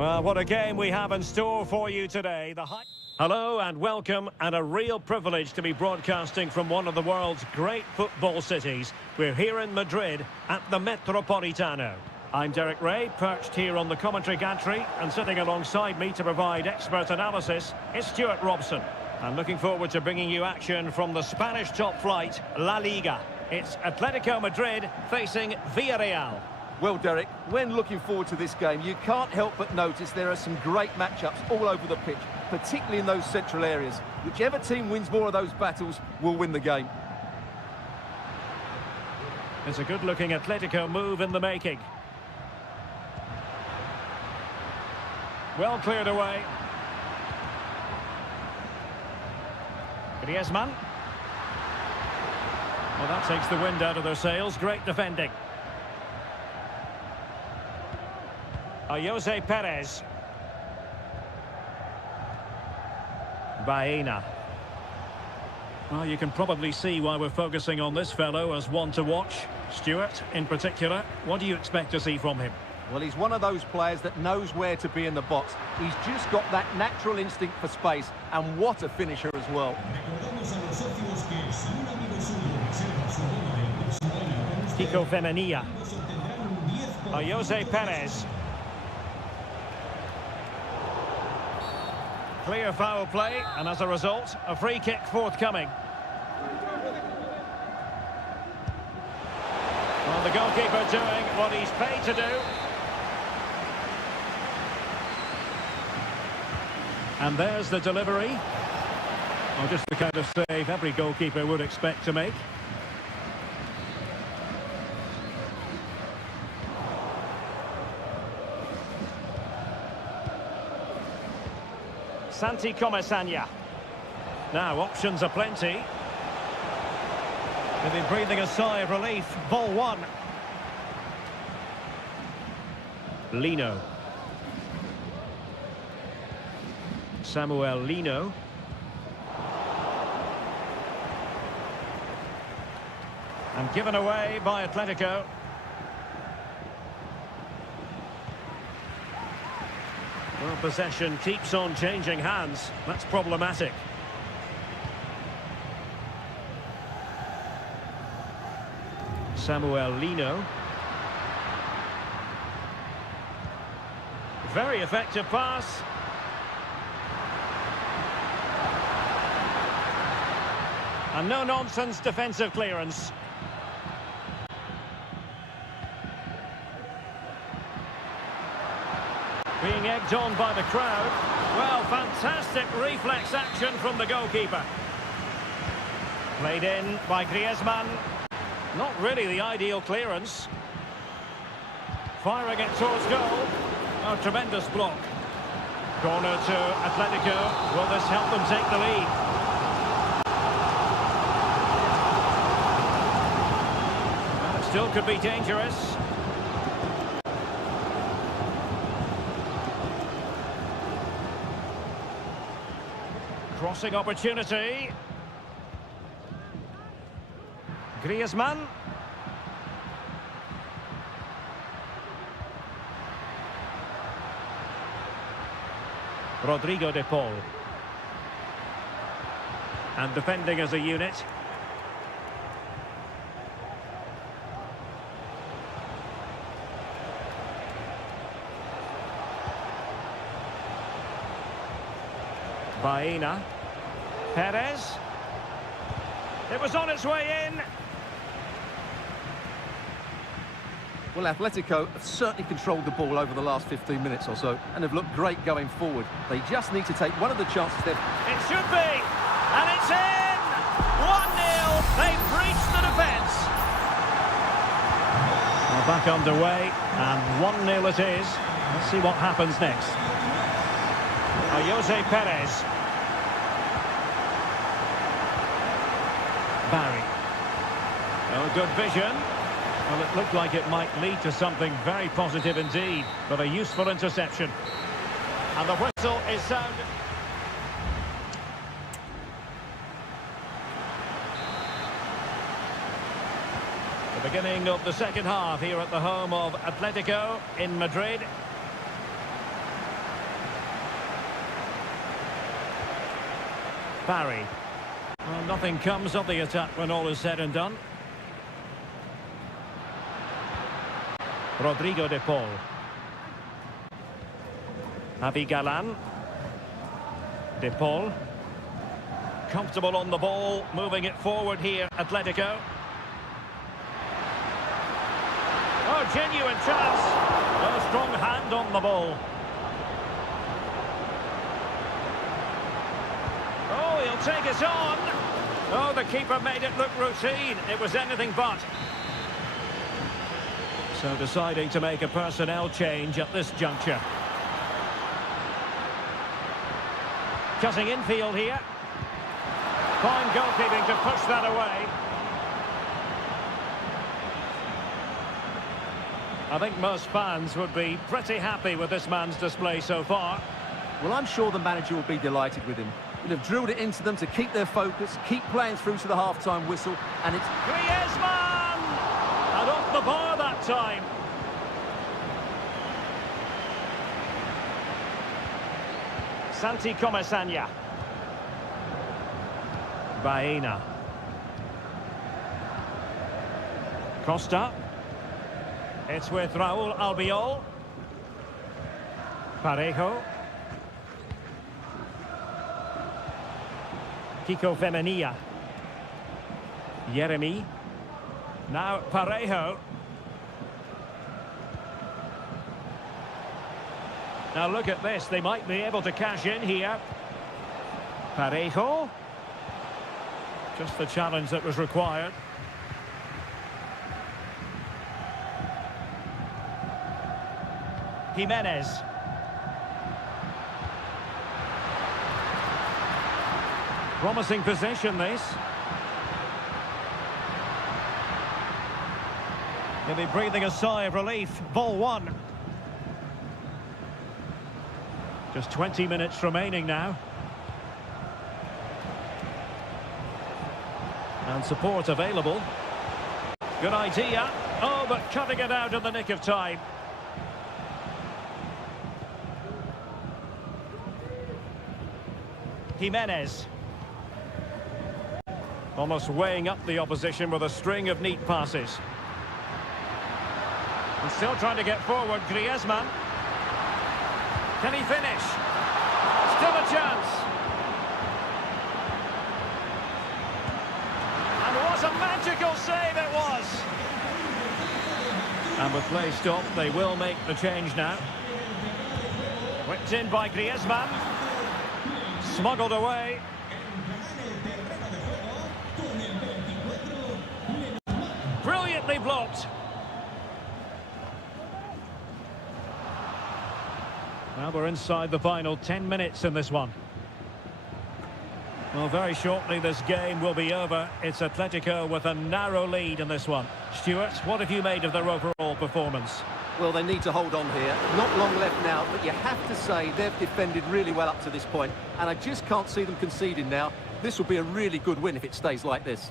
Well, what a game we have in store for you today. Hello and welcome, and a real privilege to be broadcasting from one of the world's great football cities. We're here in Madrid at the Metropolitano. I'm Derek Ray, perched here on the commentary gantry, and sitting alongside me to provide expert analysis is Stuart Robson. I'm looking forward to bringing you action from the Spanish top flight, La Liga. It's Atletico Madrid facing Villarreal. Well, Derek, when looking forward to this game, you can't help but notice there are some great matchups all over the pitch, particularly in those central areas. Whichever team wins more of those battles will win the game. It's a good-looking Atletico move in the making. Well cleared away. Griezmann. Well, that takes the wind out of their sails. Great defending. Jose Perez. Baena. Well, you can probably see why we're focusing on this fellow as one to watch. Stuart, in particular, what do you expect to see from him? Well, he's one of those players that knows where to be in the box. He's just got that natural instinct for space, and what a finisher as well. Kiko Femenia. Jose Perez. Clear foul play, and as a result, a free kick forthcoming. Well, the goalkeeper doing what he's paid to do. And there's the delivery. Well, just the kind of save every goalkeeper would expect to make. Santi Comesaña. Now, options are plenty. They've been breathing a sigh of relief. Ball one. Lino. Samuel Lino. And given away by Atletico. Well, possession keeps on changing hands. That's problematic. Samuel Lino. Very effective pass. And no-nonsense defensive clearance. Being egged on by the crowd. Well, fantastic reflex action from the goalkeeper. Played in by Griezmann. Not really the ideal clearance. Firing it towards goal. Oh, tremendous block. Corner to Atletico. Will this help them take the lead? Well, it still could be dangerous. Crossing opportunity. Griezmann. Rodrigo de Paul. And defending as a unit. Baena. Perez. It was on its way in. Well, Atletico have certainly controlled the ball over the last 15 minutes or so and have looked great going forward. They just need to take one of the chances they've... It should be! And it's in! 1-0! They've breached the defence! Well, back underway, and 1-0 it is. Let's see what happens next. Jose Perez. Barry. Oh, good vision. Well, it looked like it might lead to something very positive indeed, but a useful interception. And the whistle is sounded. The beginning of the second half here at the home of Atletico in Madrid. Barry. Well, nothing comes of the attack when all is said and done. Rodrigo de Paul. Javi Galan. De Paul. Comfortable on the ball, moving it forward here, Atletico. Oh, genuine chance. A strong hand on the ball. Oh, he'll take it on. Oh, the keeper made it look routine. It was anything but. So deciding to make a personnel change at this juncture. Cutting infield here. Fine goalkeeping to push that away. I think most fans would be pretty happy with this man's display so far. Well, I'm sure the manager will be delighted with him. He'll have drilled it into them to keep their focus, keep playing through to the half-time whistle, and it's... Griezmann! And off the bar that time. Santi Comesaña. Baena. Costa. It's with Raúl Albiol. Parejo. Kiko Femenia. Yeremy. Now Parejo. Now look at this, they might be able to cash in here. Parejo. Just the challenge that was required. Jimenez. Promising possession, this. He'll be breathing a sigh of relief. Ball one. Just 20 minutes remaining now. And support available. Good idea. Oh, but cutting it out in the nick of time. Jimenez. Almost weighing up the opposition with a string of neat passes. And still trying to get forward, Griezmann. Can he finish? Still a chance. And what a magical save it was. And with play stopped, they will make the change now. Whipped in by Griezmann. Smuggled away. Brilliantly blocked. Well, we're inside the final 10 minutes in this one. Well, very shortly this game will be over. It's Atletico with a narrow lead in this one. Stuart, what have you made of their overall performance? Well, they need to hold on here. Not long left now, but you have to say they've defended really well up to this point, and I just can't see them conceding now. This will be a really good win if it stays like this.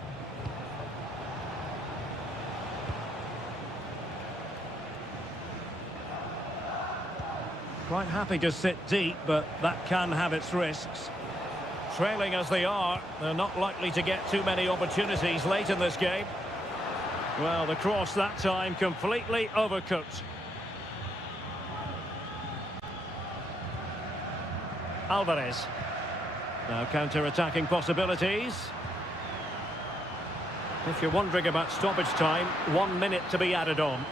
Quite happy to sit deep, but that can have its risks. Trailing as they are, they're not likely to get too many opportunities late in this game. Well, the cross that time completely overcooked. Alvarez. Now counter-attacking possibilities. If you're wondering about stoppage time, 1 minute to be added on.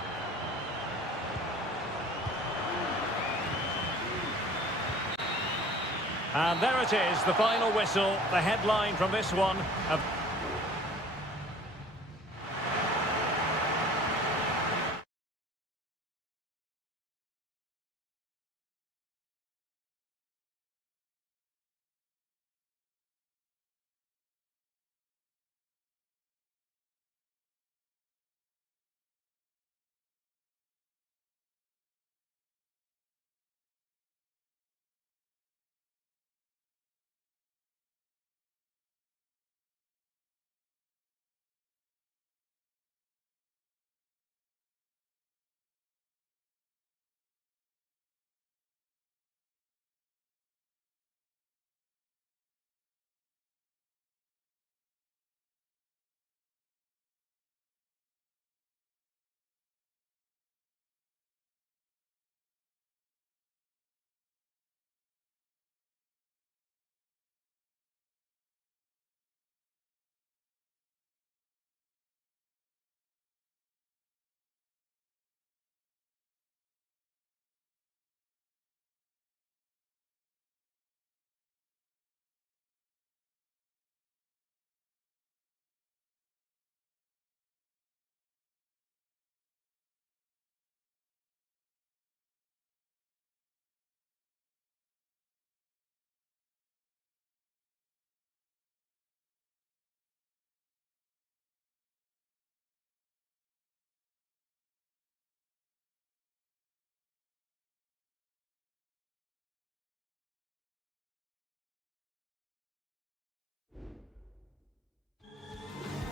And there it is, the final whistle, the headline from this one.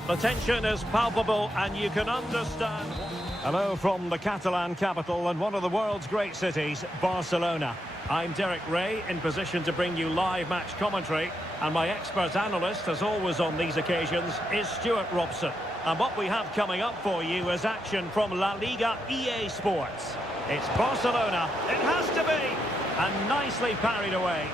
The tension is palpable and you can understand. Hello from the Catalan capital and one of the world's great cities, Barcelona. I'm Derek Ray, in position to bring you live match commentary, and my expert analyst, as always on these occasions, is Stuart Robson. And what we have coming up for you is action from La Liga EA Sports. It's Barcelona, it has to be, and nicely parried away.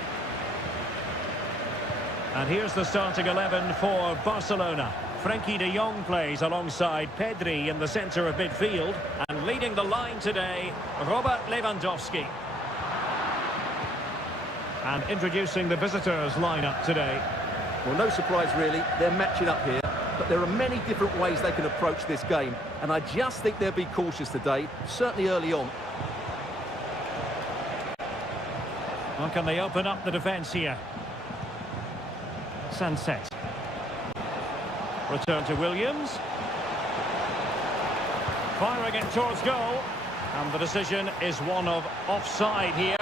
And here's the starting 11 for Barcelona. Frenkie de Jong plays alongside Pedri in the centre of midfield, and leading the line today, Robert Lewandowski. And introducing the visitors' lineup today. Well, no surprise really, they're matching up here, but there are many different ways they can approach this game, and I just think they'll be cautious today, certainly early on. Well, can they open up the defence here? Sunset. Return to Williams. Firing it towards goal. And the decision is one of offside here.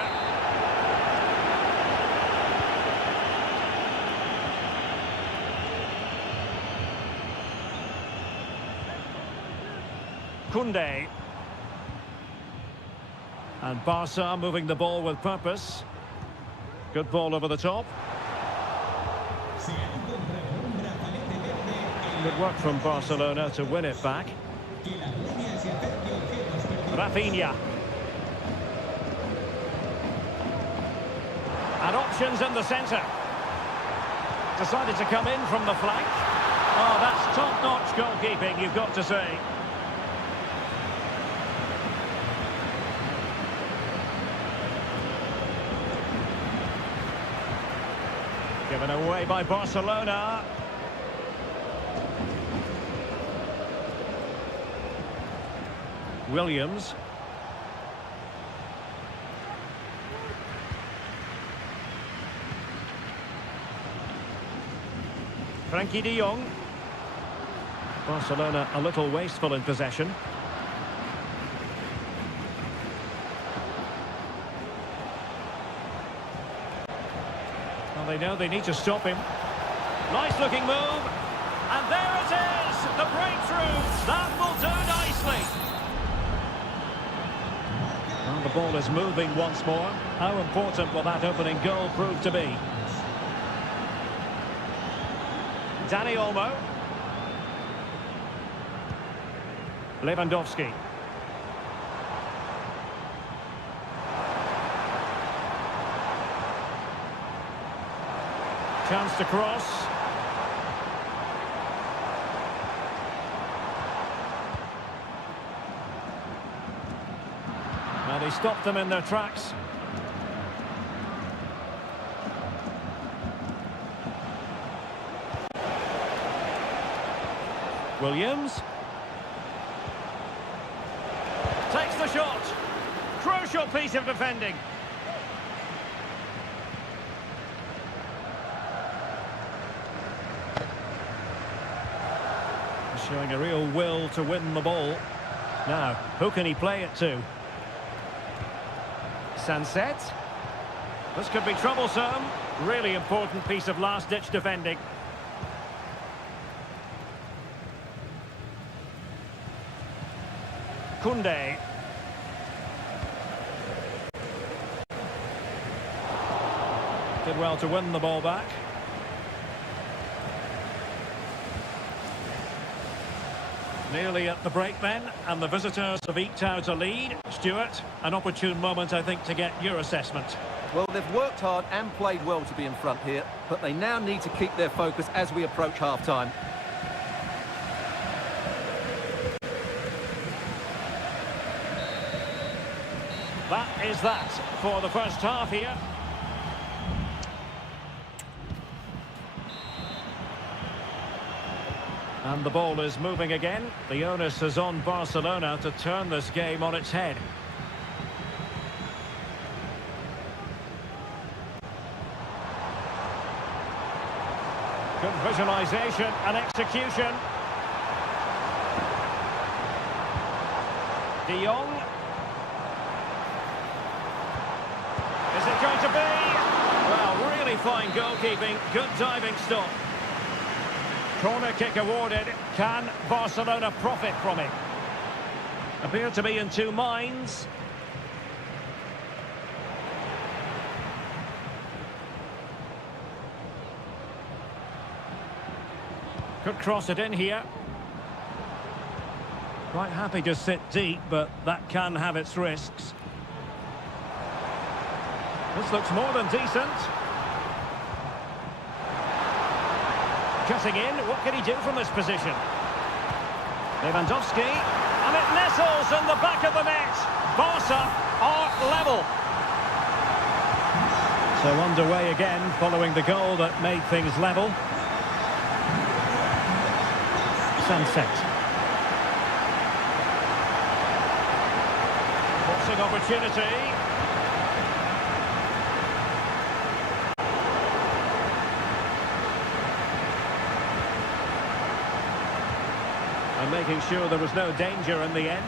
Koundé. And Barca moving the ball with purpose. Good ball over the top. Good work from Barcelona to win it back. Rafinha. And options in the centre. Decided to come in from the flank. Oh, that's top-notch goalkeeping, you've got to say. Given away by Barcelona. Williams. Frenkie de Jong. Barcelona a little wasteful in possession. Well, they know they need to stop him. Nice looking move. And there it is! The breakthrough! That will do nicely! Well, the ball is moving once more. How important will that opening goal prove to be? Dani Olmo. Lewandowski. Chance to cross. Now they stopped them in their tracks. Williams. Takes the shot. Crucial piece of defending. Showing a real will to win the ball. Now, who can he play it to? Sunset. This could be troublesome. Really important piece of last-ditch defending. Koundé. Did well to win the ball back. Nearly at the break then, and the visitors have eked out a lead. Stuart, an opportune moment, I think, to get your assessment. Well, they've worked hard and played well to be in front here, but they now need to keep their focus as we approach half-time. That is that for the first half here. And the ball is moving again. The onus is on Barcelona to turn this game on its head. Good visualisation and execution. De Jong. Is it going to be? Well, really fine goalkeeping. Good diving stop. Corner kick awarded. Can Barcelona profit from it? Appear to be in two minds. Could cross it in here. Quite happy to sit deep, but that can have its risks. This looks more than decent. Cutting in, what can he do from this position? Lewandowski, and it nestles in the back of the net. Barca are level. So underway again, following the goal that made things level. Sunset. Boxing opportunity. And making sure there was no danger in the end.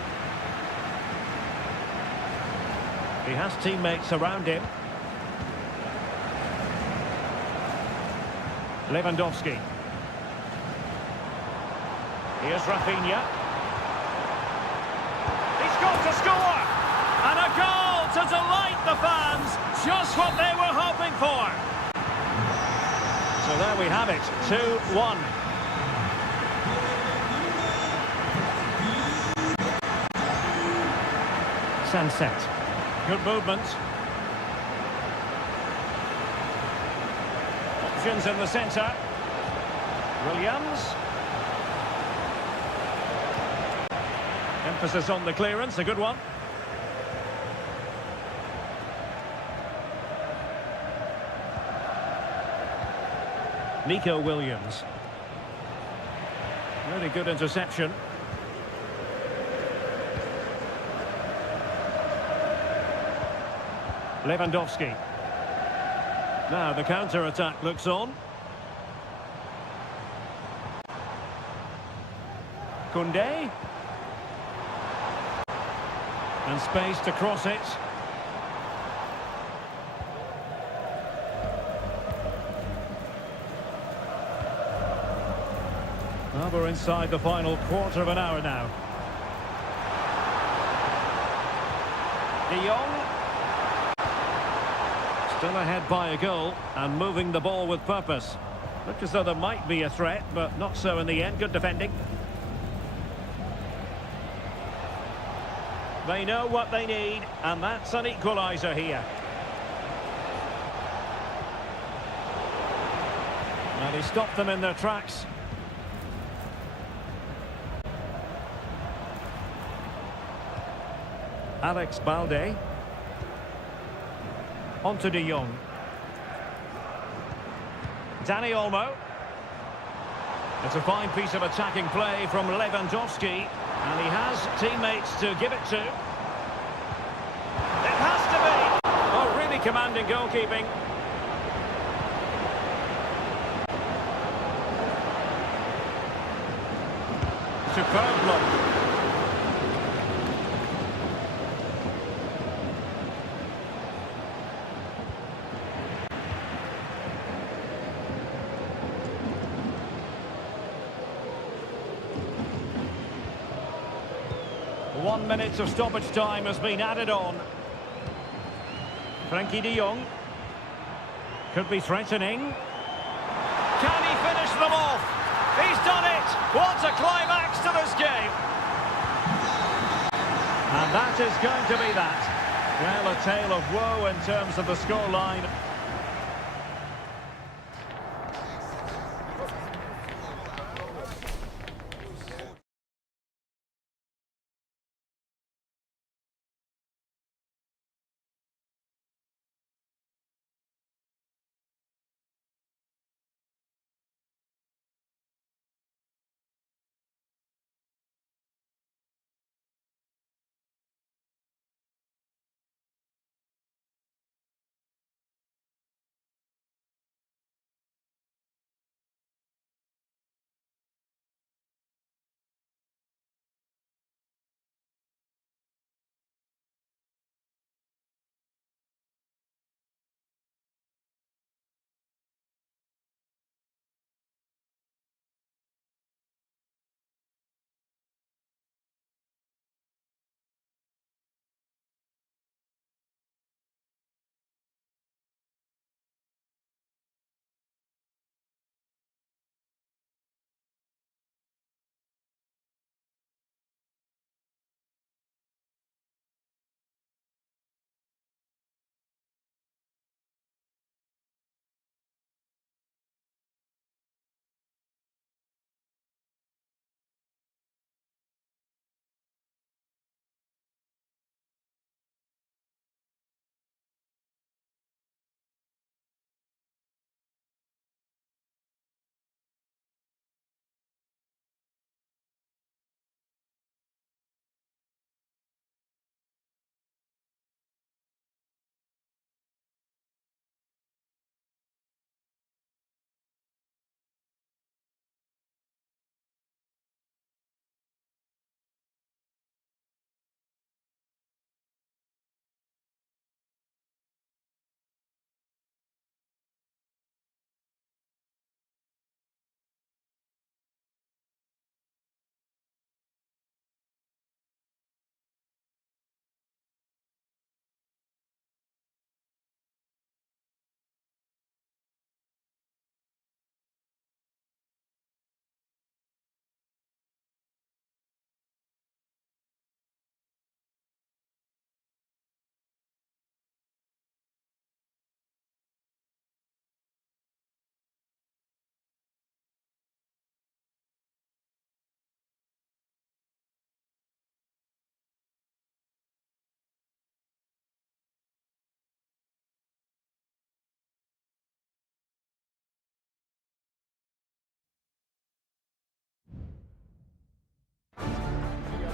He has teammates around him. Lewandowski. Here's Rafinha. He's got to score! And a goal to delight the fans. Just what they were hoping for. So there we have it, 2-1. Sunset. Good movement. Options in the centre. Williams. Emphasis on the clearance, a good one. Nico Williams. Really good interception. Lewandowski. Now the counter-attack looks on. Koundé. And space to cross it. Well, we're inside the final quarter of an hour now. De Jong. Still ahead by a goal and moving the ball with purpose. Looked as though there might be a threat, but not so in the end. Good defending. They know what they need, and that's an equaliser here. And he stopped them in their tracks. Alex Balde. On to De Jong. Dani Olmo. It's a fine piece of attacking play from Lewandowski. And he has teammates to give it to. It has to be. Oh, really commanding goalkeeping. Superb block. One minute of stoppage time has been added on. Frankie de Jong. Could be threatening. Can he finish them off? He's done it! What a climax to this game! And that is going to be that. Well, a tale of woe in terms of the scoreline.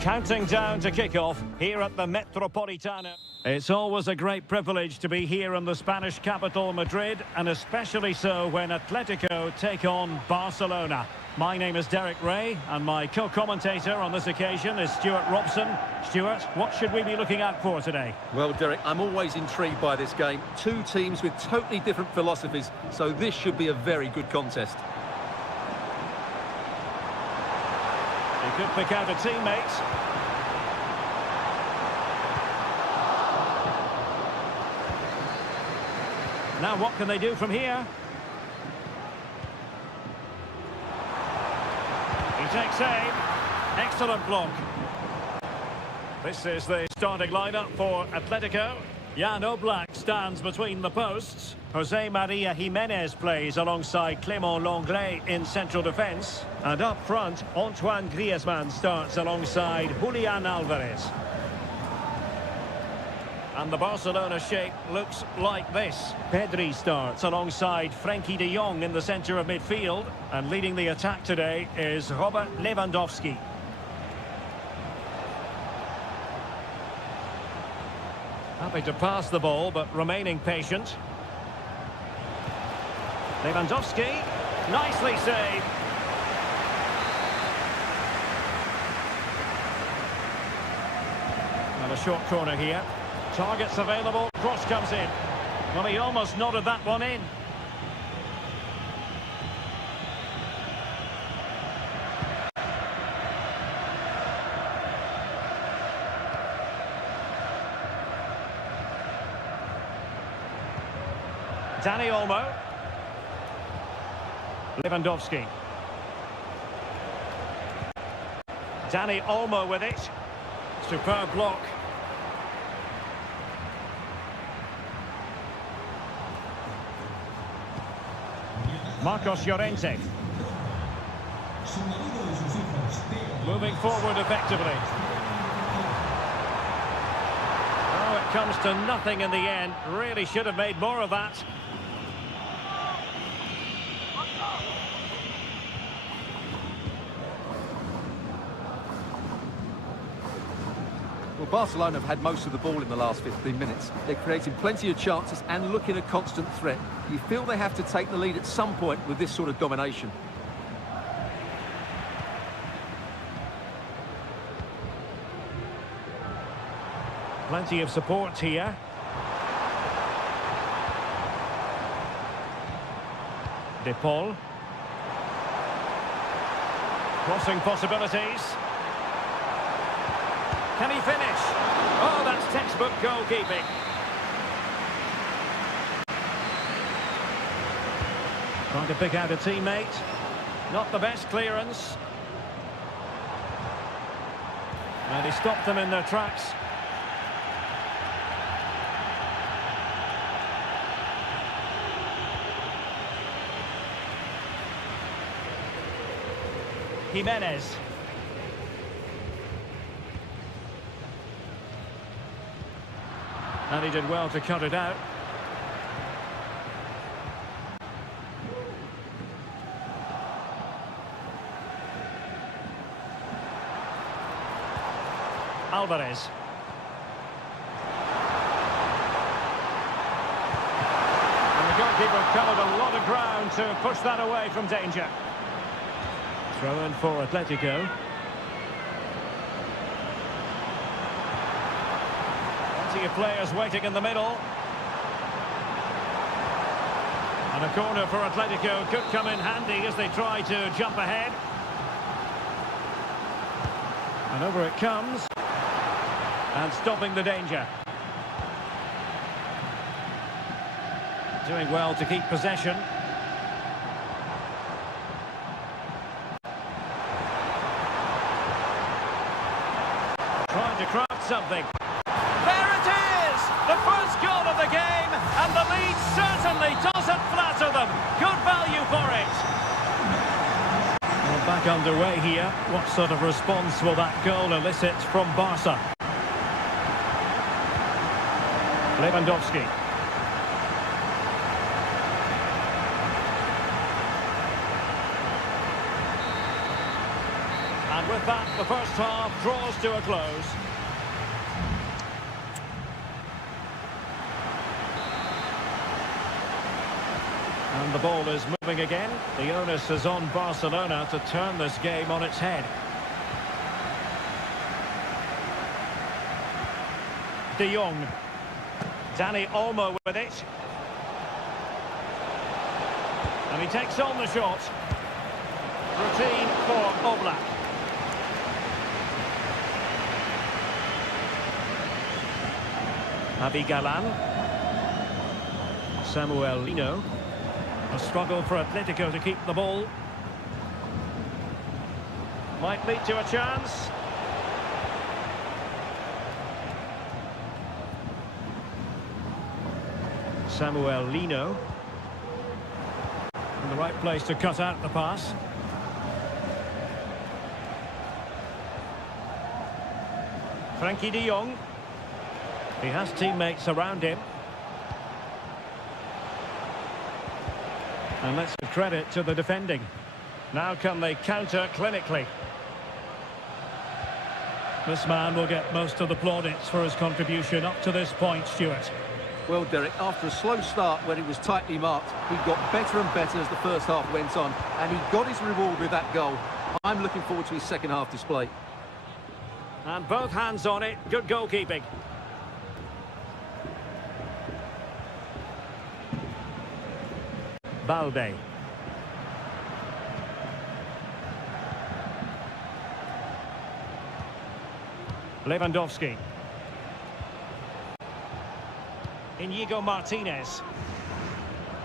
Counting down to kick-off here at the Metropolitano. It's always a great privilege to be here in the Spanish capital, Madrid, and especially so when Atletico take on Barcelona. My name is Derek Ray, and my co-commentator on this occasion is Stuart Robson. Stuart, what should we be looking out for today? Well, Derek, I'm always intrigued by this game. Two teams with totally different philosophies, so this should be a very good contest. He could pick out a teammate. Now what can they do from here? He takes aim. Excellent block. This is the starting lineup for Atletico. Jan Oblak stands between the posts. Jose Maria Jimenez plays alongside Clément Lenglet in central defence. And up front, Antoine Griezmann starts alongside Julian Alvarez. And the Barcelona shape looks like this. Pedri starts alongside Frenkie de Jong in the centre of midfield. And leading the attack today is Robert Lewandowski. Happy to pass the ball, but remaining patient. Lewandowski, nicely saved. And a short corner here. Targets available, cross comes in. Well, he almost nodded that one in. Dani Olmo. Lewandowski. Dani Olmo with it. Superb block. Marcos Llorente. Moving forward effectively. Oh, it comes to nothing in the end. Really should have made more of that. Well, Barcelona have had most of the ball in the last 15 minutes. They're creating plenty of chances and looking a constant threat. You feel they have to take the lead at some point with this sort of domination. Plenty of support here. De Paul. Crossing possibilities. Can he finish? Oh, that's textbook goalkeeping. Trying to pick out a teammate. Not the best clearance. And he stopped them in their tracks. Jimenez. And he did well to cut it out. Alvarez. And the goalkeeper covered a lot of ground to push that away from danger. Throw in for Atletico. Plenty of players waiting in the middle. And a corner for Atletico could come in handy as they try to jump ahead. And over it comes. And stopping the danger. Doing well to keep possession. Trying to craft something. There it is! The first goal of the game, and the lead certainly doesn't flatter them. Good value for it. Well, back underway here. What sort of response will that goal elicit from Barca? Lewandowski. And with that, the first half draws to a close. And the ball is moving again. The onus is on Barcelona to turn this game on its head. De Jong. Dani Olmo with it. And he takes on the shot. Routine for Oblak. Javi Galan. Samuel Lino. A struggle for Atletico to keep the ball. Might lead to a chance. Samuel Lino. In the right place to cut out the pass. Frankie de Jong. He has teammates around him. And let's give credit to the defending. Now can they counter clinically? This man will get most of the plaudits for his contribution up to this point, Stuart. Well, Derek, after a slow start when he was tightly marked, he got better and better as the first half went on, and he got his reward with that goal. I'm looking forward to his second half display. And both hands on it, good goalkeeping. Balde. Lewandowski. Inigo Martinez.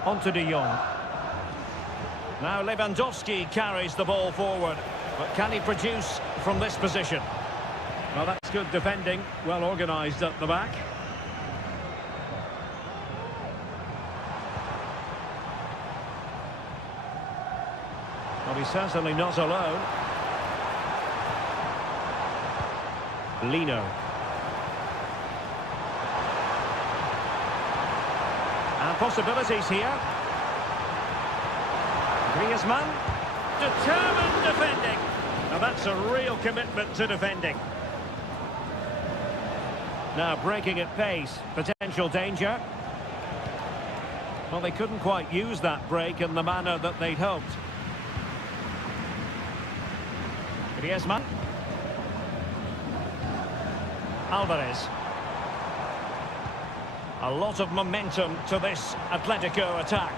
Onto de Jong. Now Lewandowski carries the ball forward. But can he produce from this position? Well, that's good defending. Well organised at the back. Well, he's certainly not alone. Lino. And possibilities here. Griezmann. Determined defending. Now that's a real commitment to defending. Now breaking at pace. Potential danger. Well, they couldn't quite use that break in the manner that they'd hoped. Griezmann. Alvarez. A lot of momentum to this Atletico attack.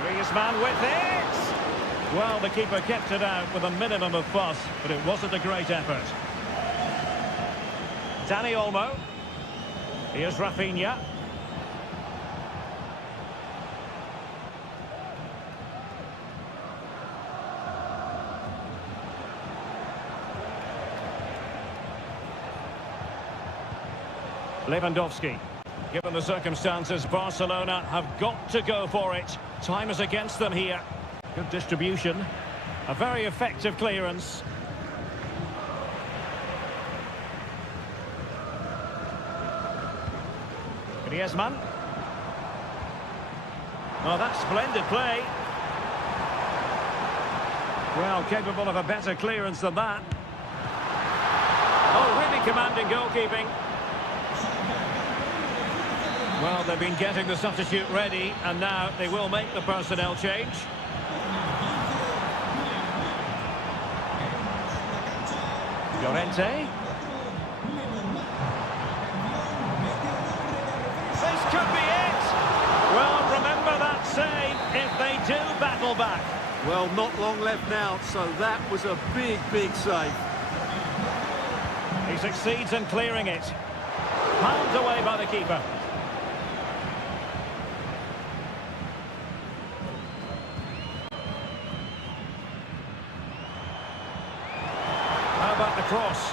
Griezmann with it! Well, the keeper kept it out with a minimum of fuss, but it wasn't a great effort. Dani Olmo. Here's Rafinha. Lewandowski. Given the circumstances, Barcelona have got to go for it. Time is against them here. Good distribution. A very effective clearance. Griezmann. Well, that's splendid play. Well, capable of a better clearance than that. Oh, really commanding goalkeeping. Well, they've been getting the substitute ready, and now they will make the personnel change. Llorente. This could be it! Well, remember that save if they do battle back. Well, not long left now, so that was a big, big save. He succeeds in clearing it. Pounded away by the keeper. How about the cross?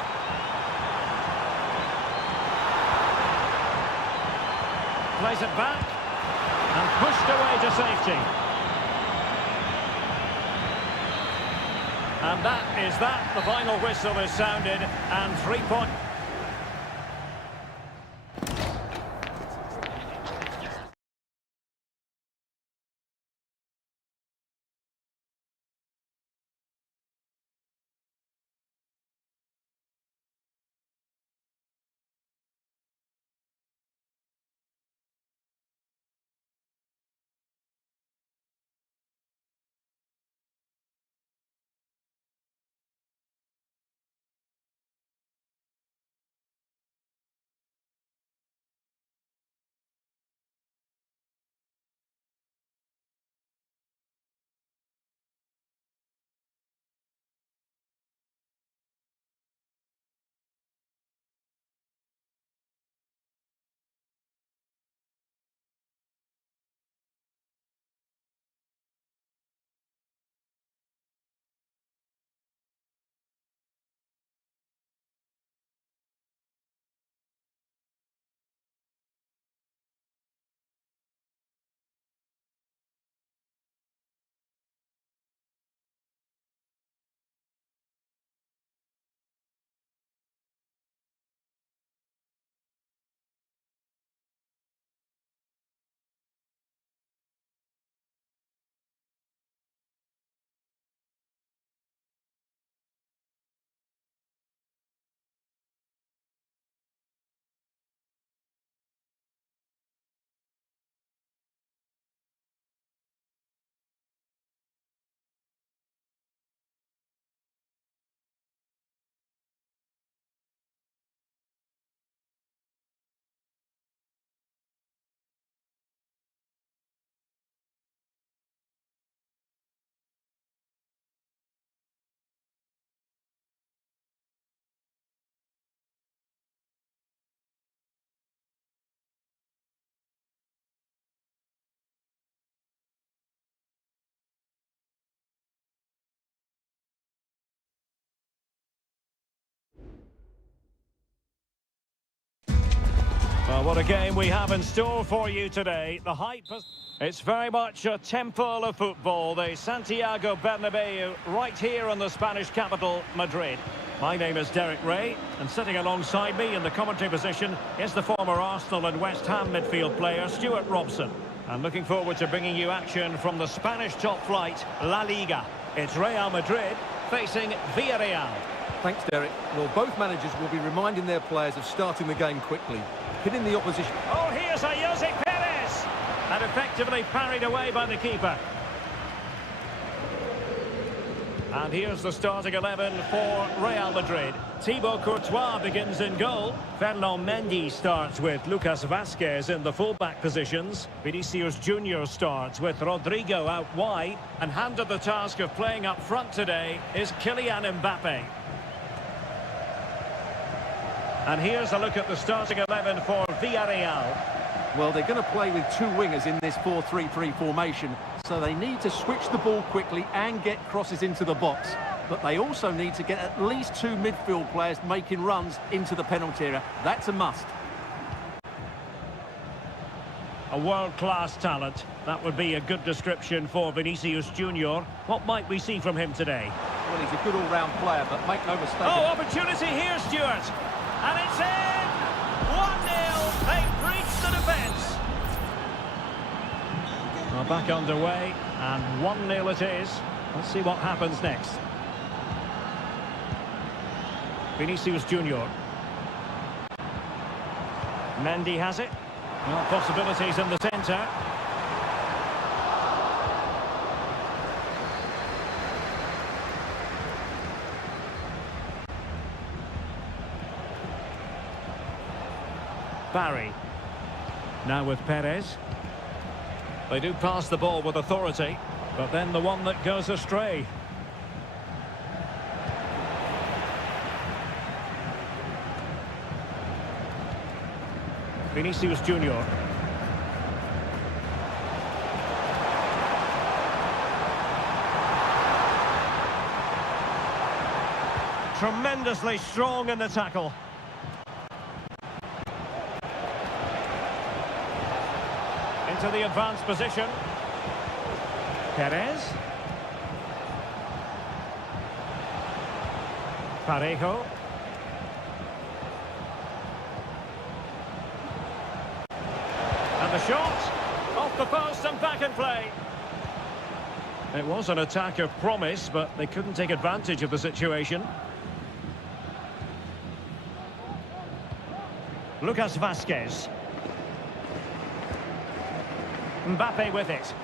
Plays it back and pushed away to safety. And that is that. The final whistle is sounded and 3 points. Well, what a game we have in store for you today. The hype has... It's very much a temple of football, the Santiago Bernabeu, right here in the Spanish capital, Madrid. My name is Derek Ray, and sitting alongside me in the commentary position is the former Arsenal and West Ham midfield player, Stuart Robson. And looking forward to bringing you action from the Spanish top flight, La Liga. It's Real Madrid facing Villarreal. Thanks, Derek. Well, both managers will be reminding their players of starting the game quickly, hitting the opposition. Oh, here's a Jose Perez! And effectively parried away by the keeper. And here's the starting 11 for Real Madrid. Thibaut Courtois begins in goal. Ferland Mendy starts with Lucas Vazquez in the full-back positions. Vinicius Junior starts with Rodrigo out wide. And handed the task of playing up front today is Kylian Mbappe. And here's a look at the starting 11 for Villarreal. Well, they're going to play with two wingers in this 4-3-3 formation, so they need to switch the ball quickly and get crosses into the box. But they also need to get at least two midfield players making runs into the penalty area. That's a must. A world-class talent. That would be a good description for Vinicius Junior. What might we see from him today? Well, he's a good all-round player, but make no mistake. Oh, opportunity here, Stuart. And it's in! 1-0. They've breached the defence. Well, back underway, and 1-0 it is. Let's see what happens next. Vinicius Junior. Mendy has it. Well, possibilities in the centre. Barry. Now with Perez. They do pass the ball with authority, but then the one that goes astray. Vinicius Junior. Tremendously strong in the tackle. Into the advanced position. Perez. Parejo. And the shot. Off the post and back in play. It was an attack of promise, but they couldn't take advantage of the situation. Lucas Vazquez. Mbappe with it.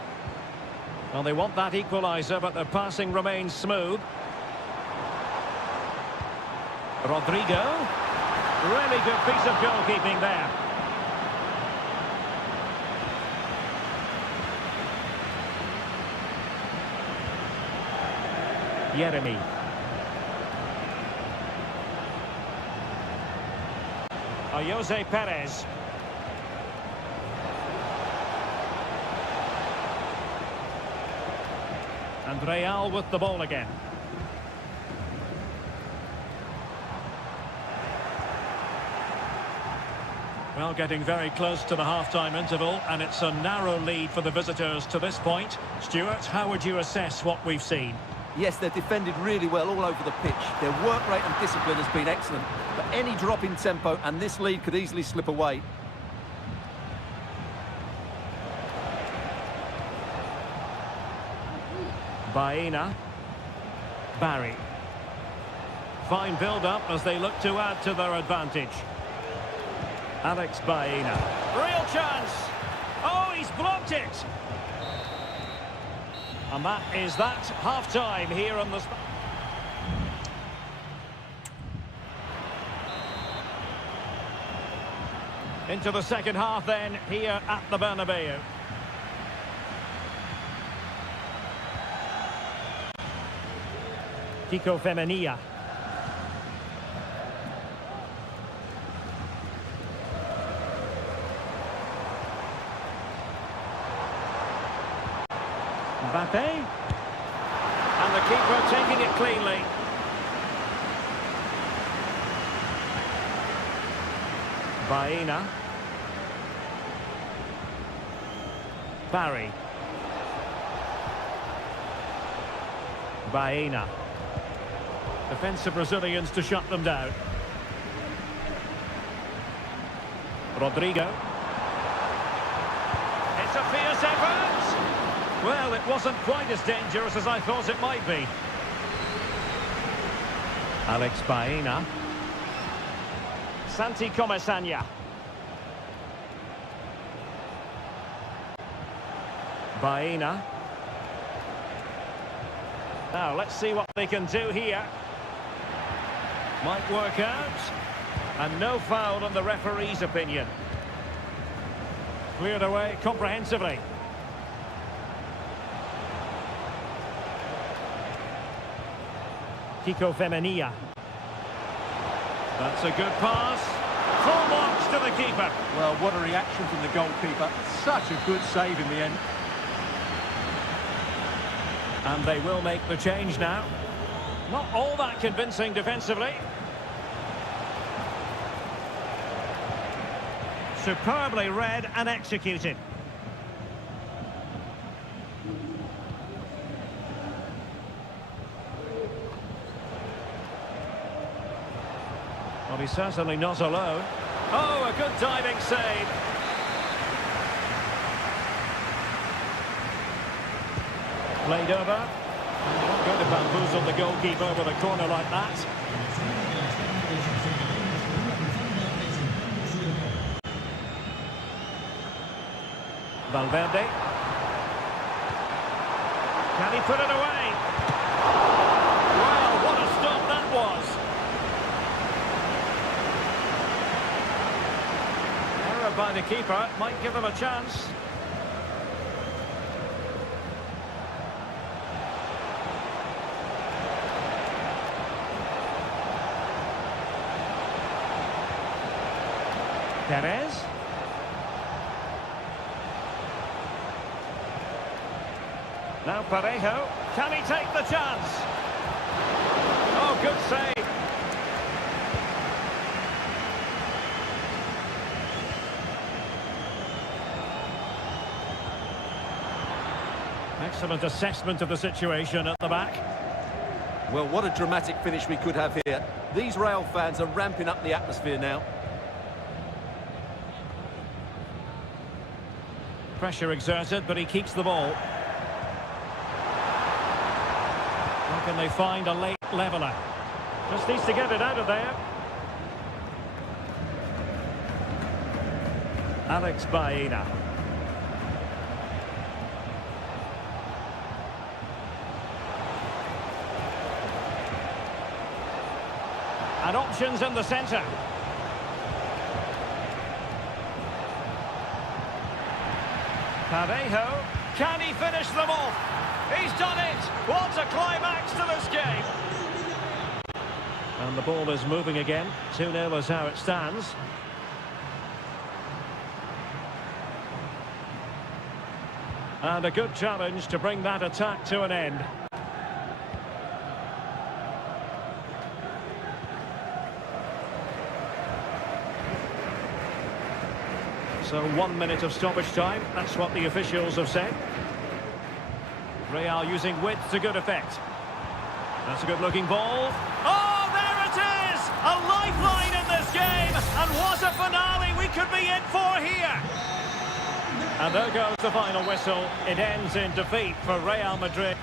Well, they want that equaliser, but their passing remains smooth. Rodrigo. Really good piece of goalkeeping there. Jeremy. Jose Perez. And Real with the ball again. Well, getting very close to the half-time interval, and it's a narrow lead for the visitors to this point. Stuart, how would you assess what we've seen? Yes, they've defended really well all over the pitch. Their work rate and discipline has been excellent. But any drop in tempo and this lead could easily slip away. Baena. Barry. Fine build-up as they look to add to their advantage. Alex Baena. Real chance! Oh, he's blocked it! And that is that half-time here on the... Into the second half then, here at the Bernabeu. Kiko Femenia. Mbappe. And the keeper taking it cleanly. Baena. Barry. Baena. Defensive Brazilians to shut them down. Rodrigo. It's a fierce effort. Well, it wasn't quite as dangerous as I thought it might be. Alex Baena. Santi Comesaña. Baena. Now, let's see what they can do here. Might work out. And no foul in the referee's opinion. Cleared away comprehensively. Kiko Femenia. That's a good pass. Full marks to the keeper. Well, what a reaction from the goalkeeper. Such a good save in the end. And they will make the change now. Not all that convincing defensively. Superbly read and executed. Well, he's certainly not alone. Oh, a good diving save. Played over. Not going to bamboozle the goalkeeper with a corner like that. Valverde. Can he put it away? Well, what a stop that was. Error by the keeper might give them a chance. Perez. Now Parejo. Can he take the chance? Oh, good save. Excellent assessment of the situation at the back. Well, what a dramatic finish we could have here. These Real fans are ramping up the atmosphere now. Pressure exerted, but he keeps the ball. How can they find a late leveller? Just needs to get it out of there. Alex Baena. And options in the centre. Parejo, can he finish them off? He's done it! What a climax to this game! And the ball is moving again. 2-0 is how it stands. And a good challenge to bring that attack to an end. So 1 minute of stoppage time, that's what the officials have said. Real using width to good effect. That's a good looking ball. Oh, there it is! A lifeline in this game! And what a finale we could be in for here! And there goes the final whistle. It ends in defeat for Real Madrid.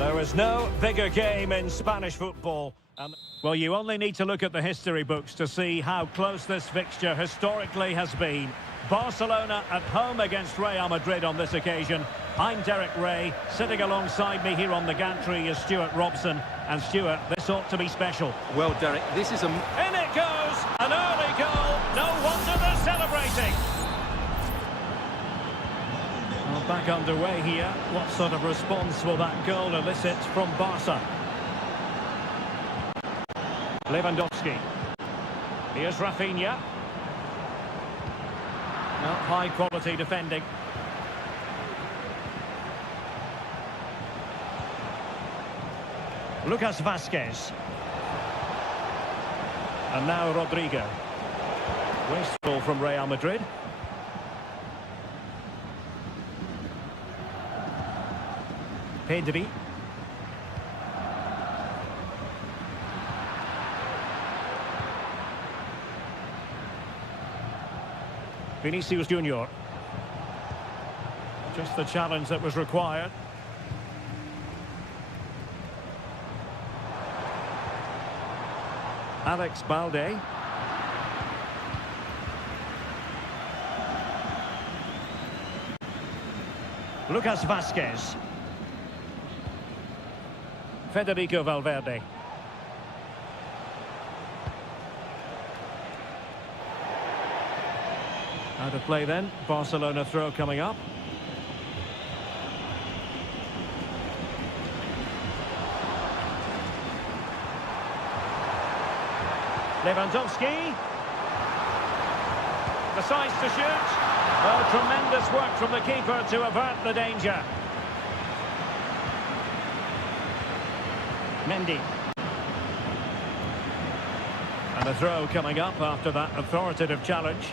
There is no bigger game in Spanish football. Well, you only need to look at the history books to see how close this fixture historically has been. Barcelona at home against Real Madrid on this occasion. I'm Derek Ray. Sitting alongside me here on the gantry is Stuart Robson. And Stuart, this ought to be special. Well, Derek, this is a... In it goes! An early goal! No wonder they're celebrating! Well, back underway here. What sort of response will that goal elicit from Barca? Lewandowski. Here's Rafinha. Well, high quality defending. Lucas Vazquez. And now Rodrigo. Wasteful from Real Madrid. Pedri. Vinicius Junior. Just the challenge that was required. Alex Balde. Lucas Vazquez. Federico Valverde. Out of play then. Barcelona throw coming up. Lewandowski. Decides to shoot. Oh, tremendous work from the keeper to avert the danger. Mendy. And a throw coming up after that authoritative challenge.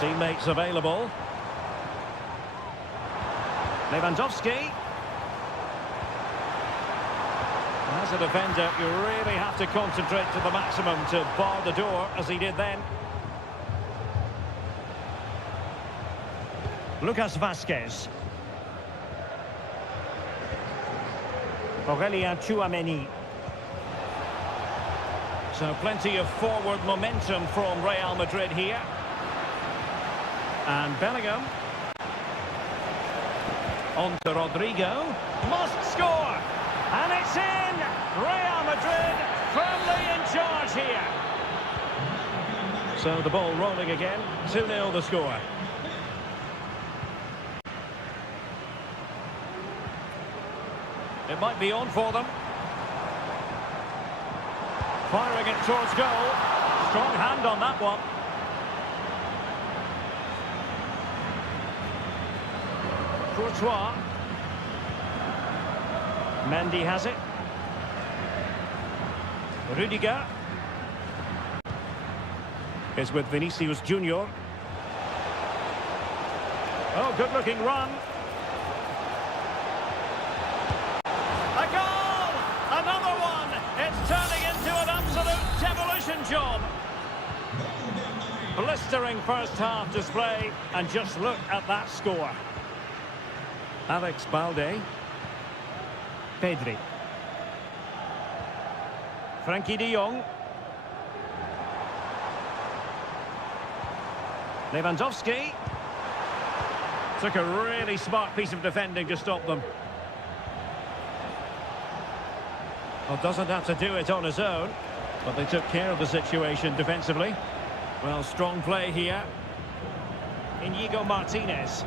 Teammates available. Lewandowski. As a defender, you really have to concentrate to the maximum to bar the door, as he did then. Lucas Vazquez. Aurélien Tchouaméni. So plenty of forward momentum from Real Madrid here. And Bellingham. On to Rodrigo. Must score! And it's in! Real Madrid firmly in charge here. So the ball rolling again. 2-0 the score. It might be on for them. Firing it towards goal. Strong hand on that one. Courtois. Mendy has it. Rudiger is with Vinicius Junior. Oh, good-looking run. A goal! Another one! It's turning into an absolute demolition job. Blistering first-half display, and just look at that score. Alex Balde. Pedri. Frankie de Jong. Lewandowski. Took a really smart piece of defending to stop them. Well, doesn't have to do it on his own, but they took care of the situation defensively. Well, strong play here. Inigo Martinez.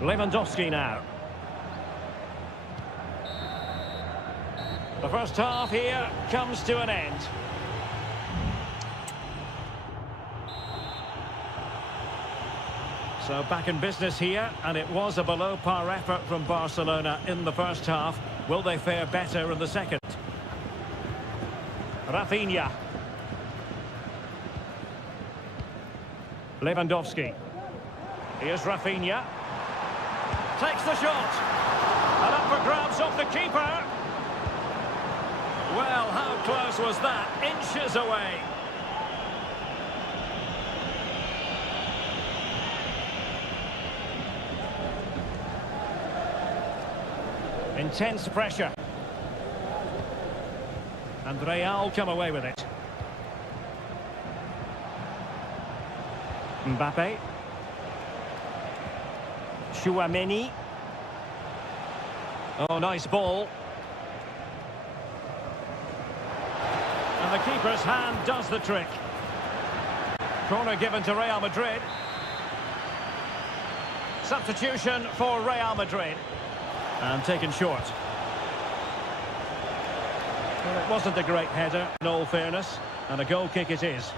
Lewandowski now. The first half here comes to an end. So back in business here, and it was a below-par effort from Barcelona in the first half. Will they fare better in the second? Rafinha. Lewandowski. Here's Rafinha. Takes the shot. And up for grabs off the keeper. Well, how close was that? Inches away. Intense pressure. And Real come away with it. Mbappe. Chouameni. Oh, nice ball. And the keeper's hand does the trick. Corner given to Real Madrid. Substitution for Real Madrid. And taken short. Well, it wasn't a great header, in all fairness. And a goal kick it is.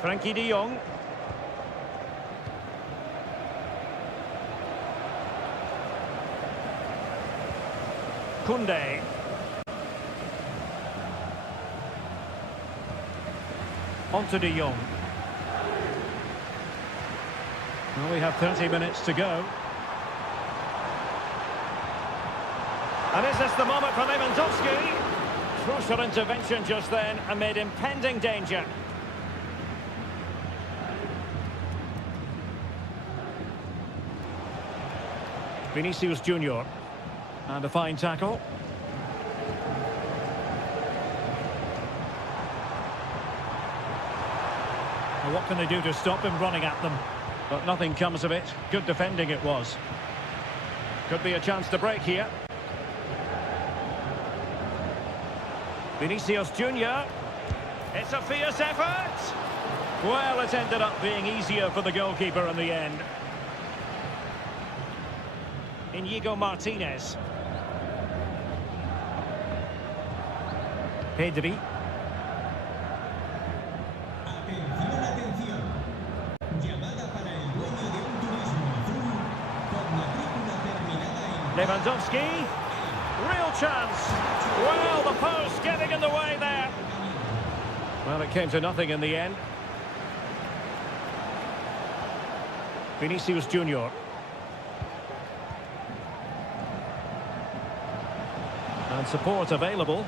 Frankie de Jong. Koundé. On to de Jong. Well, we have 30 minutes to go. And is this the moment for Lewandowski? Crucial intervention just then amid impending danger. Vinicius Junior. And a fine tackle. Well, what can they do to stop him running at them? But nothing comes of it. Good defending it was. Could be a chance to break here. Vinicius Junior. It's a fierce effort. Well, it ended up being easier for the goalkeeper in the end. Inigo Martinez. Pedri. Atención, atención. Llamada para el dueño de un turismo azul con matrícula terminada en... Lewandowski. Real chance. Well, the post getting in the way there. Well, it came to nothing in the end. Vinicius Junior. And support available.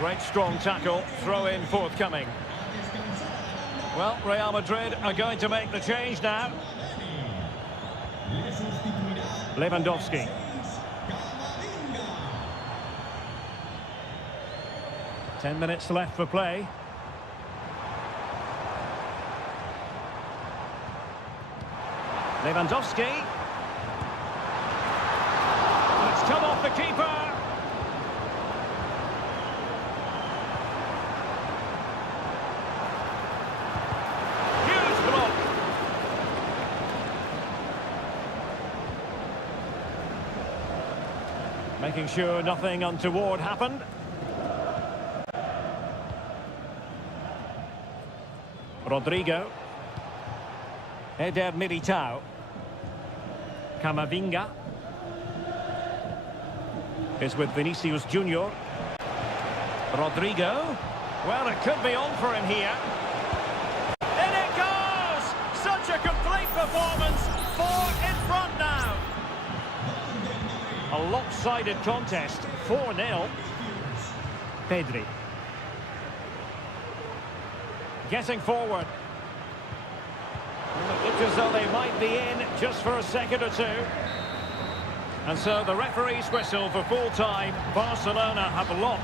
Great strong tackle, throw in forthcoming. Well, Real Madrid are going to make the change now. Lewandowski. Ten minutes left for play. Lewandowski. It's come off the keeper. Huge block. Making sure nothing untoward happened. Rodrigo. Eder Militao. Camavinga. Is with Vinicius Junior. Rodrigo. Well, it could be on for him here. In it goes! Such a complete performance. 4 in front now. A lopsided contest. 4-0. Pedri. Getting forward. It looks as though they might be in just for a second or two. And so the referee's whistle for full time. Barcelona have lost.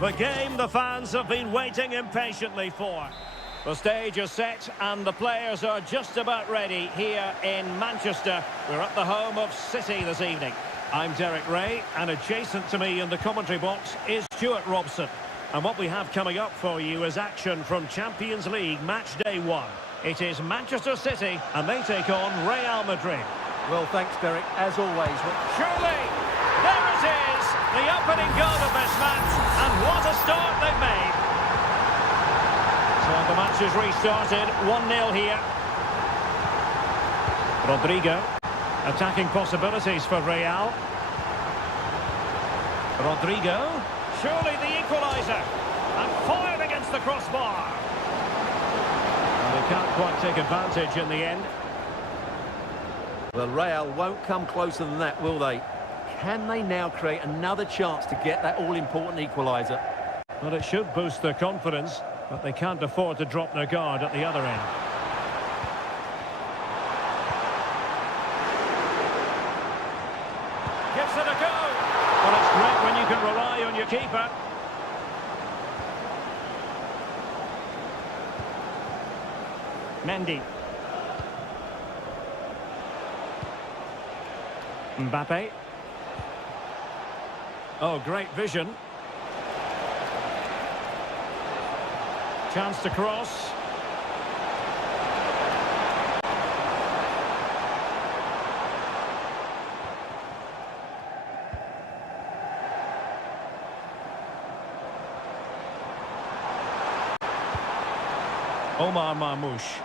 The game the fans have been waiting impatiently for. The stage is set and the players are just about ready here in Manchester. We're at the home of City this evening. I'm Derek Ray, and adjacent to me in the commentary box is Stuart Robson. And what we have coming up for you is action from Champions League match day 1. It is Manchester City and they take on Real Madrid. Well, thanks, Derek. As always. Surely, there it is, the opening goal of this match, and what a start they've made. So the match has restarted, 1-0 here. Rodrigo, attacking possibilities for Real. Rodrigo, surely the equaliser, and fired against the crossbar. And they can't quite take advantage in the end. Well, Real won't come closer than that, will they? Can they now create another chance to get that all-important equaliser? Well, it should boost their confidence, but they can't afford to drop their guard at the other end. Gives it a go. Well, it's great when you can rely on your keeper. Mendy. Mbappe. Oh, great vision. Chance to cross. Omar Marmoush.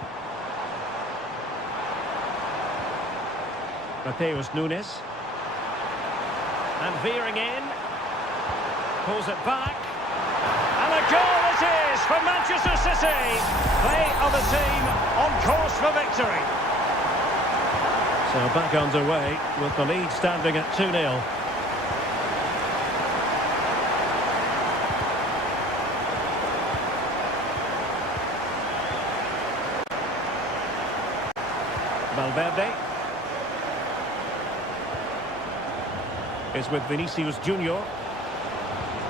Mateus Nunes. And veering in. Pulls it back. And a goal it is for Manchester City. They are the team on course for victory. So back underway with the lead standing at 2-0. Valverde is with Vinicius Junior.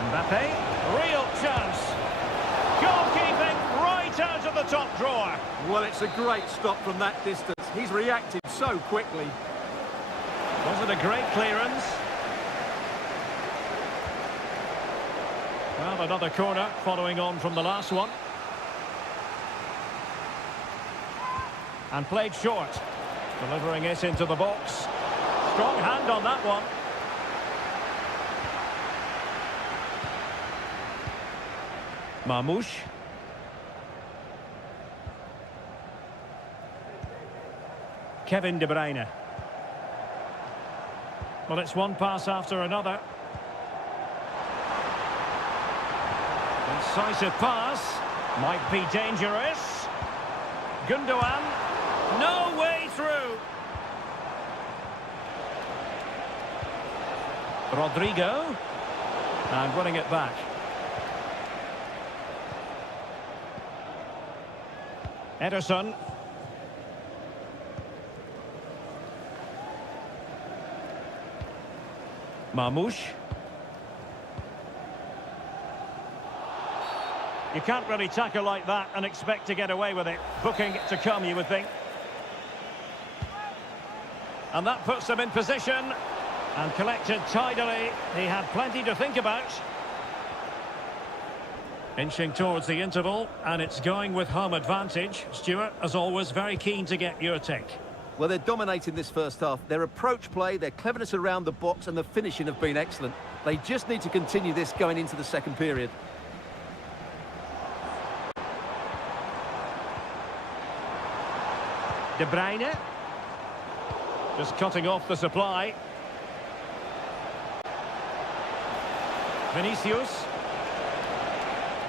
Mbappe, real chance. Goalkeeping right out of the top drawer. Well, it's a great stop from that distance. He's reacted so quickly. Was it a great clearance? Well, another corner following on from the last one. And played short. Delivering it into the box. Strong hand on that one. Marmoush. Kevin De Bruyne. Well, it's one pass after another. Incisive pass. Might be dangerous. Gundogan. No way through. Rodrigo. And winning it back. Ederson. Marmoush. You can't really tackle like that and expect to get away with it. Booking to come, you would think. And that puts them in position. And collected tidily. He had plenty to think about. Inching towards the interval, and it's going with home advantage. Stuart, as always, very keen to get your take. Well, they're dominating this first half. Their approach play, their cleverness around the box and the finishing have been excellent. They just need to continue this going into the second period. De Bruyne. Just cutting off the supply. Vinicius.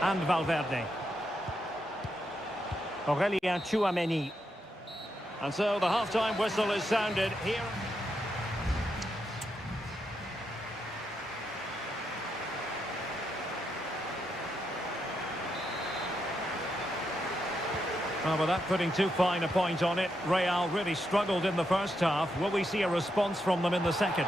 And Valverde. Aurelien Tchouameni. And so the half-time whistle is sounded here. Oh, without putting too fine a point on it, Real really struggled in the first half. Will we see a response from them in the second?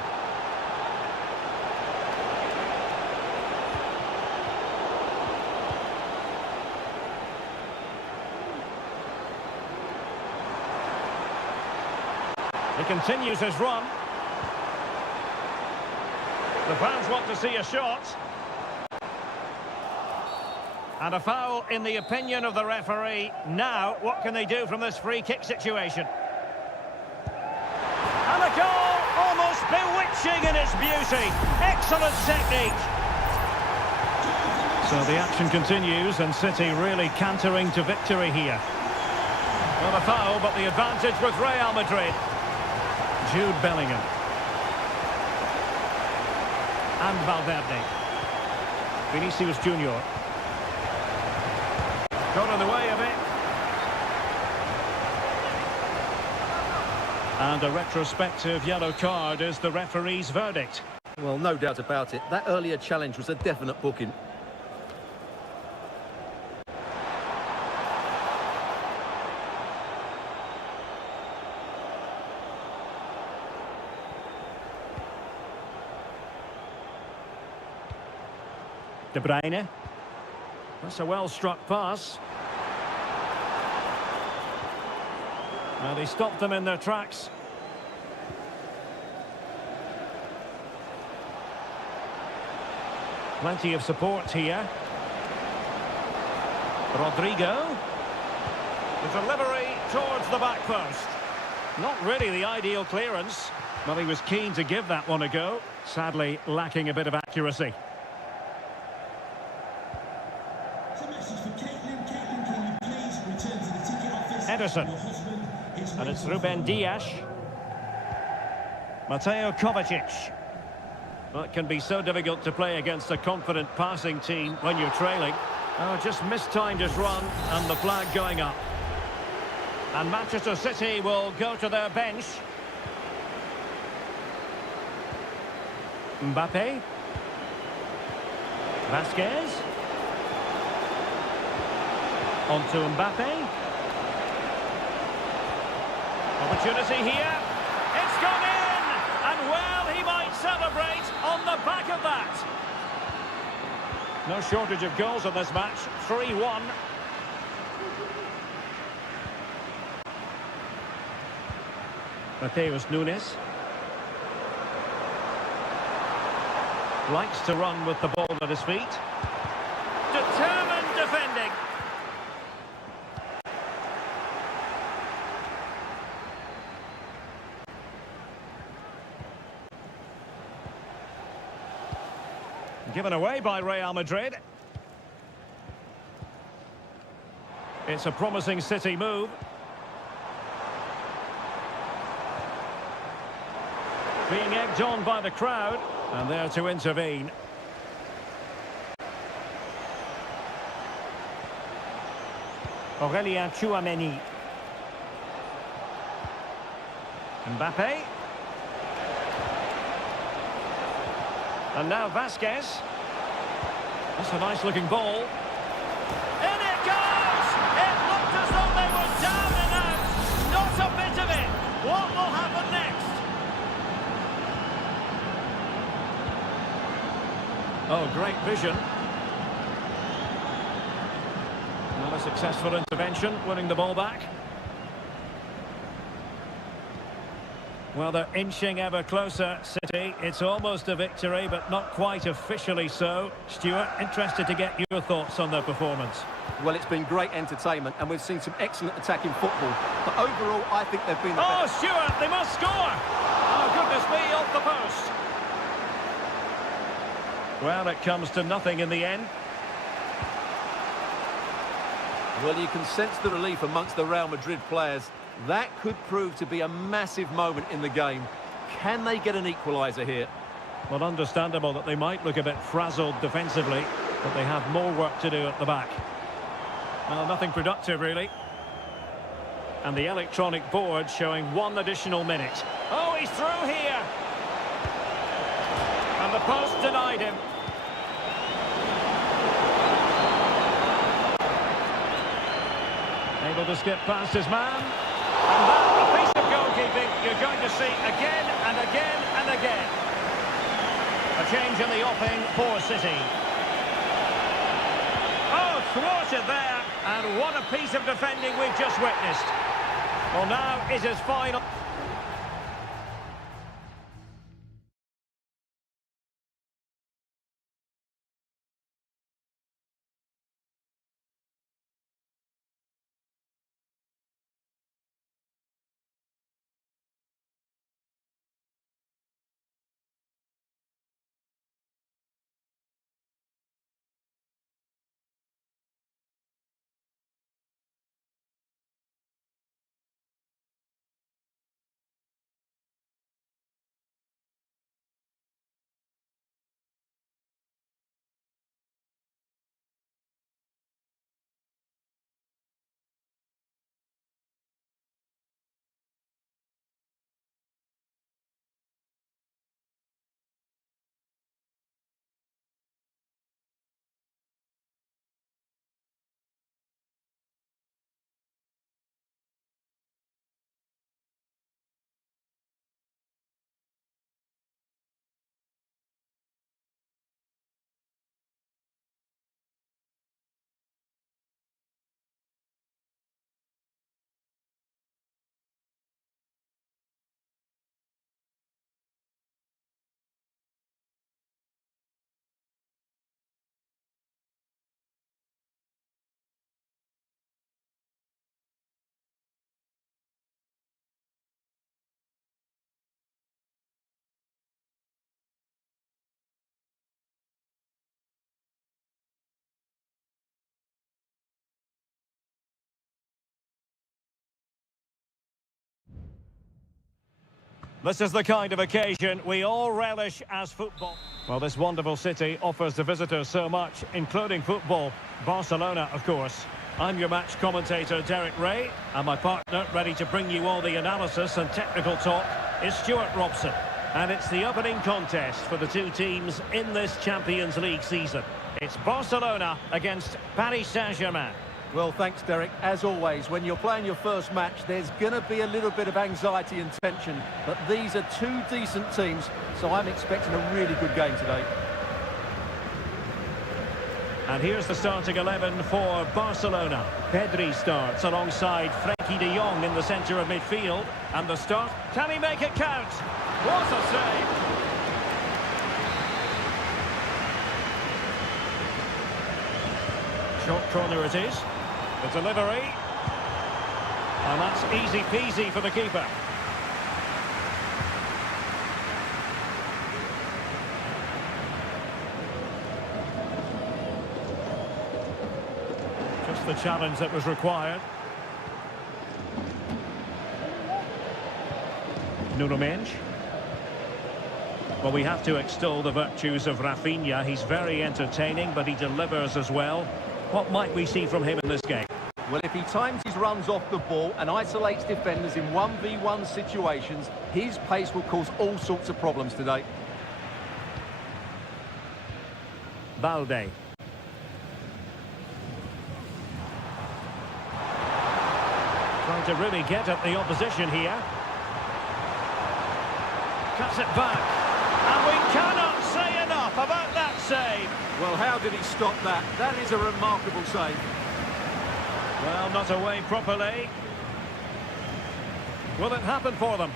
He continues his run. The fans want to see a shot. And a foul in the opinion of the referee. Now, what can they do from this free kick situation? And a goal, almost bewitching in its beauty. Excellent technique. So the action continues and City really cantering to victory here. Not a foul, but the advantage with Real Madrid. Jude Bellingham. And Valverde. Vinicius Junior. Got in the way of it. And a retrospective yellow card is the referee's verdict. Well, no doubt about it. That earlier challenge was a definite booking. De Bruyne. That's a well-struck pass. Well, he stopped them in their tracks. Plenty of support here. Rodrigo. The delivery towards the back post. Not really the ideal clearance. Well, he was keen to give that one a go. Sadly, lacking a bit of accuracy. Ederson. And it's Ruben Dias. Mateo Kovacic. Well, it can be so difficult to play against a confident passing team when you're trailing. Oh, just mistimed his run and the flag going up. And Manchester City will go to their bench. Mbappe. Vasquez. On to Mbappe. Opportunity here. It's gone in! And well, he might celebrate on the back of that. No shortage of goals in this match. 3-1. Mateus Nunes. Likes to run with the ball at his feet. Determined defending. Given away by Real Madrid. It's a promising City move. Being egged on by the crowd, and there to intervene. Aurélien Tchouameni. Mbappe. And now Vasquez. That's a nice-looking ball. In it goes! It looked as though they were down and out. Not a bit of it. What will happen next? Oh, great vision. Not a successful intervention, winning the ball back. Well, they're inching ever closer, City. It's almost a victory, but not quite officially so. Stuart, interested to get your thoughts on their performance. Well, it's been great entertainment, and we've seen some excellent attacking football. But overall, I think they've been... Oh, Stuart, they must score! Oh, goodness me, off the post. Well, it comes to nothing in the end. Well, you can sense the relief amongst the Real Madrid players. That could prove to be a massive moment in the game. Can they get an equaliser here? Well, understandable that they might look a bit frazzled defensively, but they have more work to do at the back. Well, nothing productive, really. And the electronic board showing 1 additional minute. Oh, he's through here! And the post denied him. Able to skip past his man. And that, a piece of goalkeeping you're going to see again and again and again. A change in the offing for City. Oh, thwarted there. And what a piece of defending we've just witnessed. Well, now it is final. This is the kind of occasion we all relish as football. Well, this wonderful city offers the visitors so much, including football. Barcelona, of course. I'm your match commentator, Derek Ray, and my partner, ready to bring you all the analysis and technical talk, is Stuart Robson. And it's the opening contest for the two teams in this Champions League season. It's Barcelona against Paris Saint-Germain. Well, thanks, Derek. As always, when you're playing your first match, there's going to be a little bit of anxiety and tension. But these are two decent teams, so I'm expecting a really good game today. And here's the starting 11 for Barcelona. Pedri starts alongside Frenkie de Jong in the centre of midfield. And the start, can he make it count? What a save! Short corner it is. The delivery. And that's easy peasy for the keeper. Just the challenge that was required. Nuno Mendes. Well, we have to extol the virtues of Rafinha. He's very entertaining, but he delivers as well. What might we see from him in this game? Well, if he times his runs off the ball and isolates defenders in 1v1 situations, his pace will cause all sorts of problems today. Balde. Trying to really get at the opposition here. Cuts it back. And we cannot say enough about that save. Well, how did he stop that? That is a remarkable save. Well, not away properly. Will it happen for them?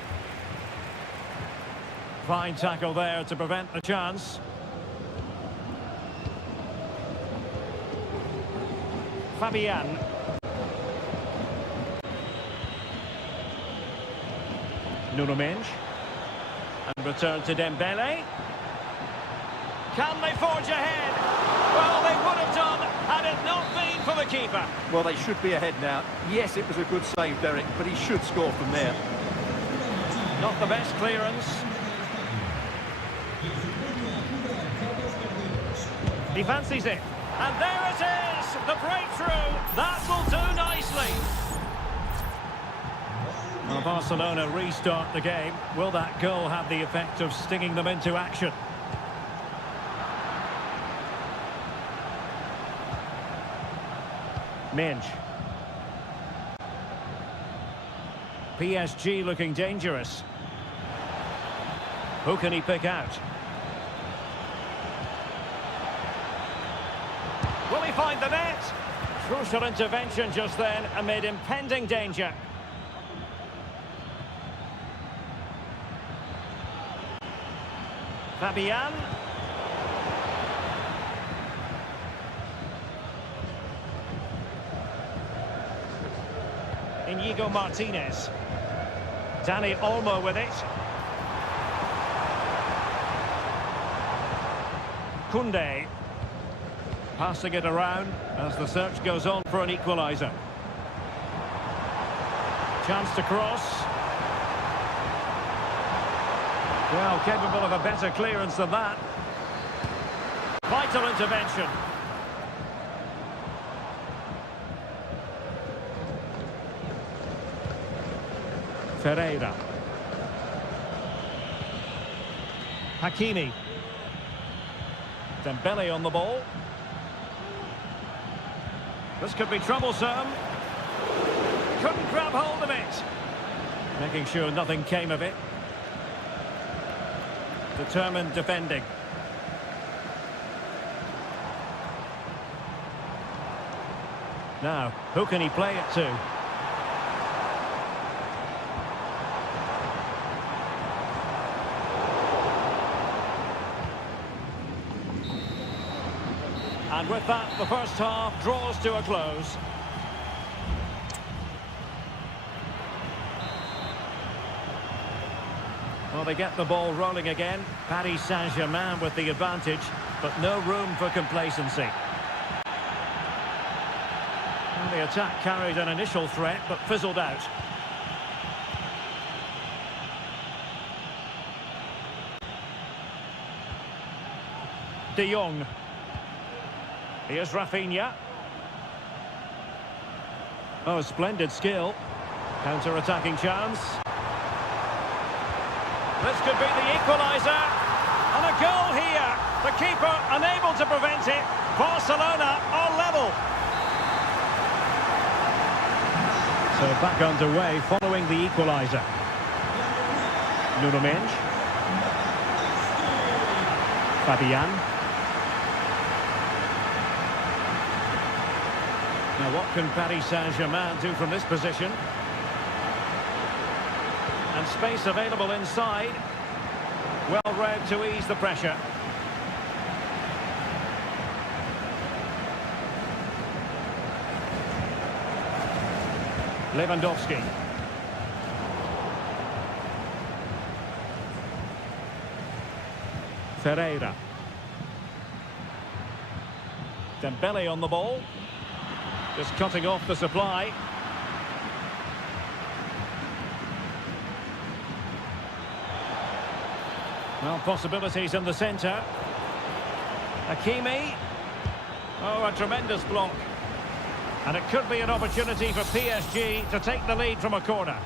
Fine tackle there to prevent the chance. Fabian. Nuno Mendes. And return to Dembele. Can they forge ahead? Well, they would have done had it not been for the keeper. Well, they should be ahead now. Yes, it was a good save, Derek, but he should score from there. Not the best clearance. He fancies it. And there it is, the breakthrough. That will do nicely. Well, Barcelona restart the game. Will that goal have the effect of stinging them into action? Mendes. PSG looking dangerous. Who can he pick out? Will he find the net? Crucial intervention just then amid impending danger. Fabian. Inigo Martinez. Dani Olmo with it. Koundé. Passing it around as the search goes on for an equaliser. Chance to cross. Well, capable of a better clearance than that. Vital intervention. Ferreira. Hakimi. Dembele on the ball. This could be troublesome. Couldn't grab hold of it. Making sure nothing came of it. Determined defending. Now, who can he play it to? And with that, the first half draws to a close. Well, they get the ball rolling again. Paris Saint-Germain with the advantage, but no room for complacency. And the attack carried an initial threat, but fizzled out. De Jong. Here's Rafinha. Oh, splendid skill. Counter-attacking chance. This could be the equaliser. And a goal here. The keeper unable to prevent it. Barcelona are level. So back underway following the equaliser. Nuno Mendes. Fabian. Now what can Paris Saint-Germain do from this position? And space available inside. Well read to ease the pressure. Lewandowski. Ferreira. Dembele on the ball. Just cutting off the supply. Well, possibilities in the centre. Hakimi. Oh, a tremendous block. And it could be an opportunity for PSG to take the lead from a corner.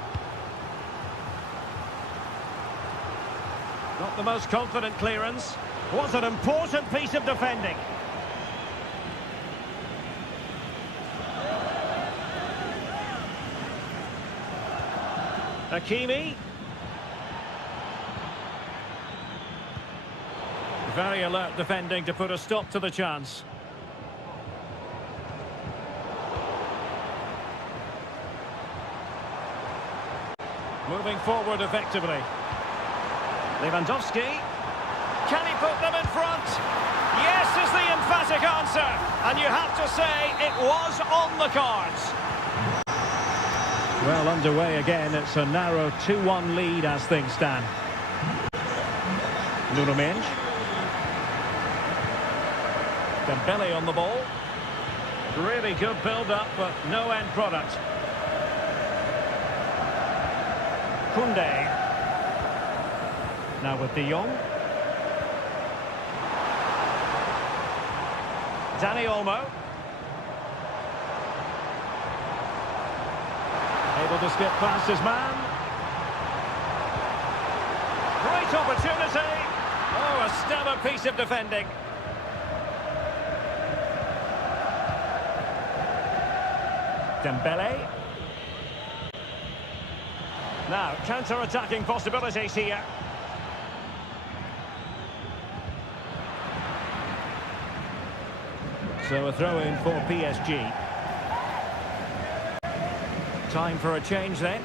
Not the most confident clearance. Was an important piece of defending. Hakimi. Very alert defending to put a stop to the chance. Moving forward effectively. Lewandowski. Can he put them in front? Yes is the emphatic answer. And you have to say it was on the cards. Well, underway again. It's a narrow 2-1 lead as things stand. Nuno Mendes. Dembele on the ball. Really good build-up, but no end product. Koundé. Now with De Jong. Dani Olmo. Able to skip past his man. Great opportunity. Oh, a stellar piece of defending. Dembele. Now, counter-attacking possibilities here. So a throw-in for PSG. Time for a change then.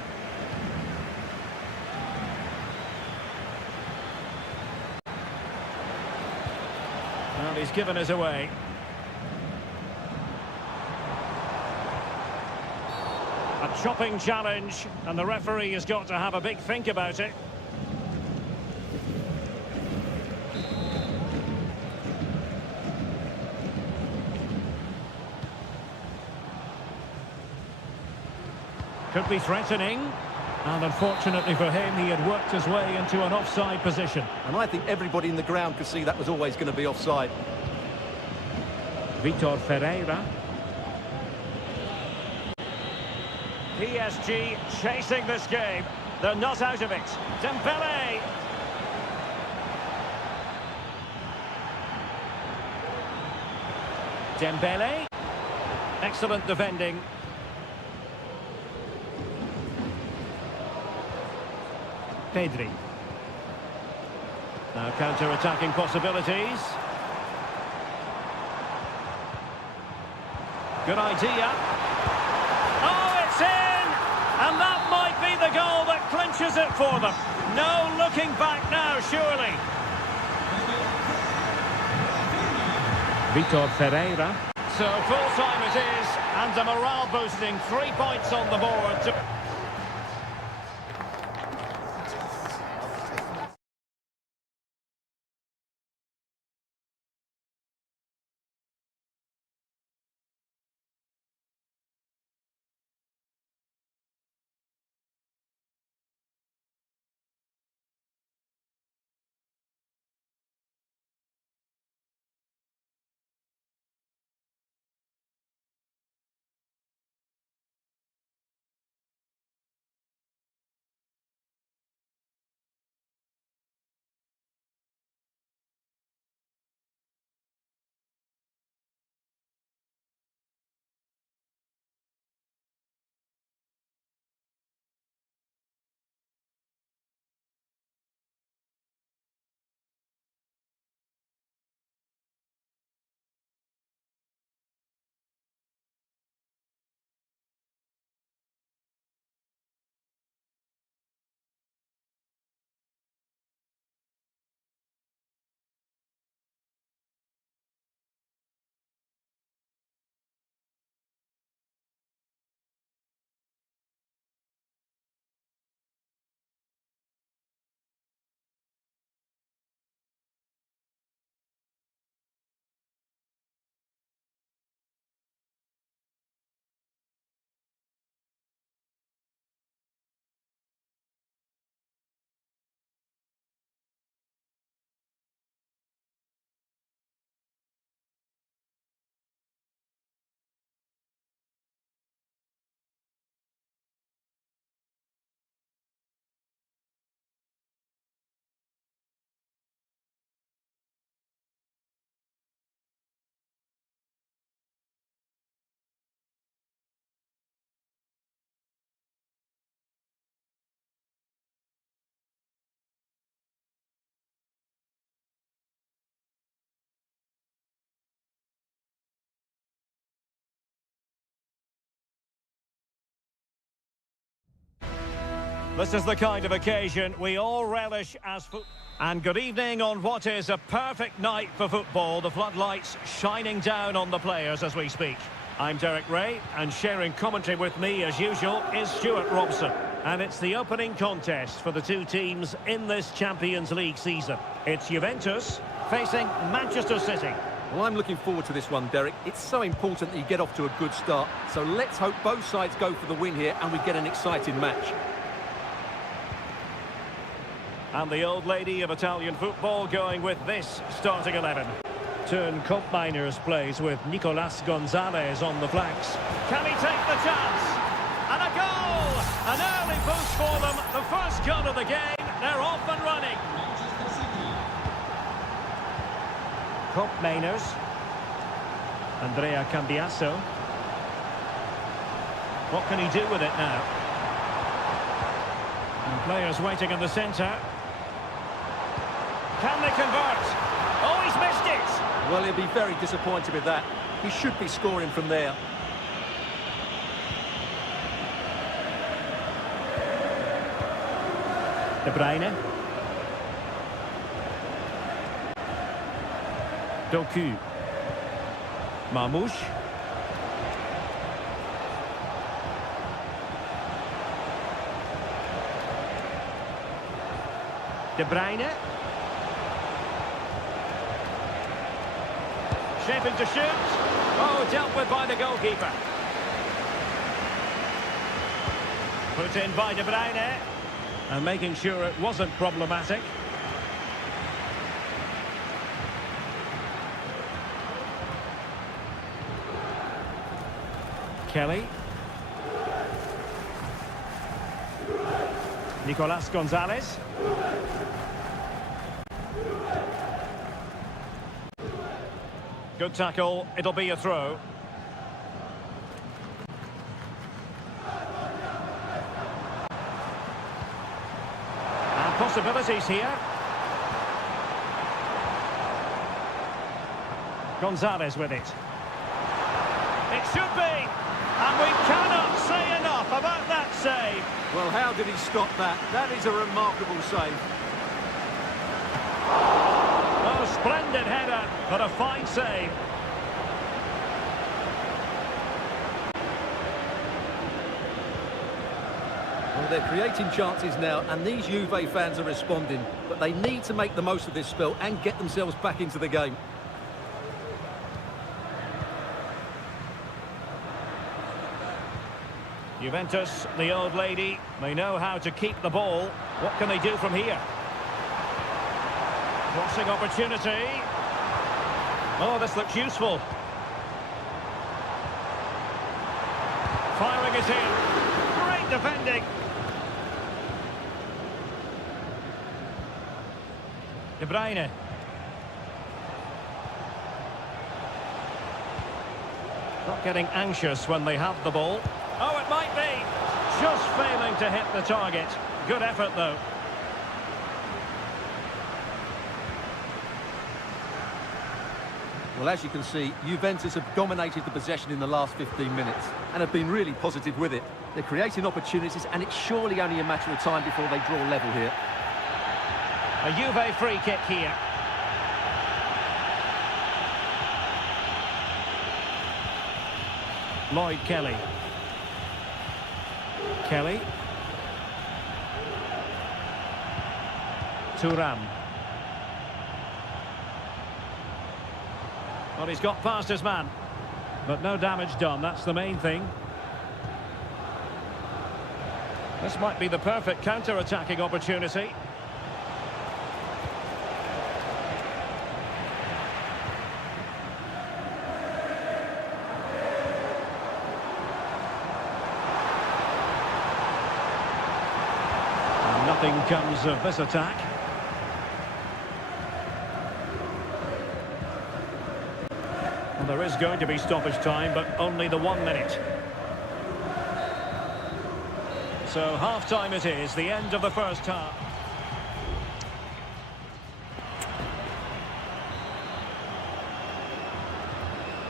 Well, he's given us away. A chopping challenge, and the referee has got to have a big think about it. Could be threatening, and unfortunately for him, he had worked his way into an offside position. And I think everybody in the ground could see that was always going to be offside. Vitor Ferreira. PSG chasing this game. They're not out of it. Dembele. Dembele. Excellent defending. Pedri. Now counter-attacking possibilities. Good idea. Oh, it's in! And that might be the goal that clinches it for them. No looking back now, surely. Vitor Ferreira. So full-time it is, and a morale-boosting 3 points on the board. This is the kind of occasion we all relish as And good evening on what is a perfect night for football. The floodlights shining down on the players as we speak. I'm Derek Ray, and sharing commentary with me as usual is Stuart Robson. And it's the opening contest for the two teams in this Champions League season. It's Juventus facing Manchester City. Well, I'm looking forward to this one, Derek. It's so important that you get off to a good start. So let's hope both sides go for the win here and we get an exciting match. And the old lady of Italian football going with this starting 11. Turn Miners plays with Nicolas Gonzalez on the flanks. Can he take the chance? And a goal! An early boost for them. The first goal of the game. They're off and running. Miners. Andrea Cambiasso. What can he do with it now? And players waiting in the centre. Can they convert? Oh, he's missed it! Well, he'll be very disappointed with that. He should be scoring from there. De Bruyne. Doku. Marmoush. De Bruyne. Shaping to shoot. Oh, dealt with by the goalkeeper. Put in by De Bruyne. And making sure it wasn't problematic. Kelly. Nicolas Gonzalez. Good tackle. It'll be a throw. And possibilities here. Gonzalez with it. It should be. And we cannot say enough about that save. Well, how did he stop that? That is a remarkable save. Oh, splendid header, but a fine save. Well, they're creating chances now, and these Juve fans are responding. But they need to make the most of this spell and get themselves back into the game. Juventus, the old lady, they know how to keep the ball. What can they do from here? Crossing opportunity. Oh, this looks useful. Firing it in. Great defending. De Bruyne. Not getting anxious when they have the ball. Oh, it might be. Just failing to hit the target. Good effort, though. Well, as you can see, Juventus have dominated the possession in the last 15 minutes and have been really positive with it. They're creating opportunities, and it's surely only a matter of time before they draw level here. A Juve free kick here. Lloyd Kelly. Kelly. Thuram. Well, he's got past his man. But no damage done, that's the main thing. This might be the perfect counter-attacking opportunity. Nothing comes of this attack. Well, there is going to be stoppage time, but only the 1 minute. So half-time it is, the end of the first half.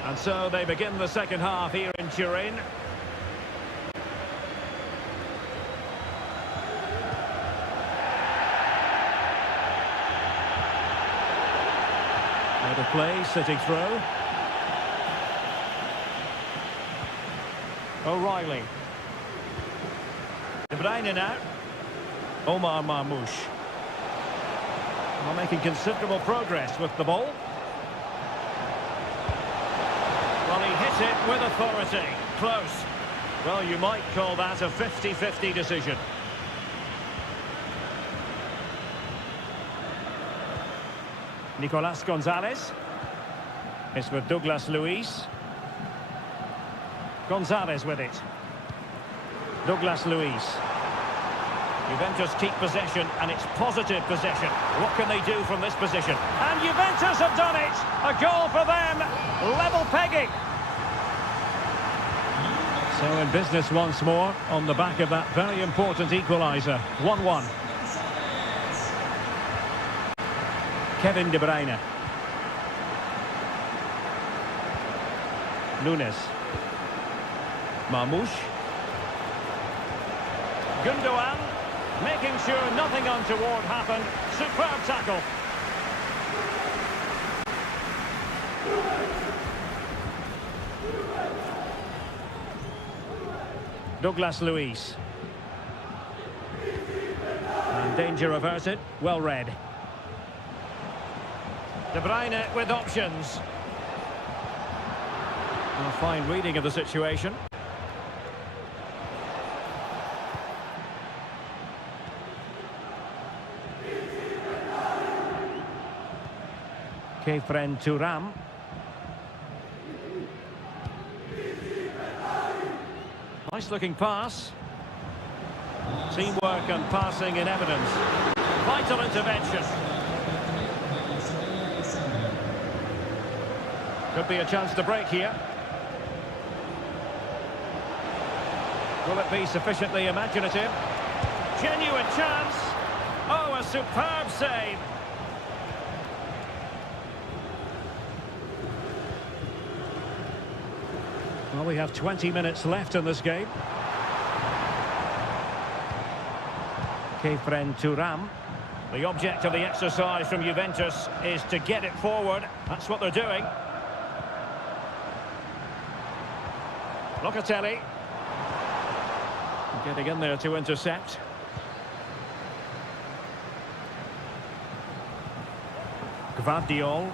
And so they begin the second half here in Turin. Bit of play, City throw. O'Reilly. De Bruyne now. Omar Marmoush. Well, making considerable progress with the ball. Well, he hit it with authority. Close. Well, you might call that a 50-50 decision. Nicolas Gonzalez. It's with Douglas Luiz. Gonzalez with it. Douglas Luiz. Juventus keep possession, and it's positive possession. What can they do from this position? And Juventus have done it! A goal for them! Level pegging! So in business once more, on the back of that very important equaliser. 1-1. Kevin De Bruyne. Nunes. Marmoush. Gundogan. Making sure nothing untoward happened. Superb tackle. Douglas Luiz. And danger averted. Well read. De Bruyne with options. A fine reading of the situation. Kefren Turam. Nice looking pass. Teamwork and passing in evidence. Vital intervention. Could be a chance to break here. Will it be sufficiently imaginative? Genuine chance. Oh, a superb save. Well, we have 20 minutes left in this game. Kefren Turam. The object of the exercise from Juventus is to get it forward. That's what they're doing. Locatelli. Getting in there to intercept. Gvardiol.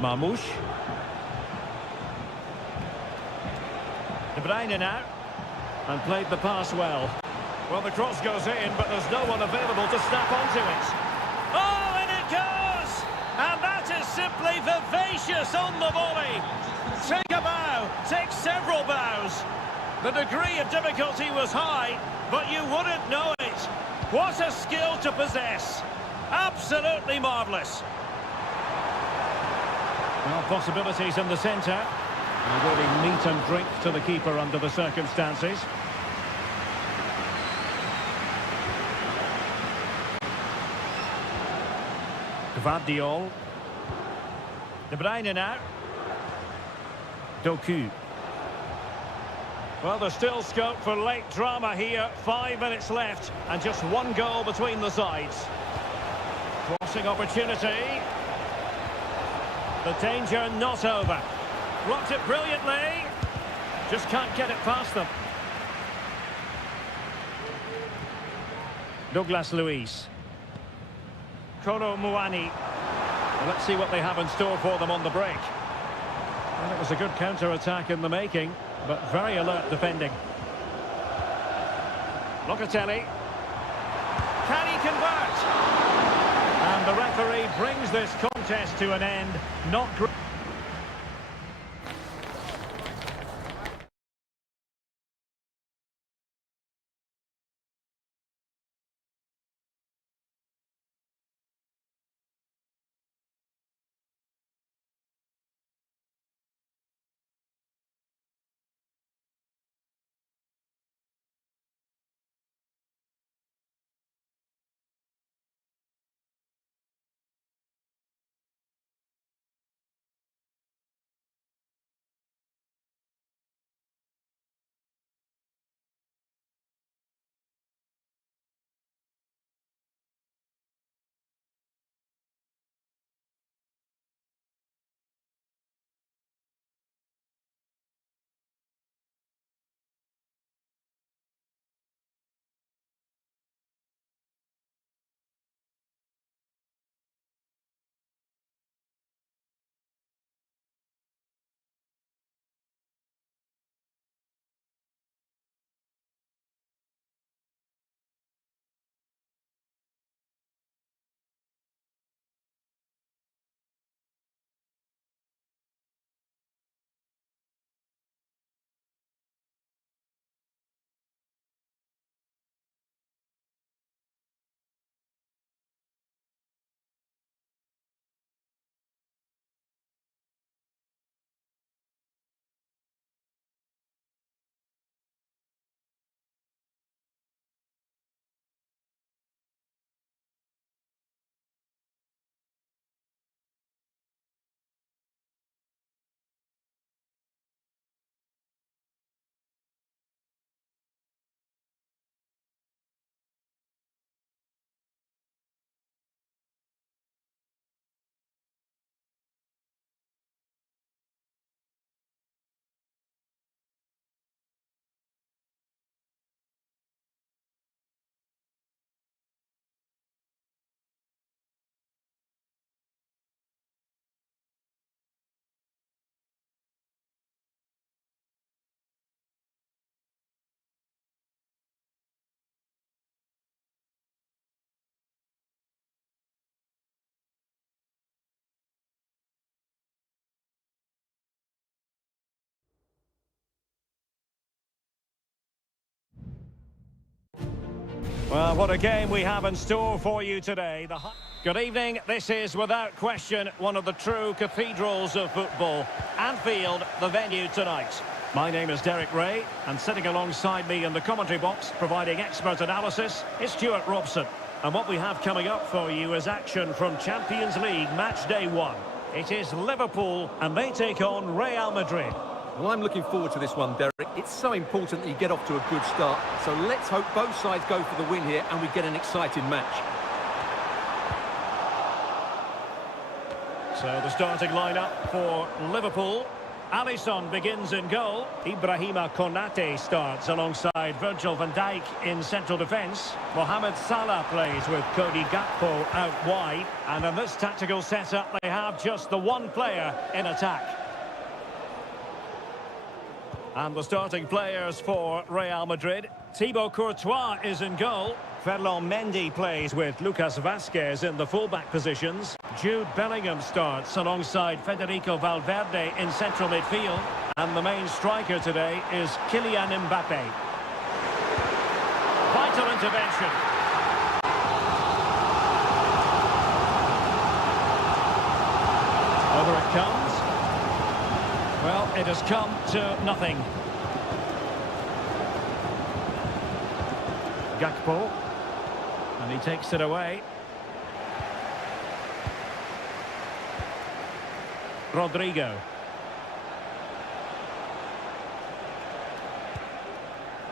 Marmoush. De Bruyne now. And played the pass well. Well, the cross goes in, but there's no one available to snap onto it. Oh, and it goes! And that is simply vivacious on the volley. Take a bow, take several bows. The degree of difficulty was high, but you wouldn't know it. What a skill to possess. Absolutely marvellous. Well, possibilities in the centre. And really meat and drink to the keeper under the circumstances. Gvardiol. De Bruyne now. Doku. Well, there's still scope for late drama here. 5 minutes left and just one goal between the sides. Crossing opportunity. The danger not over. Blocked it brilliantly. Just can't get it past them. Douglas Luiz. Kolo Muani. Well, let's see what they have in store for them on the break. And it was a good counter-attack in the making, but very alert defending. Locatelli. Can he convert? And the referee brings this contest to an end. Not great. Well, what a game we have in store for you today. Good evening. This is, without question, one of the true cathedrals of football. Anfield, the venue tonight. My name is Derek Ray, and sitting alongside me in the commentary box, providing expert analysis, is Stuart Robson. And what we have coming up for you is action from Champions League Match Day 1. It is Liverpool, and they take on Real Madrid. Well, I'm looking forward to this one, Derek. It's so important that you get off to a good start. So let's hope both sides go for the win here and we get an exciting match. So the starting lineup for Liverpool. Alisson begins in goal. Ibrahima Konate starts alongside Virgil van Dijk in central defence. Mohamed Salah plays with Cody Gakpo out wide. And in this tactical setup, they have just the one player in attack. And the starting players for Real Madrid. Thibaut Courtois is in goal. Ferland Mendy plays with Lucas Vazquez in the fullback positions. Jude Bellingham starts alongside Federico Valverde in central midfield. And the main striker today is Kylian Mbappe. Vital intervention. Over it comes. Well, it has come to nothing. Gakpo. And he takes it away. Rodrigo.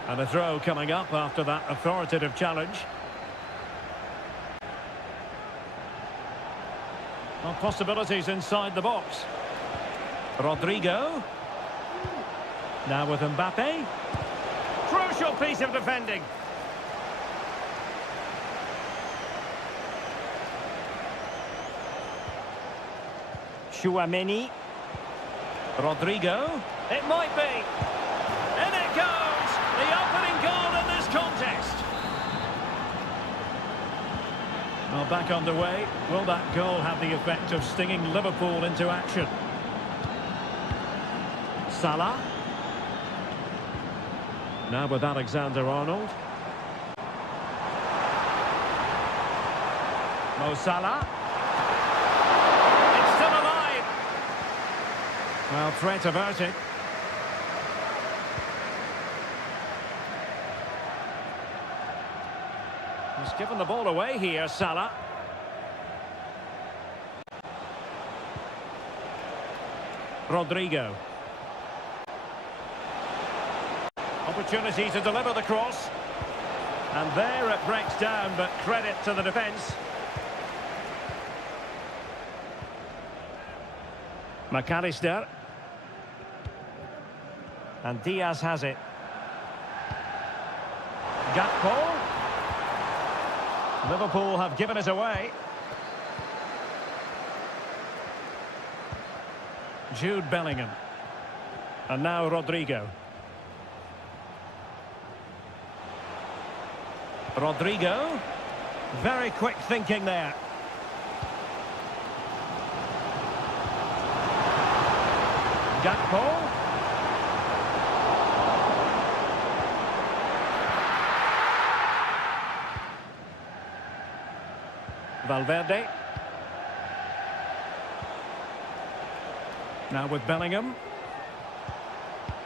And a throw coming up after that authoritative challenge. Well, possibilities inside the box. Rodrigo. Now with Mbappe. Crucial piece of defending. Chouameni. Rodrigo. It might be. And it goes! The opening goal in this contest. Well, back underway. Will that goal have the effect of stinging Liverpool into action? Salah. Now with Alexander-Arnold. Mo Salah. It's still alive. Well, threat averted. He's given the ball away here, Salah. Rodrigo. Opportunity to deliver the cross. And there it breaks down, but credit to the defence. McAllister. And Diaz has it. Gakpo. Liverpool have given it away. Jude Bellingham. And now Rodrigo. Rodrigo. Very quick thinking there. Gakpo. Valverde. Now with Bellingham.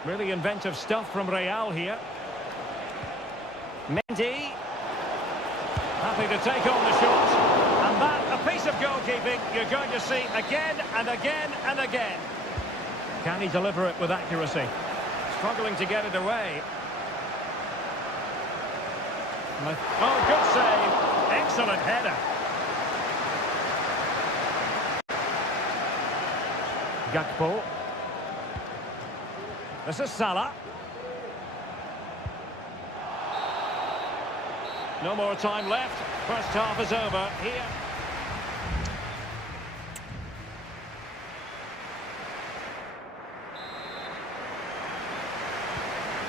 Really inventive stuff from Real here. Mendy. Happy to take on the shot. And that, a piece of goalkeeping you're going to see again and again and again. Can he deliver it with accuracy? Struggling to get it away. Oh, good save. Excellent header. Gakpo. This is Salah. No more time left. First half is over here.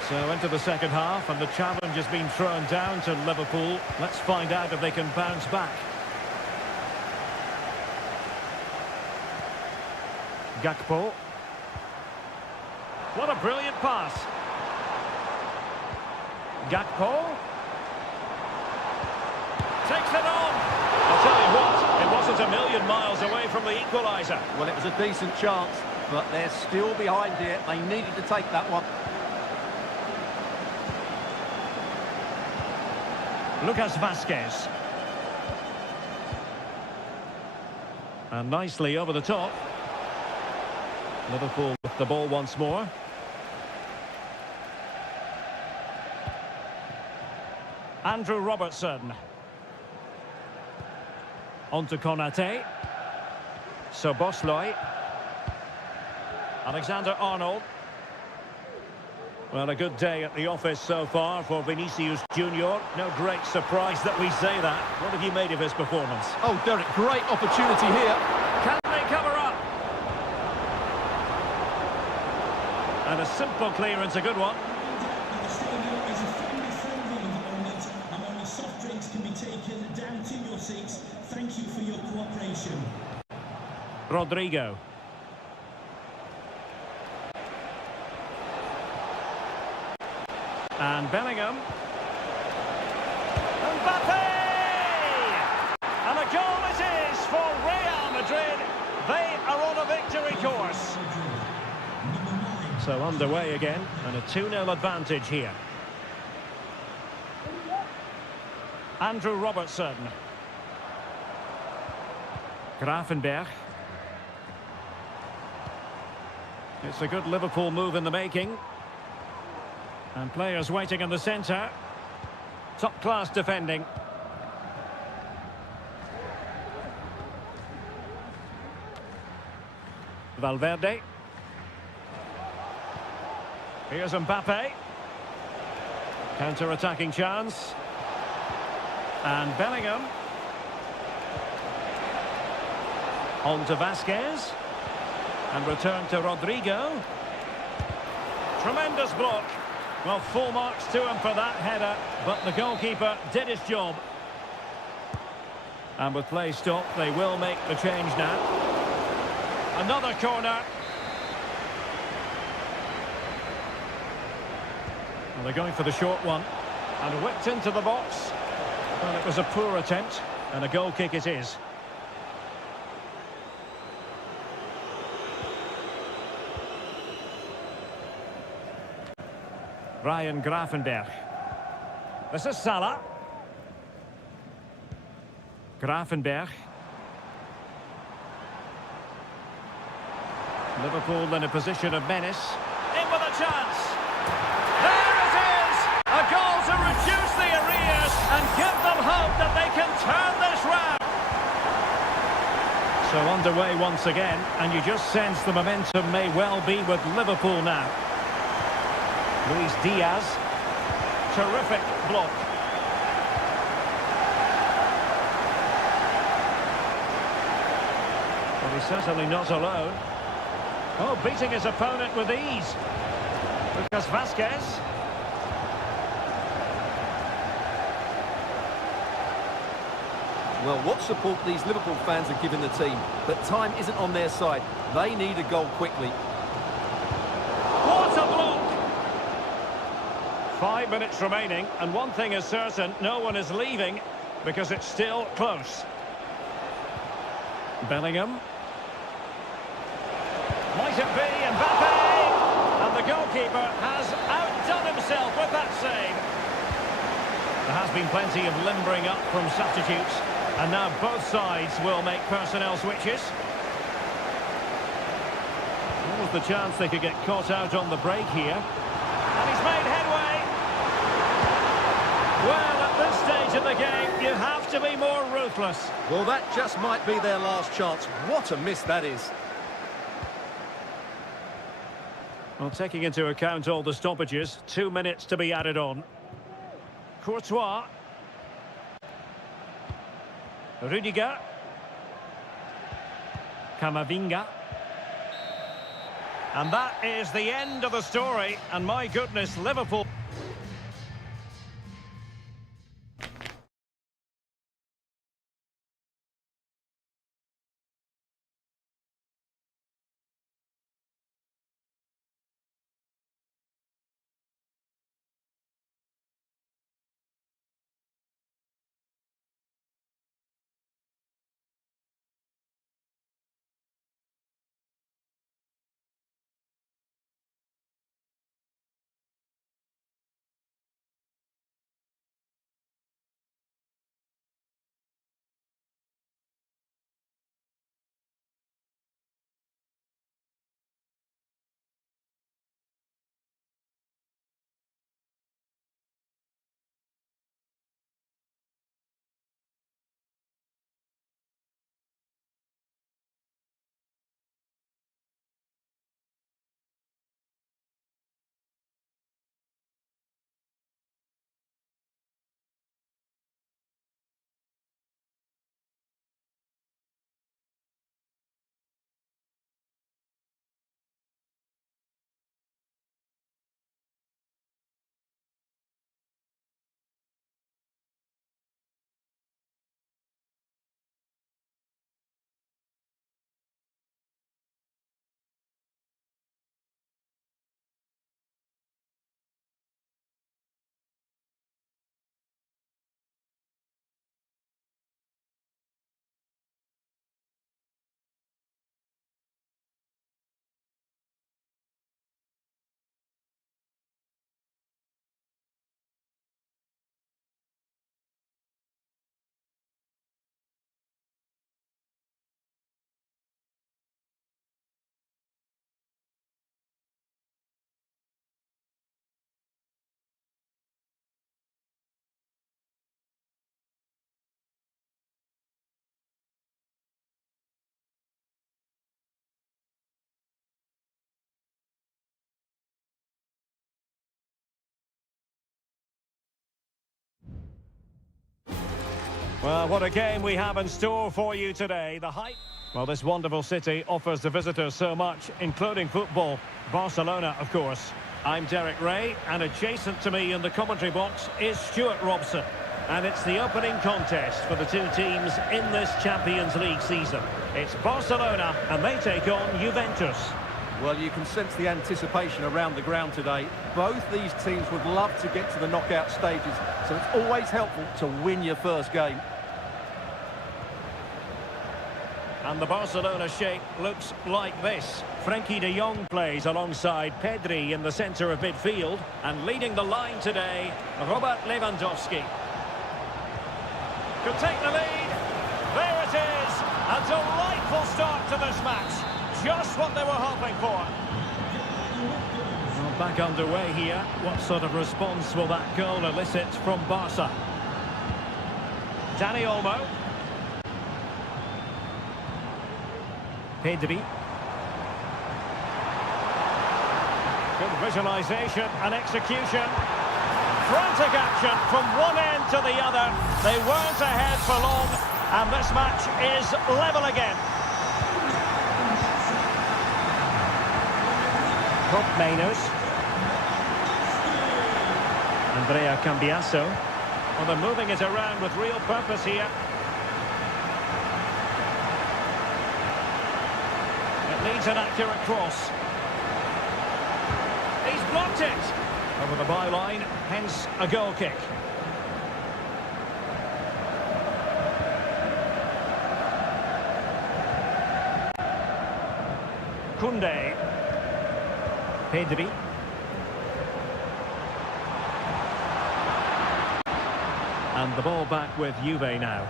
So into the second half, and the challenge has been thrown down to Liverpool. Let's find out if they can bounce back. Gakpo. What a brilliant pass. Gakpo. Takes it on. I'll tell you what, it wasn't a million miles away from the equaliser. Well, it was a decent chance, but they're still behind here. They needed to take that one. Lucas Vazquez. And nicely over the top. Liverpool with the ball once more. Andrew Robertson. On to Konate. Soboslai. Alexander-Arnold. Well, a good day at the office so far for Vinicius Junior. No great surprise that we say that. What have you made of his performance? Oh, Derek, great opportunity here. Can they cover up? And a simple clearance, a good one. The stadium is a family-friendly environment and only soft drinks can be taken down to your seats. Thank you for your cooperation. Rodrigo. And Bellingham. Mbappe! And a goal it is for Real Madrid. They are on a victory course. So underway again, and a 2-0 advantage here. Andrew Robertson. Gravenberch. It's a good Liverpool move in the making. And players waiting in the centre. Top-class defending. Valverde. Here's Mbappe. Counter-attacking chance. And Bellingham. On to Vazquez. And return to Rodrigo. Tremendous block. Well, full marks to him for that header, but the goalkeeper did his job. And with play stopped, they will make the change now. Another corner. Well, they're going for the short one. And whipped into the box. Well, it was a poor attempt, and a goal kick it is. Ryan Gravenberch. This is Salah. Gravenberch. Liverpool in a position of menace. In with a chance. There it is! A goal to reduce the arrears and give them hope that they can turn this round. So underway once again, and you just sense the momentum may well be with Liverpool now. Luis Diaz. Terrific block. Well, he's certainly not alone. Oh, beating his opponent with ease. Lucas Vazquez. Well, what support these Liverpool fans are giving the team, but time isn't on their side. They need a goal quickly. What a block! 5 minutes remaining, and one thing is certain, no one is leaving because it's still close. Bellingham. Might it be Mbappe? And the goalkeeper has outdone himself with that save. There has been plenty of limbering up from substitutes, and now both sides will make personnel switches. What was the chance they could get caught out on the break here? And he's made headway. Well, at this stage of the game, you have to be more ruthless. Well, that just might be their last chance. What a miss that is. Well, taking into account all the stoppages, 2 minutes to be added on. Courtois. Rudiger. Camavinga. And that is the end of the story. And my goodness, Liverpool... Well, what a game we have in store for you today. The hype. Well, this wonderful city offers the visitors so much, including football. Barcelona, of course. I'm Derek Ray, and adjacent to me in the commentary box is Stuart Robson. And it's the opening contest for the two teams in this Champions League season. It's Barcelona, and they take on Juventus. Well, you can sense the anticipation around the ground today. Both these teams would love to get to the knockout stages, so it's always helpful to win your first game. And the Barcelona shape looks like this. Frenkie de Jong plays alongside Pedri in the centre of midfield. And leading the line today, Robert Lewandowski. Could take the lead. There it is. A delightful start to this match. Just what they were hoping for. Well, back underway here. What sort of response will that goal elicit from Barca? Dani Olmo. Pedri. Good visualisation and execution. Frantic action from one end to the other. They weren't ahead for long, and this match is level again. Top Mainers. Andrea Cambiasso. Well, they're moving it around with real purpose here. Needs an accurate cross. He's blocked it. Over the byline, hence a goal kick. Koundé. Pedri. And the ball back with Juve now.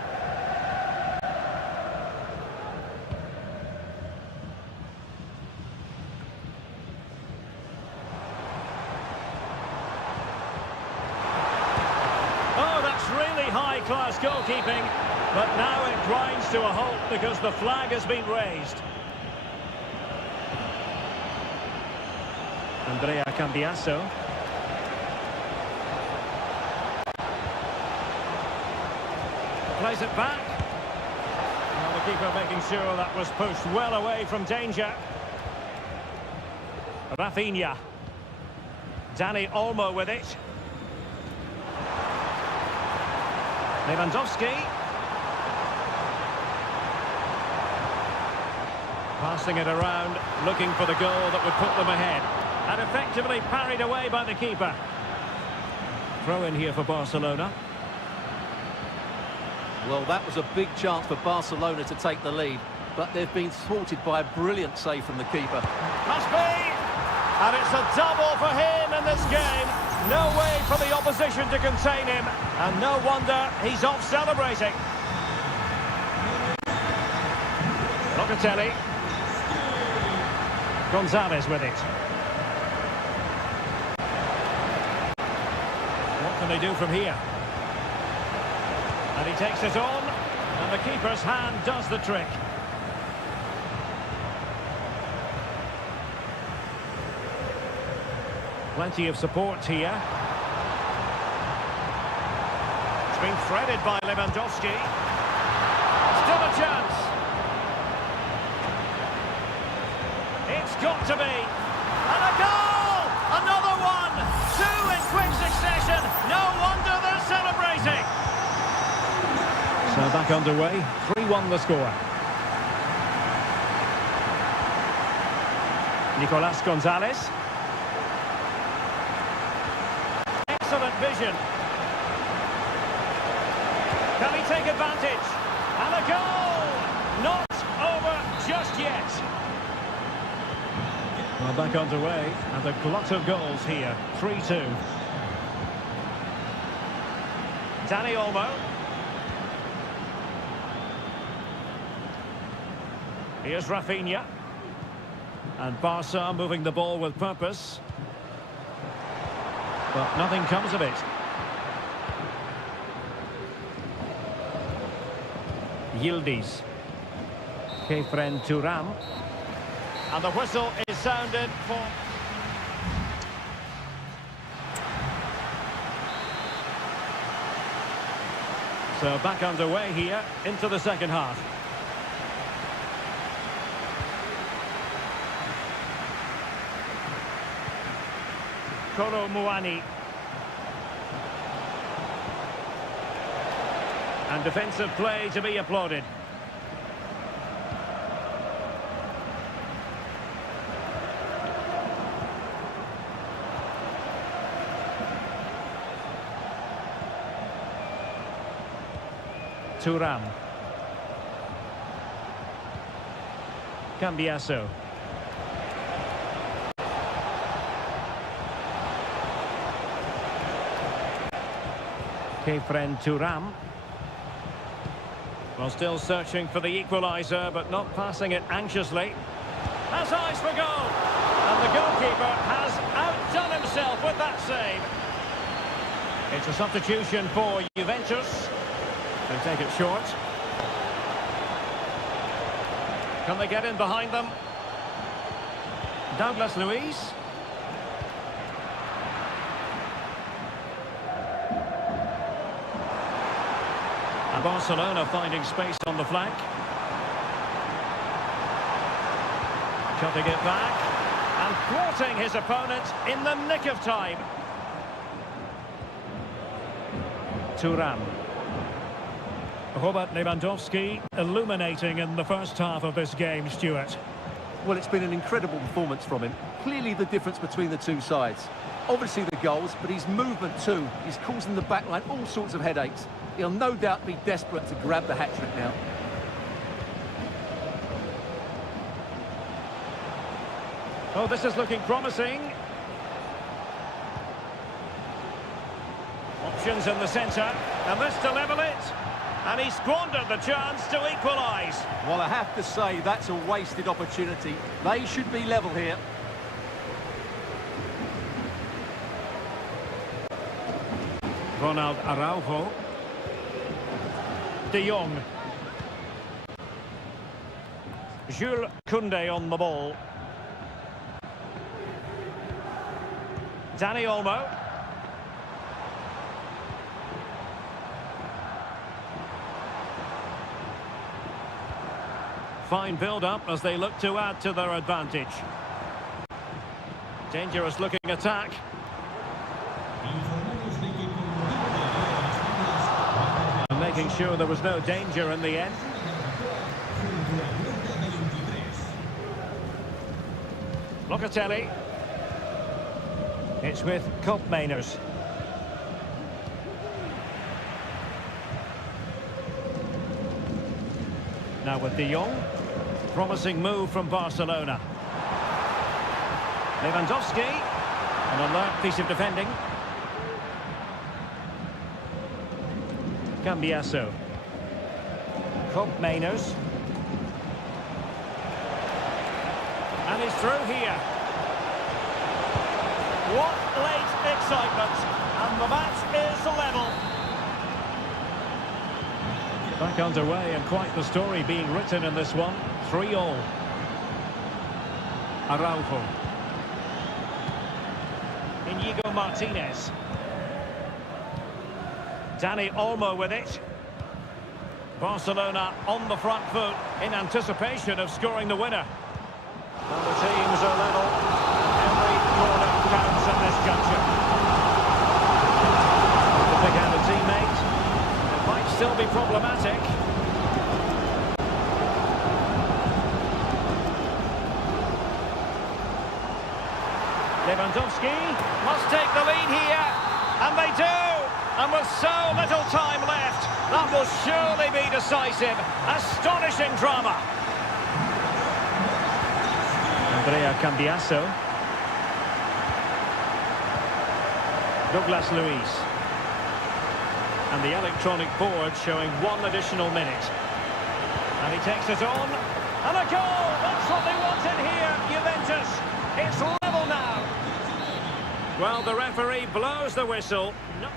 High-class goalkeeping, but now it grinds to a halt because the flag has been raised. Andrea Cambiasso. Plays it back. Well, the keeper making sure that was pushed well away from danger. Rafinha. Dani Olmo with it. Lewandowski. Passing it around, looking for the goal that would put them ahead. And effectively parried away by the keeper. Throw in here for Barcelona. Well, that was a big chance for Barcelona to take the lead, but they've been thwarted by a brilliant save from the keeper. Must be! And it's a double for him in this game. No way for the opposition to contain him, and no wonder he's off celebrating. Locatelli. Gonzalez with it. What can they do from here? And he takes it on, and the keeper's hand does the trick. Plenty of support here. It's been threaded by Lewandowski. Still a chance. It's got to be. And a goal! Another one! Two in quick succession. No wonder they're celebrating. So back underway. 3-1 the score. Nicolas Gonzalez. Excellent vision. Can he take advantage? And a goal! Not over just yet. Well, back underway, and a glut of goals here. 3-2. Dani Olmo. Here's Rafinha. And Barca moving the ball with purpose. But nothing comes of it. Yildiz. Kefren Turam. And the whistle is sounded for... So back underway here into the second half. Kolo Muani. And defensive play to be applauded. Thuram. Cambiasso. Kefren Thuram. Well, still searching for the equaliser, but not passing it anxiously. Has eyes for goal. And the goalkeeper has outdone himself with that save. It's a substitution for Juventus. They take it short. Can they get in behind them? Douglas Luiz. And Barcelona finding space on the flank. Cutting it back. And thwarting his opponent in the nick of time. Thuram. Robert Lewandowski illuminating in the first half of this game, Stuart. Well, it's been an incredible performance from him. Clearly the difference between the two sides. Obviously the goals, but his movement too. He's causing the backline all sorts of headaches. He'll no doubt be desperate to grab the hat-trick now. Oh, this is looking promising. Options in the centre, and this to level it. And he squandered the chance to equalise. Well, I have to say, that's a wasted opportunity. They should be level here. Ronald Araujo. De Jong. Jules Koundé on the ball. Dani Olmo. Fine build-up as they look to add to their advantage. Dangerous looking attack. And making sure there was no danger in the end. Locatelli. It's with Koopmeiners. Now with De Jong. Promising move from Barcelona. Lewandowski. An alert piece of defending. Cambiasso. Koopmeiners. And he's through here. What late excitement. And the match is level. Back underway, and quite the story being written in this one. 3-3. Araujo. Inigo Martinez. Dani Olmo with it. Barcelona on the front foot in anticipation of scoring the winner. And the teams are level. Every corner counts at this juncture. To pick out a teammate. It might still be problematic. Lewandowski must take the lead here, and they do! And with so little time left, that will surely be decisive. Astonishing drama. Andrea Cambiasso. Douglas Luiz. And the electronic board showing 1 additional minute. And he takes it on. And a goal! That's what they wanted here, Juventus. It's level now. Well, the referee blows the whistle. No.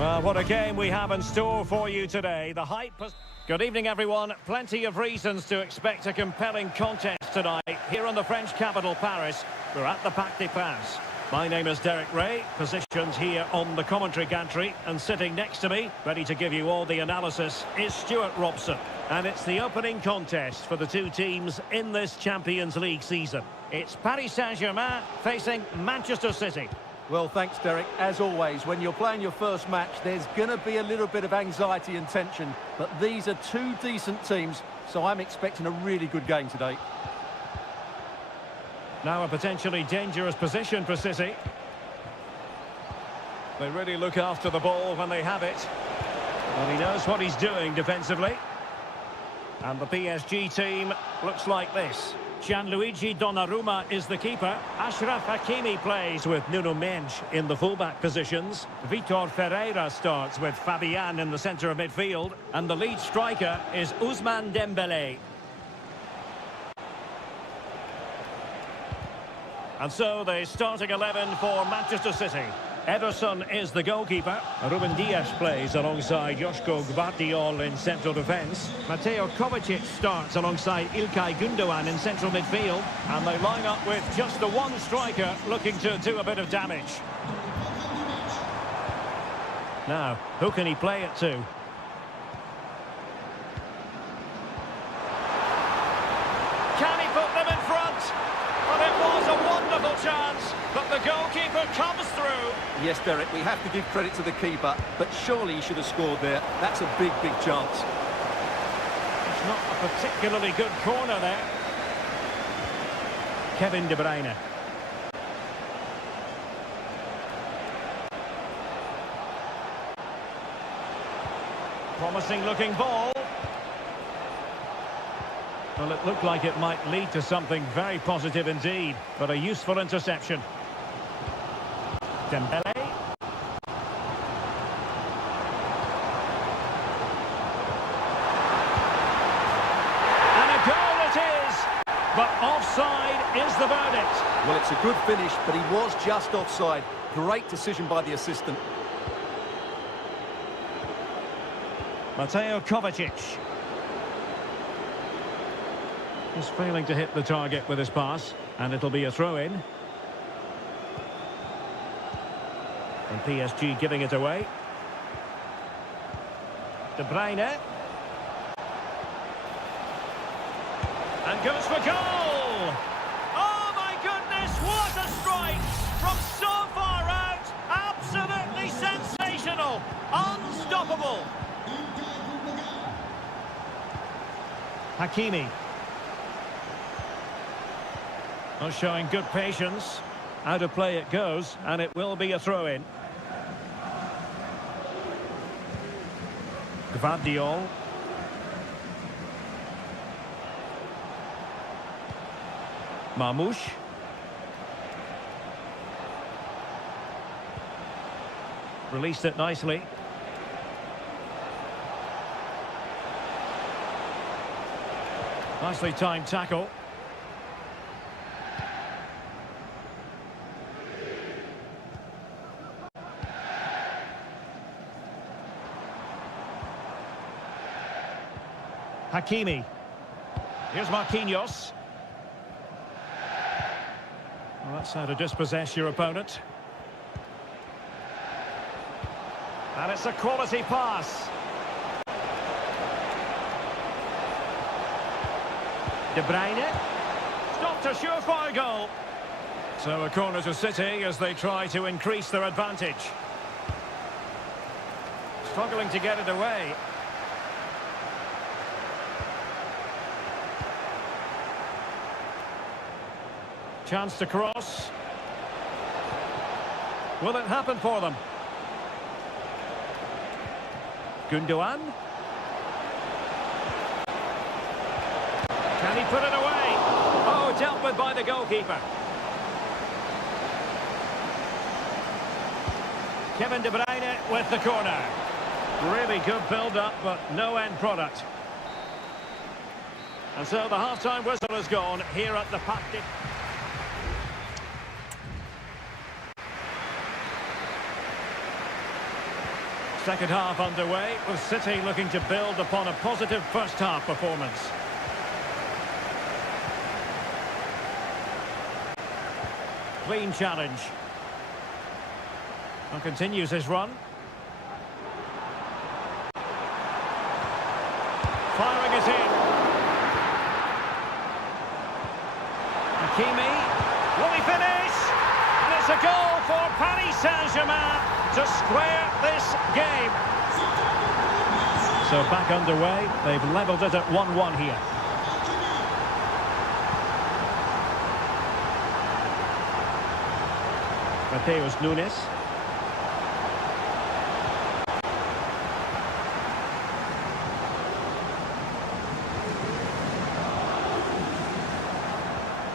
Well, what a game we have in store for you today. The hype has... Good evening, everyone. Plenty of reasons to expect a compelling contest tonight. Here in the French capital, Paris, we're at the Parc des Princes. My name is Derek Ray, positioned here on the commentary gantry, and sitting next to me, ready to give you all the analysis, is Stuart Robson. And it's the opening contest for the two teams in this Champions League season. It's Paris Saint-Germain facing Manchester City. Well, thanks, Derek. As always, when you're playing your first match, there's going to be a little bit of anxiety and tension. But these are two decent teams, so I'm expecting a really good game today. Now a potentially dangerous position for City. They really look after the ball when they have it. Well, he knows what he's doing defensively. And the PSG team looks like this. Gianluigi Donnarumma is the keeper. Achraf Hakimi plays with Nuno Mendes in the fullback positions. Vitor Ferreira starts with Fabian in the centre of midfield. And the lead striker is Ousmane Dembélé. And so the starting 11 for Manchester City. Ederson is the goalkeeper. Ruben Dias plays alongside Joško Gvardiol in central defence. Mateo Kovacic starts alongside İlkay Gündoğan in central midfield. And they line up with just the one striker looking to do a bit of damage. Now, who can he play it to? Can he put them in front? Well, it was a wonderful chance, but the goalkeeper comes through. Yes, Derek, we have to give credit to the keeper, but surely he should have scored there. That's a big, big chance. It's not a particularly good corner there. Kevin De Bruyne. Promising looking ball. Well, it looked like it might lead to something very positive indeed, but a useful interception. Dembélé. And a goal it is, but offside is the verdict. Well, it's a good finish, but he was just offside. Great decision by the assistant. Mateo Kovacic. He's failing to hit the target with his pass, and it'll be a throw-in. And PSG giving it away. De Bruyne. And goes for goal! Oh my goodness, what a strike! From so far out, absolutely sensational! Unstoppable! Hakimi. Well, showing good patience. Out of play it goes, and it will be a throw-in. Gvardiol. Marmoush. Released it nicely. Nicely timed tackle. Hakimi. Here's Marquinhos. Well, that's how to dispossess your opponent. And it's a quality pass. De Bruyne. Stopped a surefire goal. So a corner to City as they try to increase their advantage. Struggling to get it away. Chance to cross. Will it happen for them? Gündoğan. Can he put it away? Oh, dealt with by the goalkeeper. Kevin De Bruyne with the corner. Really good build-up, but no end product. And so the half-time whistle has gone here at the Parc des Princes. Second half underway, with City looking to build upon a positive first half performance. Clean challenge. And continues his run. Firing is in. Hakimi. Will he finish? And it's a goal for Paris Saint-Germain to square this game. So back underway. They've levelled it at 1-1 here. Mateus Nunes.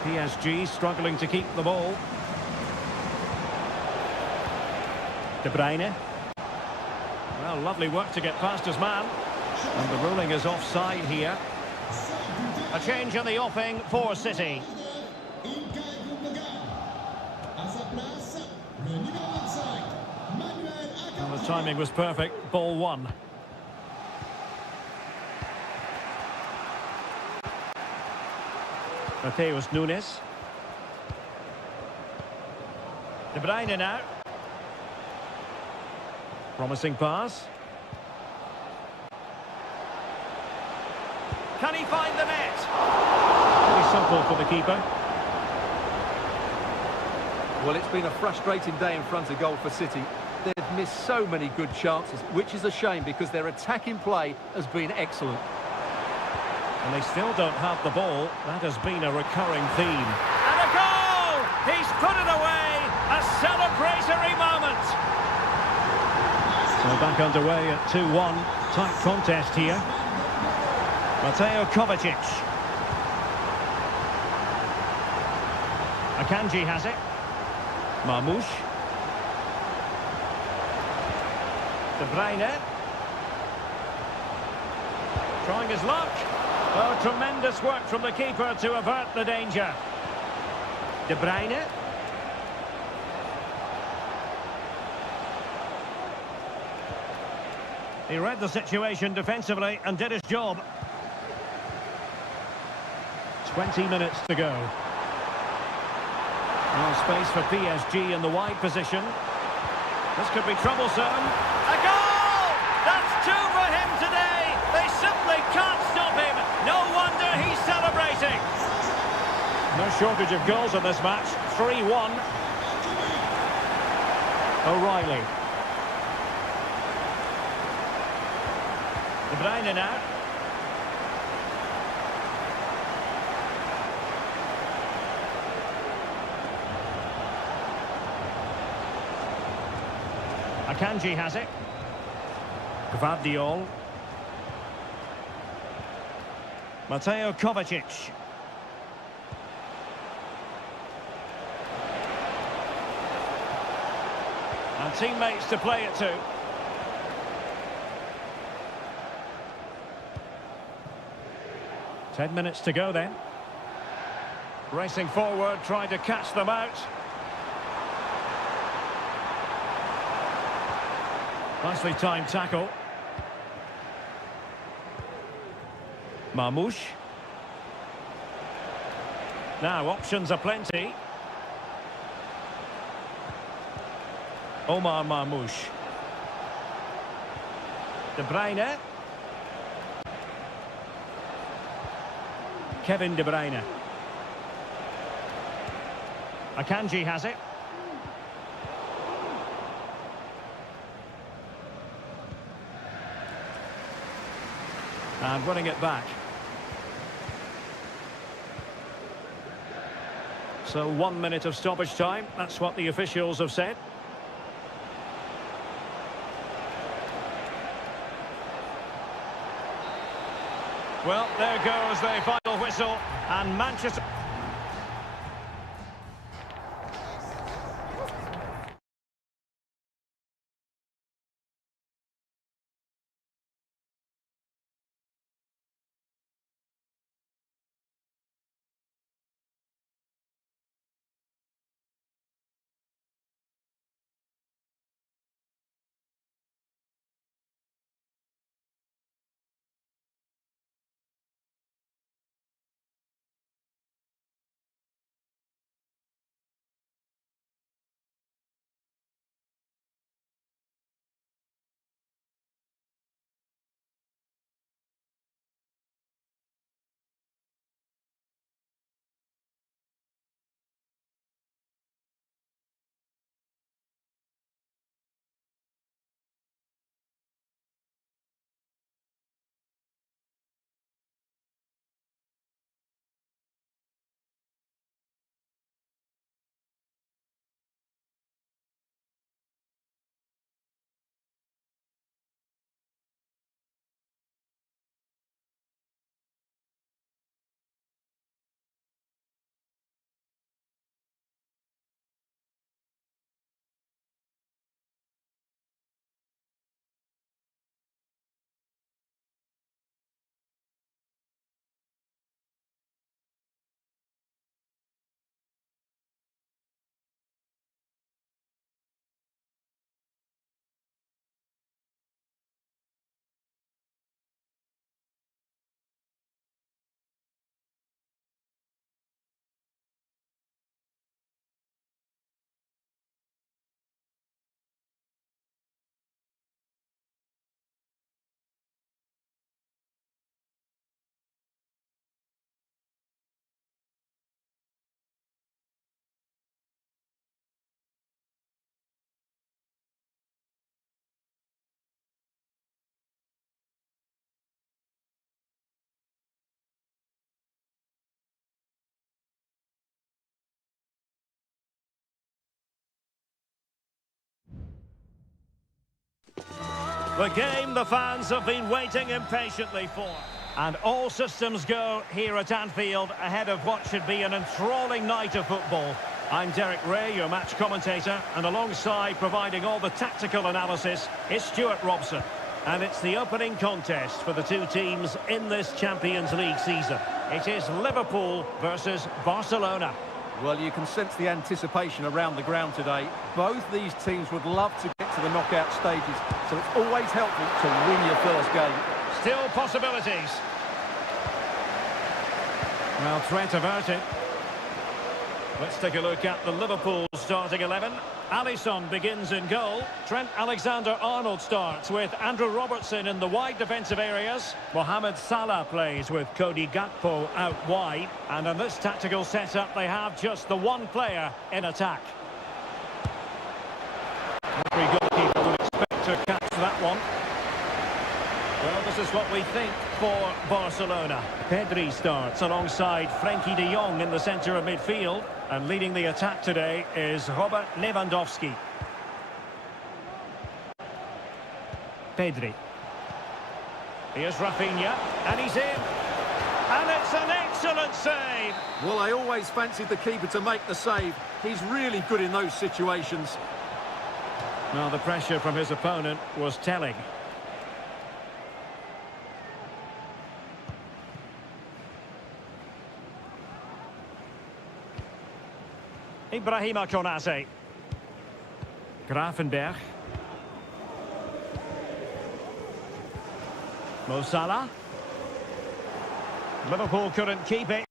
PSG struggling to keep the ball. De Bruyne. Well, lovely work to get past his man. And the ruling is offside here. A change in the offing for City. And the timing was perfect. Ball one. Mateus Nunes. De Bruyne now. Promising pass. Can he find the net? Pretty simple for the keeper. Well, it's been a frustrating day in front of goal for City. They've missed so many good chances, which is a shame because their attacking play has been excellent. And they still don't have the ball. That has been a recurring theme. And a goal! He's put it away! A celebratory moment! So back underway at 2-1. Tight contest here. Mateo Kovacic. Akanji has it. Marmoush. De Bruyne. Trying his luck. Oh, tremendous work from the keeper to avert the danger. De Bruyne. He read the situation defensively and did his job. 20 minutes to go. Now space for PSG in the wide position. This could be troublesome. A goal! That's two for him today. They simply can't stop him. No wonder he's celebrating. No shortage of goals in this match. 3-1. O'Reilly. De Bruyne now. Akanji has it. Gvardiol. Mateo Kovacic. And teammates to play it to. Ten minutes to go then. Racing forward, trying to catch them out. Nicely timed tackle. Marmoush. Now options are plenty. Omar Marmoush. De Bruyne. Kevin De Bruyne. Akanji has it. And running it back. So 1 minute of stoppage time. That's what the officials have said. Well, there goes the final whistle, and Manchester... The game the fans have been waiting impatiently for. And all systems go here at Anfield ahead of what should be an enthralling night of football. I'm Derek Ray, your match commentator, and alongside providing all the tactical analysis is Stuart Robson. And it's the opening contest for the two teams in this Champions League season. It is Liverpool versus Barcelona. Well, you can sense the anticipation around the ground today. Both these teams would love to get to the knockout stages, so it's always helpful to win your first game. Still possibilities. Well, Trent averted. Let's take a look at the Liverpool starting 11. Alisson begins in goal. Trent Alexander-Arnold starts with Andrew Robertson in the wide defensive areas. Mohamed Salah plays with Cody Gakpo out wide. And in this tactical setup, they have just the one player in attack. Every goalkeeper would expect to catch that one. Well, this is what we think for Barcelona. Pedri starts alongside Frenkie de Jong in the centre of midfield. And leading the attack today is Robert Lewandowski. Pedri. Here's Rafinha, and he's in. And it's an excellent save. Well, I always fancied the keeper to make the save. He's really good in those situations. Well, the pressure from his opponent was telling. Ibrahima Konate. Gravenberg. Mo Salah. Liverpool couldn't keep it.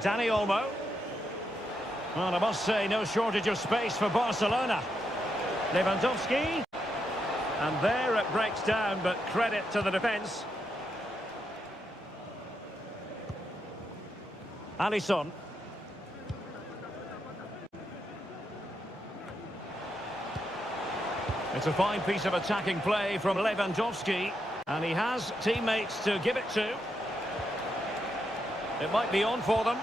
Dani Olmo. Well, I must say, no shortage of space for Barcelona. Lewandowski. And there it breaks down, but credit to the defence. Alisson. It's a fine piece of attacking play from Lewandowski, and he has teammates to give it to. It might be on for them.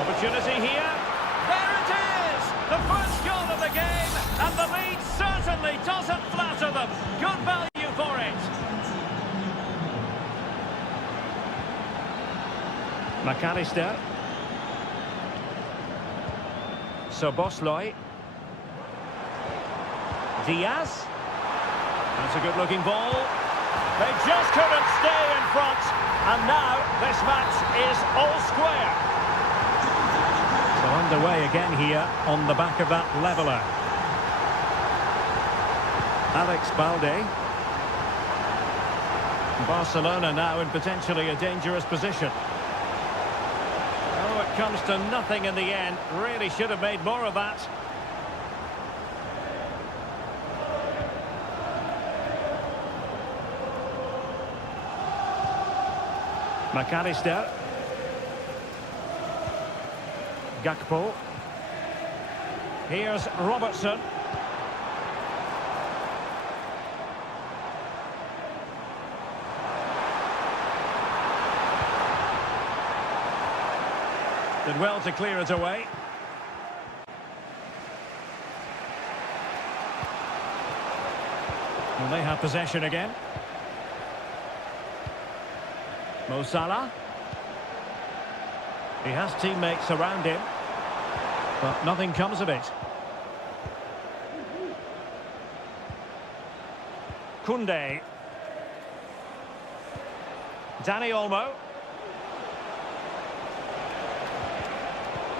Opportunity here. There it is! The first goal of the game, and the lead certainly doesn't flatter them. Good value for it. McAllister. Soboslai. Diaz. That's a good-looking ball. They just couldn't stay in front. And now this match is all square. So underway again here on the back of that leveller. Alex Balde. Barcelona now in potentially a dangerous position. Oh, it comes to nothing in the end. Really should have made more of that. McAllister. Gakpo. Here's Robertson. Did well to clear it away. And they have possession again. Mo Salah. He has teammates around him, but nothing comes of it. Koundé. Dani Olmo.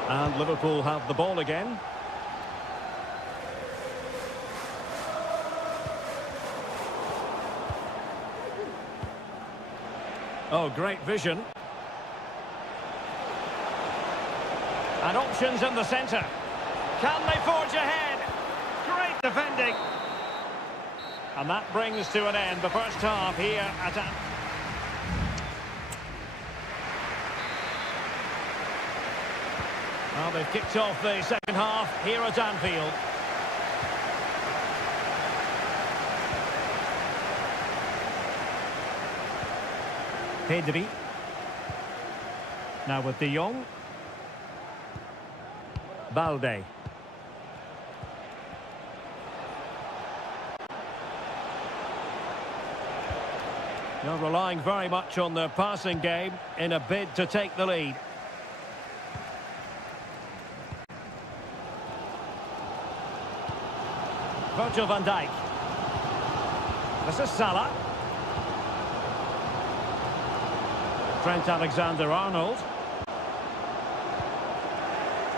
And Liverpool have the ball again. Oh, great vision. And options in the centre. Can they forge ahead? Great defending. And that brings to an end the first half here at Anfield. Well, they've kicked off the second half here at Anfield. Pedri. Now with de Jong. Balde. Now relying very much on their passing game in a bid to take the lead. Virgil van Dijk. This is Salah. Trent Alexander-Arnold.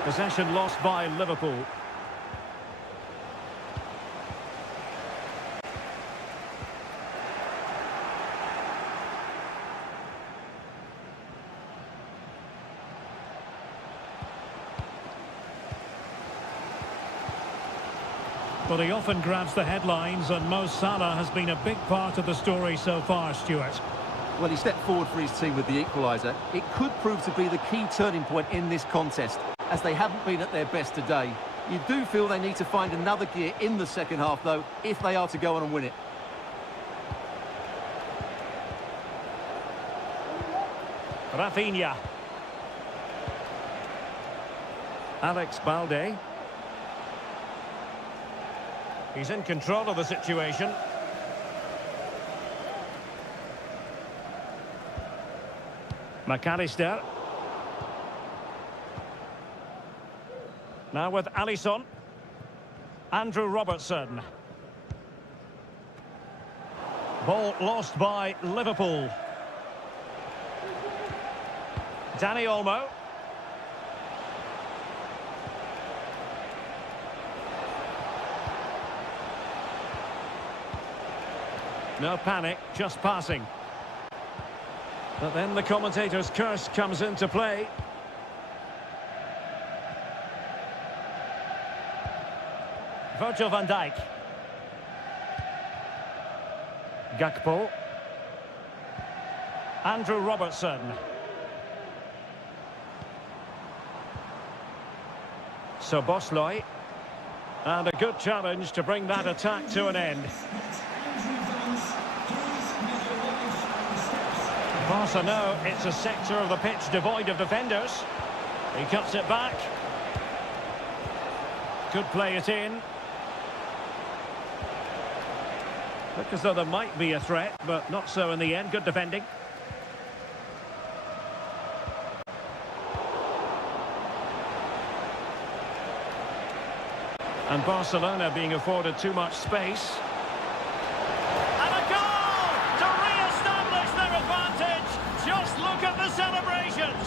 Possession lost by Liverpool. Well, he often grabs the headlines, and Mo Salah has been a big part of the story so far, Stuart. Well, he stepped forward for his team with the equaliser. It could prove to be the key turning point in this contest, as they haven't been at their best today. You do feel they need to find another gear in the second half, though, if they are to go on and win it. Rafinha. Alex Balde. He's in control of the situation. McAllister. Now with Alisson. Andrew Robertson. Ball lost by Liverpool. Danny Olmo. No panic, just passing. But then the commentator's curse comes into play. Virgil van Dijk. Gakpo. Andrew Robertson. So Bosloy. And a good challenge to bring that attack to an end. Barca know it's a sector of the pitch devoid of defenders. He cuts it back. Could play it in. Look as though there might be a threat, but not so in the end. Good defending. And Barcelona being afforded too much space. And a goal to re-establish their advantage. Just look at the celebrations.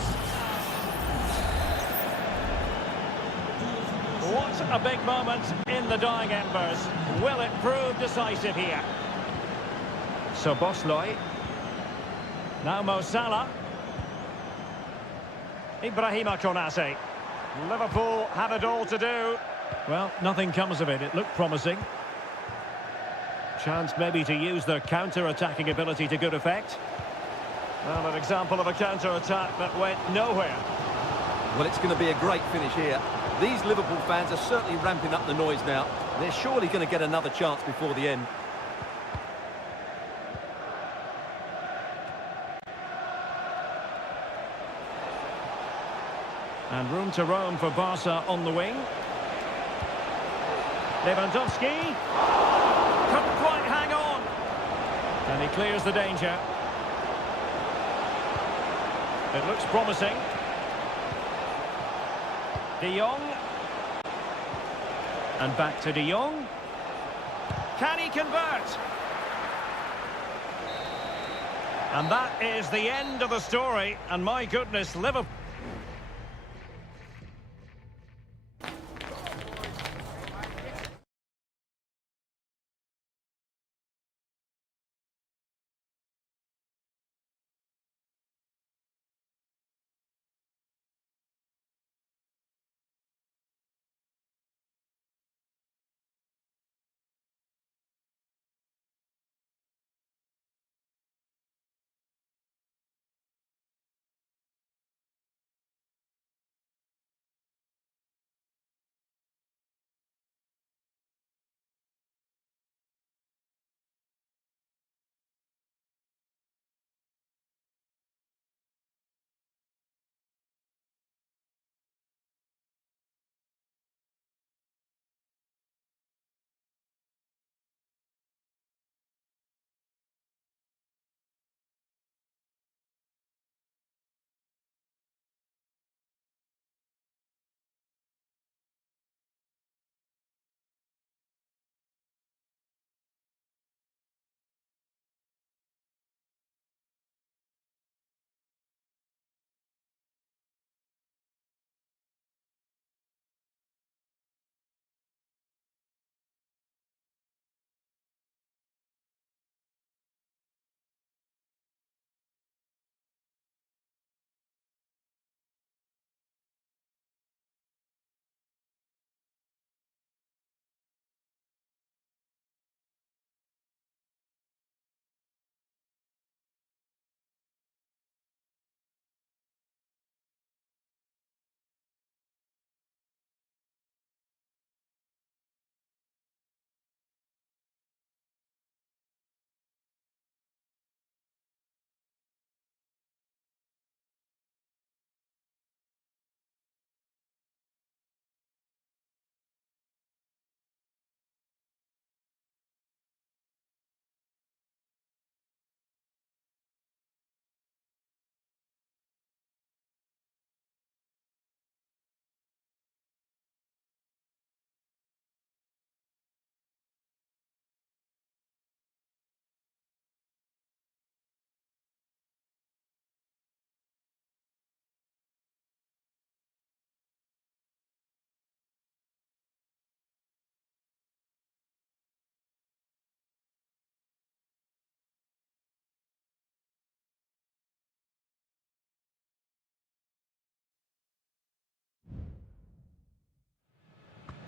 What a big moment in the dying embers. Will it prove decisive here? So Bosloy. Now Mo Salah. Ibrahima Konate. Liverpool have it all to do. Well, nothing comes of it. It looked promising. Chance maybe to use their counter-attacking ability to good effect. Well, an example of a counter-attack that went nowhere. Well, it's going to be a great finish here. These Liverpool fans are certainly ramping up the noise now. They're surely going to get another chance before the end. And room to roam for Barca on the wing. Lewandowski. Couldn't quite hang on. And he clears the danger. It looks promising. De Jong. And back to De Jong. Can he convert? And that is the end of the story. And my goodness, Liverpool...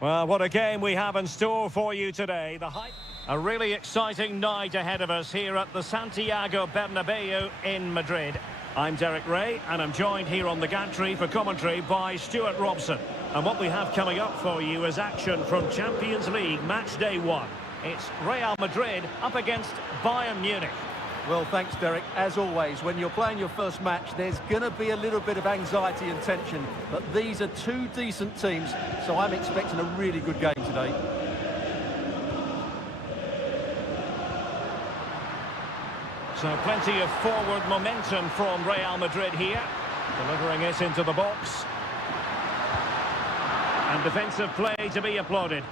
Well, what a game we have in store for you today. A really exciting night ahead of us here at the Santiago Bernabeu in Madrid. I'm Derek Ray, and I'm joined here on the gantry for commentary by Stuart Robson. And what we have coming up for you is action from Champions League match day 1. It's Real Madrid up against Bayern Munich. Well, thanks, Derek. As always, when you're playing your first match, there's going to be a little bit of anxiety and tension. But these are two decent teams, so I'm expecting a really good game today. So plenty of forward momentum from Real Madrid here. Delivering it into the box. And defensive play to be applauded.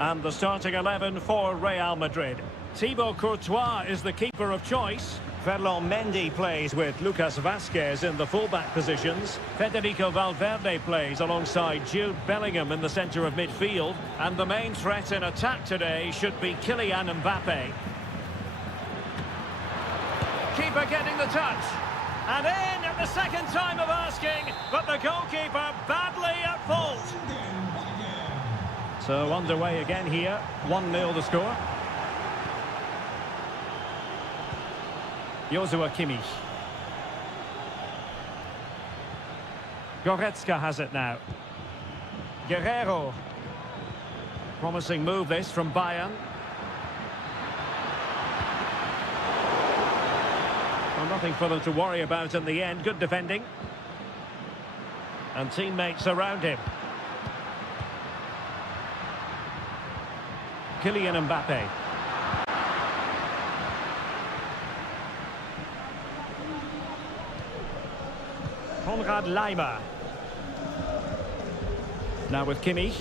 And the starting 11 for Real Madrid. Thibaut Courtois is the keeper of choice. Ferland Mendy plays with Lucas Vazquez in the fullback positions. Federico Valverde plays alongside Jude Bellingham in the centre of midfield. And the main threat in attack today should be Kylian Mbappe. Keeper getting the touch. And in at the second time of asking, but the goalkeeper badly at fault. So underway again here. 1-0 the score. Joshua Kimmich. Goretzka has it now. Guerrero. Promising move this from Bayern. Well, nothing for them to worry about in the end. Good defending. And teammates around him. Kylian Mbappe. Konrad Laimer. Now with Kimmich.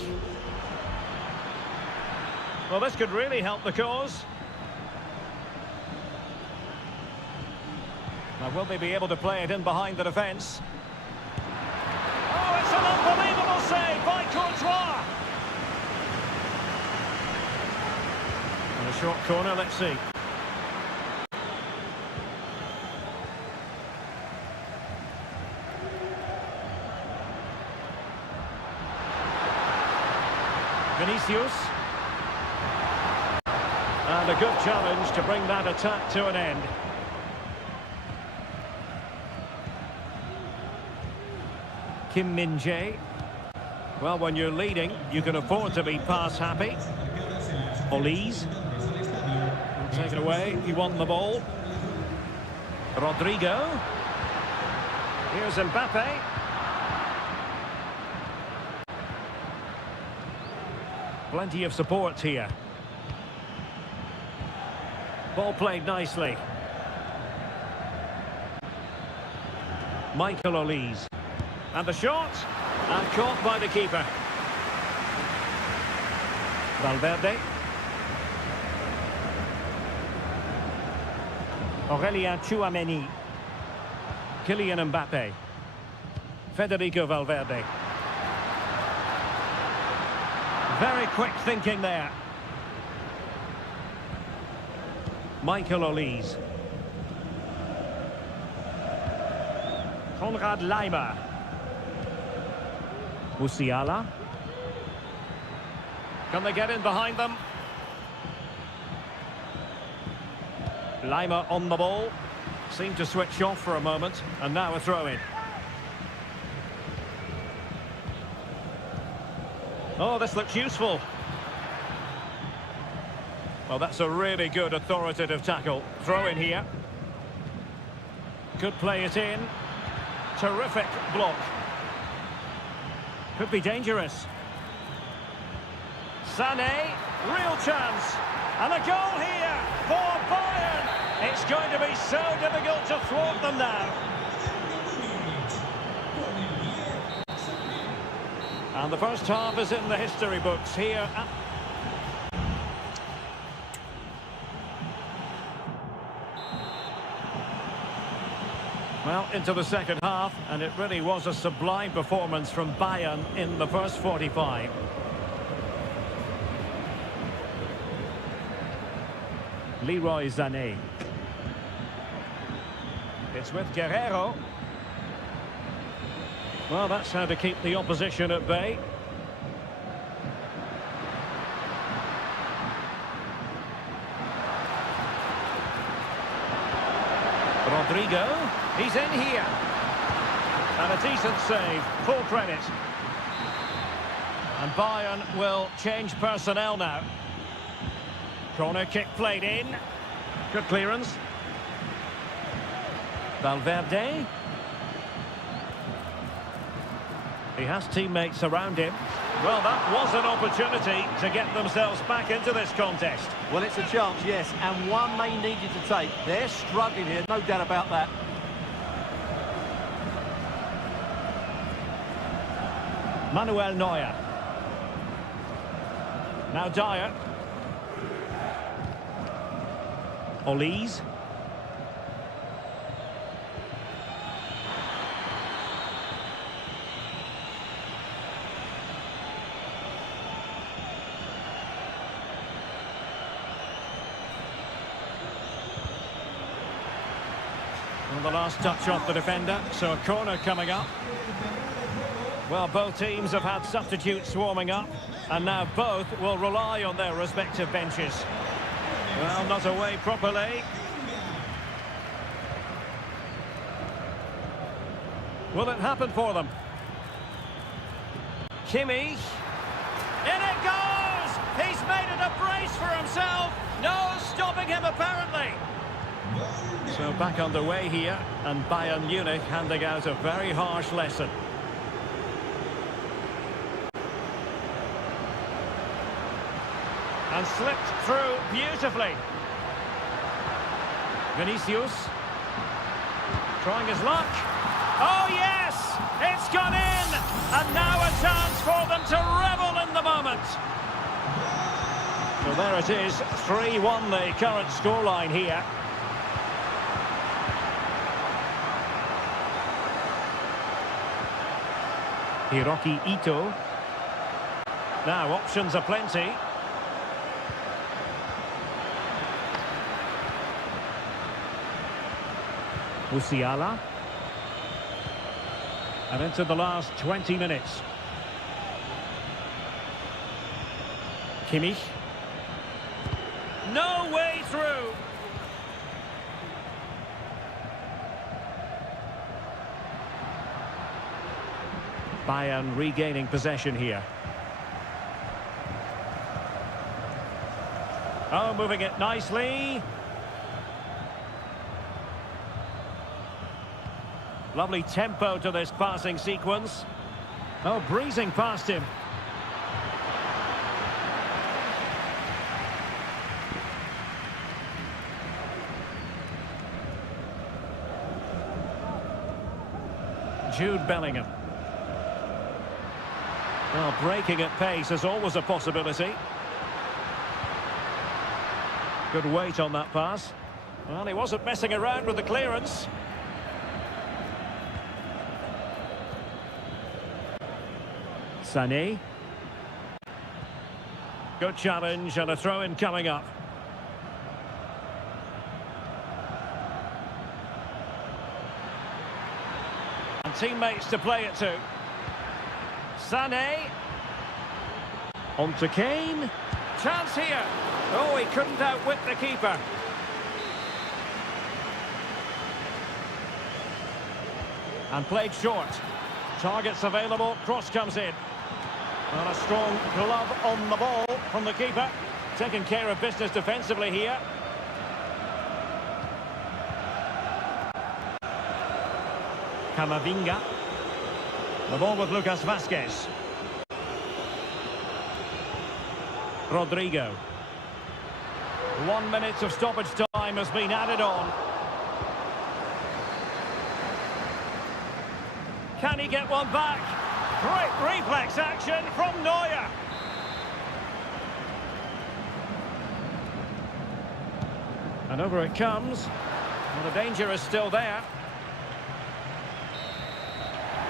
Well, this could really help the cause. Now, will they be able to play it in behind the defence? Oh, it's an unbelievable save by Courtois. And a short corner, let's see. Vinicius. And a good challenge to bring that attack to an end. Kim Min-jae. Well, when you're leading, you can afford to be pass happy. Olise. Take it away. He won the ball. Rodrigo. Here's Mbappe. Plenty of support here. Ball played nicely. Michael Olise. And the shot. And caught by the keeper. Valverde. Aurelien Tchouameni. Kylian Mbappe. Federico Valverde. Very quick thinking there. Michael Olise. Konrad Laimer. Musiala. Can they get in behind them? Laimer on the ball. Seemed to switch off for a moment. And now a throw-in. Oh, this looks useful. Well, that's a really good authoritative tackle. Throw in here. Could play it in. Terrific block. Could be dangerous. Sané, real chance. And a goal here for Bayern. It's going to be so difficult to thwart them now. And the first half is in the history books here. Well, into the second half, and it really was a sublime performance from Bayern in the first 45. Leroy Sané. It's with Guerrero. Well, that's how to keep the opposition at bay. Rodrigo. He's in here. And a decent save. Full credit. And Bayern will change personnel now. Corner kick played in. Good clearance. Valverde. He has teammates around him. Well, that was an opportunity to get themselves back into this contest. Well, it's a chance, yes, and one they needed to take. They're struggling here, no doubt about that. Manuel Neuer. Now Dyer. Olise. And the last touch off the defender, so a corner coming up. Well, both teams have had substitutes warming up, and now both will rely on their respective benches. Well, not away properly. Will it happen for them? Kimmich. In it goes! He's made it a brace for himself. No stopping him, apparently. So back underway here, and Bayern Munich handing out a very harsh lesson. And slipped through beautifully. Vinicius. Trying his luck. Oh yes! It's gone in! And now a chance for them to revel in the moment. So there it is, 3-1 the current scoreline here. Hiroki Ito. Now options are plenty. Musiala. And into the last 20 minutes. Kimmich. No way through. Bayern regaining possession here. Oh, moving it nicely. Lovely tempo to this passing sequence. Oh, breezing past him. Jude Bellingham. Well, breaking at pace is always a possibility. Good weight on that pass. Well, he wasn't messing around with the clearance. Sané. Good challenge and a throw-in coming up. And teammates to play it to. Sané. On to Kane. Chance here. Oh, he couldn't outwit the keeper. And played short. Targets available, cross comes in. And a strong glove on the ball from the keeper. Taking care of business defensively here. Camavinga. The ball with Lucas Vazquez. Rodrigo. 1 minute of stoppage time has been added on. Can he get one back? Great reflex action from Neuer. And over it comes. Well, the danger is still there.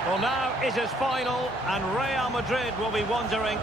Well, now it is final, and Real Madrid will be wondering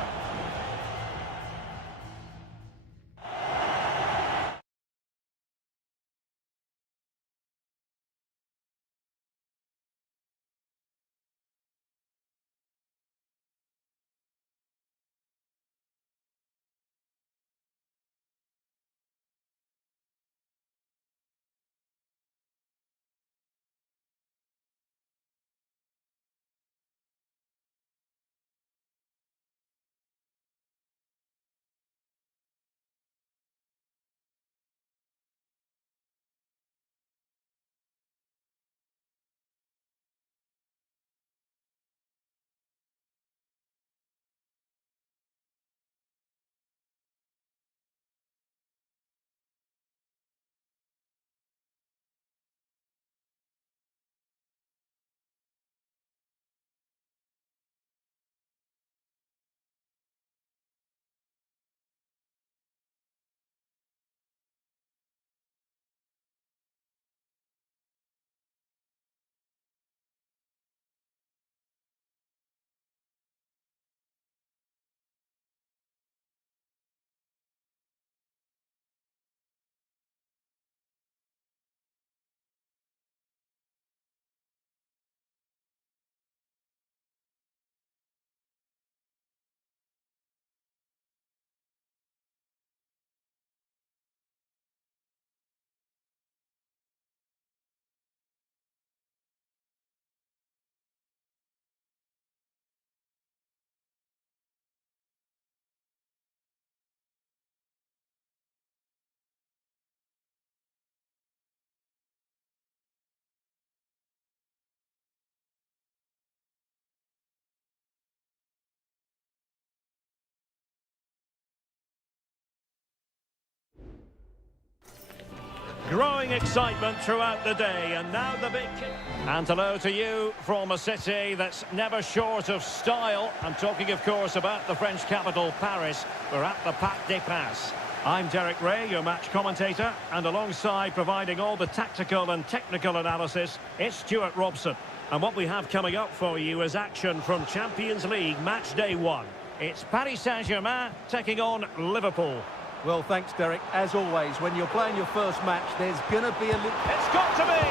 growing excitement throughout the day, and now the big kick. And hello to you from a city that's never short of style. I'm talking, of course, about the French capital, Paris. We're at the Parc des Princes. I'm Derek Ray, your match commentator, and alongside providing all the tactical and technical analysis, it's Stuart Robson. And what we have coming up for you is action from Champions League match day 1. It's Paris Saint-Germain taking on Liverpool. Well, thanks, Derek. As always, when you're playing your first match, there's going to be a little... It's got to be!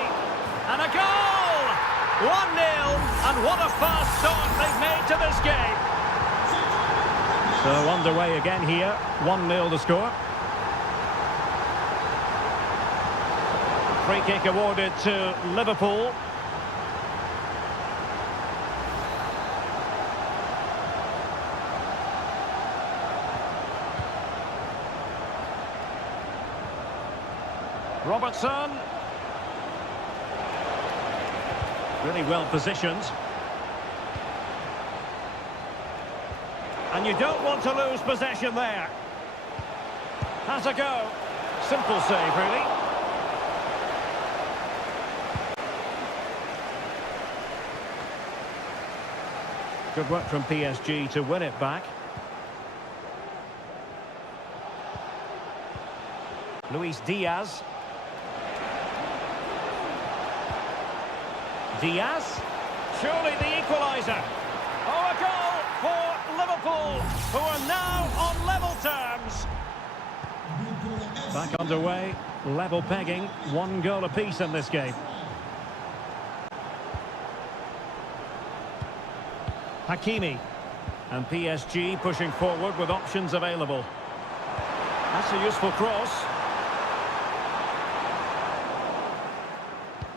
And a goal! 1-0, and what a fast start they've made to this game. So underway again here, 1-0 the score. Free kick awarded to Liverpool. Robertson. Really well positioned. And you don't want to lose possession there. Has a go. Simple save, really. Good work from PSG to win it back. Luis Diaz. Diaz, surely the equaliser. Oh, a goal for Liverpool, who are now on level terms. Back underway, level pegging, 1 goal apiece in this game. Hakimi, and PSG pushing forward with options available. That's a useful cross.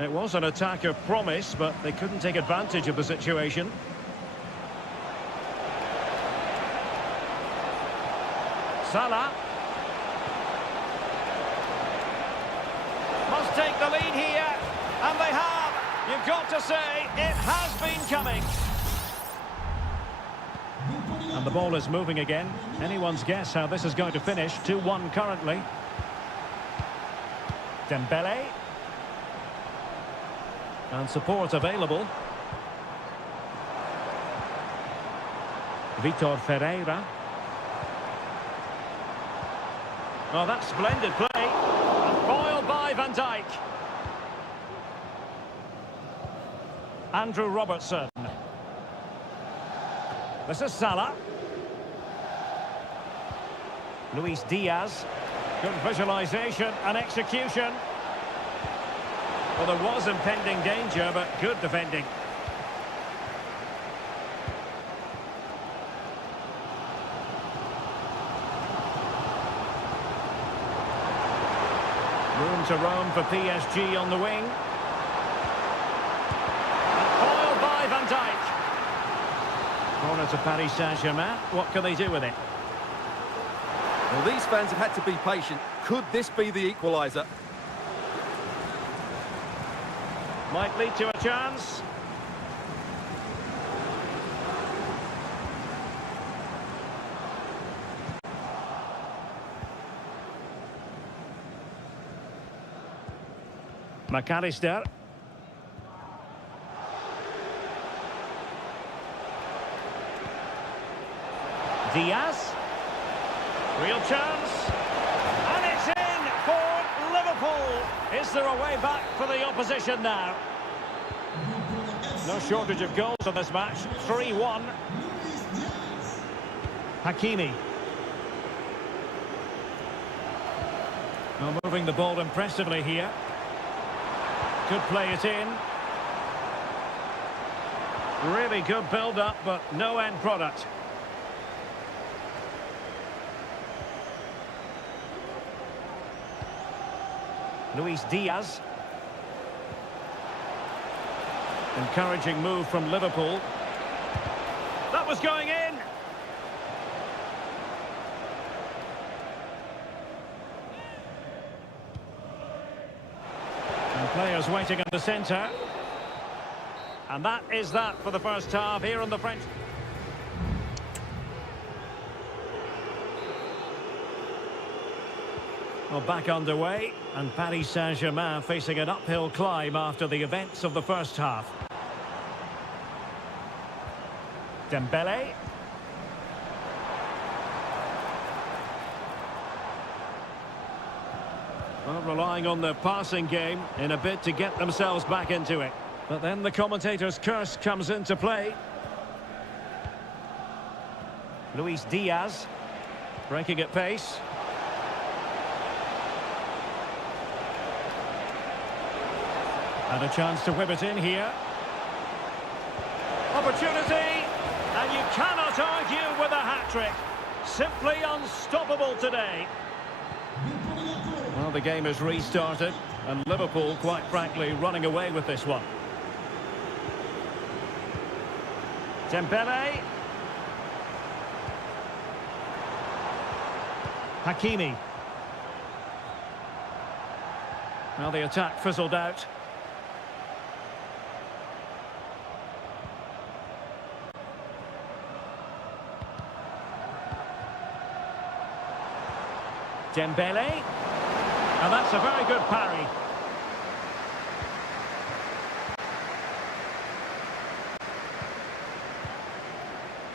It was an attack of promise, but they couldn't take advantage of the situation. Salah. Must take the lead here, and they have. You've got to say, it has been coming. And the ball is moving again. Anyone's guess how this is going to finish. 2-1 currently. Dembele. And support available. Vitor Ferreira. Oh, that's splendid play. And foiled by Van Dijk. Andrew Robertson. This is Salah. Luis Diaz. Good visualisation and execution. Well, there was impending danger, but good defending. Room to roam for PSG on the wing. And foiled by Van Dijk. Corner to Paris Saint-Germain. What can they do with it? Well, these fans have had to be patient. Could this be the equaliser? Might lead to a chance. McAllister. Diaz. Real chance. And it's in for Liverpool. Is there a way back for the opposition now? No shortage of goals in this match. 3-1. Hakimi. Well, moving the ball impressively here. Could play it in. Really good build-up, but no end product. Luis Diaz. Encouraging move from Liverpool. That was going in. And players waiting in the centre. And that is that for the first half here on the French. Well, back underway, and Paris Saint-Germain facing an uphill climb after the events of the first half. Dembele. Well, relying on the passing game in a bid to get themselves back into it. But then the commentator's curse comes into play. Luis Diaz, breaking at pace. And a chance to whip it in here. Opportunity, and you cannot argue with a hat-trick. Simply unstoppable today. Well, the game has restarted, and Liverpool, quite frankly, running away with this one. Dembele. Hakimi. Well, the attack fizzled out. Dembele. And that's a very good parry.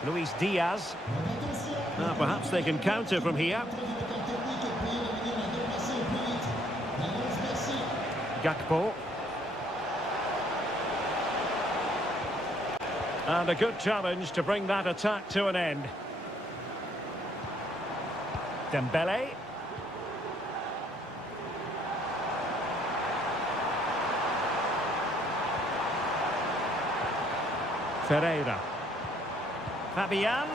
Luis Diaz. Now perhaps they can counter from here. Gakpo. And a good challenge to bring that attack to an end. Dembele. Seria. Fabian.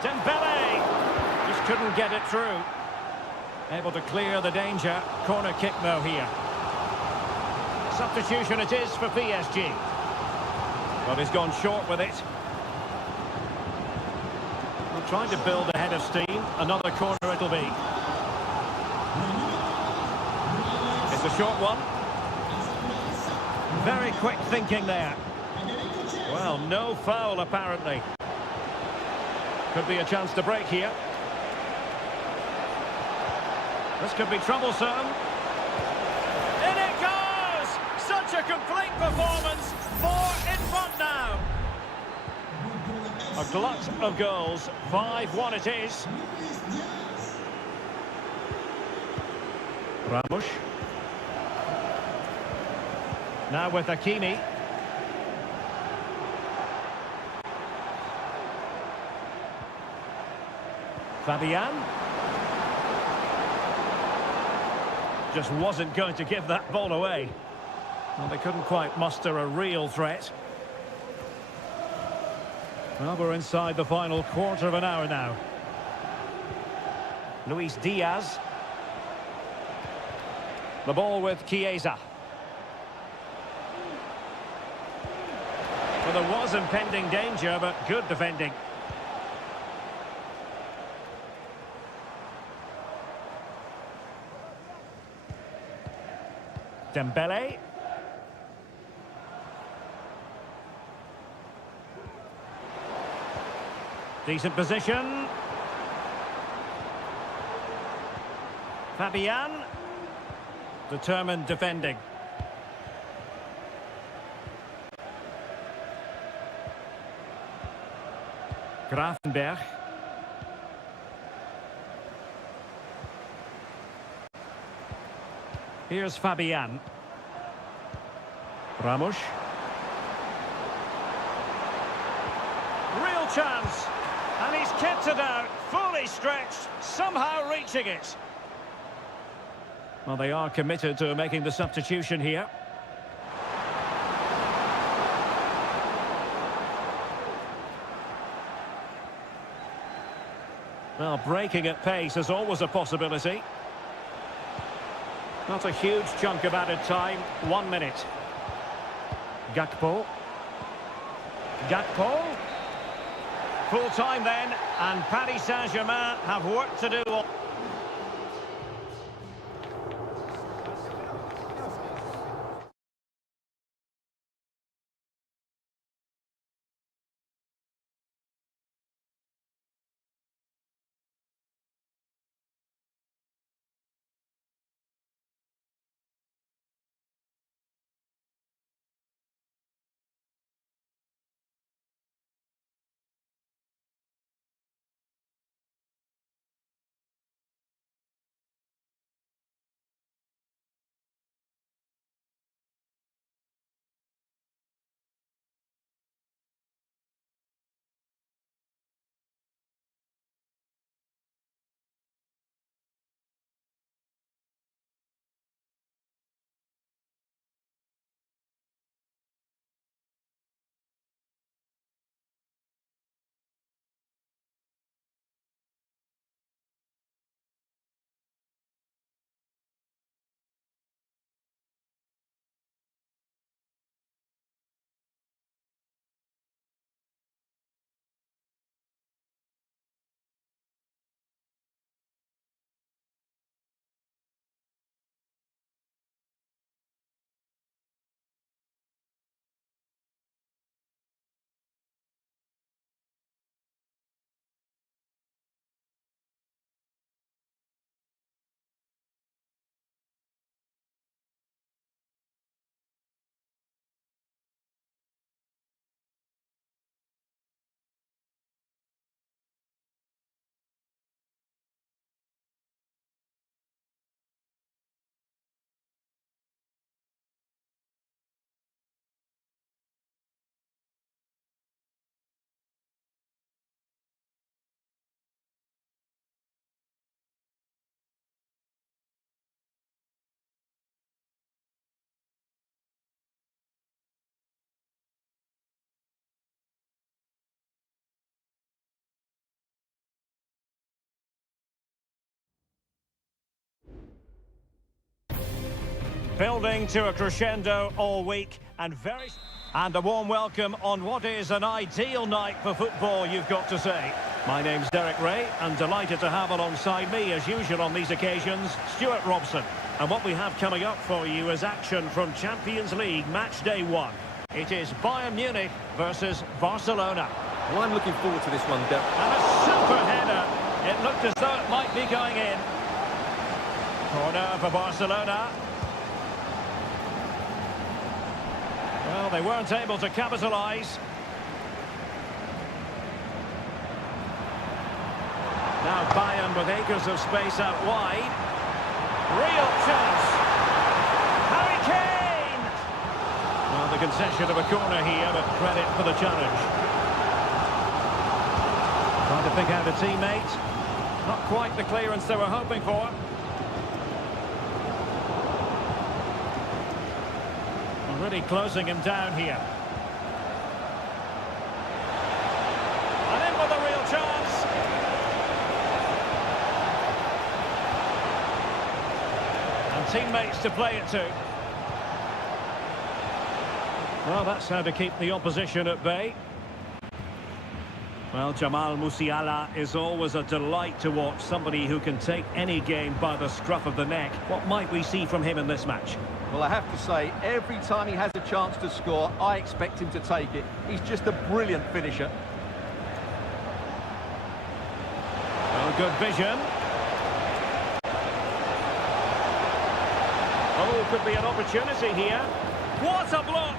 Dembele. Just couldn't get it through. Able to clear the danger. Corner kick though here. Substitution it is for PSG. But he's gone short with it. We're trying to build ahead of steam. Another corner it'll be. It's a short one. Very quick thinking there. Well, no foul apparently. Could be a chance to break here. This could be troublesome. In it goes! Such a complete performance. 4 in front now. A glut of goals. 5-1 it is. Ramos. Now with Hakimi. Fabian. Just wasn't going to give that ball away. Well, they couldn't quite muster a real threat. Well, we're inside the final quarter of an hour now. Luis Diaz. The ball with Chiesa. Well, there was impending danger, but good defending. Dembele. Decent position. Fabian. Determined defending. Grafenberg. Here's Fabian. Ramos. Real chance. And he's kept it out, fully stretched, somehow reaching it. Well, they are committed to making the substitution here. Well, breaking at pace is always a possibility. Not a huge chunk of added time. 1 minute. Gakpo. Gakpo. Full time then, and Paris Saint-Germain have work to do. Building to a crescendo all week and a warm welcome on what is an ideal night for football, you've got to say. My name's Derek Ray and delighted to have alongside me as usual on these occasions, Stuart Robson. And what we have coming up for you is action from Champions League match day 1. It is Bayern Munich versus Barcelona. Well, I'm looking forward to this one, Derek. And a super header. It looked as though it might be going in. Corner for Barcelona. Well, they weren't able to capitalise. Now Bayern with acres of space out wide. Real chance. Harry Kane! Well, the concession of a corner here, but credit for the challenge. Trying to pick out a teammate. Not quite the clearance they were hoping for. Really closing him down here. And in with a real chance. And teammates to play it to. Well, that's how to keep the opposition at bay. Well, Jamal Musiala is always a delight to watch. Somebody who can take any game by the scruff of the neck. What might we see from him in this match? Well, I have to say, every time he has a chance to score, I expect him to take it. He's just a brilliant finisher. Well, good vision. Oh, could be an opportunity here. What a block!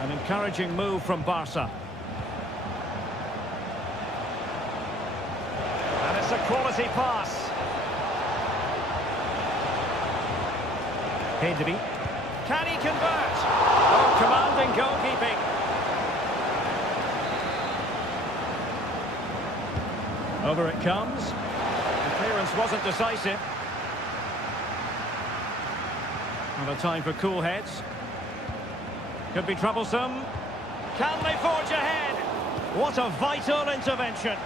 An encouraging move from Barca. And it's a quality pass. Pedri. Can he convert? Oh, commanding goalkeeping. Over it comes. The clearance wasn't decisive. And a time for cool heads. Could be troublesome. Can they forge ahead? What a vital intervention.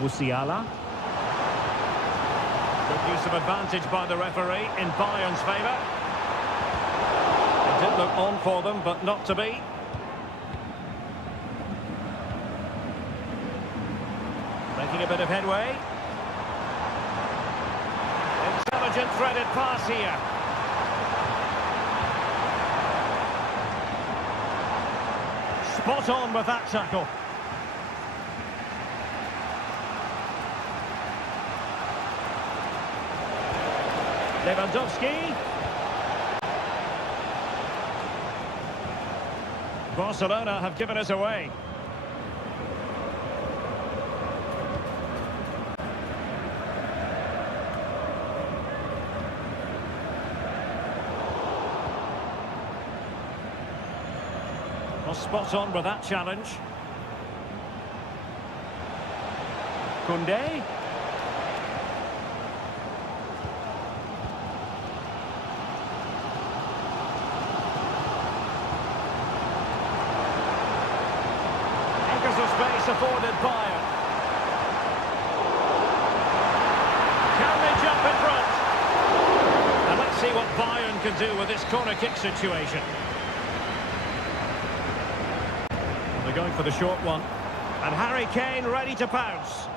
Musiala. Good use of advantage by the referee in Bayern's favour. It did look on for them, but not to be. Making a bit of headway. Intelligent threaded pass here. Spot on with that tackle. Lewandowski. Barcelona have given us away. Well, spot on with that challenge. Koundé. Space afforded Bayern. Can they jump in front? And let's see what Bayern can do with this corner kick situation. Well, they're going for the short one. And Harry Kane ready to pounce.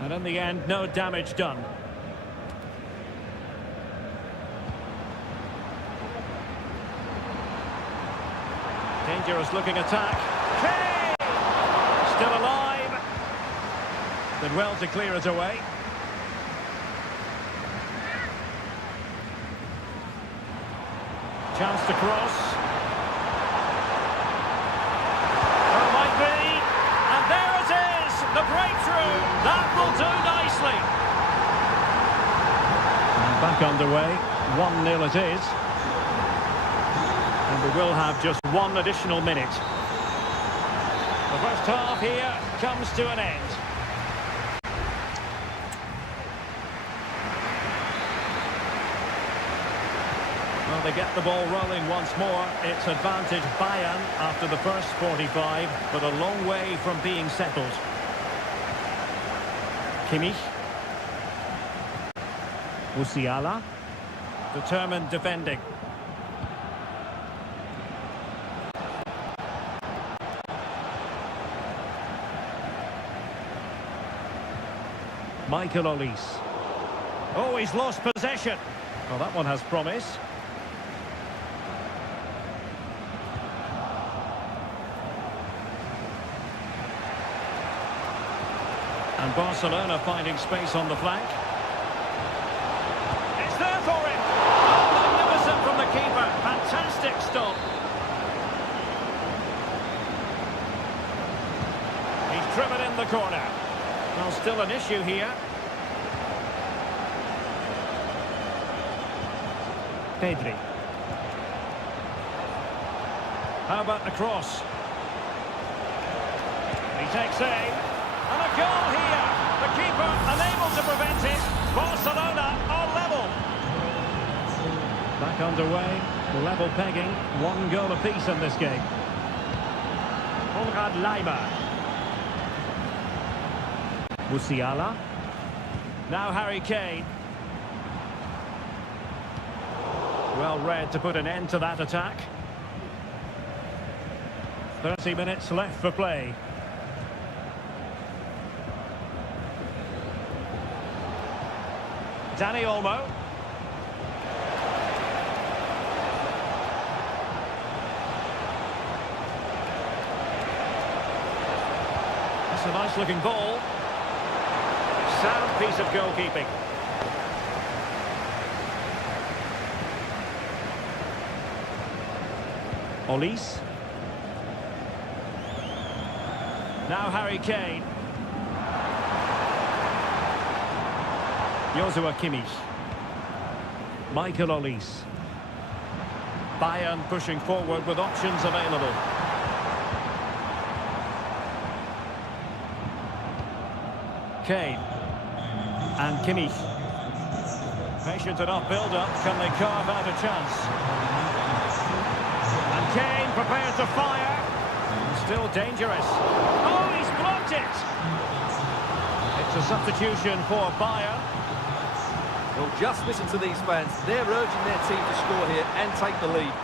And in the end, no damage done. Dangerous looking attack. Kane! Still alive. Did well to clear it away. Chance to cross. Oh, might be. And there it is! The breakthrough! That will do nicely. And back underway. 1-0 it is. And we will have just one additional minute. The first half here comes to an end. Well, they get the ball rolling once more. It's advantage Bayern after the first 45, but a long way from being settled. Kimmich. Musiala. Determined defending. Michael Olise. Oh, he's lost possession. Well, that one has promise. And Barcelona finding space on the flank. It's there for him. Oh, magnificent from the keeper. Fantastic stop. He's driven in the corner. Well, still an issue here. Pedri. How about the cross? He takes aim. And a goal here. The keeper unable to prevent it. Barcelona are level. Back underway. Level pegging. One goal apiece in this game. Konrad Laimer. Musiala. Now Harry Kane. Well read to put an end to that attack. 30 minutes left for play. Dani Olmo. That's a nice looking ball. Sound piece of goalkeeping. Olise. Now Harry Kane. Joshua Kimmich. Michael Olise. Bayern pushing forward with options available. Kane. And Kimmich. Patient enough build-up. Can they carve out a chance? And Kane prepared to fire. Still dangerous. Oh, he's blocked it! It's a substitution for Bayern. Well, just listen to these fans. They're urging their team to score here and take the lead.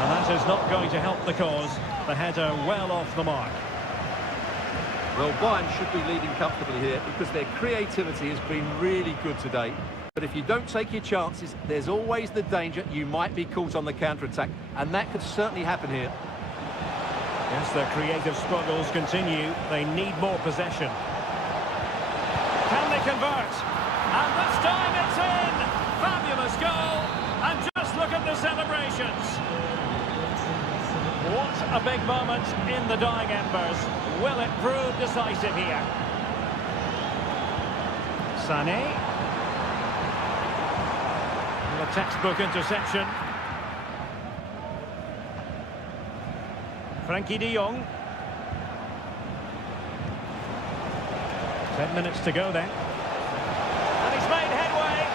And that is not going to help the cause. The header well off the mark. Well, Bayern should be leading comfortably here because their creativity has been really good today. But if you don't take your chances, there's always the danger you might be caught on the counter-attack. And that could certainly happen here. Yes, their creative struggles continue. They need more possession. Can they convert? And this time it's in! Fabulous goal! And just look at the celebrations! What a big moment in the dying embers. Will it prove decisive here? Sané. And a textbook interception. Frankie de Jong. 10 minutes to go then. And he's made headway.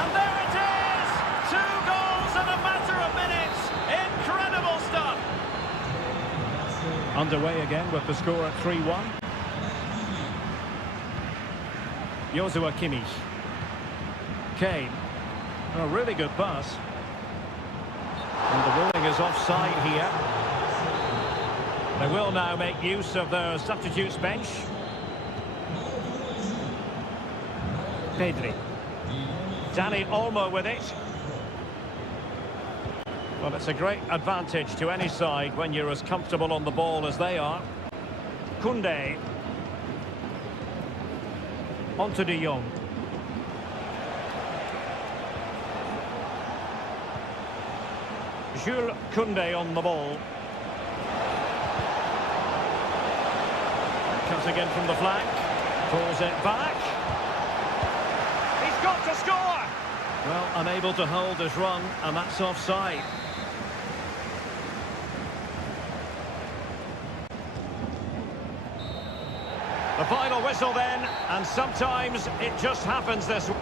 And there it is! 2 goals in a matter of minutes. Incredible stuff. Underway again with the score at 3-1. Joshua Kimmich. Kane. A really good pass. And the ruling is offside here. They will now make use of their substitutes bench. Pedri. Dani Olmo with it. Well, it's a great advantage to any side when you're as comfortable on the ball as they are. Koundé. On to de Jong. Jules Koundé on the ball. Cutting in from the flank. Pulls it back. He's got to score! Well, unable to hold his run, and that's offside. The final whistle then, and sometimes it just happens this way.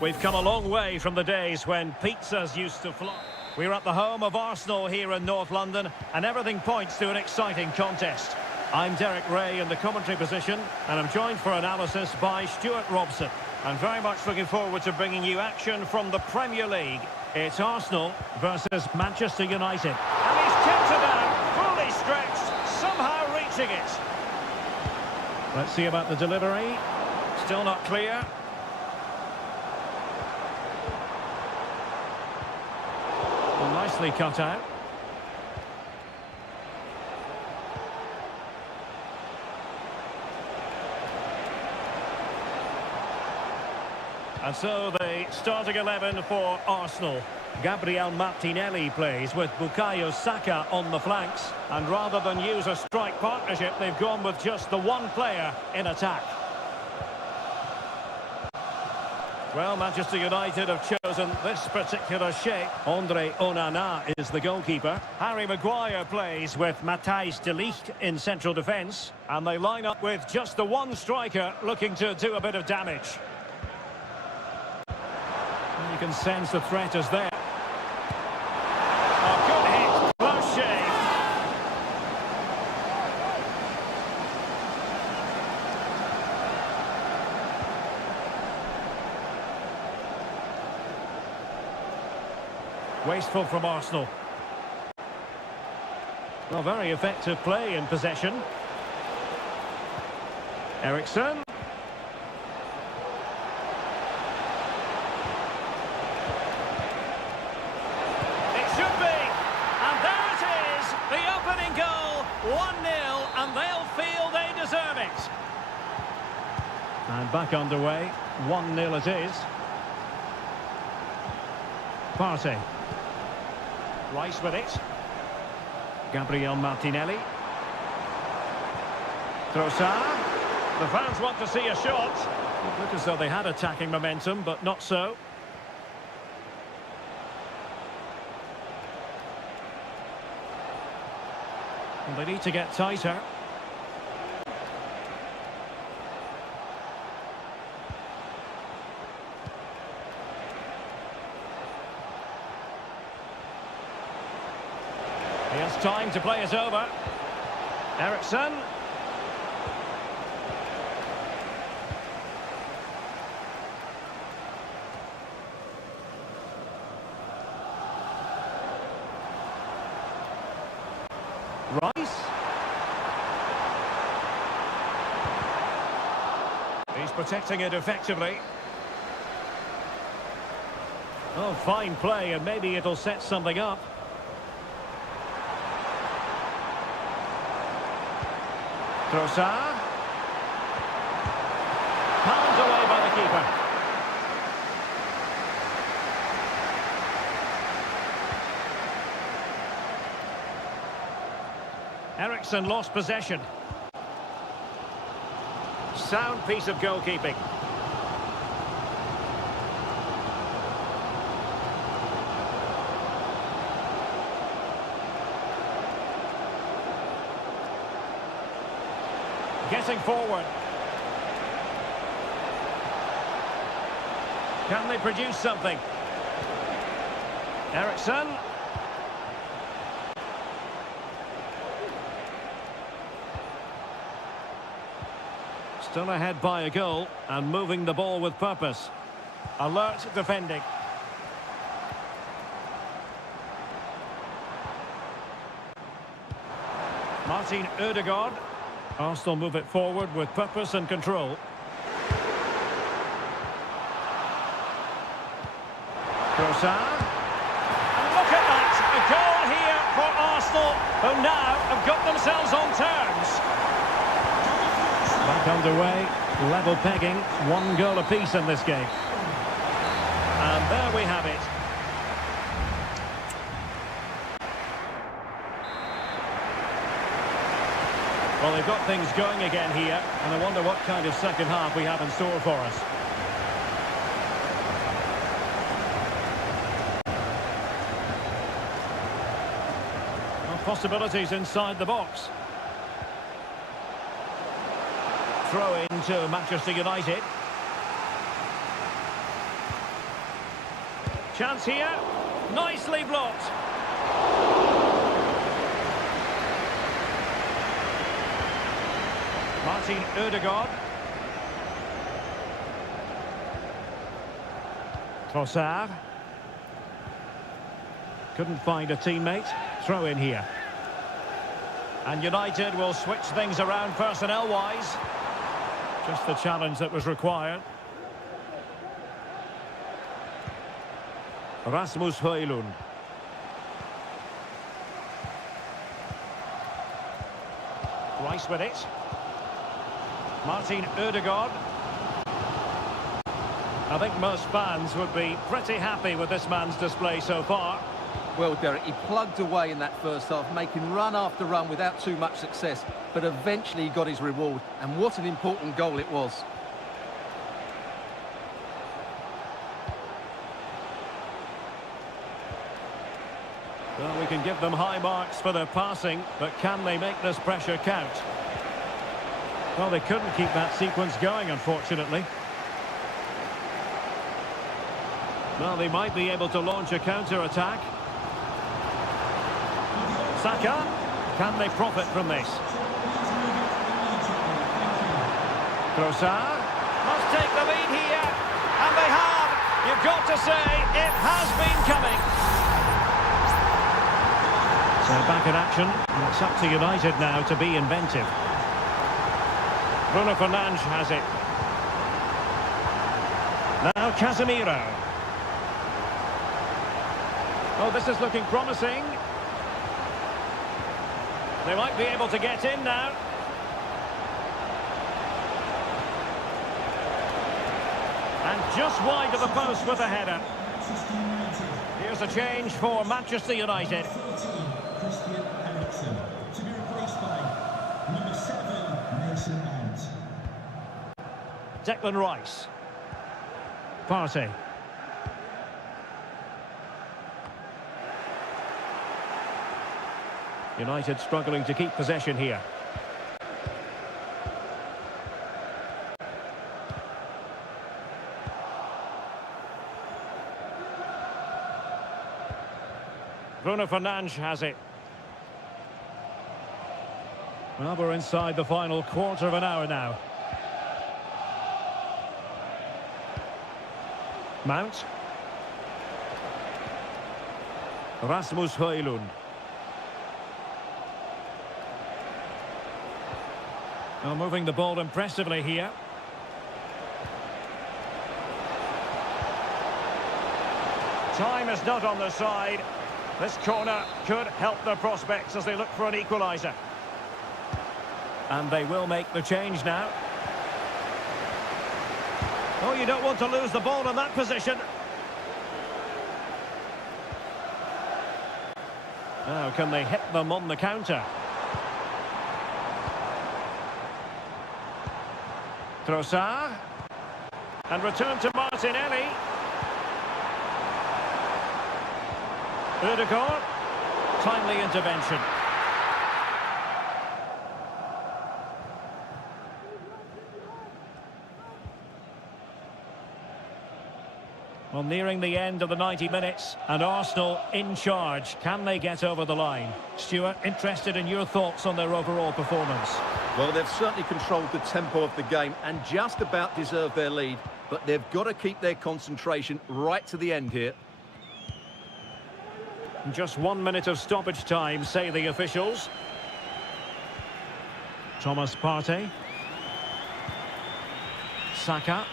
We've come a long way from the days when pizzas used to fly. We're at the home of Arsenal here in North London, and everything points to an exciting contest. I'm Derek Ray in the commentary position, and I'm joined for analysis by Stuart Robson. I'm very much looking forward to bringing you action from the Premier League. It's Arsenal versus Manchester United. And he's kept it down, fully stretched, somehow reaching it. Let's see about the delivery. Still not clear. Well, nicely cut out. And so the starting 11 for Arsenal. Gabriel Martinelli plays with Bukayo Saka on the flanks. And rather than use a strike partnership, they've gone with just the one player in attack. Well, Manchester United have chosen this particular shape. Andre Onana is the goalkeeper. Harry Maguire plays with Matthijs de Ligt in central defence. And they line up with just the one striker looking to do a bit of damage. You can sense the threat is there. Oh, good hit, close shave. Wasteful from Arsenal. Well, very effective play in possession. Eriksen. Opening goal, 1-0, and they'll feel they deserve it. And back underway, 1-0 it is. Partey. Rice with it. Gabriel Martinelli. Trossard. The fans want to see a shot. It looked as though they had attacking momentum, but not so. They need to get tighter. He has time to play it over. Eriksen. Rice. He's protecting it effectively. Oh, fine play, and maybe it'll set something up. Trossard. Pounded away by the keeper. Eriksen lost possession. Sound piece of goalkeeping. Getting forward. Can they produce something? Eriksen. Still ahead by a goal and moving the ball with purpose. Alert defending. Martin Ødegaard. Arsenal move it forward with purpose and control. Trossard. And look at that! A goal here for Arsenal, who now have got themselves on terms. Back underway, level pegging, 1 goal apiece in this game. And there we have it. Well, they've got things going again here, and I wonder what kind of second half we have in store for us. Well, possibilities inside the box. Throw into Manchester United. Chance here. Nicely blocked. Martin Ødegaard. Trossard. Couldn't find a teammate. Throw in here. And United will switch things around personnel-wise. Just the challenge that was required. Rasmus Højlund. Rice with it. Martin Ødegaard. I think most fans would be pretty happy with this man's display so far. Well, Derek, he plugged away in that first half, making run after run without too much success, but eventually he got his reward, and what an important goal it was. Well, we can give them high marks for their passing, but can they make this pressure count? Well, they couldn't keep that sequence going, unfortunately. Well, they might be able to launch a counter-attack. Saka, can they profit from this? Trossard must take the lead here, and they have. You've got to say, it has been coming. So back in action, and it's up to United now to be inventive. Bruno Fernandes has it. Now Casemiro. Oh, this is looking promising. They might be able to get in now. And just wide of the post with a header. Here's a change for Manchester United. To be replaced by number 7, Mason Mount. Declan Rice. Partey. United struggling to keep possession here. Bruno Fernandes has it. Well, we're inside the final quarter of an hour now. Mount. Rasmus Højlund. Well, moving the ball impressively here. Time is not on their side. This corner could help their prospects as they look for an equaliser. And they will make the change now. Oh, you don't want to lose the ball in that position. Now, can they hit them on the counter? Trossard. And return to Martinelli. Ødegaard. Timely intervention. Well, nearing the end of the 90 minutes, and Arsenal in charge. Can they get over the line? Stuart, interested in your thoughts on their overall performance. Well, they've certainly controlled the tempo of the game and just about deserved their lead, but they've got to keep their concentration right to the end here. Just 1 minute of stoppage time, say the officials. Thomas Partey. Saka.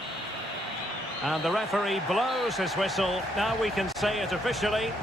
And the referee blows his whistle. Now we can say it officially.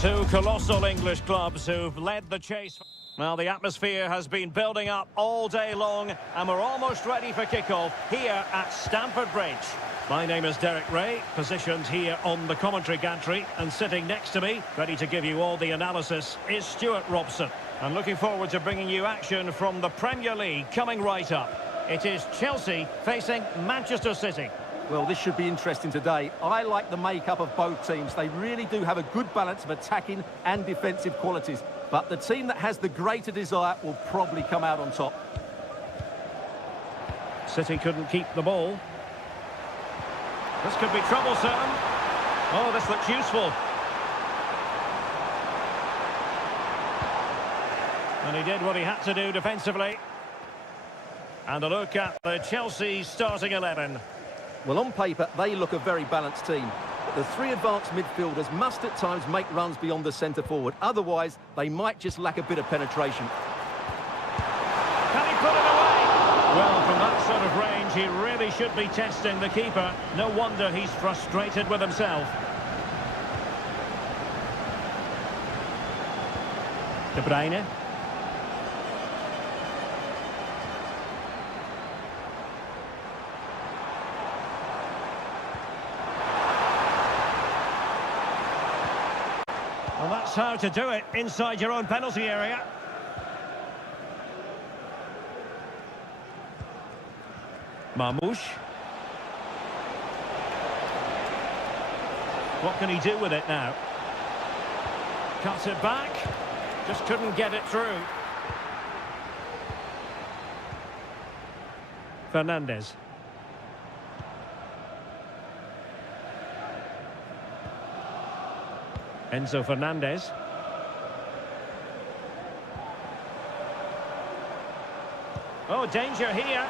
Two colossal English clubs who've led the chase. Well, the atmosphere has been building up all day long, and we're almost ready for kickoff here at Stamford Bridge. My name is Derek Ray, positioned here on the commentary gantry, and sitting next to me, ready to give you all the analysis, is Stuart Robson. I'm looking forward to bringing you action from the Premier League coming right up. It is Chelsea facing Manchester City. Well, this should be interesting today. I like the makeup of both teams. They really do have a good balance of attacking and defensive qualities. But the team that has the greater desire will probably come out on top. City couldn't keep the ball. This could be troublesome. Oh, this looks useful. And he did what he had to do defensively. And a look at the Chelsea starting 11. Well, on paper, they look a very balanced team. But the three advanced midfielders must at times make runs beyond the centre-forward. Otherwise, they might just lack a bit of penetration. Can he put it away? Well, from that sort of range, he really should be testing the keeper. No wonder he's frustrated with himself. De Bruyne. Well, that's how to do it inside your own penalty area. Marmoush. What can he do with it now? Cuts it back. Just couldn't get it through. Fernandes. Enzo Fernandez. Oh, danger here.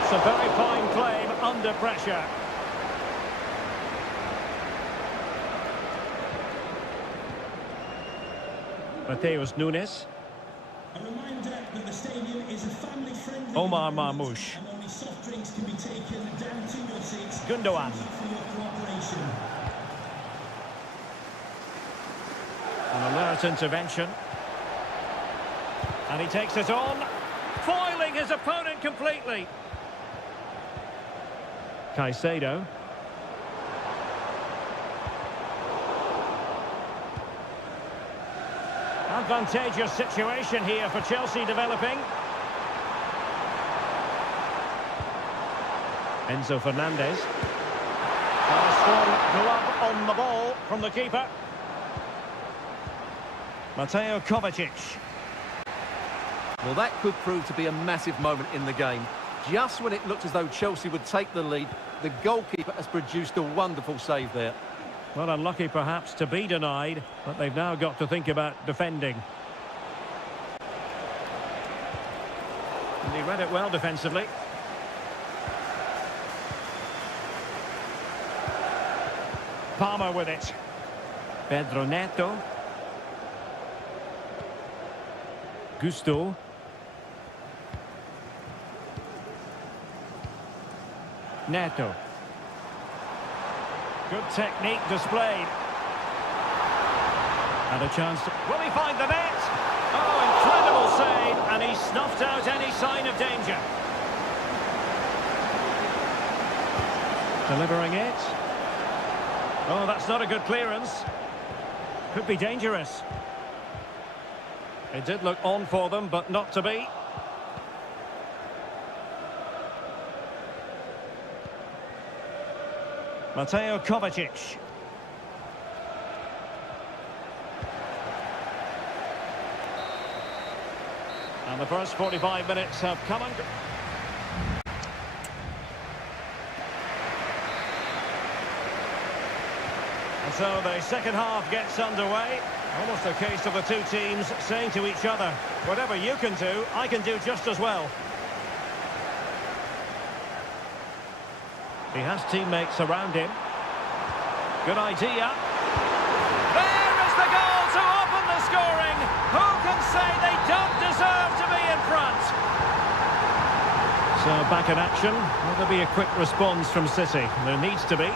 It's a very fine claim under pressure. Mateus Nunes. A reminder that the stadium is a family-friendly Omar Marmoush. and only soft drinks can be taken down to your seats. Gundogan. Thank you for your cooperation. An alert intervention. And he takes it on, foiling his opponent completely. Caicedo. Advantageous situation here for Chelsea developing. Enzo Fernandez. A strong glove on the ball from the keeper. Mateo Kovacic. Well, that could prove to be a massive moment in the game. Just when it looked as though Chelsea would take the lead, the goalkeeper has produced a wonderful save there. Well, unlucky perhaps to be denied, but they've now got to think about defending. And he read it well defensively. Palmer with it. Pedro Neto. Gusto. Neto. Good technique displayed. And a chance to... Will he find the net? Oh, incredible save, and he snuffed out any sign of danger. Delivering it. Oh, that's not a good clearance. Could be dangerous. It did look on for them, but not to be. Mateo Kovacic. And the first 45 minutes have come and... And so the second half gets underway. Almost a case of the two teams saying to each other, whatever you can do, I can do just as well. He has teammates around him. Good idea. There is the goal to open the scoring. Who can say they don't deserve to be in front? So back in action. Will there be a quick response from City? There needs to be.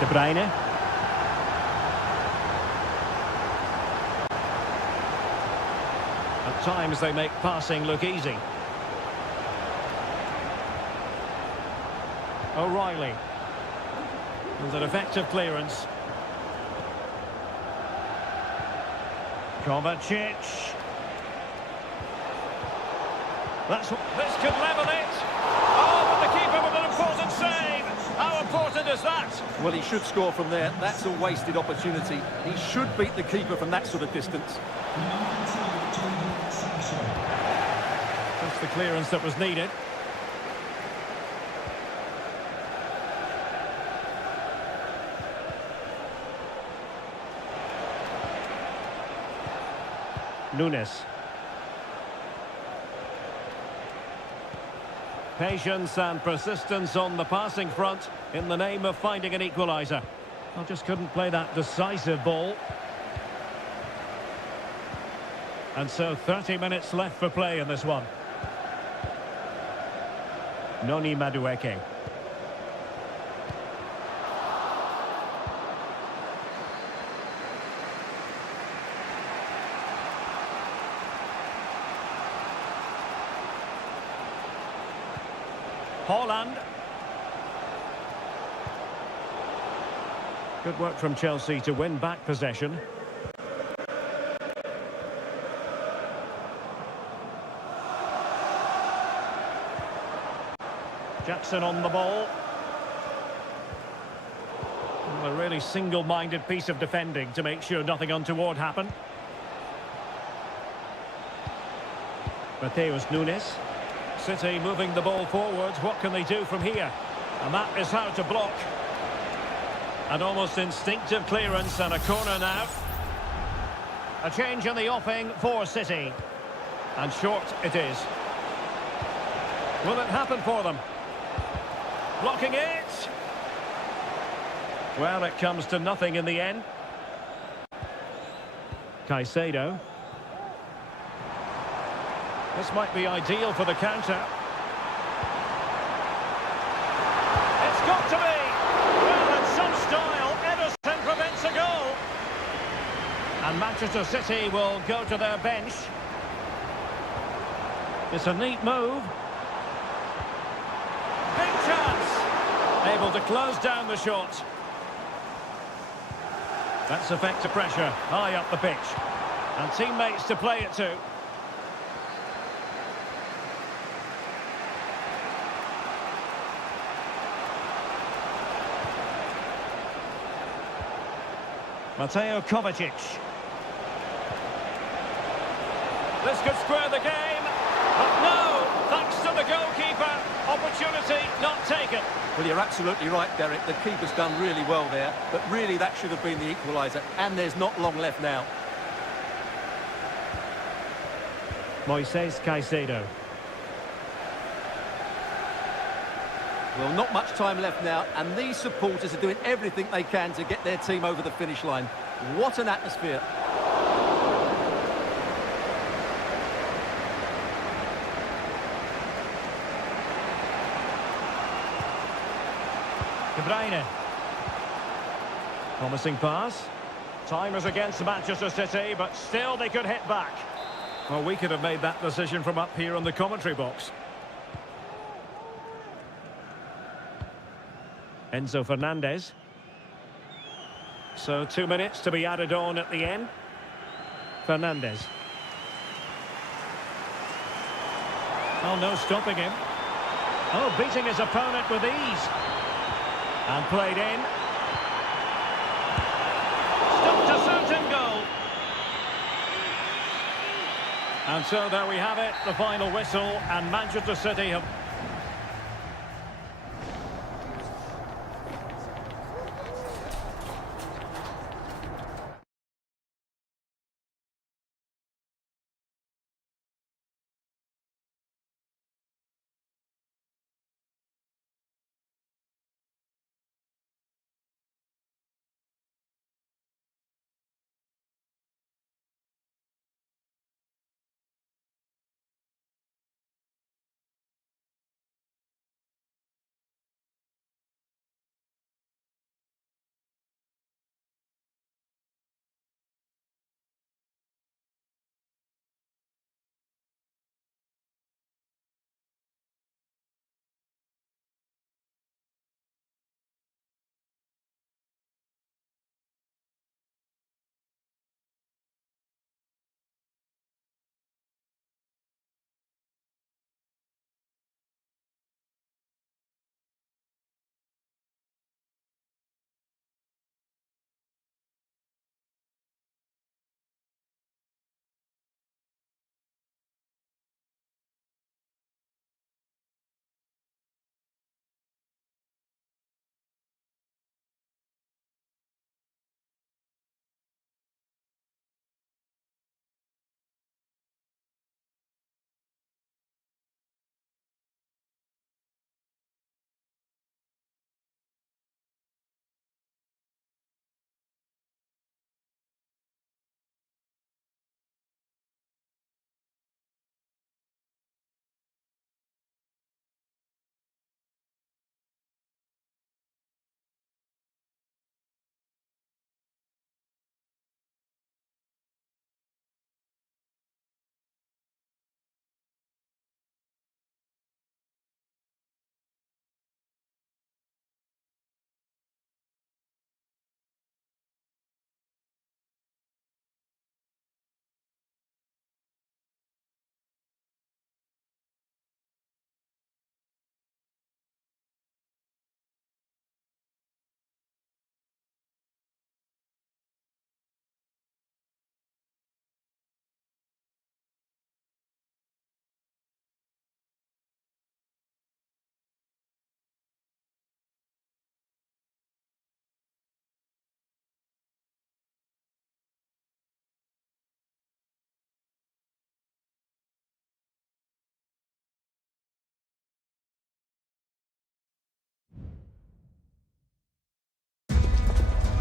De Bruyne. At times they make passing look easy. O'Reilly. With an effective clearance. Kovacic. This could level it. Oh, but the keeper with an important save. How important is that? Well, he should score from there. That's a wasted opportunity. He should beat the keeper from that sort of distance. That's the clearance that was needed. Nunes. Patience and persistence on the passing front in the name of finding an equaliser. Well, just couldn't play that decisive ball. And so 30 minutes left for play in this one. Noni Madueke. Holland. Good work from Chelsea to win back possession. Jackson on the ball. A really single-minded piece of defending to make sure nothing untoward happened. Mateus Nunes. City moving the ball forwards. What can they do from here? And that is how to block. An almost instinctive clearance and a corner now. A change in the offing for City. And short it is. Will it happen for them? Blocking it. Well, it comes to nothing in the end. Caicedo. This might be ideal for the counter. It's got to be! Well, in some style, Ederson prevents a goal. And Manchester City will go to their bench. It's a neat move. Big chance! Able to close down the shot. That's effective pressure, high up the pitch. And teammates to play it to. Mateo Kovacic. This could square the game, but no, thanks to the goalkeeper. Opportunity not taken. Well, you're absolutely right, Derek. The keeper's done really well there, but really that should have been the equaliser, and there's not long left now. Moises Caicedo. Well, not much time left now, and these supporters are doing everything they can to get their team over the finish line. What an atmosphere. De Bruyne. Promising pass. Time is against Manchester City, but still they could hit back. Well, we could have made that decision from up here on the commentary box. Enzo Fernandez. So 2 minutes to be added on at the end. Fernandez. Oh, no stopping him. Oh, beating his opponent with ease. And played in. Stopped a certain goal. And so there we have it, the final whistle, and Manchester City have...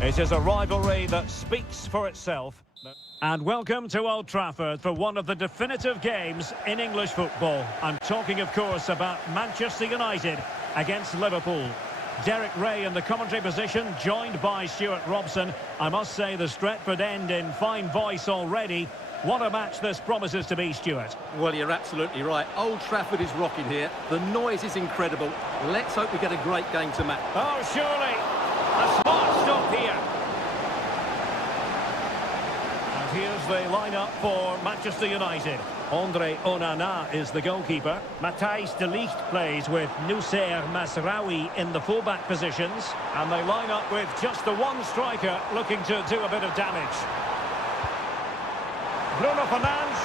It is a rivalry that speaks for itself. And welcome to Old Trafford for one of the definitive games in English football. I'm talking, of course, about Manchester United against Liverpool. Derek Ray in the commentary position, joined by Stuart Robson. I must say the Stretford end in fine voice already. What a match this promises to be, Stuart. Well, you're absolutely right. Old Trafford is rocking here. The noise is incredible. Let's hope we get a great game to match. Oh, surely. A smart stop here. And here's the lineup for Manchester United. Andre Onana is the goalkeeper. Matthijs de Ligt plays with Noussair Mazraoui in the fullback positions. And they line up with just the one striker looking to do a bit of damage. Bruno Fernandes.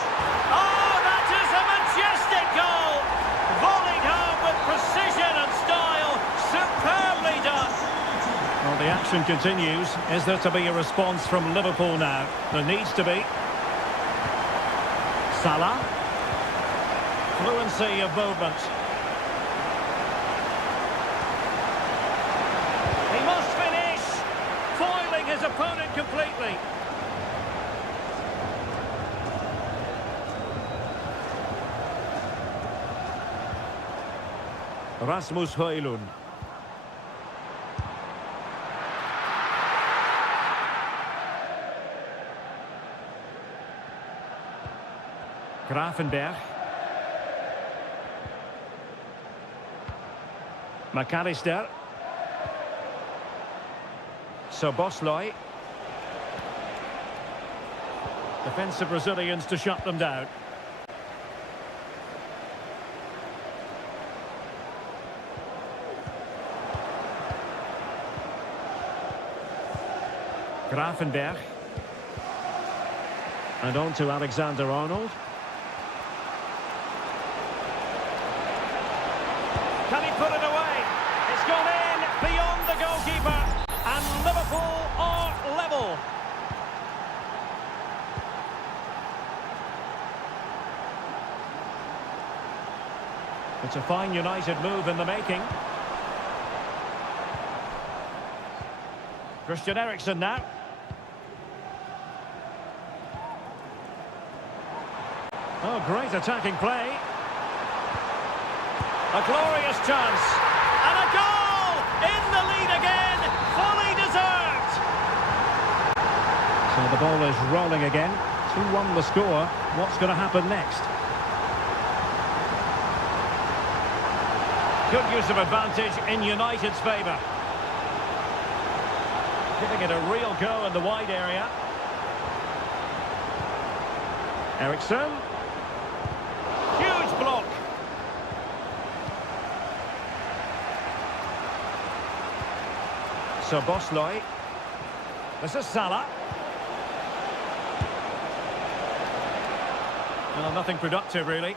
Oh, that is a majestic goal! Volleyed home with precision and style. Superbly done. Well, the action continues. Is there to be a response from Liverpool now? There needs to be. Salah. Fluency of movement. He must finish. Foiling his opponent completely. Rasmus Højlund. Gravenberg. McAllister. Szoboszlai. Defensive Brazilians to shut them down. Gravenberg. And on to Alexander-Arnold. Can he put it away? It's gone in beyond the goalkeeper. And Liverpool are level. It's a fine United move in the making. Christian Eriksen now. Oh, great attacking play. A glorious chance. And a goal! In the lead again. Fully deserved. So the ball is rolling again. 2-1 the score. What's going to happen next? Good use of advantage in United's favour. Giving it a real go in the wide area. Eriksen. Huge block. Szoboszlai. This is Salah. Well, nothing productive, really.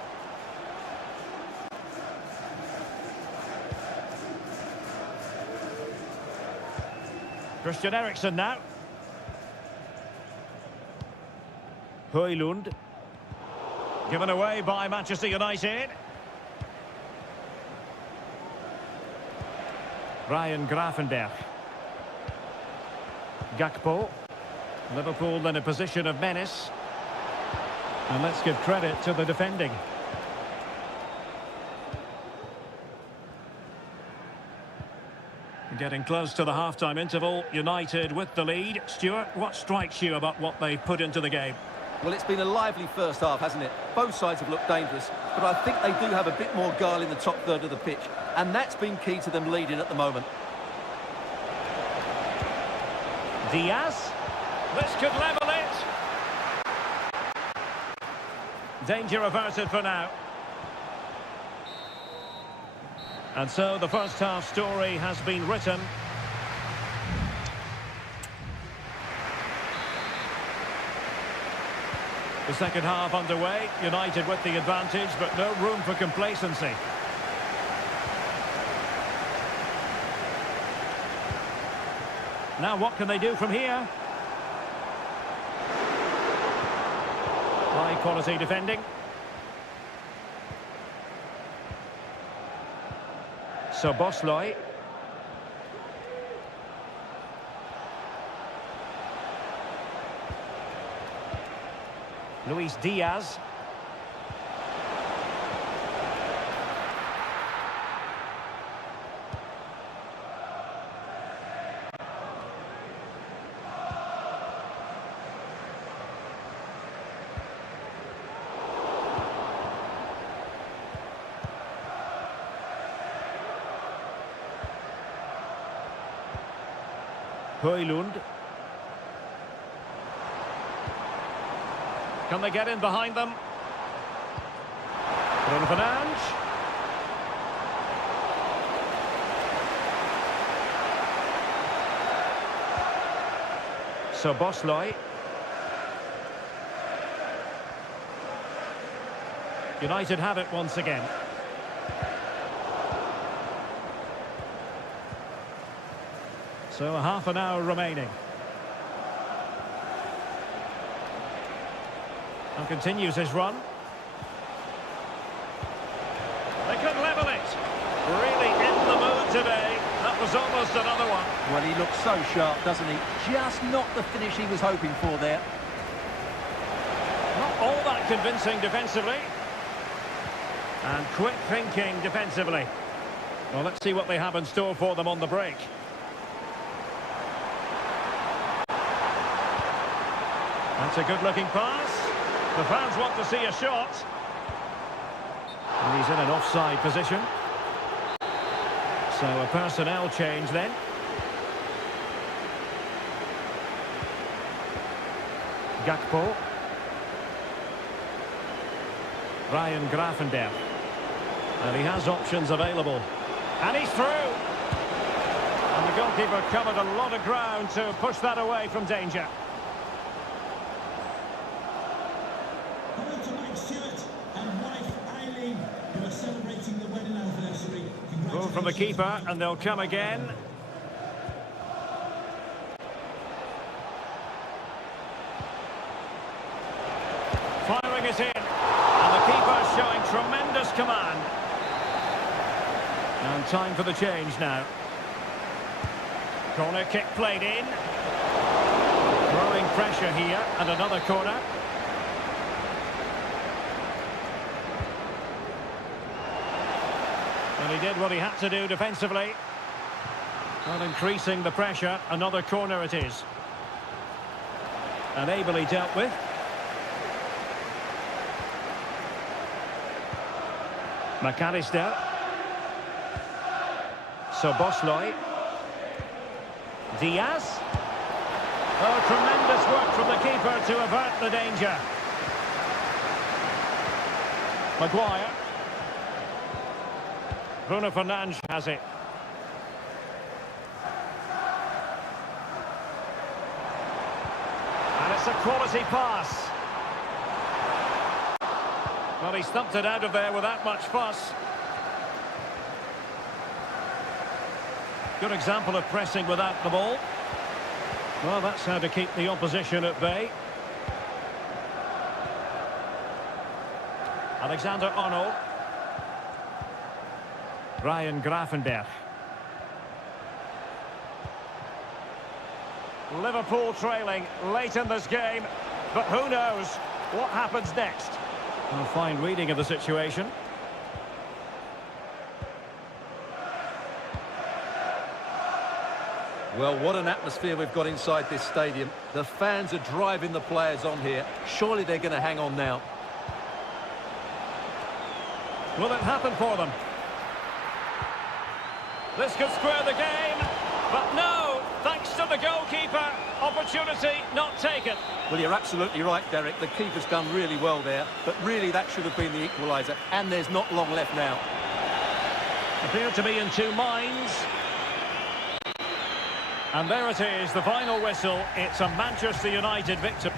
Christian Eriksen now. Højlund. Given away by Manchester United. Ryan Gravenberg. Gakpo. Liverpool in a position of menace. And let's give credit to the defending. Getting close to the half-time interval. United with the lead. Stuart, what strikes you about what they've put into the game? Well, it's been a lively first half, hasn't it? Both sides have looked dangerous, but I think they do have a bit more guile in the top third of the pitch, and that's been key to them leading at the moment. Diaz. This could level it. Danger averted for now. And so the first half story has been written. The second half underway, United with the advantage, but no room for complacency. Now what can they do from here? High quality defending. Szoboszlai. Luis Diaz. Højlund. Can they get in behind them? Bruno Fernandes. Szoboszlai. United have it once again. So a half an hour remaining. And continues his run. They could level it. Really in the mood today. That was almost another one. Well, he looks so sharp, doesn't he? Just not the finish he was hoping for there. Not all that convincing defensively. And quick thinking defensively. Well, let's see what they have in store for them on the break. That's a good-looking pass. The fans want to see a shot. And he's in an offside position. So a personnel change then. Gakpo. Ryan Gravenberch. And he has options available. And he's through. And the goalkeeper covered a lot of ground to push that away from danger. Hello to Mike Stewart and wife Eileen, who are celebrating the wedding anniversary. Goal from the keeper, and they'll come again. Firing it in. And the keeper showing tremendous command. And time for the change now. Corner kick played in. Growing pressure here, and another corner. And he did what he had to do defensively. Not increasing the pressure. Another corner it is. And ably dealt with. McAllister. Szoboszlai. Diaz. Oh, tremendous work from the keeper to avert the danger. Maguire. Bruno Fernandes has it. And it's a quality pass. Well, he stumped it out of there without much fuss. Good example of pressing without the ball. Well, that's how to keep the opposition at bay. Alexander-Arnold. Ryan Gravenberch. Liverpool trailing late in this game, but who knows what happens next. A fine reading of the situation. Well, what an atmosphere we've got inside this stadium. The fans are driving the players on here. Surely they're going to hang on now. Will it happen for them? This could square the game, but no, thanks to the goalkeeper, opportunity not taken. Well, you're absolutely right, Derek. The keeper's done really well there, but really that should have been the equaliser, and there's not long left now. Appear to be in two minds. And there it is, the final whistle. It's a Manchester United victory.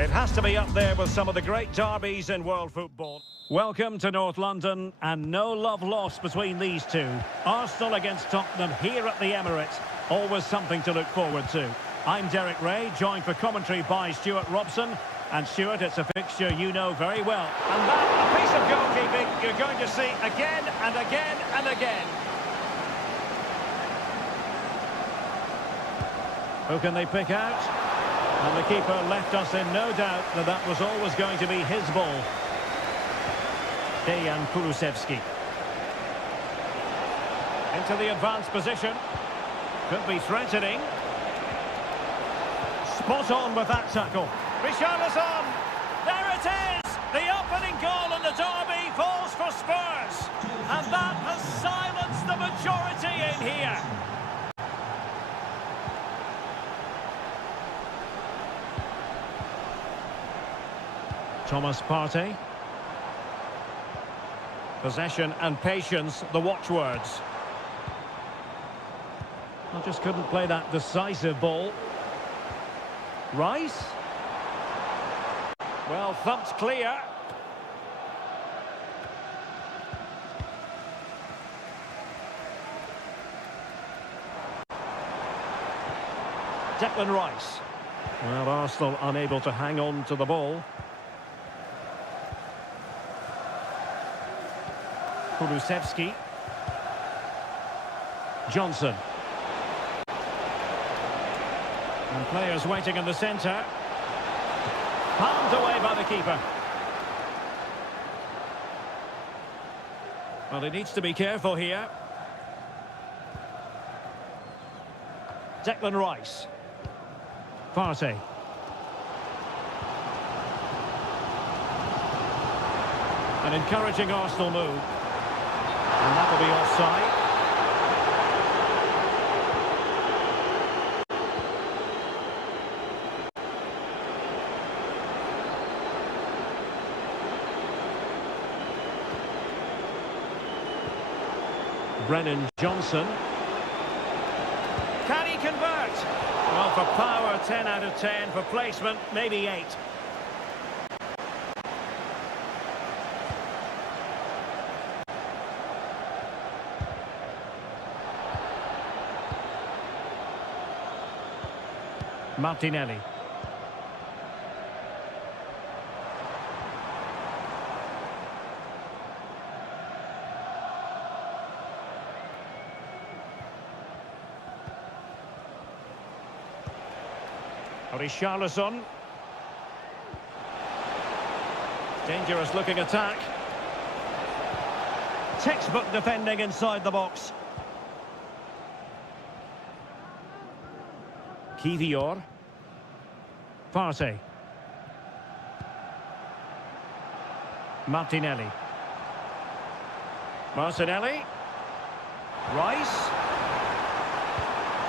It has to be up there with some of the great derbies in world football. Welcome to North London, and no love lost between these two. Arsenal against Tottenham here at the Emirates. Always something to look forward to. I'm Derek Ray, joined for commentary by Stuart Robson. And Stuart, it's a fixture you know very well. And that, a piece of goalkeeping you're going to see again and again and again. Who can they pick out? And the keeper left us in no doubt that that was always going to be his ball. Dejan Kulusevski. Into the advanced position. Could be threatening. Spot on with that tackle. Richarlison! There it is! The opening goal in the derby falls for Spurs. And that has silenced the majority in here. Thomas Partey. Possession and patience, the watchwords. I just couldn't play that decisive ball. Rice. Well, thumped clear. Declan Rice. Well, Arsenal unable to hang on to the ball. Kulusevski. Johnson. And players waiting in the centre. Palmed away by the keeper. Well, he needs to be careful here. Declan Rice. Partey. An encouraging Arsenal move. And that will be offside. Brennan Johnson. Can he convert? Well, for power, 10 out of 10. For placement, maybe 8. Martinelli. Richarlison. Dangerous looking attack. Textbook defending inside the box. Kivior. Partey. Martinelli. Martinelli. Rice.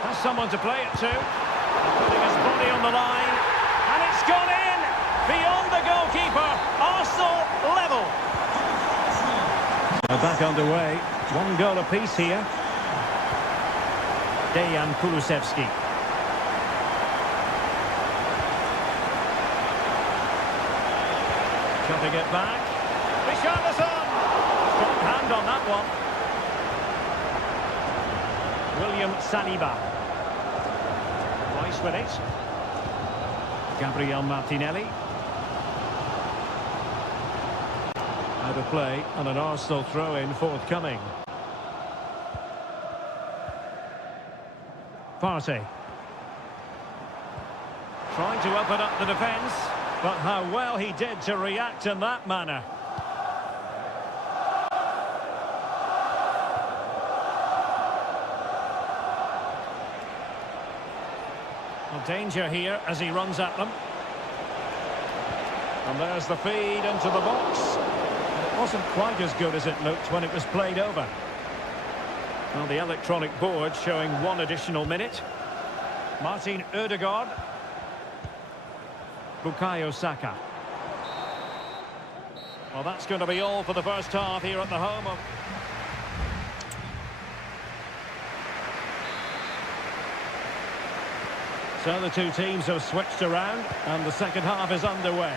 Has someone to play it to. Putting his body on the line. And it's gone in! Beyond the goalkeeper. Arsenal level. They're back underway. 1 goal apiece here. Dejan Kulusevski. Cutting it back. Richarlison! Strong hand on that one. William Saliba. Rice with it. Gabriel Martinelli. Out of play and an Arsenal throw-in forthcoming. Partey. Trying to open up the defence, but how well he did to react in that manner. Well, danger here as he runs at them. And there's the feed into the box. It wasn't quite as good as it looked when it was played over. Well, the electronic board showing 1 additional minute. Martin Ødegaard. Bukayo Saka. Well, that's going to be all for the first half here at the home of... So the two teams have switched around and the second half is underway.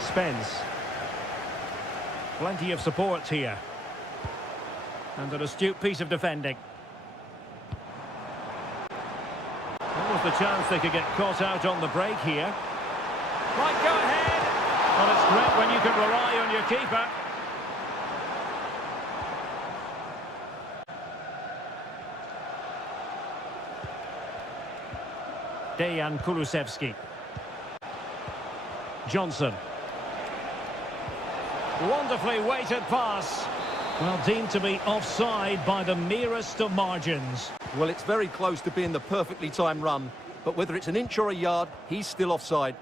Spence. Plenty of support here. And an astute piece of defending. That was the chance they could get caught out on the break here. Might go ahead. Well, it's great when you can rely on your keeper. Dejan Kulusevski. Johnson. Wonderfully weighted pass. Well, deemed to be offside by the merest of margins. Well, it's very close to being the perfectly timed run, but whether it's an inch or a yard, he's still offside.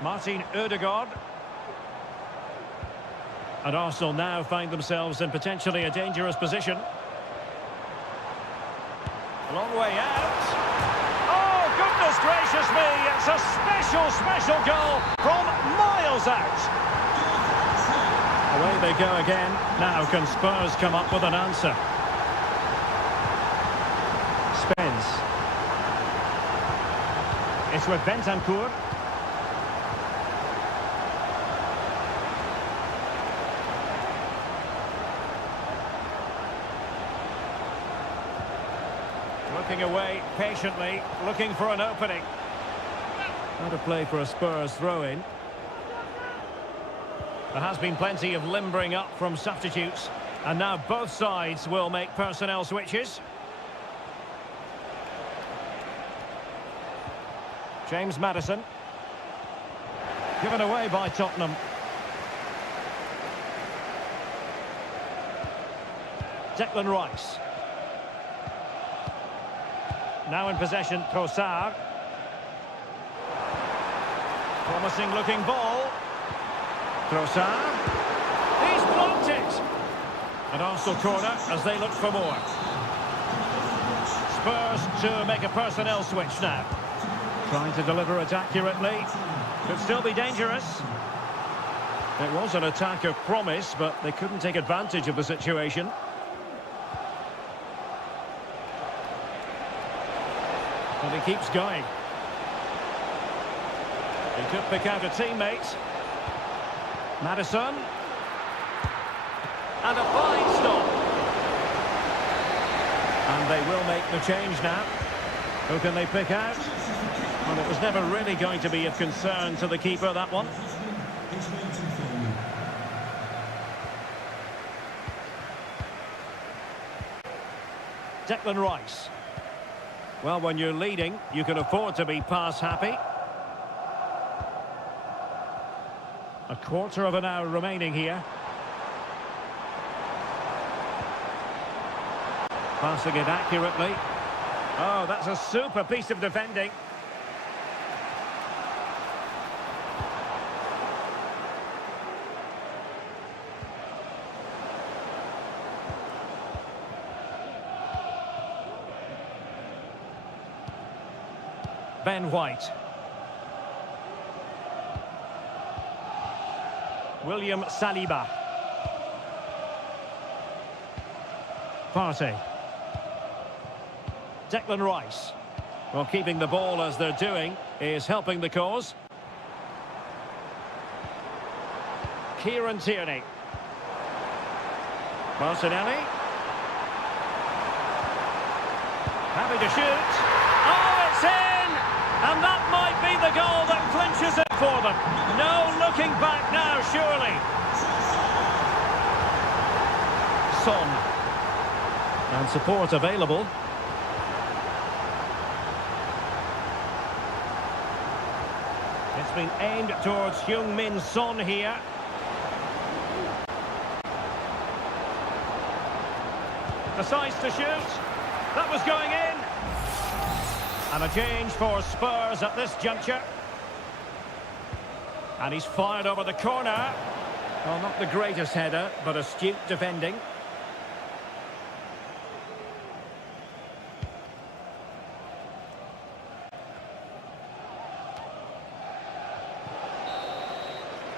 Martin Ødegaard. And Arsenal now find themselves in potentially a dangerous position. A long way out. Oh, goodness gracious me! It's a special goal from miles out. Away they go again. Now can Spurs come up with an answer? Spence. It's with Bentancur. Looking away patiently, looking for an opening. Not a play for a Spurs throw-in. There has been plenty of limbering up from substitutes, and now both sides will make personnel switches. James Maddison. Given away by Tottenham. Declan Rice. Now in possession, Trossard. Promising looking ball. Trossard. He's blocked it. An Arsenal corner as they look for more. Spurs to make a personnel switch now. Trying to deliver it accurately. Could still be dangerous. It was an attack of promise, but they couldn't take advantage of the situation. And he keeps going. He could pick out a teammate. Maddison. And a fine stop. And they will make the change now. Who can they pick out? Well, it was never really going to be of concern to the keeper, that one. Declan Rice. Well, when you're leading, you can afford to be pass happy. A quarter of an hour remaining here. Passing it accurately. Oh, that's a super piece of defending. Ben White. William Saliba. Partey. Declan Rice. Well, keeping the ball as they're doing is helping the cause. Kieran Tierney. Martinelli. Happy to shoot. Oh, it's in! And that might be the goal that clinches it for them. No looking back now, surely. Son. And support available. It's been aimed towards Heung-min Son here. Decides to shoot. That was going in. And a change for Spurs at this juncture. And he's fired over the corner. Well, not the greatest header, but astute defending.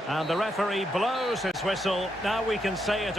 And the referee blows his whistle. Now we can say it.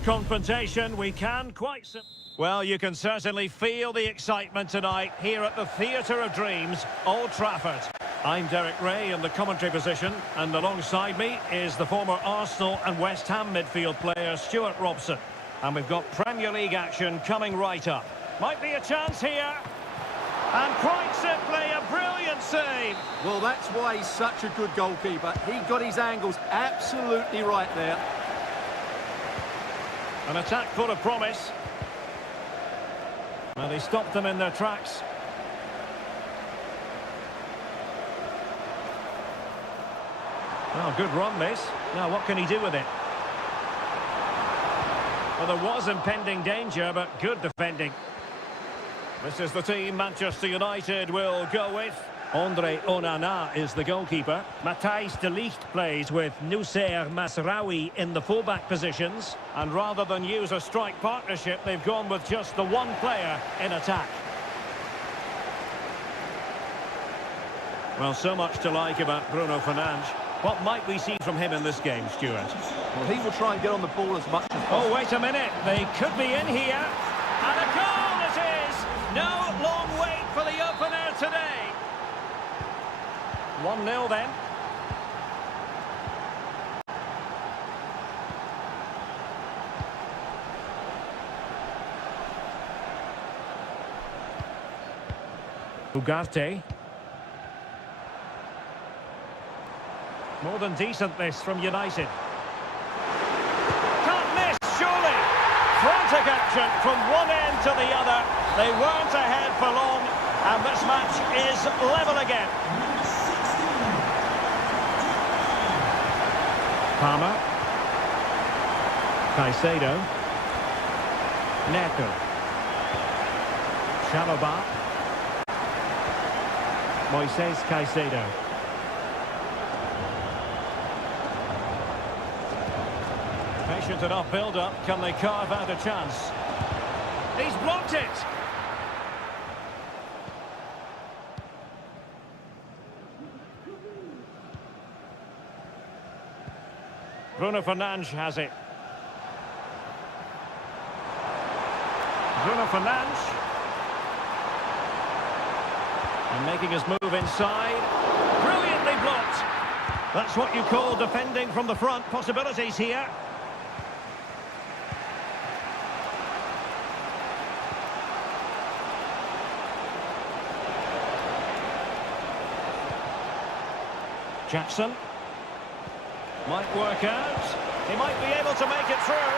Confrontation, we can quite... Well, you can certainly feel the excitement tonight here at the Theatre of Dreams, Old Trafford. I'm Derek Ray in the commentary position, and alongside me is the former Arsenal and West Ham midfield player Stuart Robson. And we've got Premier League action coming right up. Might be a chance here. And quite simply, a brilliant save. Well, that's why he's such a good goalkeeper. He got his angles absolutely right there. An attack full of promise. Well, he stopped them in their tracks. Oh, good run, this. Now, what can he do with it? Well, there was impending danger, but good defending. This is the team Manchester United will go with. Andre Onana is the goalkeeper. Matthijs de Ligt plays with Noussair Masraoui in the fullback positions. And rather than use a strike partnership, they've gone with just the one player in attack. Well, so much to like about Bruno Fernandes. What might we see from him in this game, Stuart? Well, he will try and get on the ball as much as possible. Oh, wait a minute. They could be in here. And a goal it is! No long wait for the opener today. 1-0 then. Ugarte. More than decent this from United. Can't miss, surely. Frantic action from one end to the other. They weren't ahead for long, and this match is level again. Palmer. Caicedo. Neto. Chalobah. Moises Caicedo. Patient enough build-up. Can they carve out a chance? He's blocked it! Bruno Fernandes has it. Bruno Fernandes. And making his move inside. Brilliantly blocked. That's what you call defending from the front. Possibilities here. Jackson. Might work out. He might be able to make it through.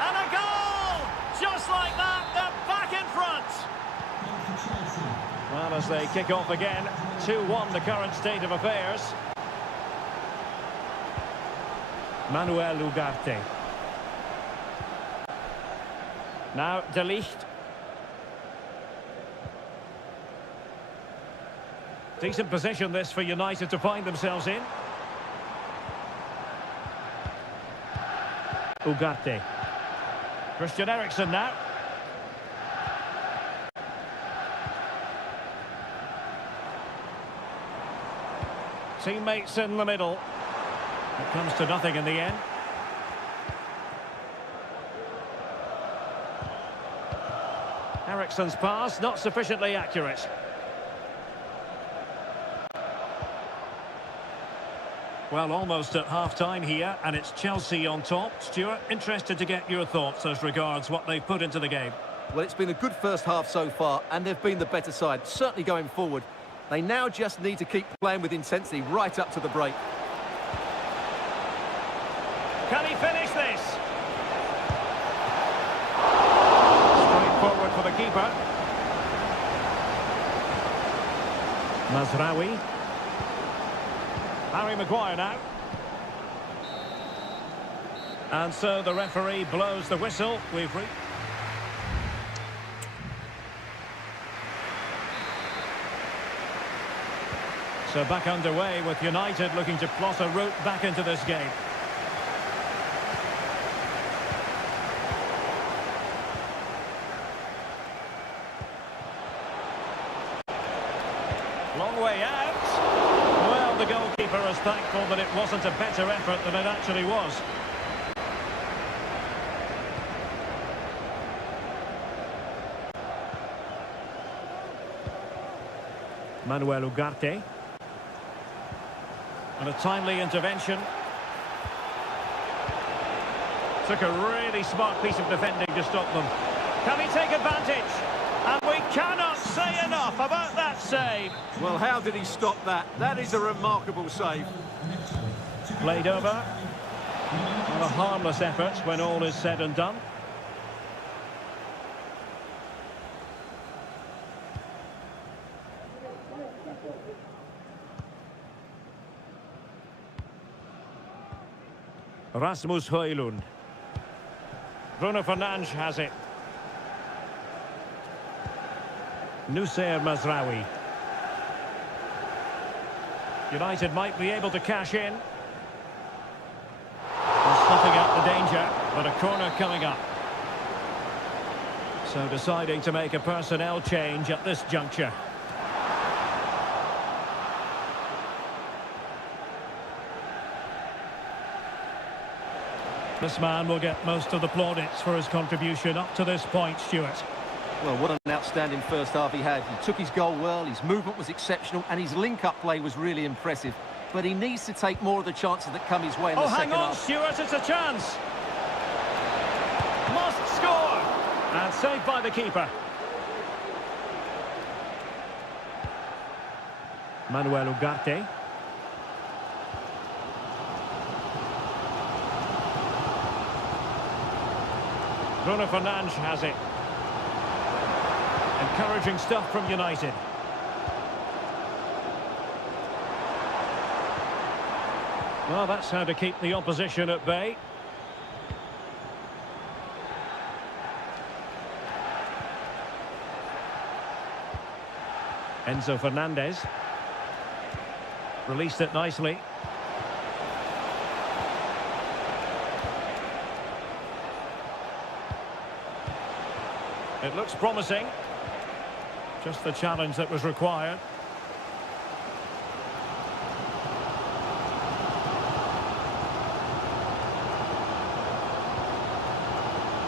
And a goal! Just like that, they're back in front. Well, as they kick off again, 2-1 the current state of affairs. Manuel Ugarte. Now De Ligt. Decent position this for United to find themselves in. Ugarte. Christian Eriksen now. Teammates in the middle. It comes to nothing in the end. Eriksen's pass not sufficiently accurate. Well, almost at half-time here, and it's Chelsea on top. Stuart, interested to get your thoughts as regards what they've put into the game. Well, it's been a good first half so far, and they've been the better side, certainly going forward. They now just need to keep playing with intensity right up to the break. Can he finish this? Straight forward for the keeper. Masraoui. Harry Maguire now. And so the referee blows the whistle. We've reached... So back underway with United looking to plot a route back into this game. Long way out. Well, the goalkeeper is thankful that it wasn't a better effort than it actually was. Manuel Ugarte. And a timely intervention. Took a really smart piece of defending to stop them. Can he take advantage? And we cannot say enough about that save. Well, how did he stop that? That is a remarkable save. Played over. Well, a harmless effort when all is said and done. Rasmus Højlund. Bruno Fernandes has it. Nusayr Mazraoui. United might be able to cash in. They're snuffing out the danger, but a corner coming up. So deciding to make a personnel change at this juncture. This man will get most of the plaudits for his contribution up to this point, Stuart. Well, what an outstanding first half he had. He took his goal well, his movement was exceptional, and his link-up play was really impressive. But he needs to take more of the chances that come his way in the second half. Oh, hang on, Stuart, it's a chance. Must score. And saved by the keeper. Manuel Ugarte. Bruno Fernandes has it. Encouraging stuff from United. Well, that's how to keep the opposition at bay. Enzo Fernandez. Released it nicely. It looks promising. Just the challenge that was required.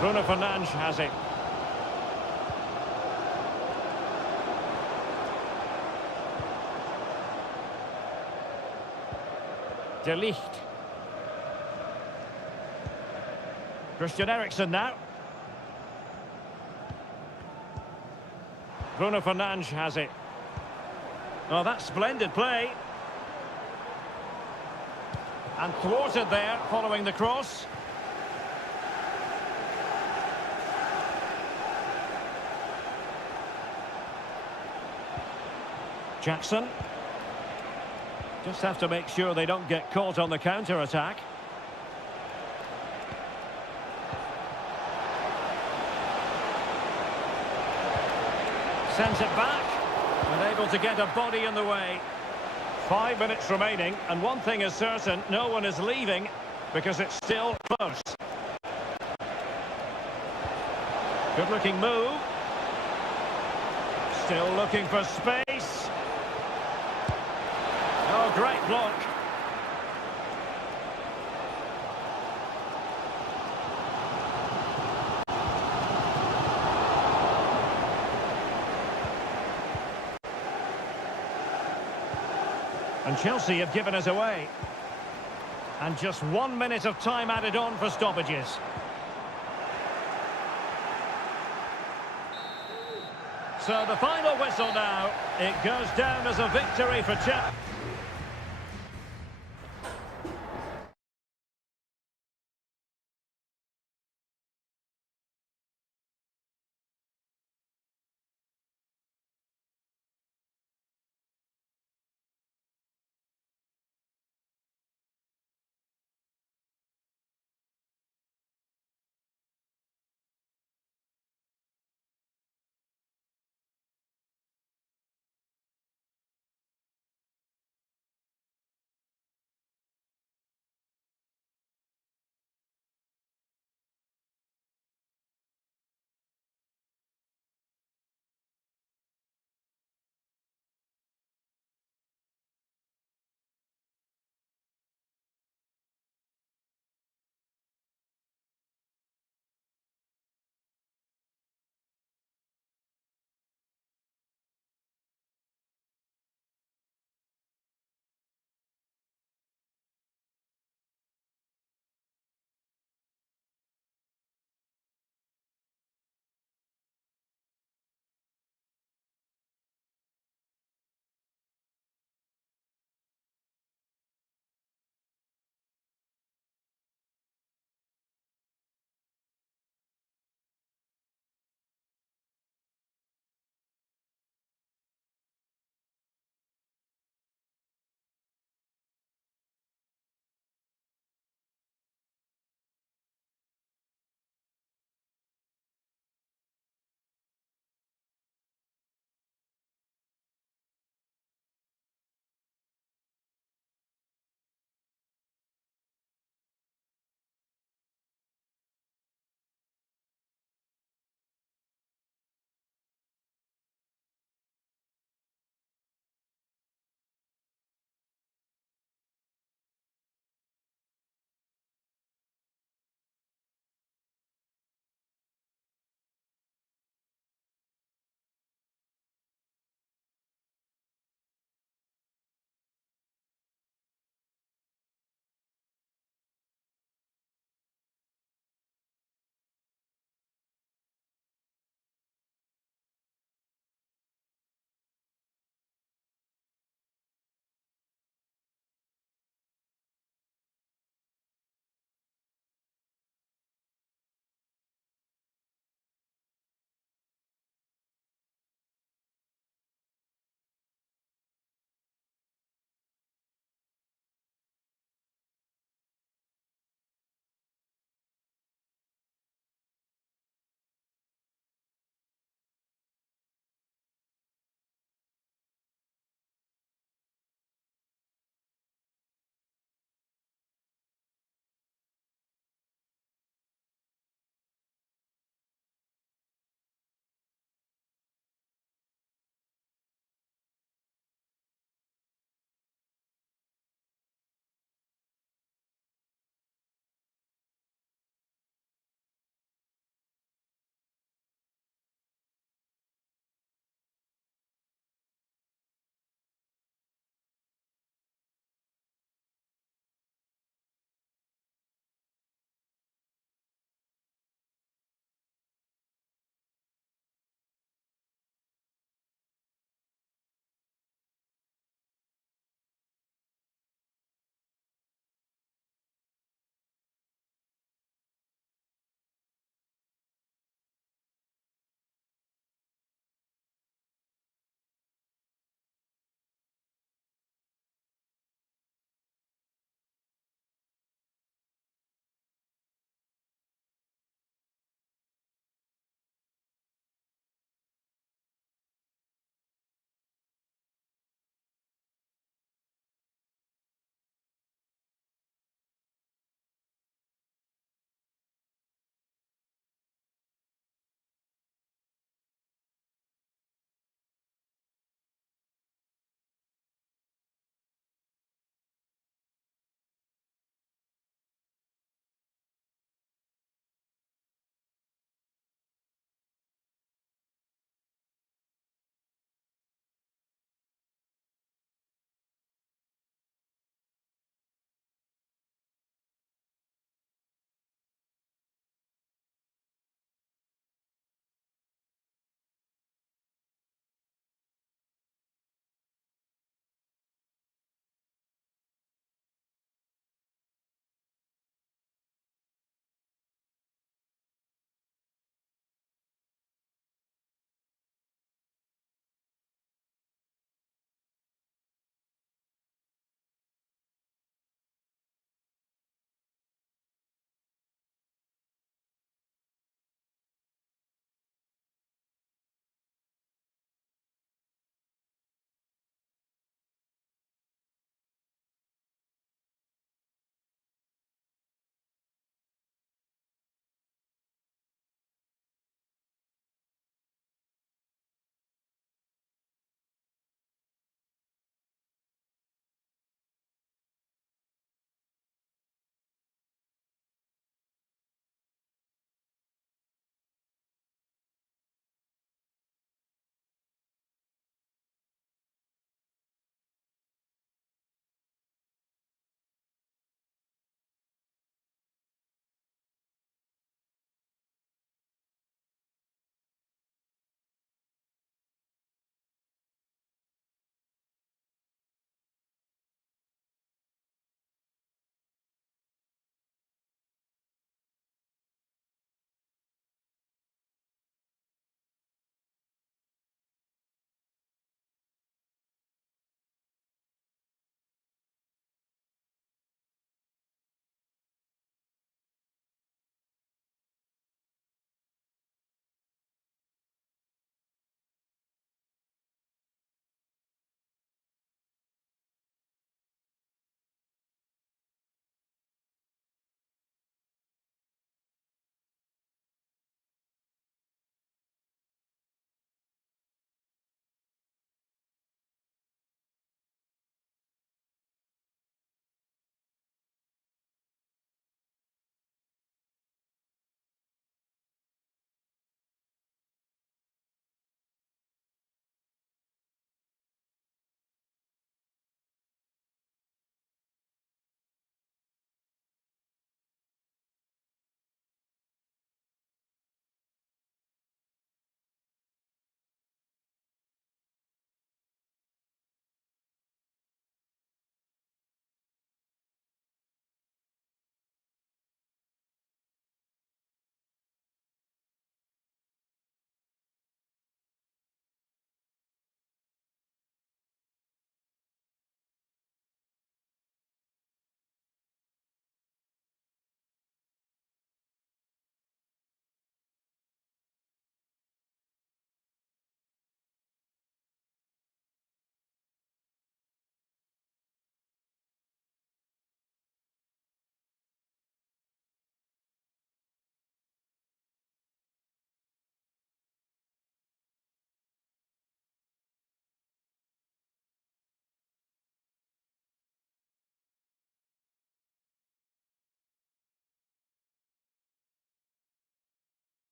Bruno Fernandes has it. De Ligt. Christian Eriksen now. Bruno Fernandes has it. Oh, that's splendid play. And thwarted there, following the cross. Jackson. Just have to make sure they don't get caught on the counter-attack. Sends it back, and able to get a body in the way. 5 minutes remaining, and one thing is certain, no one is leaving, because it's still close. Good-looking move. Still looking for space. Oh, great block. And Chelsea have given us away. And just 1 minute of time added on for stoppages. So the final whistle now. It goes down as a victory for Chelsea.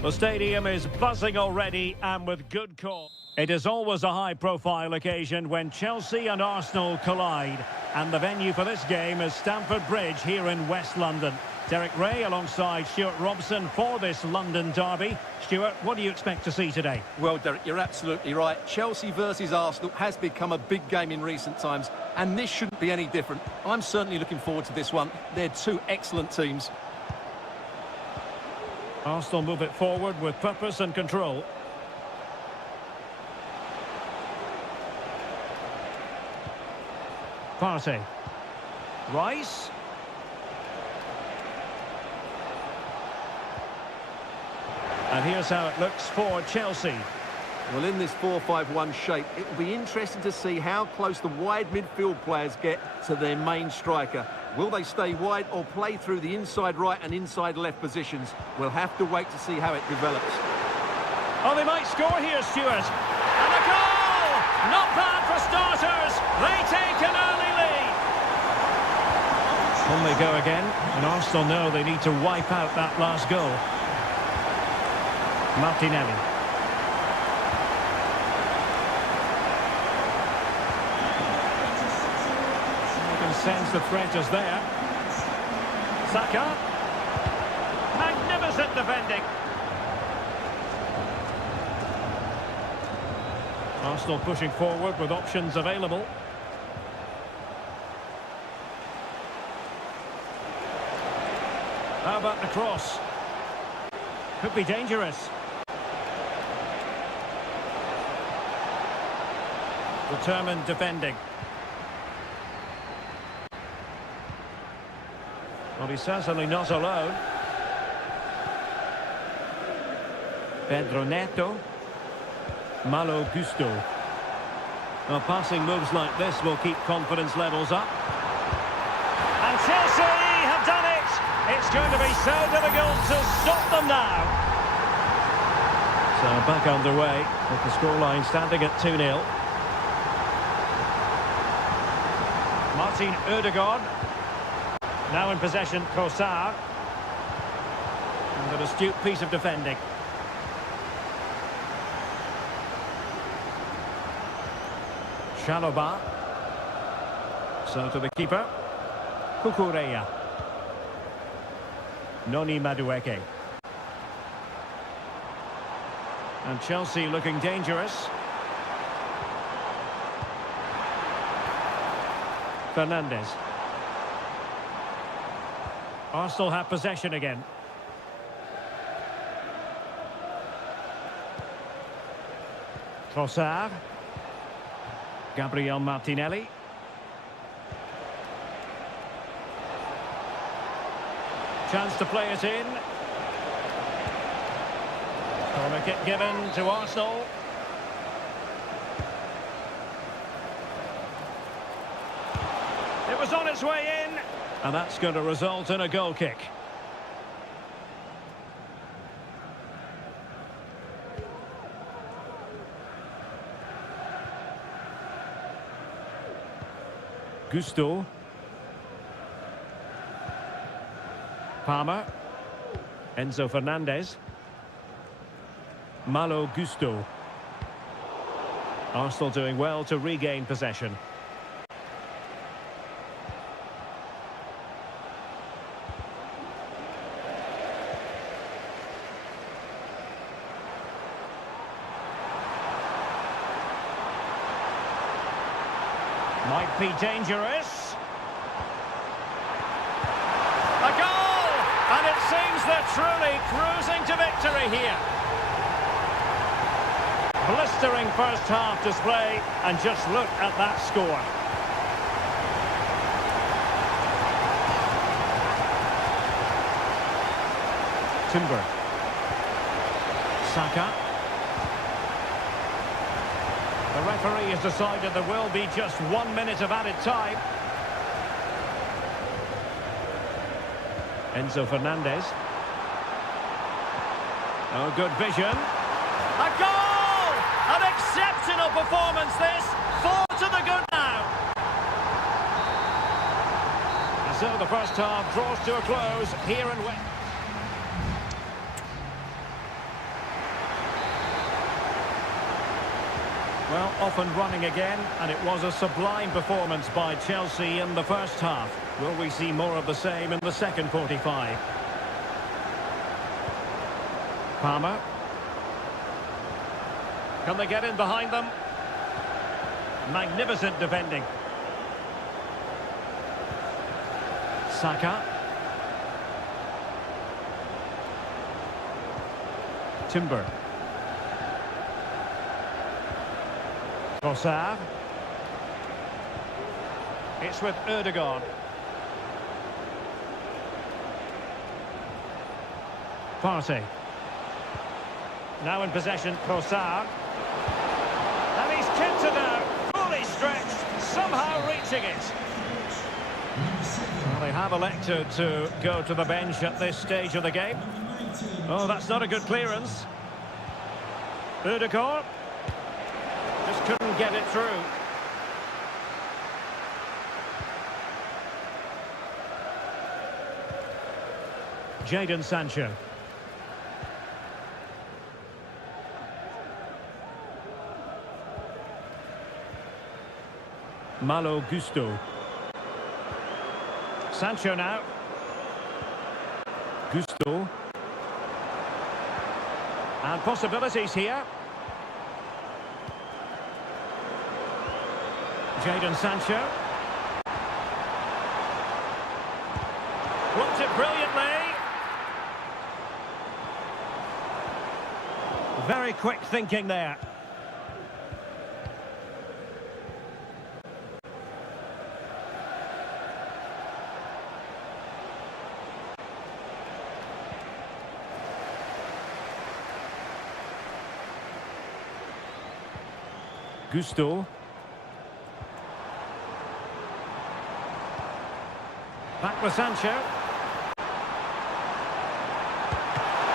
The stadium is buzzing already and with good cause. It is always a high-profile occasion when Chelsea and Arsenal collide. And the venue for this game is Stamford Bridge here in West London. Derek Ray alongside Stuart Robson for this London derby. Stuart, what do you expect to see today? Well, Derek, you're absolutely right. Chelsea versus Arsenal has become a big game in recent times, and this shouldn't be any different. I'm certainly looking forward to this one. They're two excellent teams. Arsenal move it forward with purpose and control. Partey. Rice. And here's how it looks for Chelsea. Well, in this 4-5-1 shape, it will be interesting to see how close the wide midfield players get to their main striker. Will they stay wide or play through the inside right and inside left positions? We'll have to wait to see how it develops. Oh, they might score here, Stuart. And a goal! Not bad for starters. They take an early lead. On they go again, and Arsenal know they need to wipe out that last goal. Martinelli. You can sense the threat is there. Saka. Magnificent defending. Arsenal pushing forward with options available. How about the cross? Could be dangerous. Determined defending. Well, he's certainly not alone. Pedro Neto. Malo Gusto. Well, passing moves like this will keep confidence levels up. And Chelsea have done it! It's going to be so difficult to stop them now. So back underway with the scoreline standing at 2-0. Martin Ødegaard. Now in possession, Trossard. And an astute piece of defending. Chalobah. So to the keeper. Kukureya. Noni Madueke. And Chelsea looking dangerous. Fernandes. Arsenal have possession again. Trossard. Gabriel Martinelli. Chance to play it in. Corner kick given to Arsenal. It was on its way in. And that's going to result in a goal kick. Gusto. Palmer. Enzo Fernandez. Malo Gusto. Arsenal doing well to regain possession. Might be dangerous. A goal! And it seems they're truly cruising to victory here. Blistering first half display, and just look at that score. Timber. Saka. The referee has decided there will be just 1 minute of added time. Enzo Fernandez. Oh, good vision. A goal! An exceptional performance this. 4 to the good now. And so the first half draws to a close here in West. Well, off and running again, and it was a sublime performance by Chelsea in the first half. Will we see more of the same in the second 45? Palmer. Can they get in behind them? Magnificent defending. Saka. Timber. Trossard. It's with Ødegaard. Partey. Now in possession, Trossard. And he's kicked it out, fully stretched, somehow reaching it. Well, they have elected to go to the bench at this stage of the game. Oh, that's not a good clearance. Ødegaard. Just couldn't get it through. Jadon Sancho. Malo Gusto. Sancho now. Gusto. And possibilities here. Jadon Sancho. Blocked it brilliantly. Very quick thinking there. Gusto. Back with Sancho.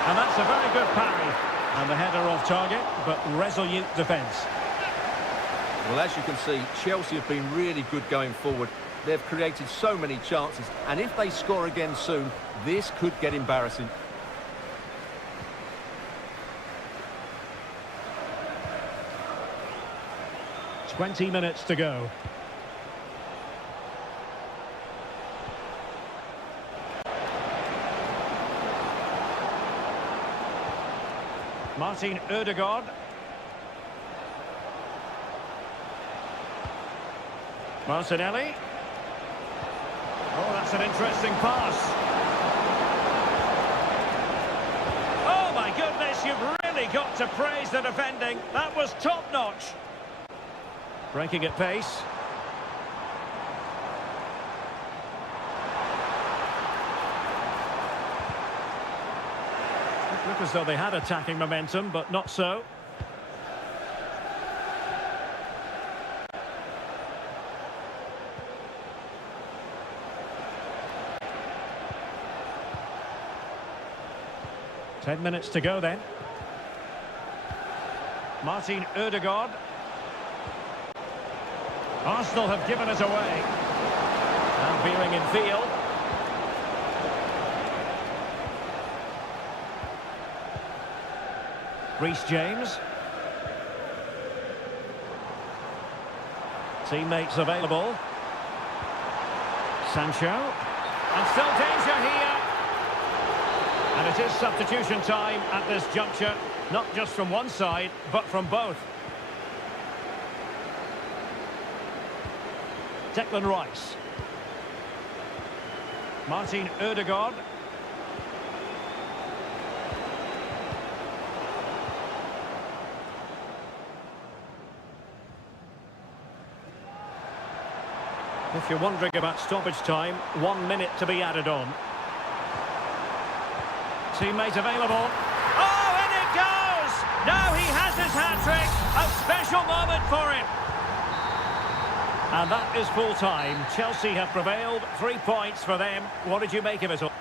And that's a very good parry. And the header off target, but resolute defence. Well, as you can see, Chelsea have been really good going forward. They've created so many chances, and if they score again soon, this could get embarrassing. "20 minutes to go. Martin Ødegaard. Martinelli. Oh, that's an interesting pass. Oh, my goodness, you've really got to praise the defending. That was top-notch. Breaking at pace. Look as though they had attacking momentum, but not so. Ten minutes to go then. Martin Ødegaard. Arsenal have given it away. Now veering in field. Reece James. Teammates available. Sancho. And still danger here. And it is substitution time at this juncture. Not just from one side, but from both. Declan Rice. Martin Ødegaard. If you're wondering about stoppage time, 1 minute to be added on. Teammate available. Oh, in it goes! Now he has his hat-trick. A special moment for him. And that is full time. Chelsea have prevailed. 3 points for them. What did you make of it all?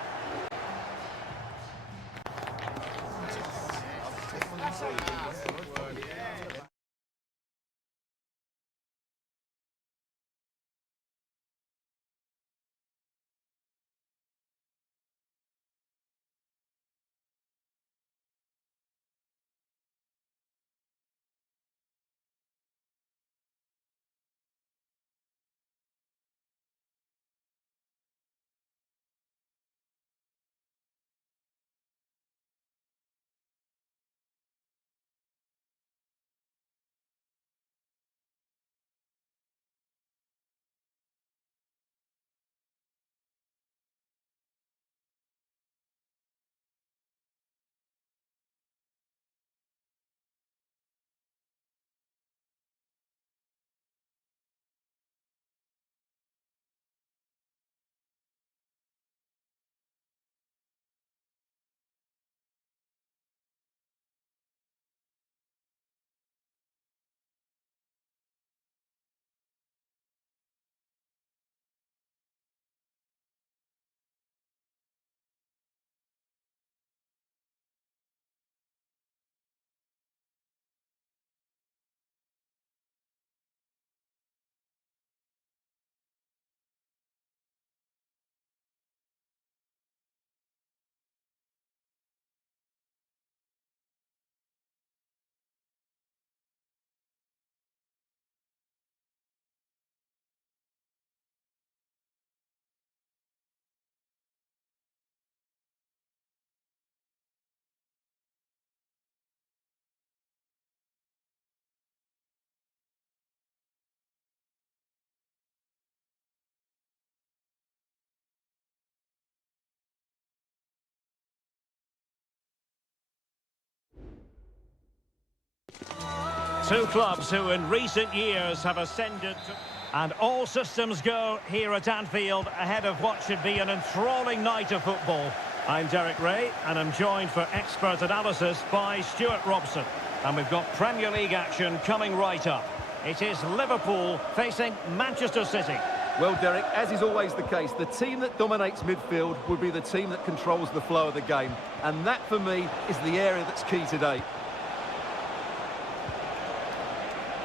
Two clubs who in recent years have ascended to... And all systems go here at Anfield ahead of what should be an enthralling night of football. I'm Derek Ray and I'm joined for expert analysis by Stuart Robson. And we've got Premier League action coming right up. It is Liverpool facing Manchester City. Well, Derek, as is always the case, the team that dominates midfield will be the team that controls the flow of the game. And that, for me, is the area that's key today.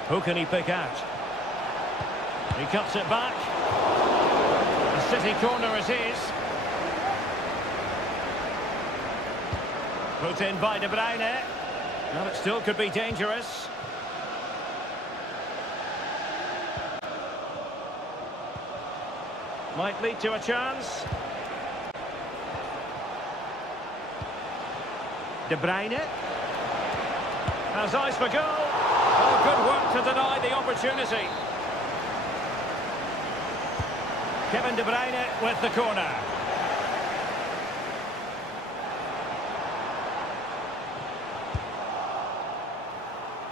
Who can he pick out? He cuts it back. The City corner is his. Put in by De Bruyne. Well, it still could be dangerous. Might lead to a chance. De Bruyne. Has eyes for goal. Oh, good work to deny the opportunity. Kevin De Bruyne with the corner.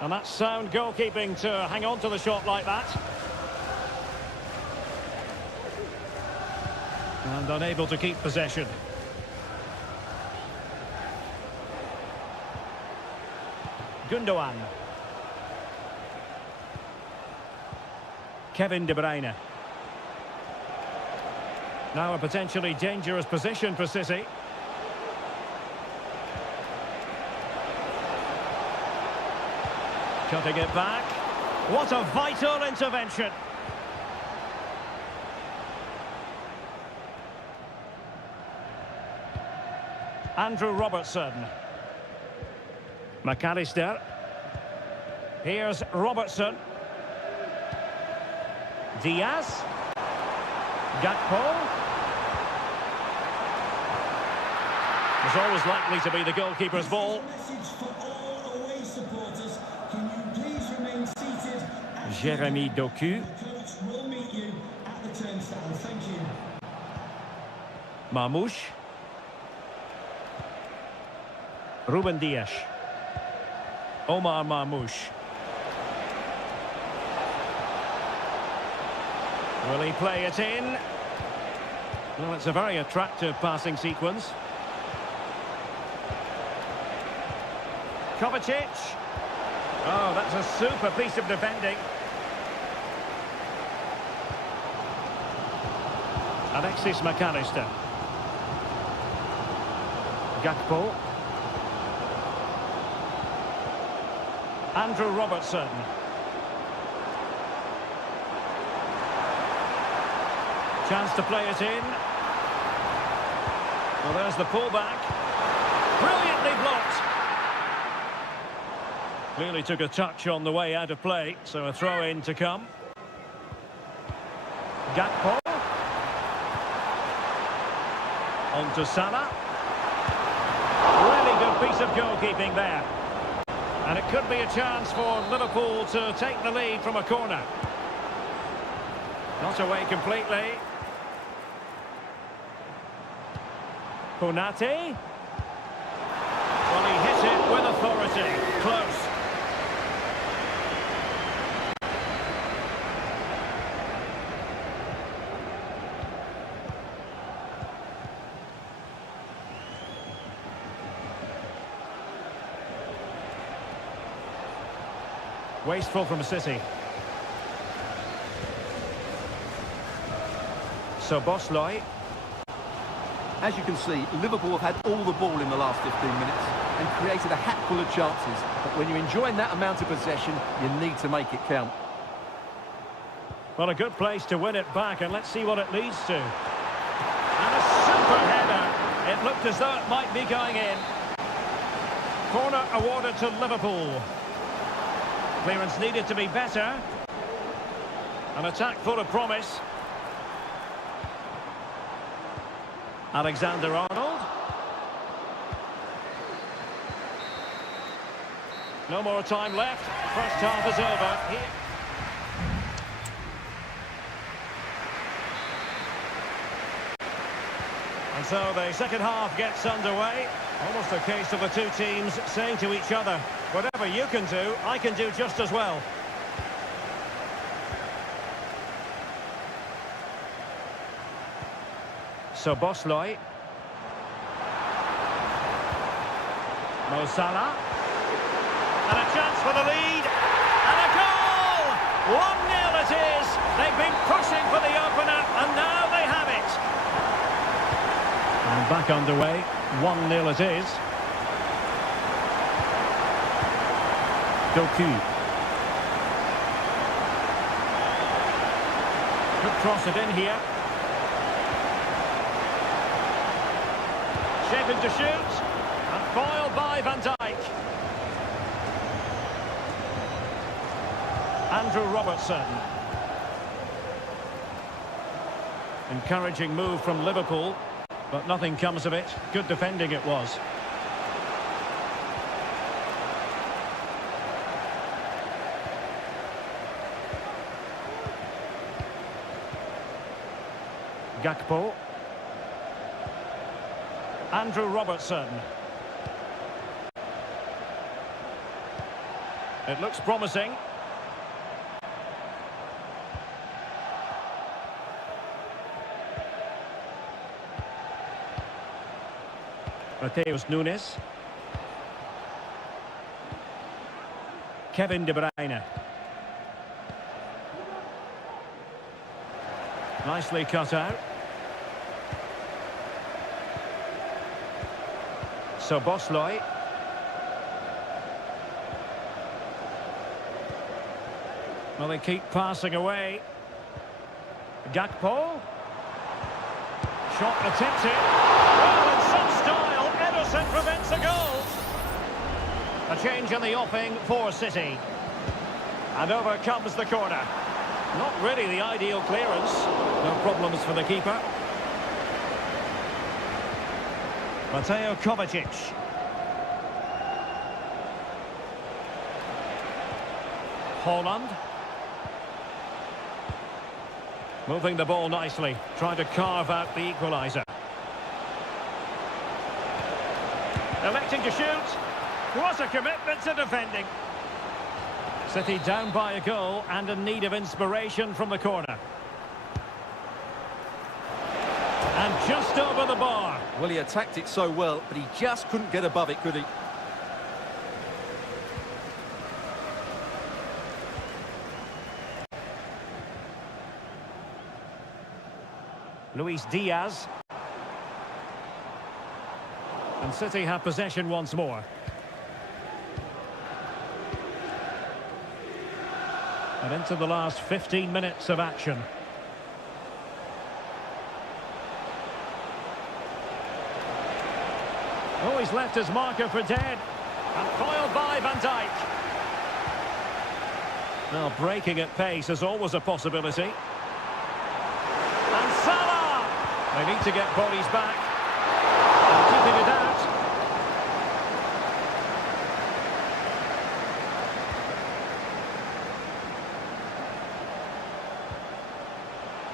And that's sound goalkeeping to hang on to the shot like that. And unable to keep possession. Gundogan. Kevin De Bruyne. Now a potentially dangerous position for City. Cutting it back. What a vital intervention. Andrew Robertson. McAllister. Here's Robertson. Diaz. Gakpo. It's always likely to be the goalkeeper's ball. Jeremy Doku. Marmoush. Ruben Dias. Omar Marmoush. Will he play it in? Well, it's a very attractive passing sequence. Kovacic. Oh, that's a super piece of defending. Alexis McAllister. Gakpo. Andrew Robertson. Chance to play it in. Well, there's the pullback. Brilliantly blocked. Clearly took a touch on the way out of play, so a throw-in to come. Gakpo. On to Salah. Really good piece of goalkeeping there. And it could be a chance for Liverpool to take the lead from a corner. Not away completely. Konate. Well, he hit it with authority. Close. Wasteful from City. So Bosley. As you can see, Liverpool have had all the ball in the last 15 minutes and created a hatful of chances. But when you're enjoying that amount of possession, you need to make it count. Well, a good place to win it back, and let's see what it leads to. And a super header. It looked as though it might be going in. Corner awarded to Liverpool. Clearance needed to be better. An attack full of promise. Alexander-Arnold. No more time left. First half is over. Here. And so the second half gets underway. Almost a case of the two teams saying to each other, Whatever you can do, I can do just as well. So Bosley. Mo Salah. And a chance for the lead. And a goal! 1-0 it is. They've been pushing for the opener, and now they have it. And back underway. 1-0 it is. Doku. Could cross it in here. Shaping to shoot. And foiled by Van Dijk. Andrew Robertson. Encouraging move from Liverpool, but nothing comes of it. Good defending it was. Gakpo. Andrew Robertson. It looks promising. Mateus Nunes. Kevin De Bruyne. Nicely cut out. So Bosley. Well, they keep passing away. Gakpo. Shot attempted. Well, in some style, Ederson prevents a goal. A change in the offing for City. And over comes the corner. Not really the ideal clearance. No problems for the keeper. Mateo Kovacic. Holland. Moving the ball nicely, trying to carve out the equaliser. Electing to shoot. What a commitment to defending. City down by a goal and in need of inspiration from the corner. And just over the bar. Well, he attacked it so well, but he just couldn't get above it, could he? Luis Diaz. And City have possession once more. And into the last 15 minutes of action. Oh, he's left his marker for dead. And foiled by Van Dijk. Now, breaking at pace is always a possibility. And Salah! They need to get bodies back. And keeping it out.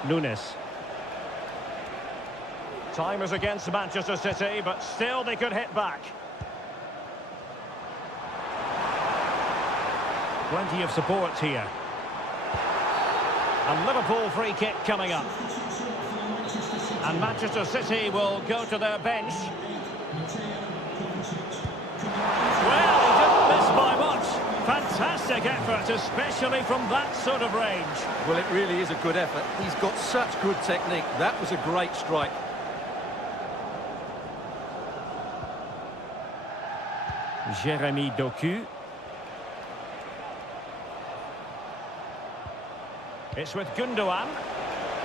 Nunes. Time is against Manchester City, but still they could hit back. Plenty of support here. And Liverpool free kick coming up. And Manchester City will go to their bench. Well, he didn't miss by much. Fantastic effort, especially from that sort of range. Well, it really is a good effort. He's got such good technique. That was a great strike. Jeremy Doku. It's with Gundogan.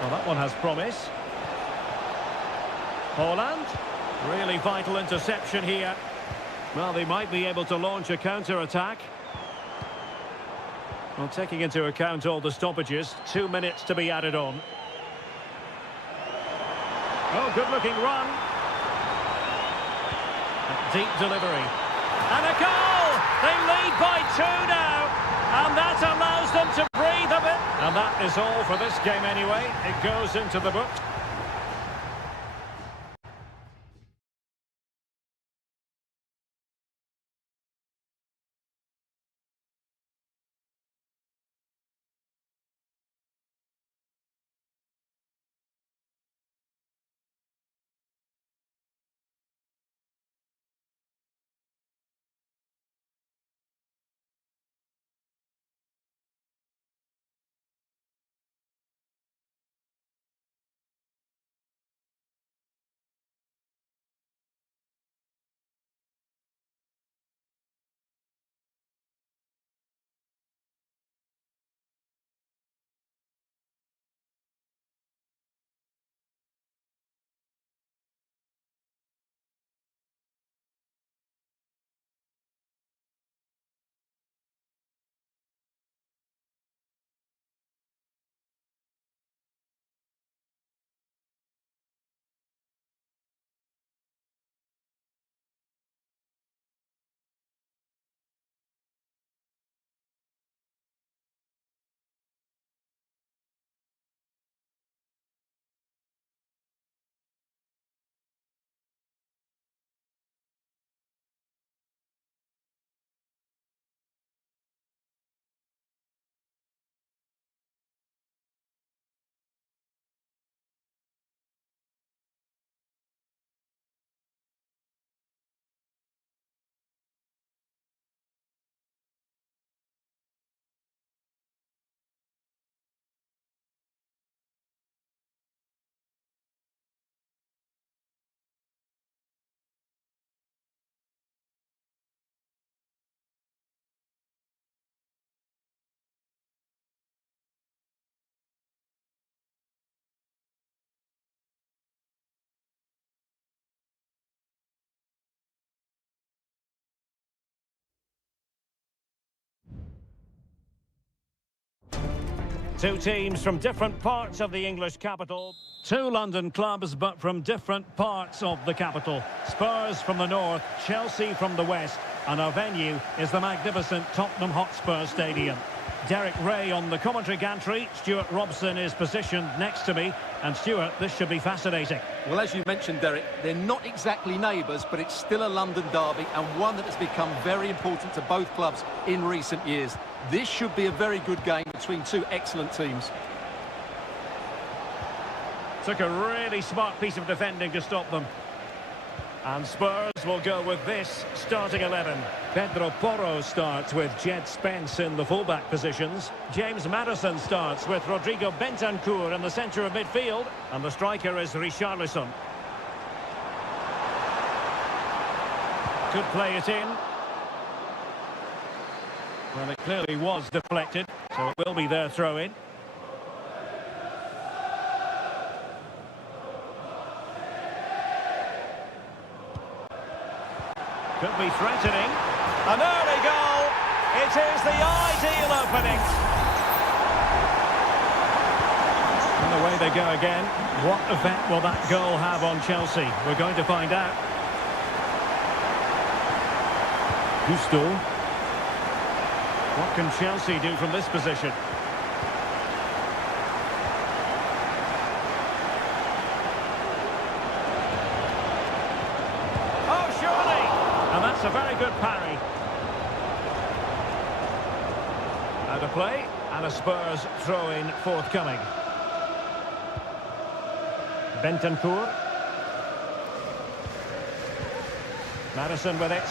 Well, that one has promise. Holland. Really vital interception here. Well, they might be able to launch a counter-attack. Well, taking into account all the stoppages, 2 minutes to be added on. Oh, good-looking run. A deep delivery. And a goal! They lead by 2 now. And that allows them to breathe a bit. And that is all for this game anyway. It goes into the books. Two teams from different parts of the English capital. Two London clubs, but from different parts of the capital. Spurs from the north, Chelsea from the west, and our venue is the magnificent Tottenham Hotspur Stadium. Derek Ray on the commentary gantry. Stuart Robson is positioned next to me. And Stuart, this should be fascinating. Well, as you mentioned, Derek, they're not exactly neighbours, but it's still a London derby and one that has become very important to both clubs in recent years. This should be a very good game between two excellent teams. Took a really smart piece of defending to stop them. And Spurs will go with this starting 11. Pedro Porro starts with Jed Spence in the fullback positions. James Maddison starts with Rodrigo Bentancur in the centre of midfield. And the striker is Richarlison. Could play it in. Well, it clearly was deflected, so it will be their throw-in. Could be threatening. An early goal. It is the ideal opening. And away they go again. What effect will that goal have on Chelsea? We're going to find out. Gusto. What can Chelsea do from this position? That's a very good parry. Out of play, and a Spurs throw-in forthcoming. Bentancur. Maddison with it.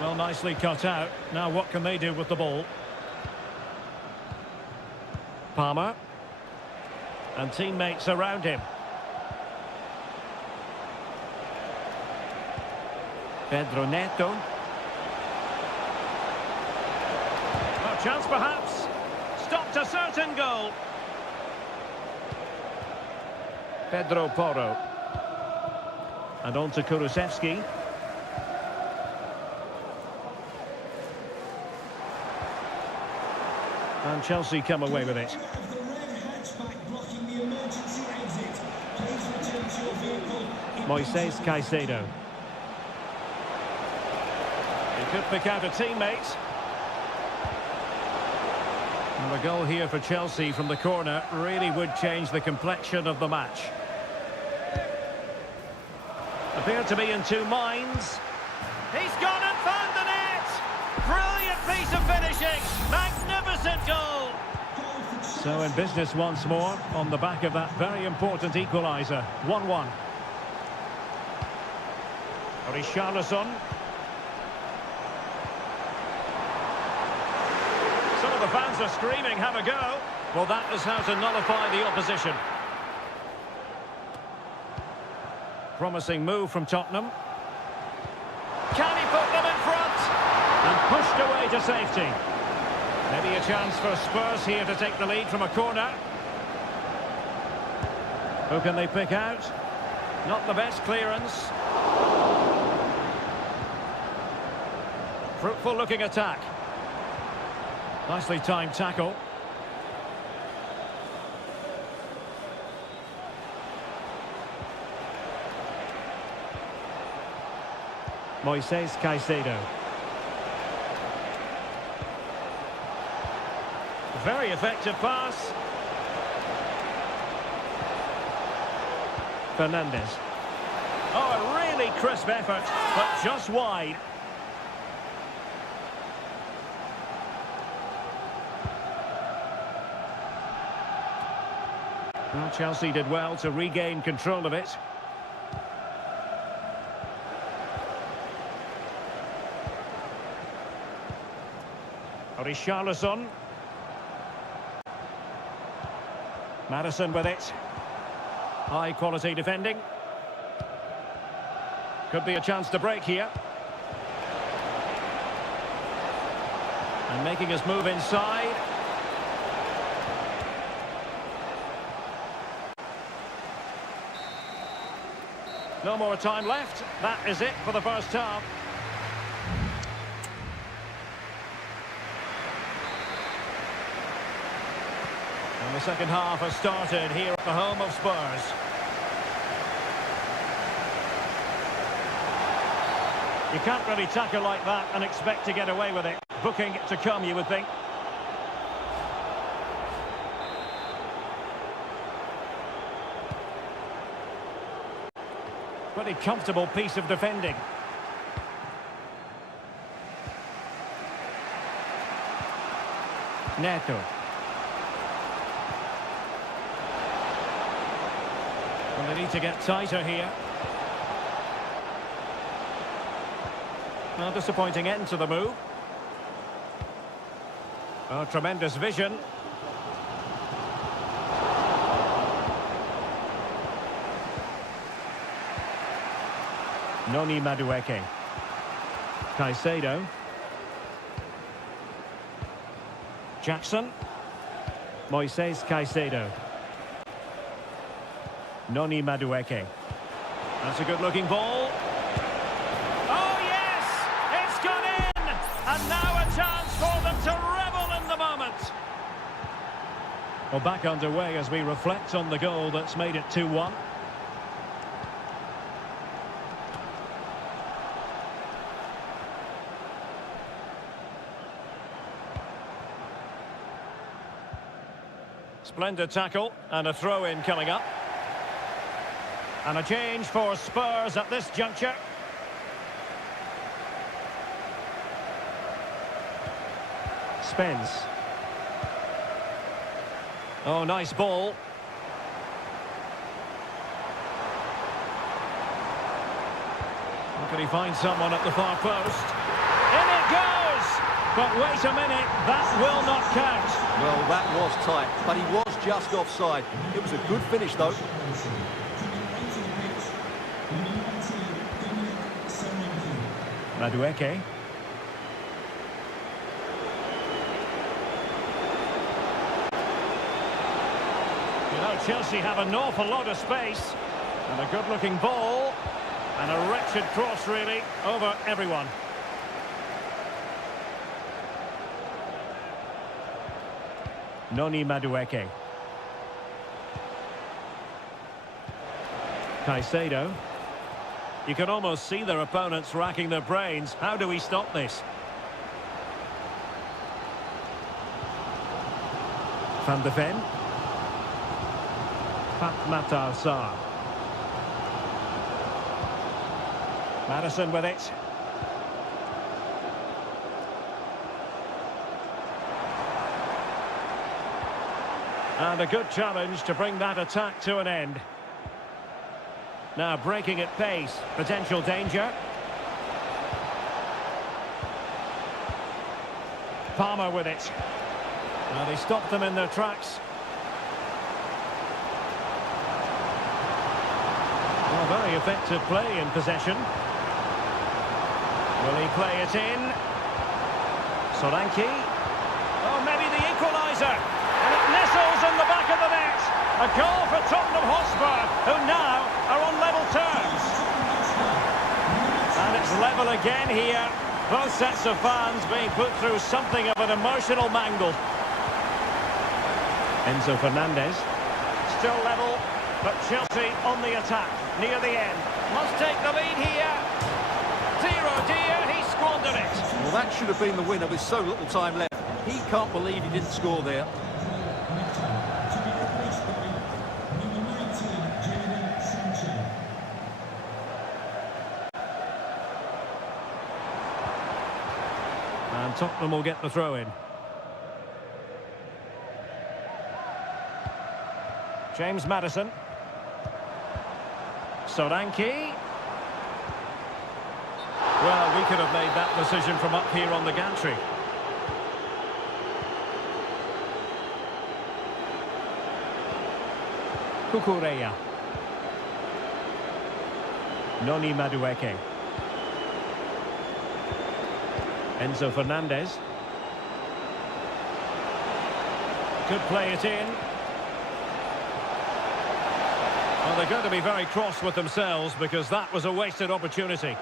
Well, nicely cut out. Now what can they do with the ball? Palmer. And teammates around him. Pedro Neto. Well, chance perhaps. Stopped a certain goal. Pedro Porro. And on to Kulusevski. And Chelsea come away with it. Moises Caicedo. He could pick out a teammate. And the goal here for Chelsea from the corner really would change the complexion of the match. Appeared to be in two minds. He's gone and found the net! Brilliant piece of finishing! Magnificent goal! So in business once more on the back of that very important equaliser. 1-1. Richarlison. Some of the fans are screaming, have a go. Well, that is how to nullify the opposition. Promising move from Tottenham. Can he put them in front? And pushed away to safety. Maybe a chance for Spurs here to take the lead from a corner. Who can they pick out? Not the best clearance. Fruitful looking attack. Nicely timed tackle. Moises Caicedo. Very effective pass. Fernandez. Oh, a really crisp effort, but just wide. Well, Chelsea did well to regain control of it. Richarlison. Maddison with it. High quality defending. Could be a chance to break here. And making his move inside. No more time left. That is it for the first half. And the second half has started here at the home of Spurs. You can't really tackle like that and expect to get away with it. Booking to come, you would think. Pretty comfortable piece of defending. Neto. And they need to get tighter here. Well, disappointing end to the move. Oh, tremendous vision. Noni Madueke. Caicedo. Jackson. Moises Caicedo. Noni Madueke. That's a good-looking ball. Oh, yes! It's gone in! And now a chance for them to revel in the moment. Well, back underway as we reflect on the goal that's made it 2-1. Splendid tackle and a throw-in coming up. And a change for Spurs at this juncture. Spence. Oh, nice ball. Can he find someone at the far post? In it goes! But wait a minute, that will not count. Well, that was tight, but he was just offside. It was a good finish, though. Madueke. You know, Chelsea have an awful lot of space. And a good-looking ball. And a wretched cross, really, over everyone. Noni Madueke. Caicedo. You can almost see their opponents racking their brains. How do we stop this? Van de Ven. Pat Matar Sarr. Madison with it. And a good challenge to bring that attack to an end. Now breaking at pace, potential danger. Palmer with it. Now they stopped them in their tracks. Well, very effective play in possession. Will he play it in? Solanke. Oh, maybe the equaliser. And it nestles in the back of the net. A goal for Tottenham Hotspur, who now are on level terms. And it's level again here. Both sets of fans being put through something of an emotional mangle. Enzo Fernandez. Still level, but Chelsea on the attack, near the end. Must take the lead here. Dear, he squandered it. Well, that should have been the winner with so little time left. He can't believe he didn't score there. And Tottenham will get the throw in. James Maddison. Solanke. Well, we could have made that decision from up here on the gantry. Kukureya. Noni Madueke. Enzo Fernandez. Could play it in. Well, they're going to be very cross with themselves because that was a wasted opportunity.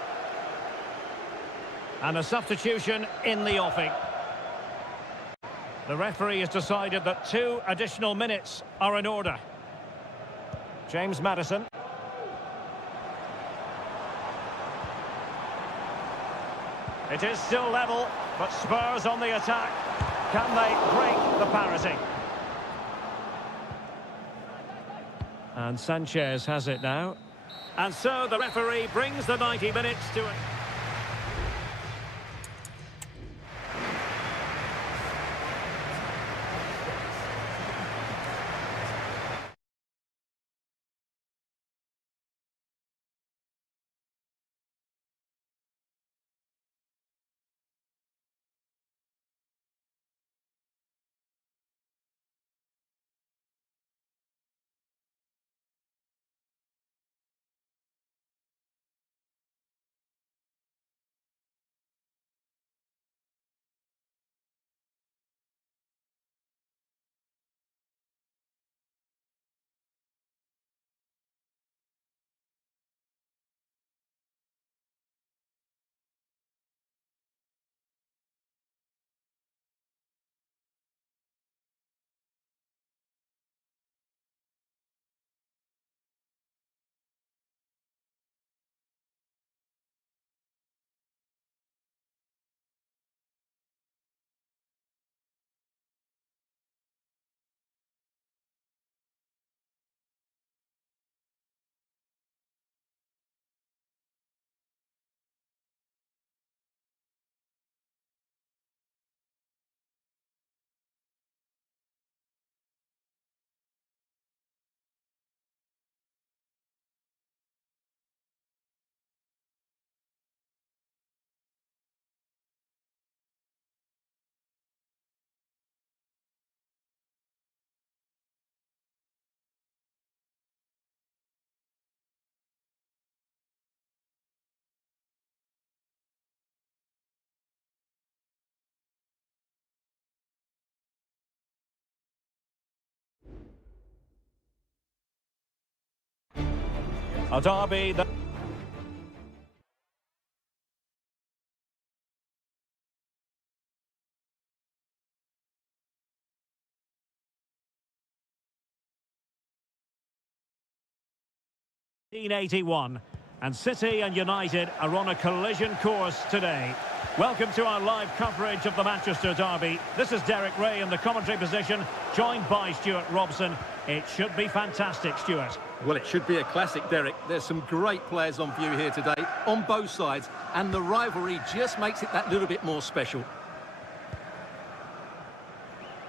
And a substitution in the offing. The referee has decided that 2 additional minutes are in order. James Maddison. It is still level, but Spurs on the attack. Can they break the parity? And Sanchez has it now. And so the referee brings the 90 minutes to it. A derby that... ...1981, and City and United are on a collision course today. Welcome to our live coverage of the Manchester derby. This is Derek Ray in the commentary position, joined by Stuart Robson. It should be fantastic, Stuart. Well, it should be a classic, Derek. There's some great players on view here today, on both sides, and the rivalry just makes it that little bit more special.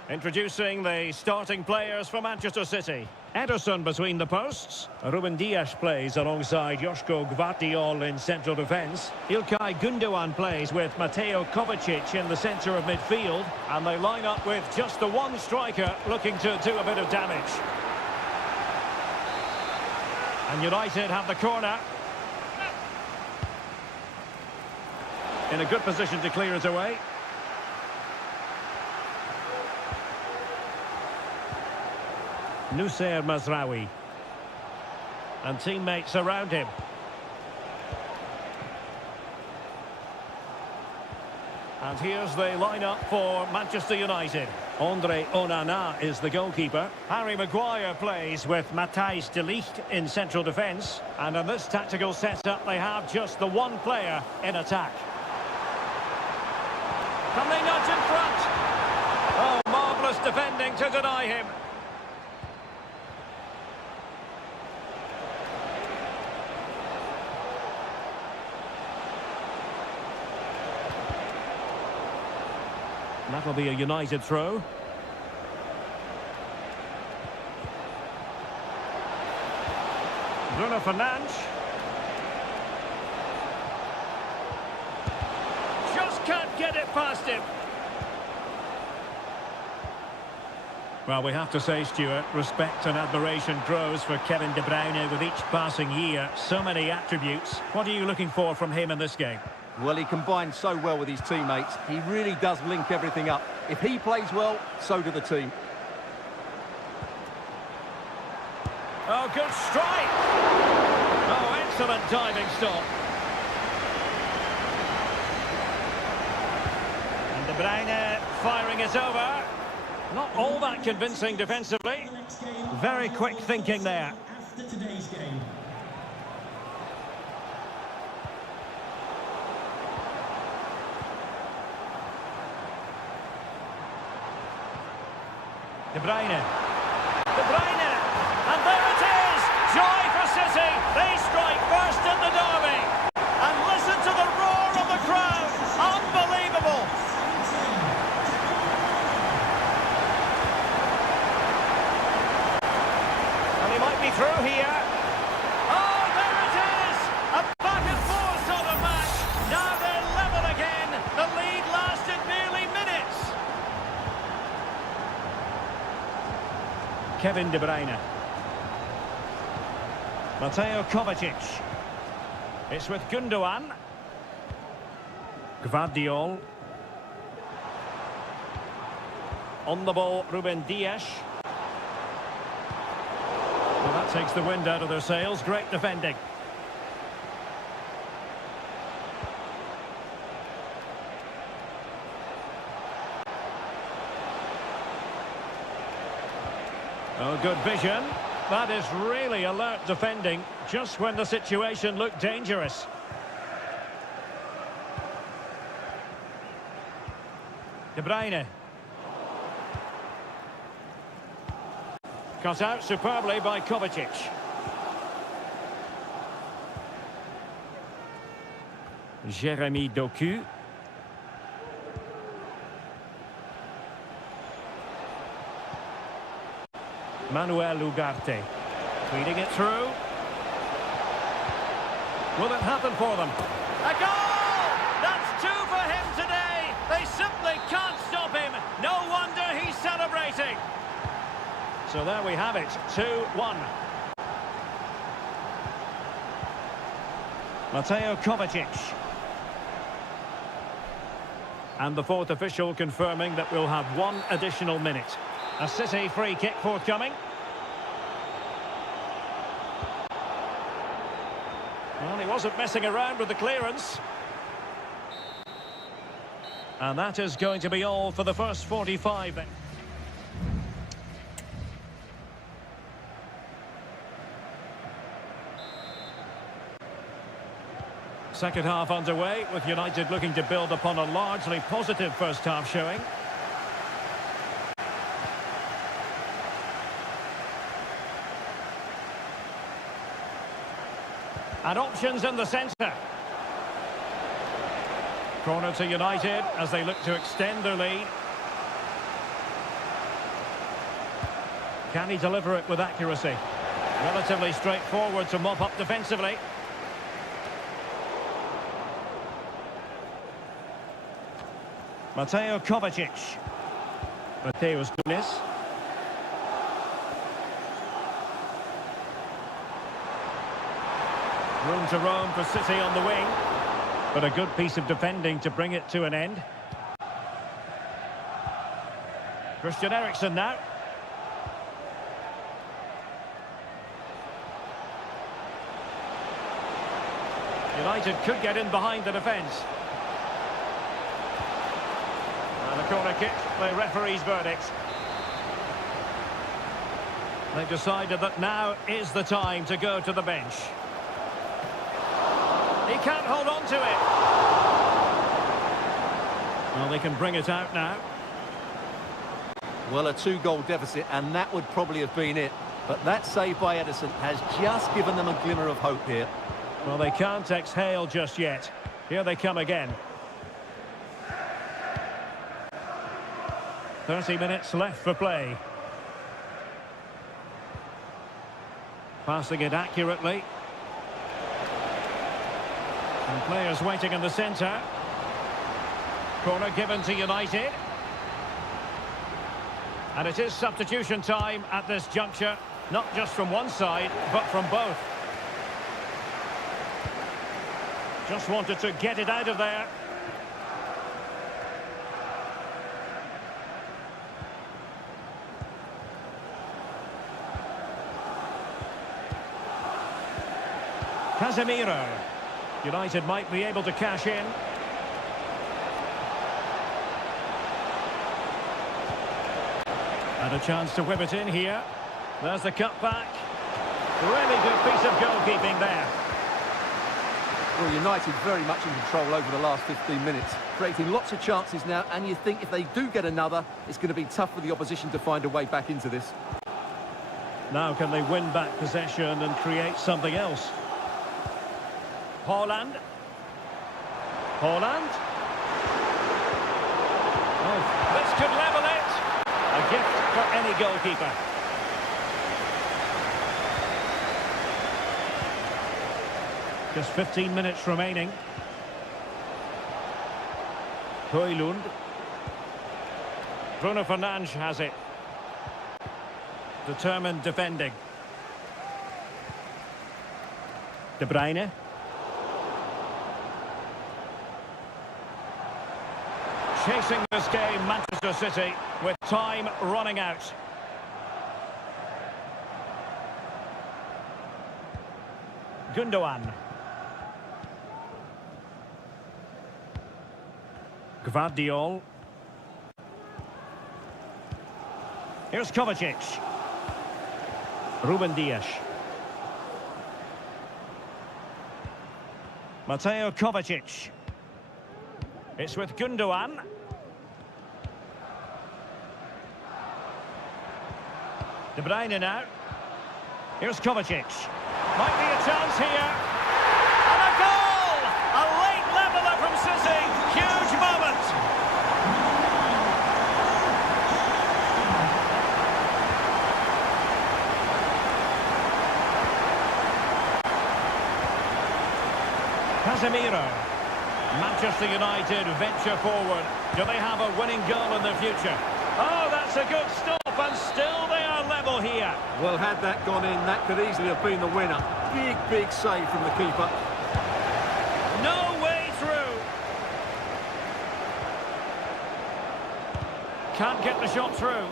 Introducing the starting players for Manchester City. Ederson between the posts. Ruben Dias plays alongside Joško Gvardiol in central defence. Ilkay Gundogan plays with Mateo Kovacic in the centre of midfield. And they line up with just the one striker looking to do a bit of damage. And United have the corner. In a good position to clear it away. Nusayr Mazraoui. And teammates around him. And here's the lineup for Manchester United. Andre Onana is the goalkeeper. Harry Maguire plays with Matthijs de Ligt in central defence. And in this tactical setup, they have just the one player in attack. Can they nudge in front? Oh, marvellous defending to deny him. That'll be a United throw. Bruno Fernandes. Just can't get it past him. Well, we have to say, Stuart, respect and admiration grows for Kevin De Bruyne with each passing year. So many attributes. What are you looking for from him in this game? Well, he combines so well with his teammates. He really does link everything up. If he plays well, so do the team. Oh, good strike! Oh, excellent diving stop. And De Bruyne firing it over. Not all that convincing defensively. Very quick thinking there. After today's game. De Bruyne. De Bruyne! And there it is! Joy for City! They strike first in the derby! And listen to the roar of the crowd! Unbelievable! And he might be through here. Oh, there it is! A back and forth sort of match! Now they're level again! The lead lasted nearly minutes! Kevin De Bruyne. Mateo Kovacic. It's with Gundogan. Gvardiol. On the ball, Ruben Dias. Well, that takes the wind out of their sails. Great defending. Oh, good vision. That is really alert defending, just when the situation looked dangerous. De Bruyne. Cut out superbly by Kovacic. Jeremy Doku. Manuel Ugarte. Feeding it through. Will it happen for them? A goal! That's two for him today! They simply can't stop him. No wonder he's celebrating. So there we have it, 2-1. Mateo Kovacic. And the fourth official confirming that we'll have one additional minute. A City free kick forthcoming. Well, he wasn't messing around with the clearance. And that is going to be all for the first 45 then. Second half underway, with United looking to build upon a largely positive first half showing. And options in the centre. Corner to United as they look to extend their lead. Can he deliver it with accuracy? Relatively straightforward to mop up defensively. Mateo Kovacic. Mateus Nunes. Room to roam for City on the wing. But a good piece of defending to bring it to an end. Christian Eriksen now. United could get in behind the defence. And a corner kick, the referee's verdict. They've decided that now is the time to go to the bench. He can't hold on to it. Well, they can bring it out now. Well, a two-goal deficit, and that would probably have been it. But that save by Edison has just given them a glimmer of hope here. Well, they can't exhale just yet. Here they come again. 30 minutes left for play. Passing it accurately. And players waiting in the centre. Corner given to United. And it is substitution time at this juncture. Not just from one side, but from both. Just wanted to get it out of there. Casemiro. United might be able to cash in. And a chance to whip it in here. There's the cut back. Really good piece of goalkeeping there. Well, United very much in control over the last 15 minutes, creating lots of chances now, and you think if they do get another, it's going to be tough for the opposition to find a way back into this. Now can they win back possession and create something else? Haaland. Haaland. Oh, this could level it. A gift for any goalkeeper. Just 15 minutes remaining. Højlund. Bruno Fernandes has it. Determined defending. De Bruyne. Chasing this game, Manchester City, with time running out. Gundogan. Gvardiol. Here's Kovacic. Ruben Dias. Mateo Kovacic. It's with Gundogan. De Bruyne now. Here's Kovacic. Might be a chance here. And a goal! A late leveller from City. Huge moment. Casemiro. Manchester United venture forward. Do they have a winning goal in the future? Oh, that's a good stop, and still they are level here. Well, had that gone in, that could easily have been the winner. Big, big save from the keeper. No way through. Can't get the shot through.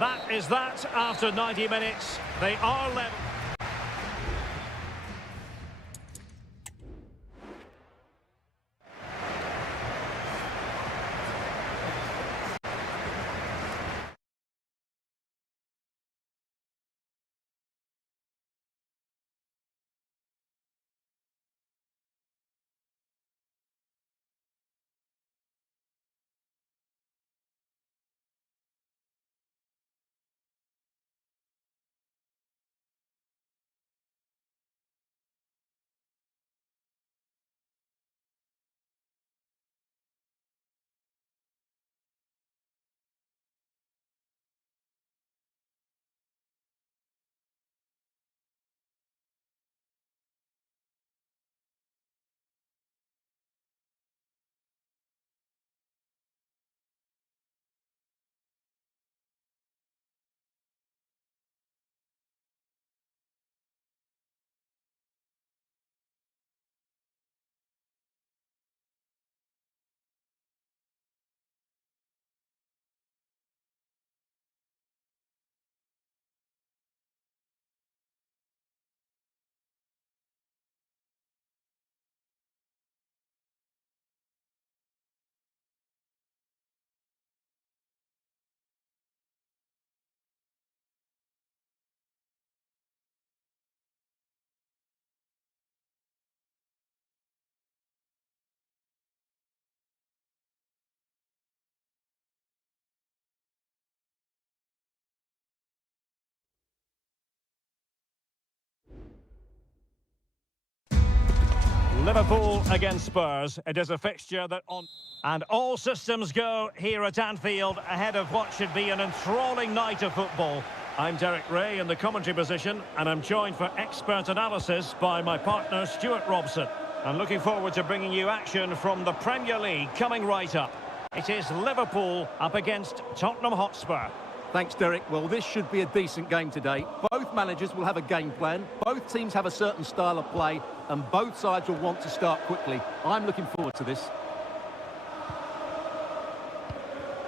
That is that after 90 minutes. They are level. Liverpool against Spurs. It is a fixture that on... And all systems go here at Anfield ahead of what should be an enthralling night of football. I'm Derek Ray in the commentary position, and I'm joined for expert analysis by my partner Stuart Robson. I'm looking forward to bringing you action from the Premier League coming right up. It is Liverpool up against Tottenham Hotspur. Thanks, Derek. Well, this should be a decent game today. Both managers will have a game plan. Both teams have a certain style of play, and both sides will want to start quickly. I'm looking forward to this.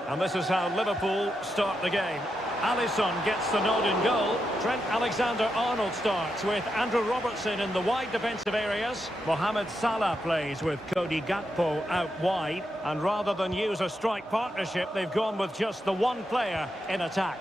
And this is how Liverpool start the game. Alisson gets the nod in goal. Trent Alexander-Arnold starts with Andrew Robertson in the wide defensive areas. Mohamed Salah plays with Cody Gakpo out wide. And rather than use a strike partnership, they've gone with just the one player in attack.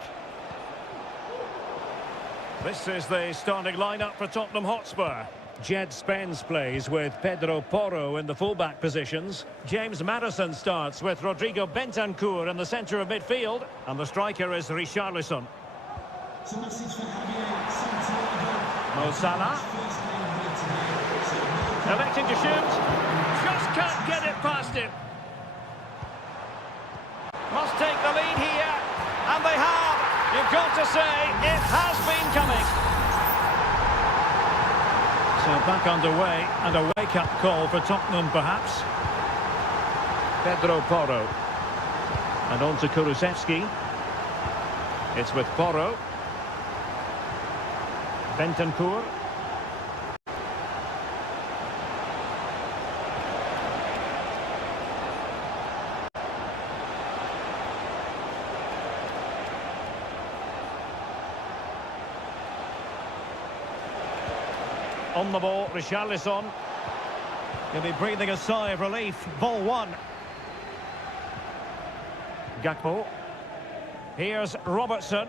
This is the starting lineup for Tottenham Hotspur. Jed Spence plays with Pedro Porro in the fullback positions. James Maddison starts with Rodrigo Bentancur in the centre of midfield. And the striker is Richarlison. It's a message for Javier Santiago. Mo Salah. Electing to shoot. Just can't get it past him. Must take the lead here. And they have. You've got to say, it has been coming. So back underway, and a wake-up call for Tottenham, perhaps. Pedro Porro. And on to Kulusevski. It's with Porro. Bentancur. On the ball, Richarlison. He'll be breathing a sigh of relief. Ball one. Gakpo. Here's Robertson.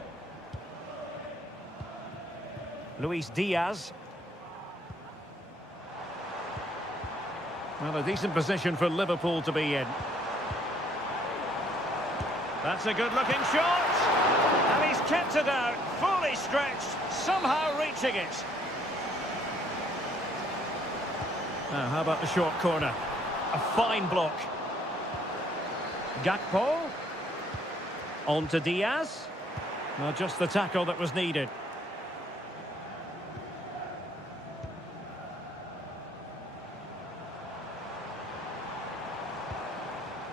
Luis Diaz. Well, a decent position for Liverpool to be in. That's a good-looking shot. And he's kept it out, fully stretched, somehow reaching it. Now, how about the short corner? A fine block. Gakpo. On to Diaz. Well, just the tackle that was needed.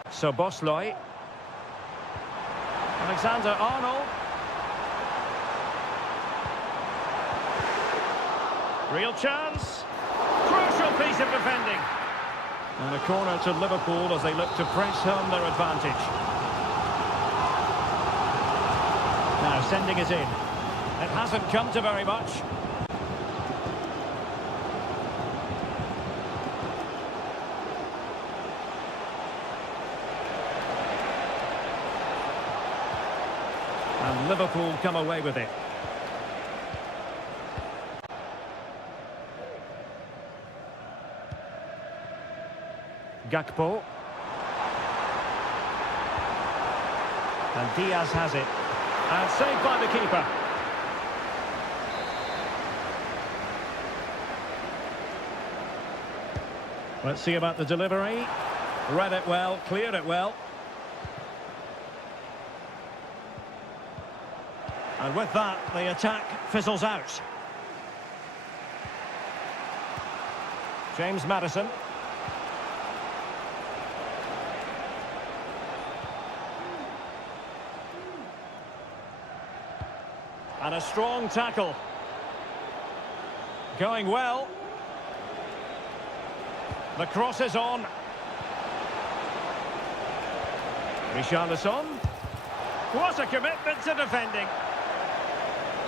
So Bosley. Alexander-Arnold. Real chance. Crucial piece of defending. And a corner to Liverpool as they look to press home their advantage. Now sending it in. It hasn't come to very much. And Liverpool come away with it. Gakpo. And Diaz has it. And saved by the keeper. Let's see about the delivery. Read it well, cleared it well. And with that, the attack fizzles out. James Maddison. And a strong tackle. Going well. The cross is on. Richarlison. What a commitment to defending.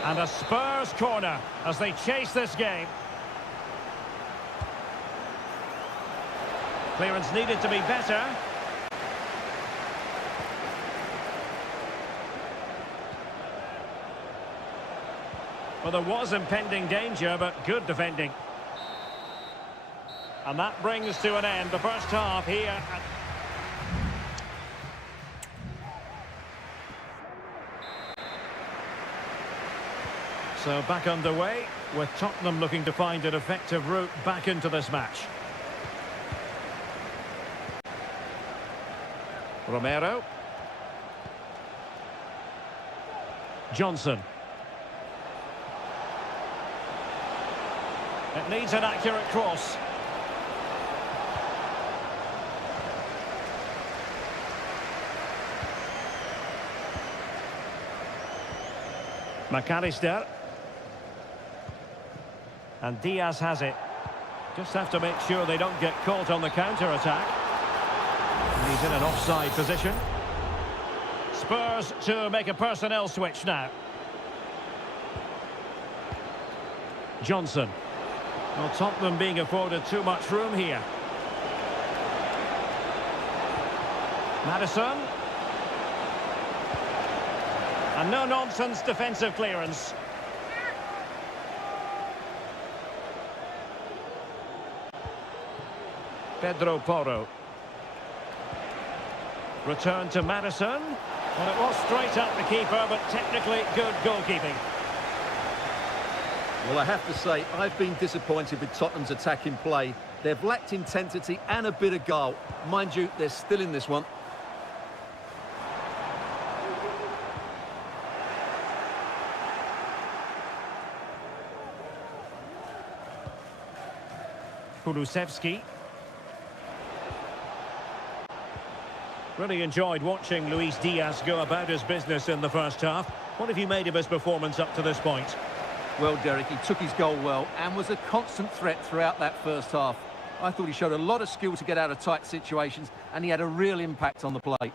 And a Spurs corner as they chase this game. Clearance needed to be better. Well, there was impending danger, but good defending. And that brings to an end the first half here. So back underway, with Tottenham looking to find an effective route back into this match. Romero. Johnson. It needs an accurate cross. McAllister. And Diaz has it. Just have to make sure they don't get caught on the counter-attack. He's in an offside position. Spurs to make a personnel switch now. Johnson. Well, Tottenham being afforded too much room here. Maddison. And no-nonsense defensive clearance. Pedro Porro. Return to Maddison. Well, it was straight at the keeper, but technically good goalkeeping. Well, I have to say, I've been disappointed with Tottenham's attacking play. They've lacked intensity and a bit of guile. Mind you, they're still in this one. Kulusevski. Really enjoyed watching Luis Diaz go about his business in the first half. What have you made of his performance up to this point? Well, Derek, he took his goal well and was a constant threat throughout that first half. I thought he showed a lot of skill to get out of tight situations, and he had a real impact on the play.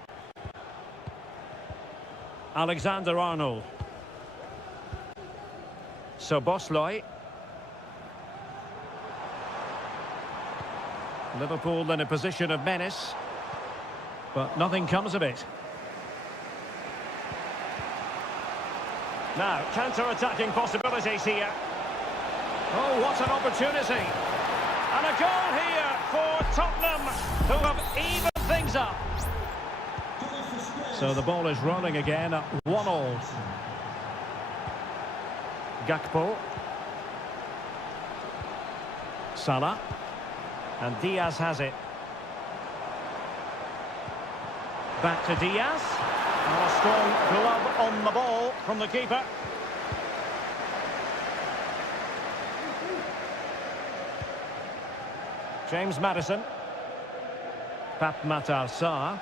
Alexander-Arnold. Szoboszlai. Liverpool in a position of menace, but nothing comes of it. Now, counter-attacking possibilities here. Oh, what an opportunity. And a goal here for Tottenham, who have evened things up. So the ball is rolling again at 1-1. Gakpo. Salah. And Diaz has it. Back to Diaz. And a strong glove on the ball from the keeper. James Maddison. Pape Matar Sarr.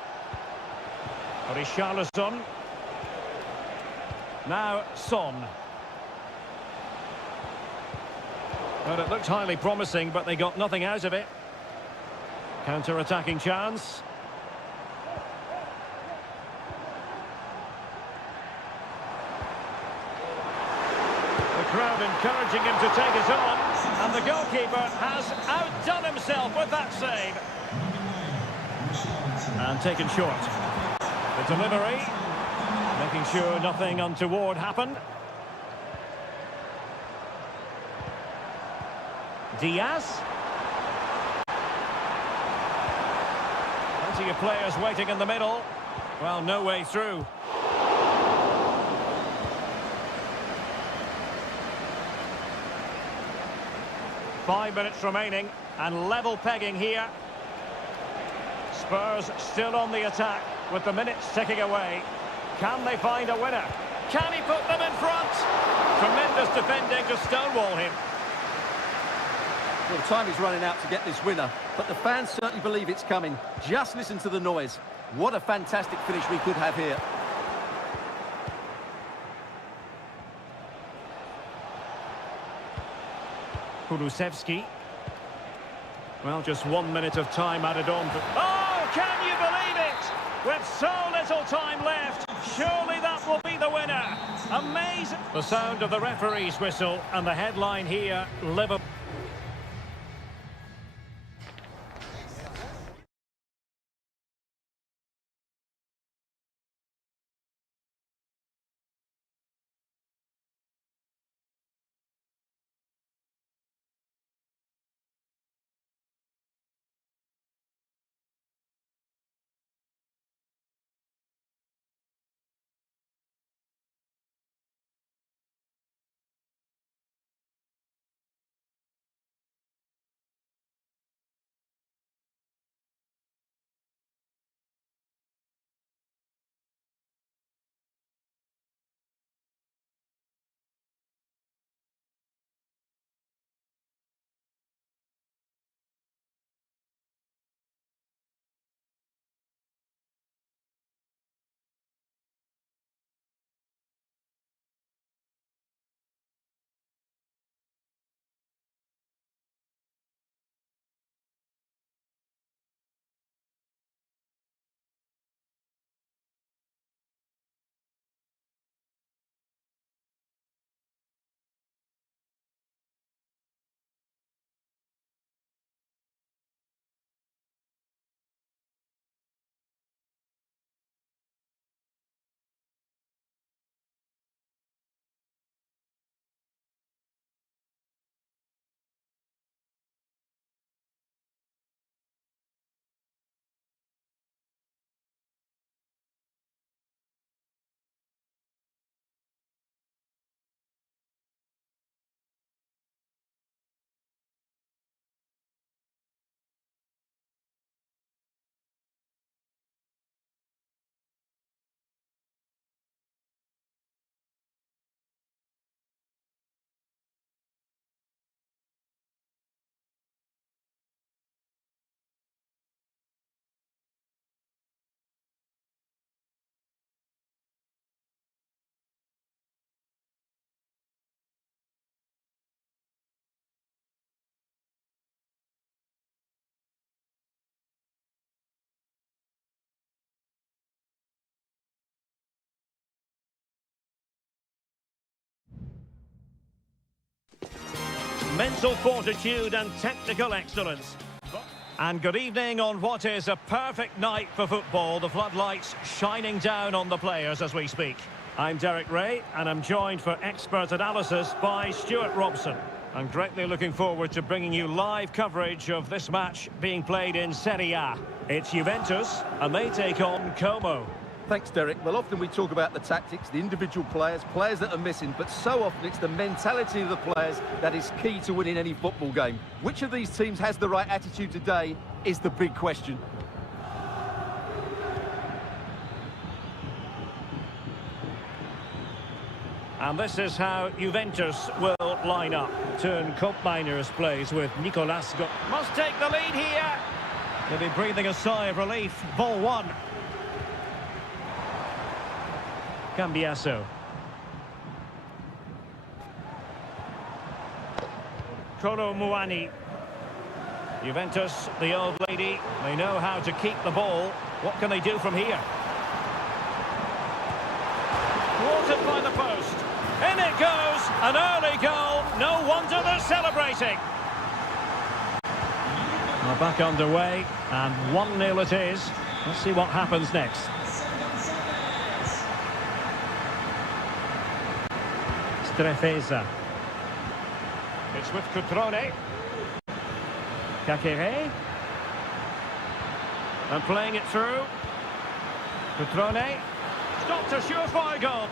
Richarlison. Now Son. Well, it looked highly promising, but they got nothing out of it. Counter-attacking chance. The crowd encouraging him to take it on, and the goalkeeper has outdone himself with that save. And taken short. The delivery, making sure nothing untoward happened. Diaz. Plenty of players waiting in the middle. Well, no way through. Five minutes remaining and level pegging here. Spurs still on the attack with the minutes ticking away. Can they find a winner? Can he put them in front? Tremendous defending to stonewall him. Well, time is running out to get this winner, but the fans certainly believe it's coming. Just listen to the noise. What a fantastic finish we could have here. Kulusevski. Well, just 1 minute of time added on. Oh, can you believe it? With so little time left, surely that will be the winner. Amazing. The sound of the referee's whistle and the headline here, Liverpool. mental fortitude and technical excellence. And good evening on what is a perfect night for football. The floodlights shining down on the players as we speak. I'm Derek Ray, and I'm joined for expert analysis by Stuart Robson. I'm greatly looking forward to bringing you live coverage of this match being played in Seria. It's Juventus, and they take on Como. Thanks, Derek. Well, often we talk about the tactics, the individual players that are missing, but so often it's the mentality of the players that is key to winning any football game. Which of these teams has the right attitude today is the big question. And this is how Juventus will line up. Turn Miners plays with Nicolas. Must take the lead here. They'll be breathing a sigh of relief. Ball one. Cambiasso. Kolo Muani. Juventus, the old lady, they know how to keep the ball. What can they do from here? Thwarted by the post. In it goes, an early goal. No wonder they're celebrating. We're back underway, and 1-0 it is. Let's see what happens next. Strefeza. It's with Cutrone. Kakere. And playing it through. Cutrone. Stopped a surefire goal.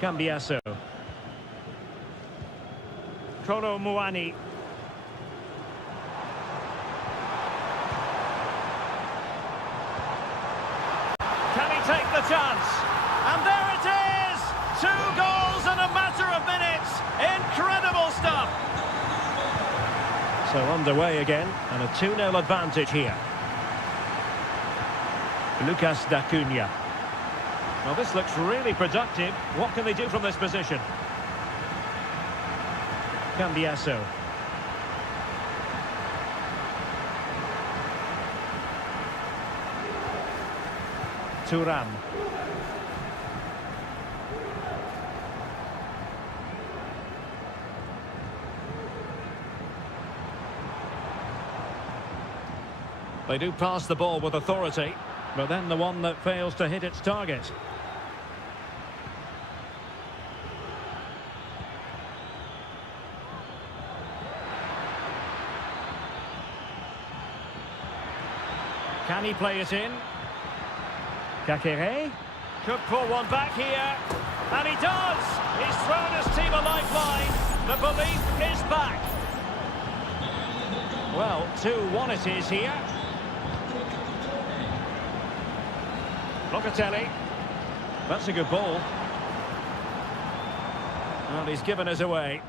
Cambiasso. Kolo Muani. Can he take the chance? And there it is! 2 goals in a matter of minutes. Incredible stuff. So underway again, and a 2-0 advantage here. Lucas da Cunha. Well, this looks really productive. What can they do from this position? Cambiasso. Thuram. They do pass the ball with authority, but then the one that fails to hit its target. Can he play it in? Kakere could pull one back here, and he does! He's thrown his team a lifeline. The belief is back. Well, 2-1 it is here. Locatelli. That's a good ball. Well, he's given us away.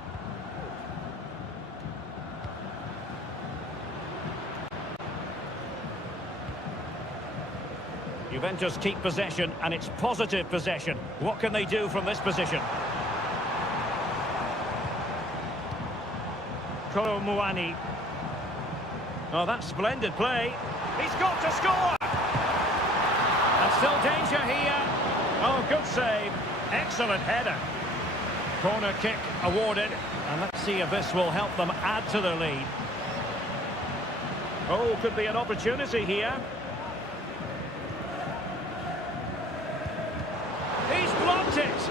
Juventus keep possession, and it's positive possession. What can they do from this position? Kolo Muani. Oh, that's splendid play. He's got to score! And still danger here. Oh, good save. Excellent header. Corner kick awarded. And let's see if this will help them add to the lead. Oh, could be an opportunity here. He's blocked it.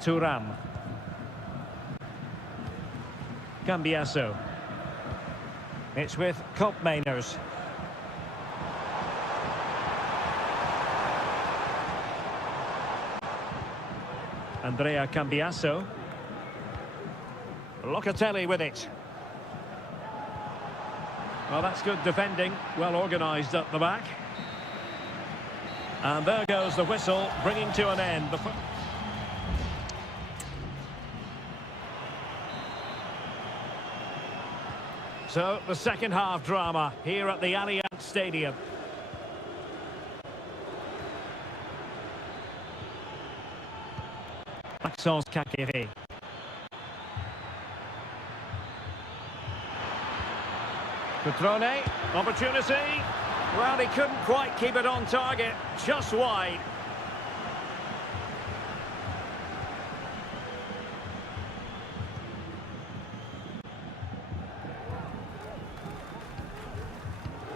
Thuram. Cambiasso. It's with Miners. Andrea Cambiasso. Locatelli with it. Well, that's good defending, well organised at the back. And there goes the whistle, bringing to an end. So, the second half drama here at the Allianz Stadium. Maxence Kakere. Cutrone, opportunity. Well, he couldn't quite keep it on target, just wide.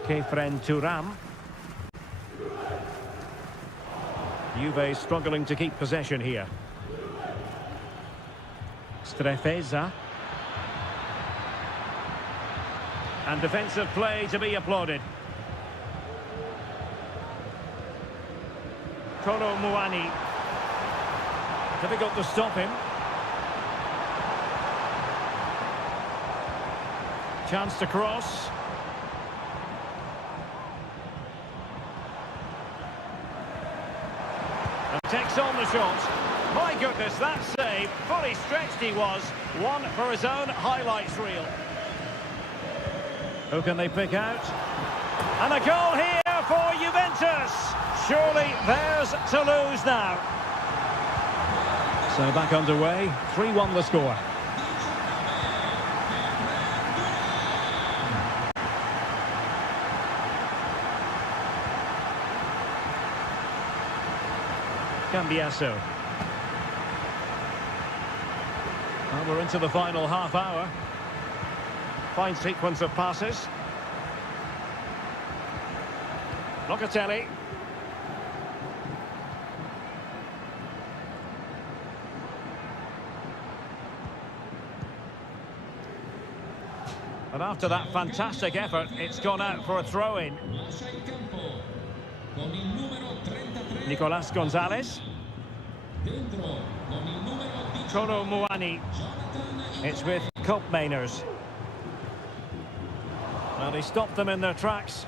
Kefren Turam. Juve struggling to keep possession here. Strefeza. And defensive play to be applauded. Kolo Muani. Difficult to stop him. Chance to cross. And takes on the shot. My goodness, that save. Fully stretched he was. One for his own highlights reel. Who can they pick out? And a goal here for Juventus. Surely theirs to lose now. So back underway. 3-1 the score. Cambiasso. Well, we're into the final half hour. Fine sequence of passes. Locatelli. And after that fantastic effort, it's gone out for a throw-in. Nicolas Gonzalez. Kolo Muani. It's with Koopmeiners. Well, he stopped them in their tracks.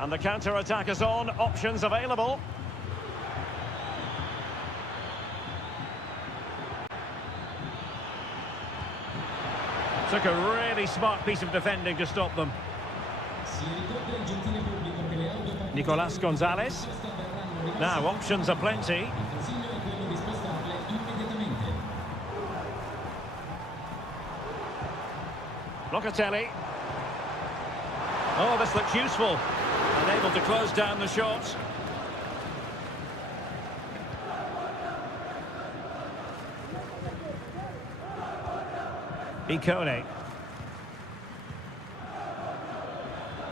And the counter-attack is on. Options available. Took a really smart piece of defending to stop them. Nicolas Gonzalez. Now, options are plenty. Locatelli. Oh, this looks useful. Unable to close down the shot. Icone.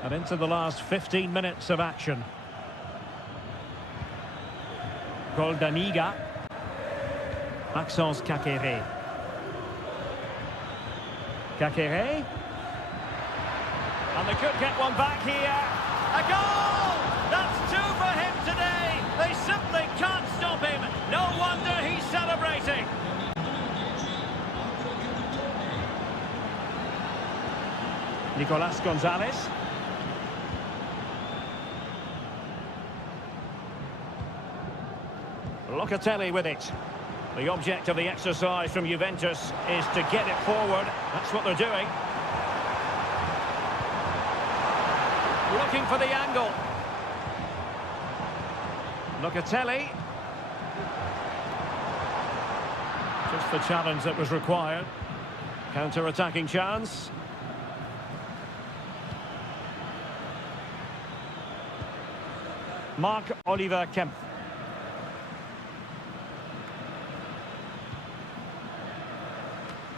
And into the last 15 minutes of action. Goldaniga. Maxence Caqueret. Caqueret. And they could get one back here. A goal! That's two for him today. They simply can't stop him. No wonder he's celebrating. Nicolas Gonzalez. Locatelli with it. The object of the exercise from Juventus is to get it forward. That's what they're doing. Looking for the angle. Locatelli. Just the challenge that was required. Counter-attacking chance. Marc-Oliver Kemp.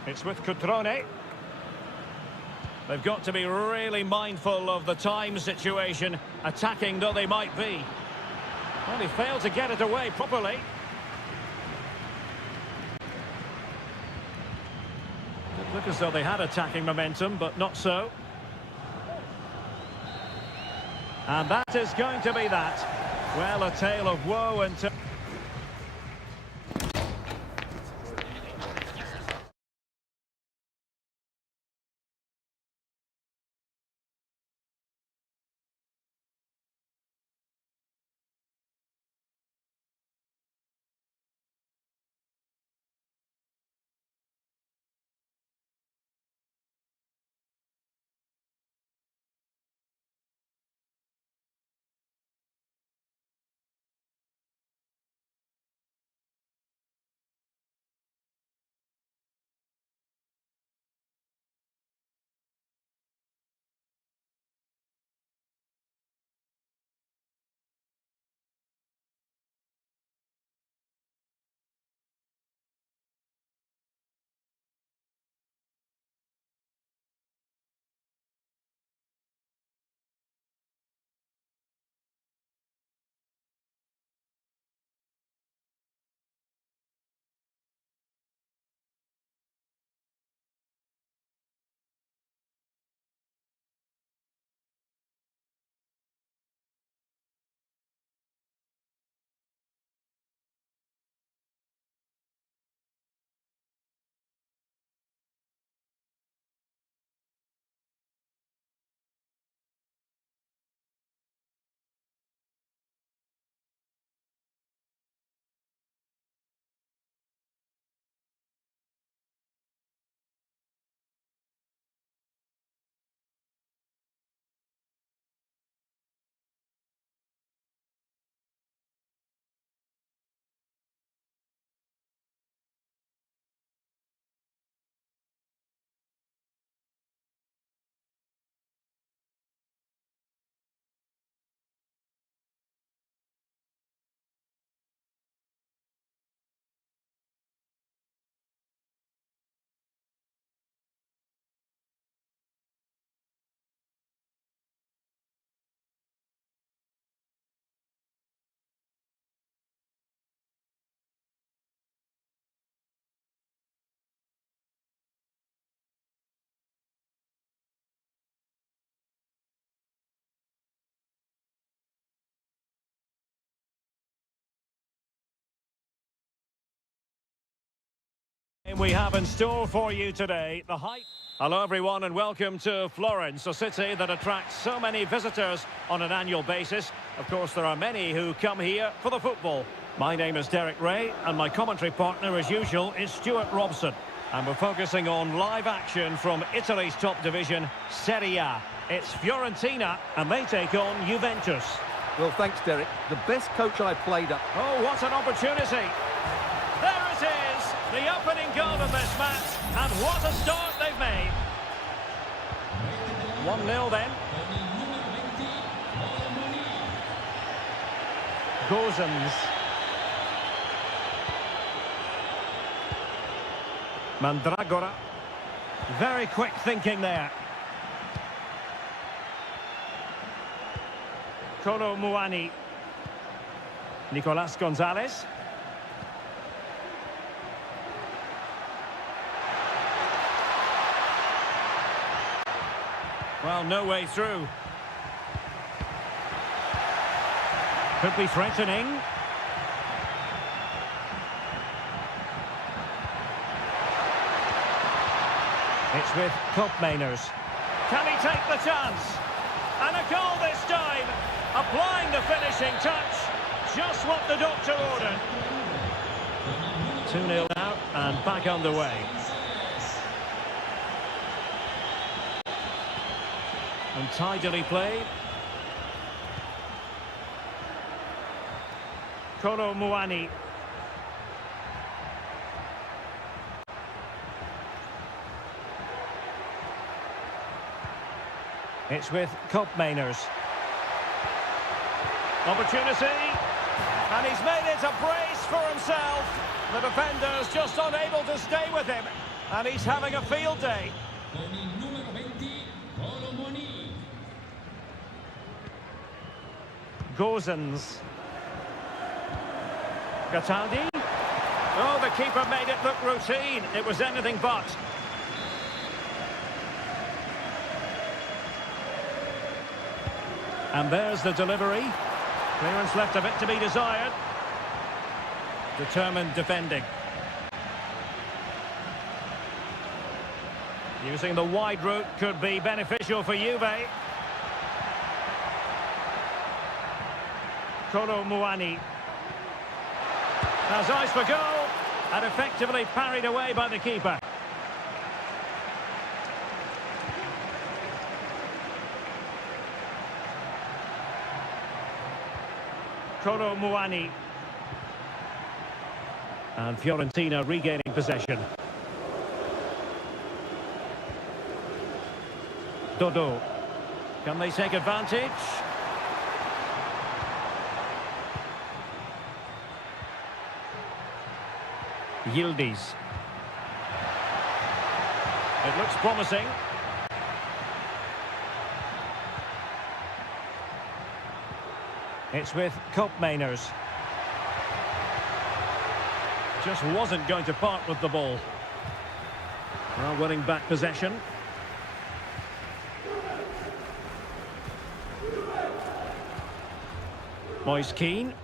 It's with Cutrone. They've got to be really mindful of the time situation, attacking though they might be. Well, he failed to get it away properly. It looked as though they had attacking momentum, but not so. And that is going to be that. Well, a tale of woe and... game we have in store for you today. The height. Hello everyone and welcome to Florence, a city that attracts so many visitors on an annual basis. Of course, there are many who come here for the football. My name is Derek Ray and my commentary partner as usual is Stuart Robson. And we're focusing on live action from Italy's top division, Seria. It's Fiorentina and they take on Juventus. Well, thanks, Derek. The best coach I played at... Oh, what an opportunity. There it is, the opening goal of this match, and what a start they've made. 1-0 then. Gozens. Mandragora. Very quick thinking there. Kolo Muani. Nicolas Gonzalez. Well, no way through. Could be threatening. It's with Kopmeiners. Can he take the chance? And a goal this time. Applying the finishing touch. Just what the doctor ordered. 2-0 out and back underway. And tidily played. Kolo Muani. It's with Kopmeiners. Opportunity. And he's made it a brace for himself. The defender's just unable to stay with him. And he's having a field day. Gozens. Gataldi. Oh, the keeper made it look routine. It was anything but. And there's the delivery. Clearance left a bit to be desired. Determined defending. Using the wide route could be beneficial for Juve. Kolo Muani. Has eyes for goal. And effectively parried away by the keeper. Kolo Muani. And Fiorentina regaining possession. Dodo. Can they take advantage? Yildiz. It looks promising. It's with Kopmeiners. Just wasn't going to part with the ball. Well, winning back possession. Moise Keane.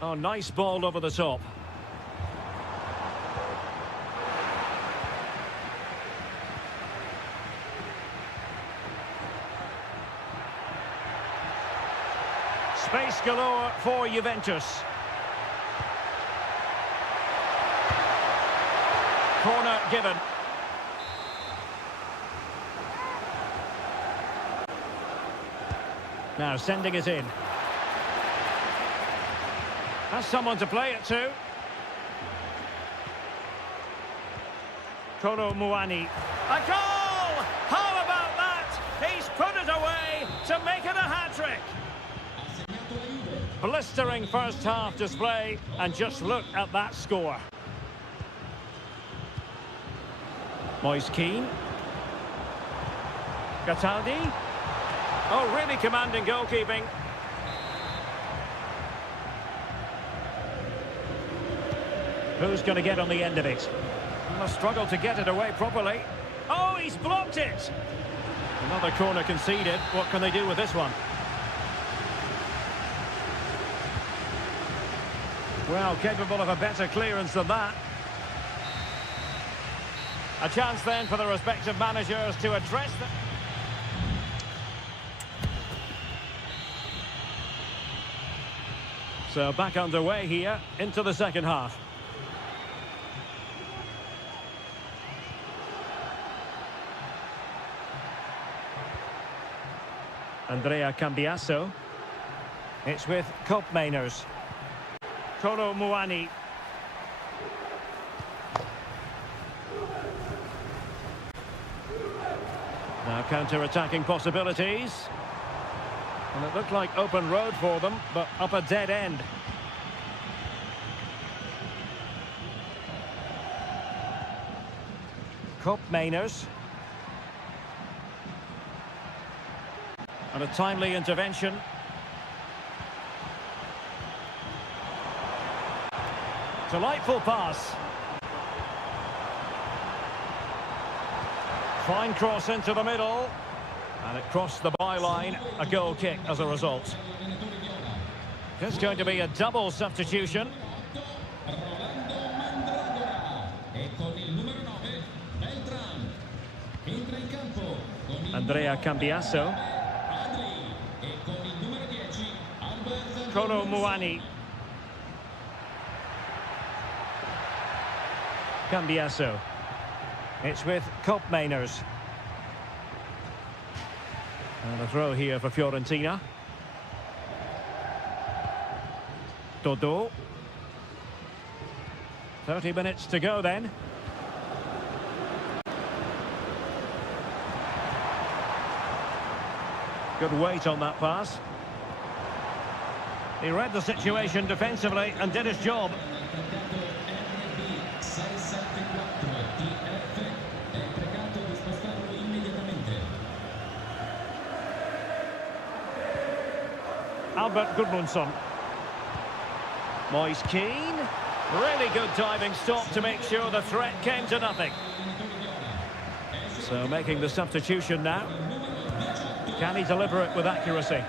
Oh, nice ball over the top. Space galore for Juventus. Corner given. Now sending it in. Has someone to play it to. Kolo Muani. A goal! How about that? He's put it away to make it a hat-trick. Blistering first half display, and just look at that score. Moise Keane. Gataldi. Oh, really commanding goalkeeping. Who's going to get on the end of it? Must struggle to get it away properly. Oh, he's blocked it! Another corner conceded. What can they do with this one? Well, capable of a better clearance than that. A chance then for the respective managers to address them. So back underway here into the second half. Andrea Cambiasso. It's with Koopmeiners. Kolo Muani. Now counter-attacking possibilities. And it looked like open road for them, but up a dead end. Koopmeiners. And a timely intervention. Delightful pass. Fine cross into the middle. And it crossed the byline. A goal kick as a result. It's going to be a double substitution. Andrea Cambiasso. Kolo Muani. Cambiasso. It's with Koopmeiners. And a throw here for Fiorentina. Dodo. 30 minutes to go then. Good weight on that pass. He read the situation defensively and did his job. Albert Gudmundsson. Moise Keane. Really good diving stop to make sure the threat came to nothing. So making the substitution now. Can he deliver it with accuracy?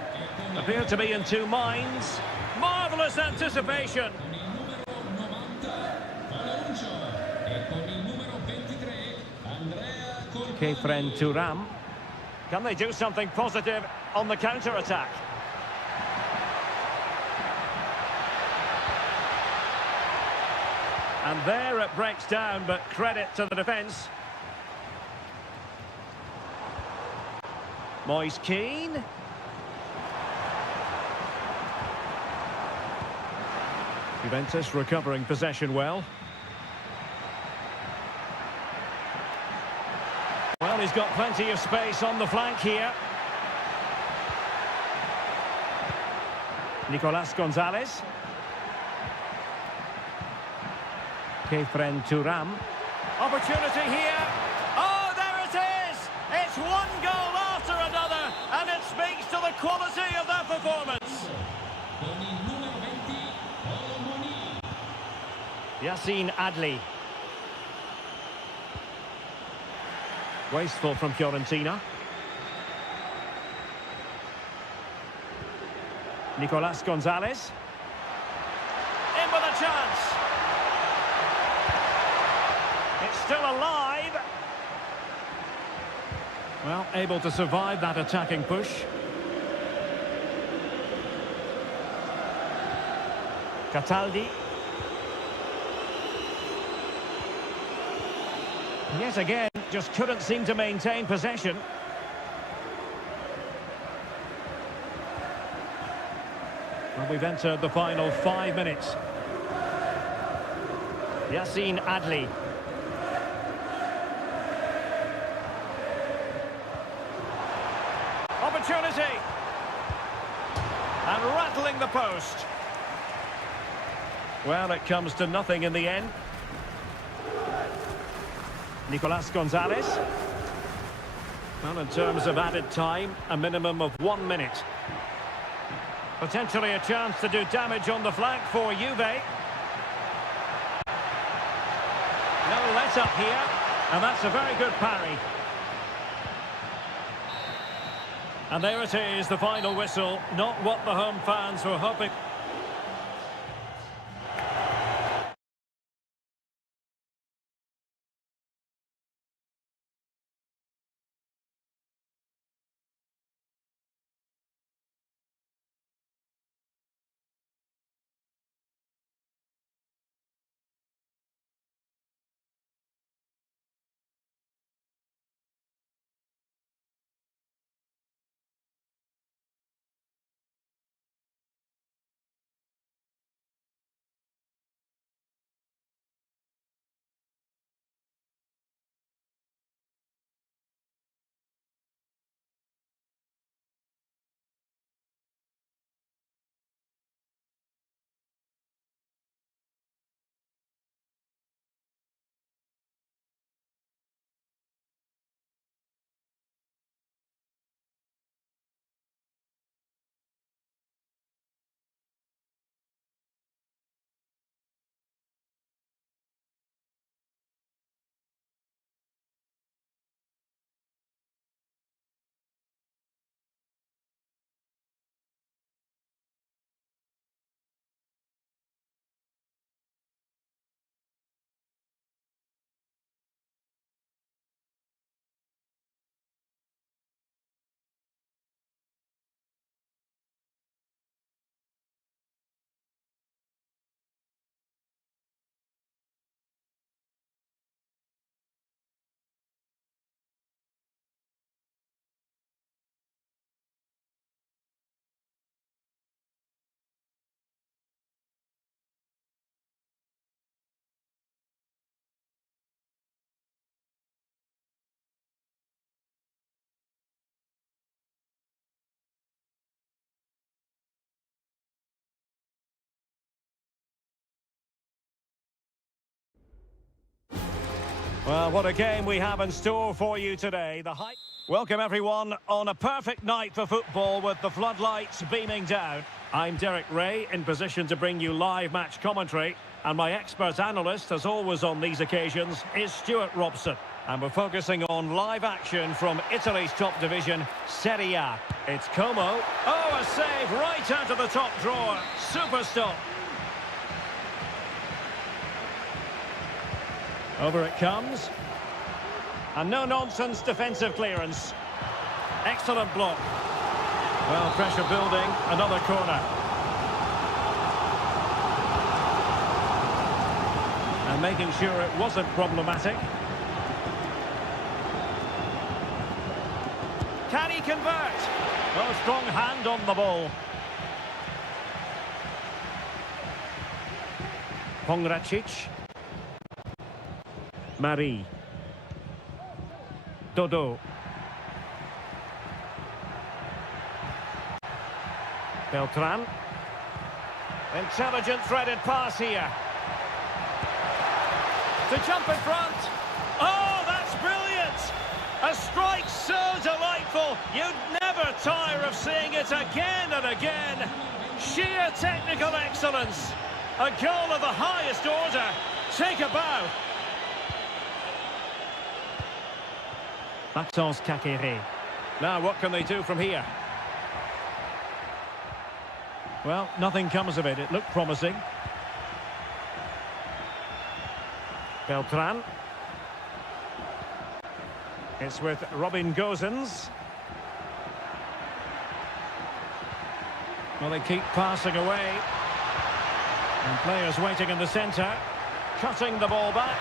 Appeared to be in two minds. Marvellous anticipation. Kefren Turam. Can they do something positive on the counter-attack? And there it breaks down, but credit to the defence. Moise Keane. Juventus recovering possession well. Well, he's got plenty of space on the flank here. Nicolas Gonzalez. Kefren Turam. Opportunity here. Oh, there it is! It's one goal after another, and it speaks to the quality of that performance. Yassine Adli. Wasteful from Fiorentina. Nicolas Gonzalez. In with a chance. It's still alive. Well, able to survive that attacking push. Cataldi. Yet again, just couldn't seem to maintain possession. Well, we've entered the final 5 minutes. Yassine Adli. Opportunity. And rattling the post. Well, it comes to nothing in the end. Nicolas Gonzalez. Well, in terms of added time, a minimum of 1 minute. Potentially a chance to do damage on the flank for Juve. No let-up here, and that's a very good parry. And there it is, the final whistle. Not what the home fans were hoping. Well, what a game we have in store for you today. Welcome everyone on a perfect night for football with the floodlights beaming down. I'm Derek Ray in position to bring you live match commentary, and my expert analyst, as always on these occasions, is Stuart Robson. And we're focusing on live action from Italy's top division, Seria. It's Como. Oh, a save right out of the top drawer. Super stop. Over it comes. And no-nonsense defensive clearance. Excellent block. Well, pressure building. Another corner. And making sure it wasn't problematic. Can he convert? Oh, strong hand on the ball. Pongracic. Marie. Dodo. Beltran. Intelligent threaded pass here. To jump in front. Oh, that's brilliant! A strike so delightful, you'd never tire of seeing it again and again. Sheer technical excellence. A goal of the highest order. Take a bow. Maxence Kakere. Now, what can they do from here? Well, nothing comes of it. It looked promising. Beltran. It's with Robin Gosens. Well, they keep passing away. And players waiting in the centre. Cutting the ball back.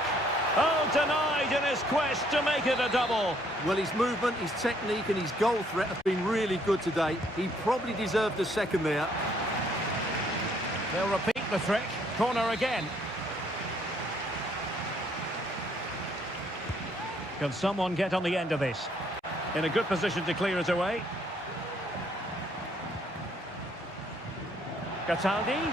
Oh, denied in his quest to make it a double. Well, his movement, his technique and his goal threat have been really good today. He probably deserved a second there. They'll repeat the trick. Corner again. Can someone get on the end of this? In a good position to clear it away. Cataldi.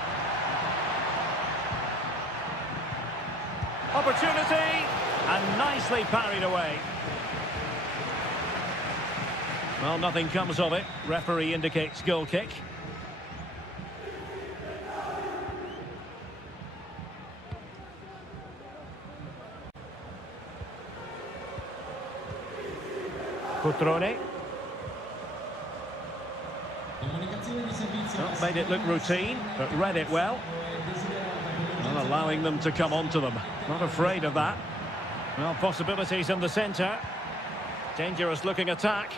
Opportunity, and nicely parried away. Well, nothing comes of it. Referee indicates goal kick. Cutrone. Well, made it look routine, but read it well. Not allowing them to come onto them. Not afraid of that. Well, possibilities in the centre. Dangerous looking attack.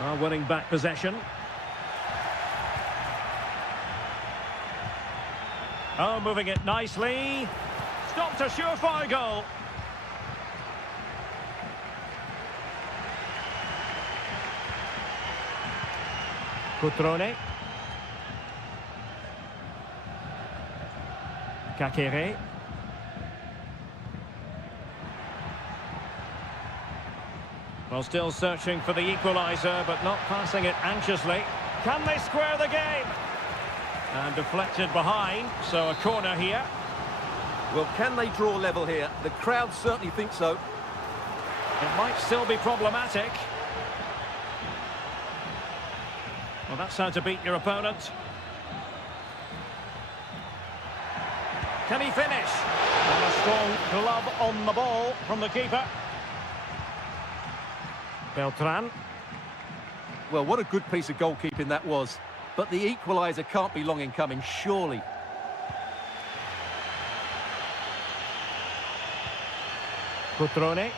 Well, winning back possession. Oh, moving it nicely. Stopped a surefire goal. Cutrone. Kakere. Well, still searching for the equaliser, but not passing it anxiously. Can they square the game? And deflected behind, so a corner here. Well, can they draw level here? The crowd certainly think so. It might still be problematic. Well, that's how to beat your opponent. Can he finish? And a strong glove on the ball from the keeper. Beltran. Well, what a good piece of goalkeeping that was. But the equaliser can't be long in coming, surely. Cutrone.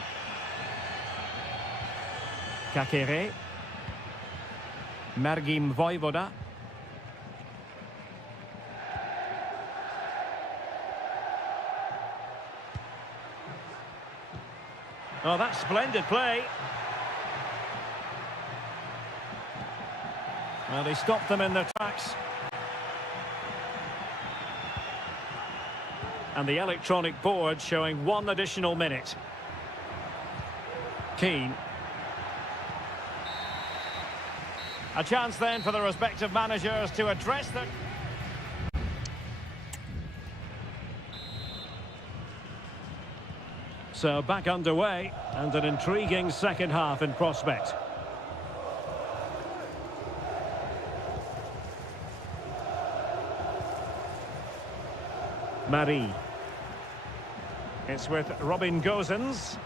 Kakere. Mergim Vojvoda. Oh, that's splendid play. Well, they stopped them in their tracks. And the electronic board showing 1 additional minute. Keane. A chance then for the respective managers to address them. So back underway and an intriguing second half in prospect. Marie. It's with Robin Gosens.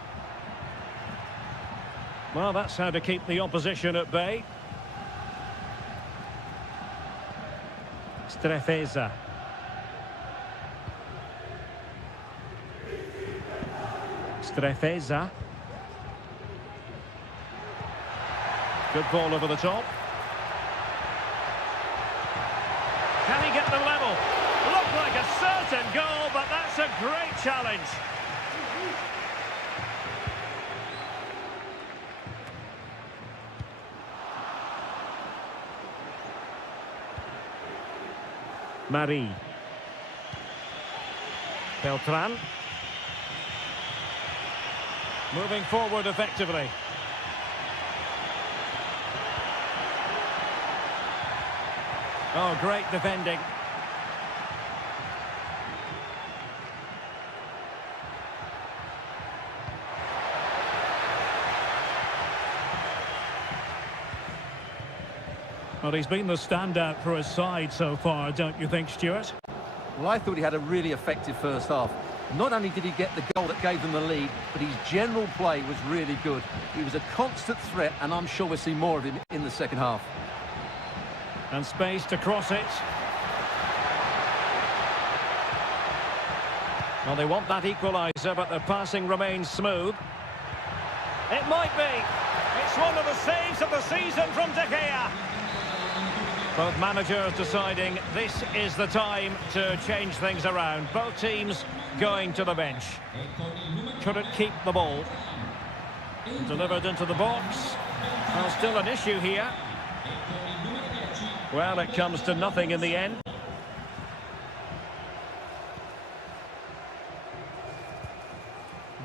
Well, that's how to keep the opposition at bay. Strefeza. Strefeza. Good ball over the top. Can he get the level? Looked like a certain goal, but that's a great challenge. Marie. Beltran. Moving forward effectively. Oh, great defending. Well, he's been the standout for his side so far, don't you think, Stuart? Well, I thought he had a really effective first half. Not only did he get the goal that gave them the lead, but his general play was really good. He was a constant threat, and I'm sure we'll see more of him in the second half. And space to cross it. Well, they want that equaliser, but the passing remains smooth. It might be. It's one of the saves of the season from De Gea. Both managers deciding this is the time to change things around. Both teams going to the bench. Couldn't keep the ball. Delivered into the box. Well, still an issue here. Well, it comes to nothing in the end.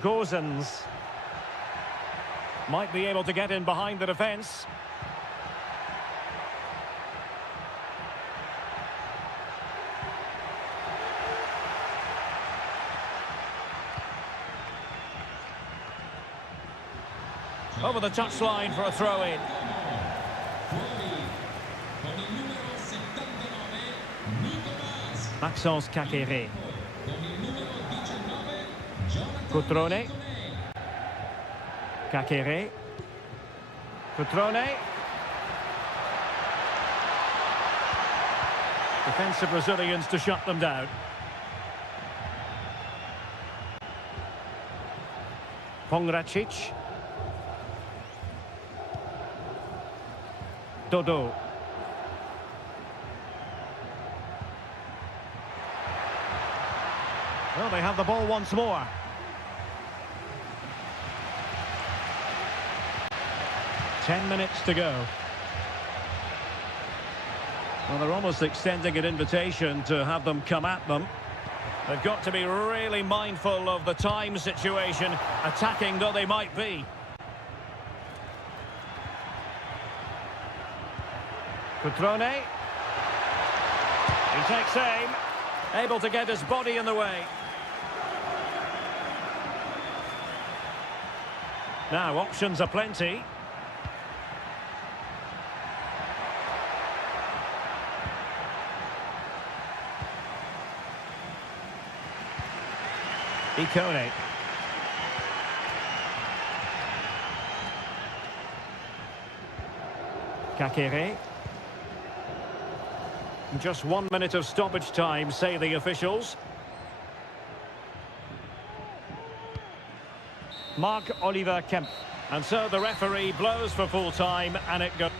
Gosens. Might be able to get in behind the defence. Over the touchline for a throw-in. Maxence Caqueret. Cutrone. Caqueret. Cutrone. Defensive Brazilians to shut them down. Pongracic. Dodo. Well, they have the ball once more. Ten minutes to go. Well, they're almost extending an invitation to have them come at them. They've got to be really mindful of the time situation, attacking though they might be. Cutrone. He takes aim, able to get his body in the way. Now, options are plenty. Ikone. Caqueret. Just 1 minute of stoppage time, say the officials. Marc-Oliver Kemp. And so the referee blows for full time and it goes.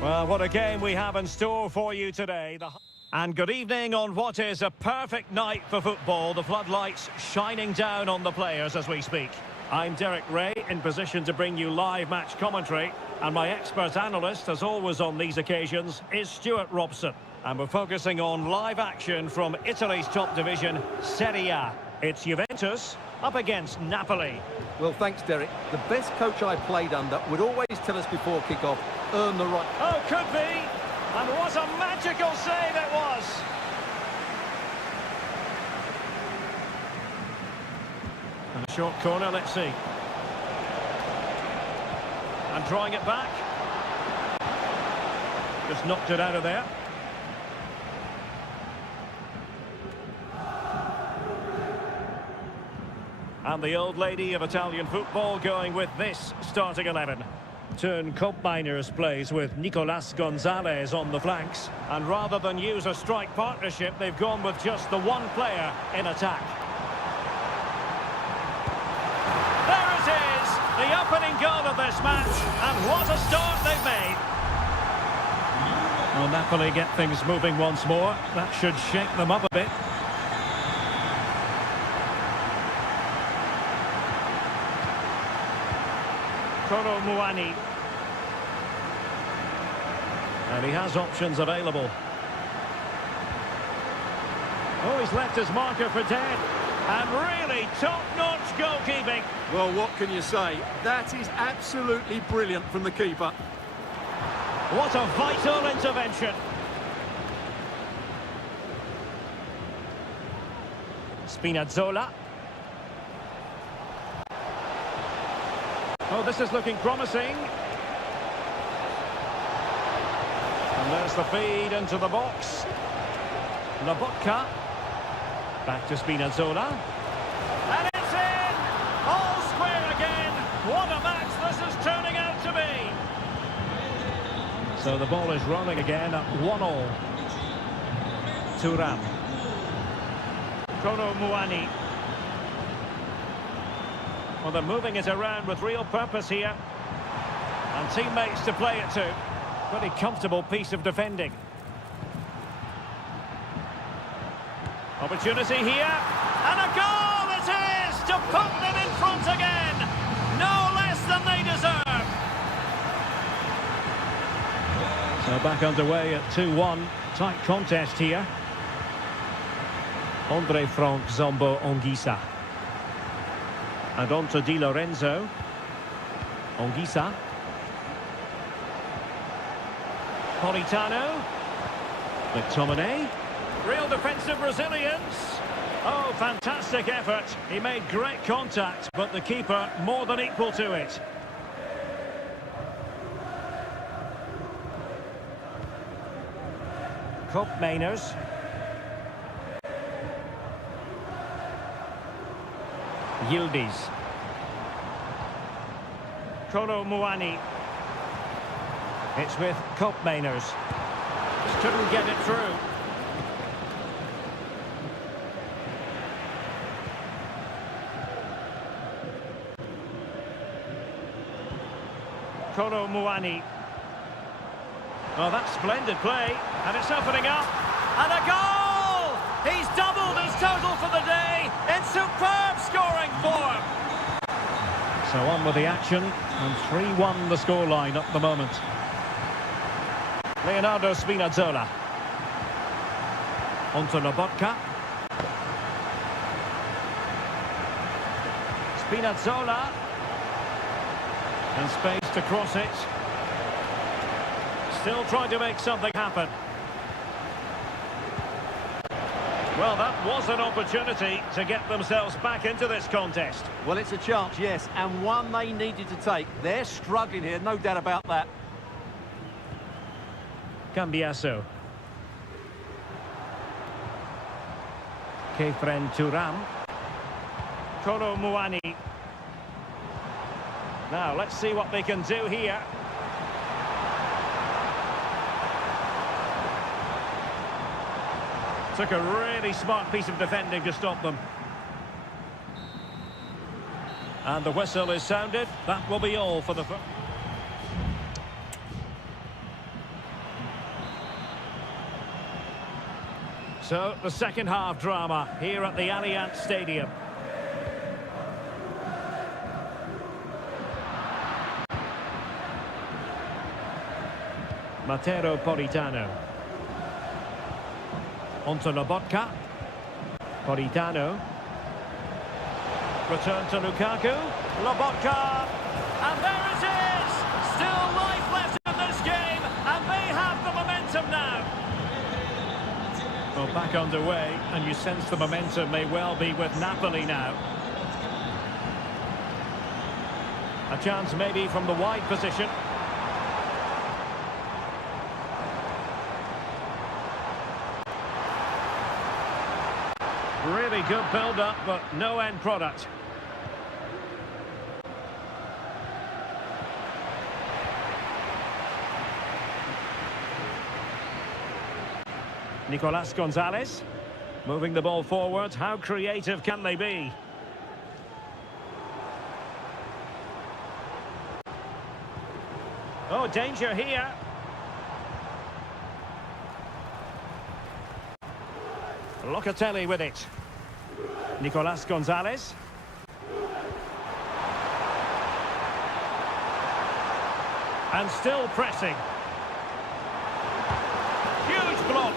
Well, what a game we have in store for you today. And good evening on what is a perfect night for football. The floodlights shining down on the players as we speak. I'm Derek Ray, in position to bring you live match commentary. And my expert analyst, as always on these occasions, is Stuart Robson. And we're focusing on live action from Italy's top division, Seria. It's Juventus up against Napoli. Well, thanks, Derek. The best coach I played under would always tell us before kick-off, earn the right... Oh, could be. And what a magical save it was. And a short corner, let's see. And drawing it back. Just knocked it out of there. And the old lady of Italian football going with this starting 11. Turn Miners plays with Nicolas Gonzalez on the flanks. And rather than use a strike partnership, they've gone with just the one player in attack. There it is, the opening goal of this match. And what a start they've made. Well, Napoli get things moving once more. That should shake them up a bit. Muani. And he has options available. Oh, he's left his marker for dead. And really top-notch goalkeeping. Well, what can you say? That is absolutely brilliant from the keeper. What a vital intervention. Spinazzola. Oh, this is looking promising. And there's the feed into the box. Lobotka. Back to Spinazzola. And it's in! All square again. What a match this is turning out to be. So the ball is rolling again at 1-1. Thuram. Muani. Well, they're moving it around with real purpose here. And teammates to play it to. Pretty comfortable piece of defending. Opportunity here. And a goal it is to put them in front again. No less than they deserve. So back underway at 2-1. Tight contest here. Andre Frank Zombo Ongisa. And on to Di Lorenzo. Ongisa. Politano. McTominay. Real defensive resilience. Oh, fantastic effort. He made great contact, but the keeper more than equal to it. Mainers. Yildiz. Muani. It's with Mainers. Just couldn't get it through. Muani. Oh, that's splendid play. And it's opening up. And a goal! He's doubled his total for the day in superb scoring form. So on with the action, and 3-1 the scoreline at the moment. Leonardo Spinazzola. Onto Lobotka. Spinazzola. And space to cross it. Still trying to make something happen. Well, that was an opportunity to get themselves back into this contest. Well, it's a chance, yes, and one they needed to take. They're struggling here, no doubt about that. Cambiaso. Kefren Thuram. Muani. Now, let's see what they can do here. Took a really smart piece of defending to stop them. And the whistle is sounded. That will be all for the... So, the second half drama here at the Allianz Stadium. Mateo Politano. Onto Lobotka. Politano. Return to Lukaku. Lobotka. And there it is! Still life left in this game, and they have the momentum now. Well, back underway, and you sense the momentum may well be with Napoli now. A chance maybe from the wide position. Really good build-up, but no end product. Nicolas Gonzalez, moving the ball forward. How creative can they be? Oh, danger here. Locatelli with it. Nicolas Gonzalez. And still pressing. Huge block.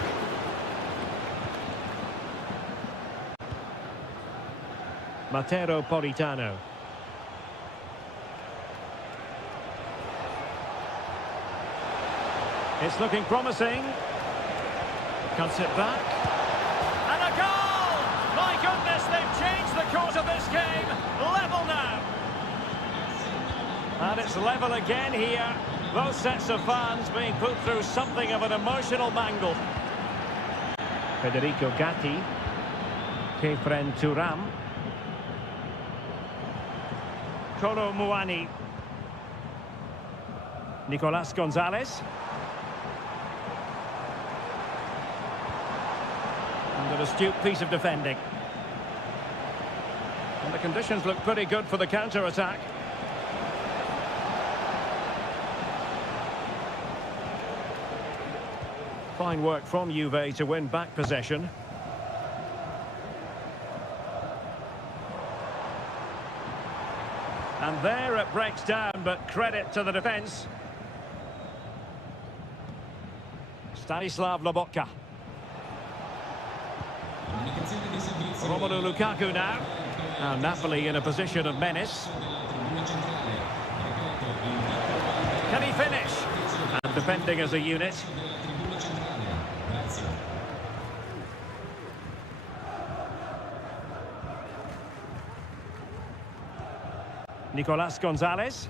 Mateo Politano. It's looking promising. Cuts it back. And a goal! My goodness, they've changed the course of this game. Level now. And it's level again here. Both sets of fans being put through something of an emotional mangle. Federico Gatti. Kefren Turam. Kolo Muani. Nicolas Gonzalez. And an astute piece of defending. And the conditions look pretty good for the counter-attack. Fine work from Juve to win back possession. And there it breaks down, but credit to the defence. Stanislav Lobotka. Romelu Lukaku now. Now Napoli in a position of menace. Can he finish? And defending as a unit. Nicolas Gonzalez.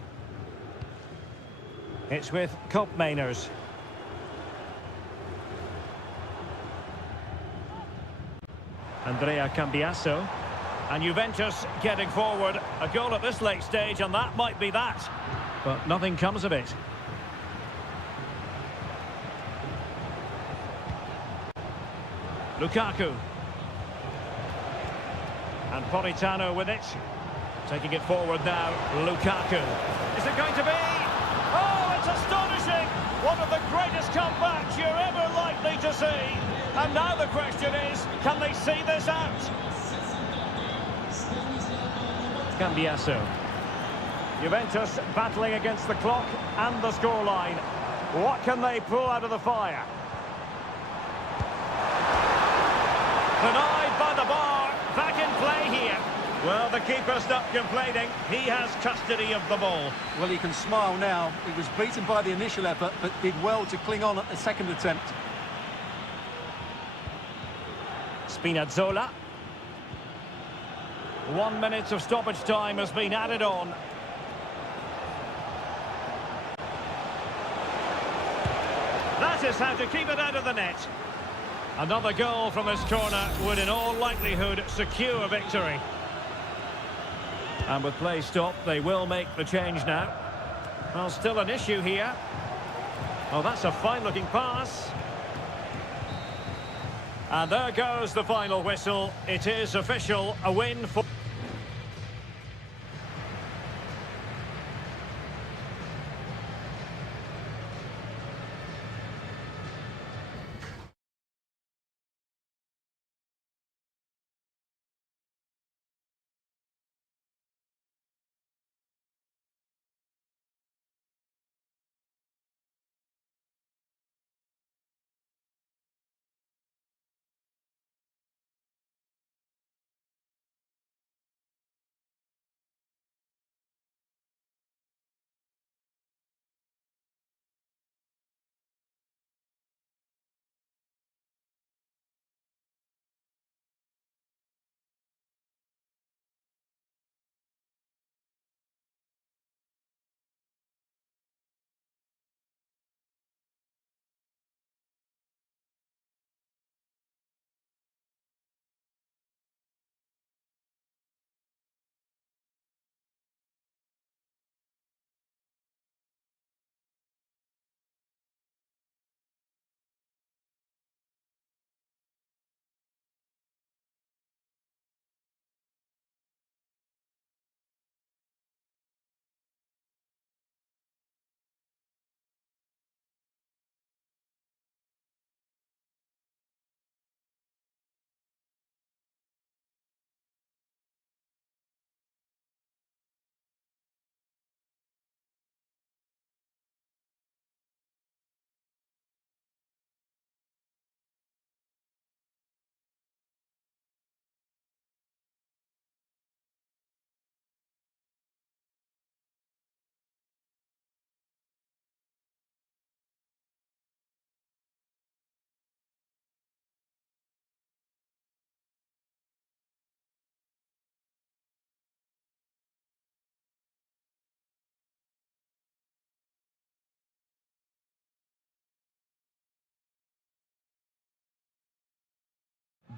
It's with Koopmeiners. Andrea Cambiasso. And Juventus getting forward. A goal at this late stage, and that might be that. But nothing comes of it. Lukaku. And Politano with it. Taking it forward now, Lukaku. Is it going to be? Oh, it's astonishing! One of the greatest comebacks you're ever likely to see. And now the question is, can they see this out? Cambiasso. Juventus battling against the clock and the scoreline. What can they pull out of the fire? Denied by the bar. Back in play here. Well, the keeper's not complaining. He has custody of the ball. Well, he can smile now. He was beaten by the initial effort, but did well to cling on at the second attempt. Spinazzola. 1 minute of stoppage time has been added on. That is how to keep it out of the net. Another goal from this corner would in all likelihood secure victory. And with play stopped, they will make the change now. Well, still an issue here. Oh, that's a fine-looking pass. And there goes the final whistle. It is official, a win for...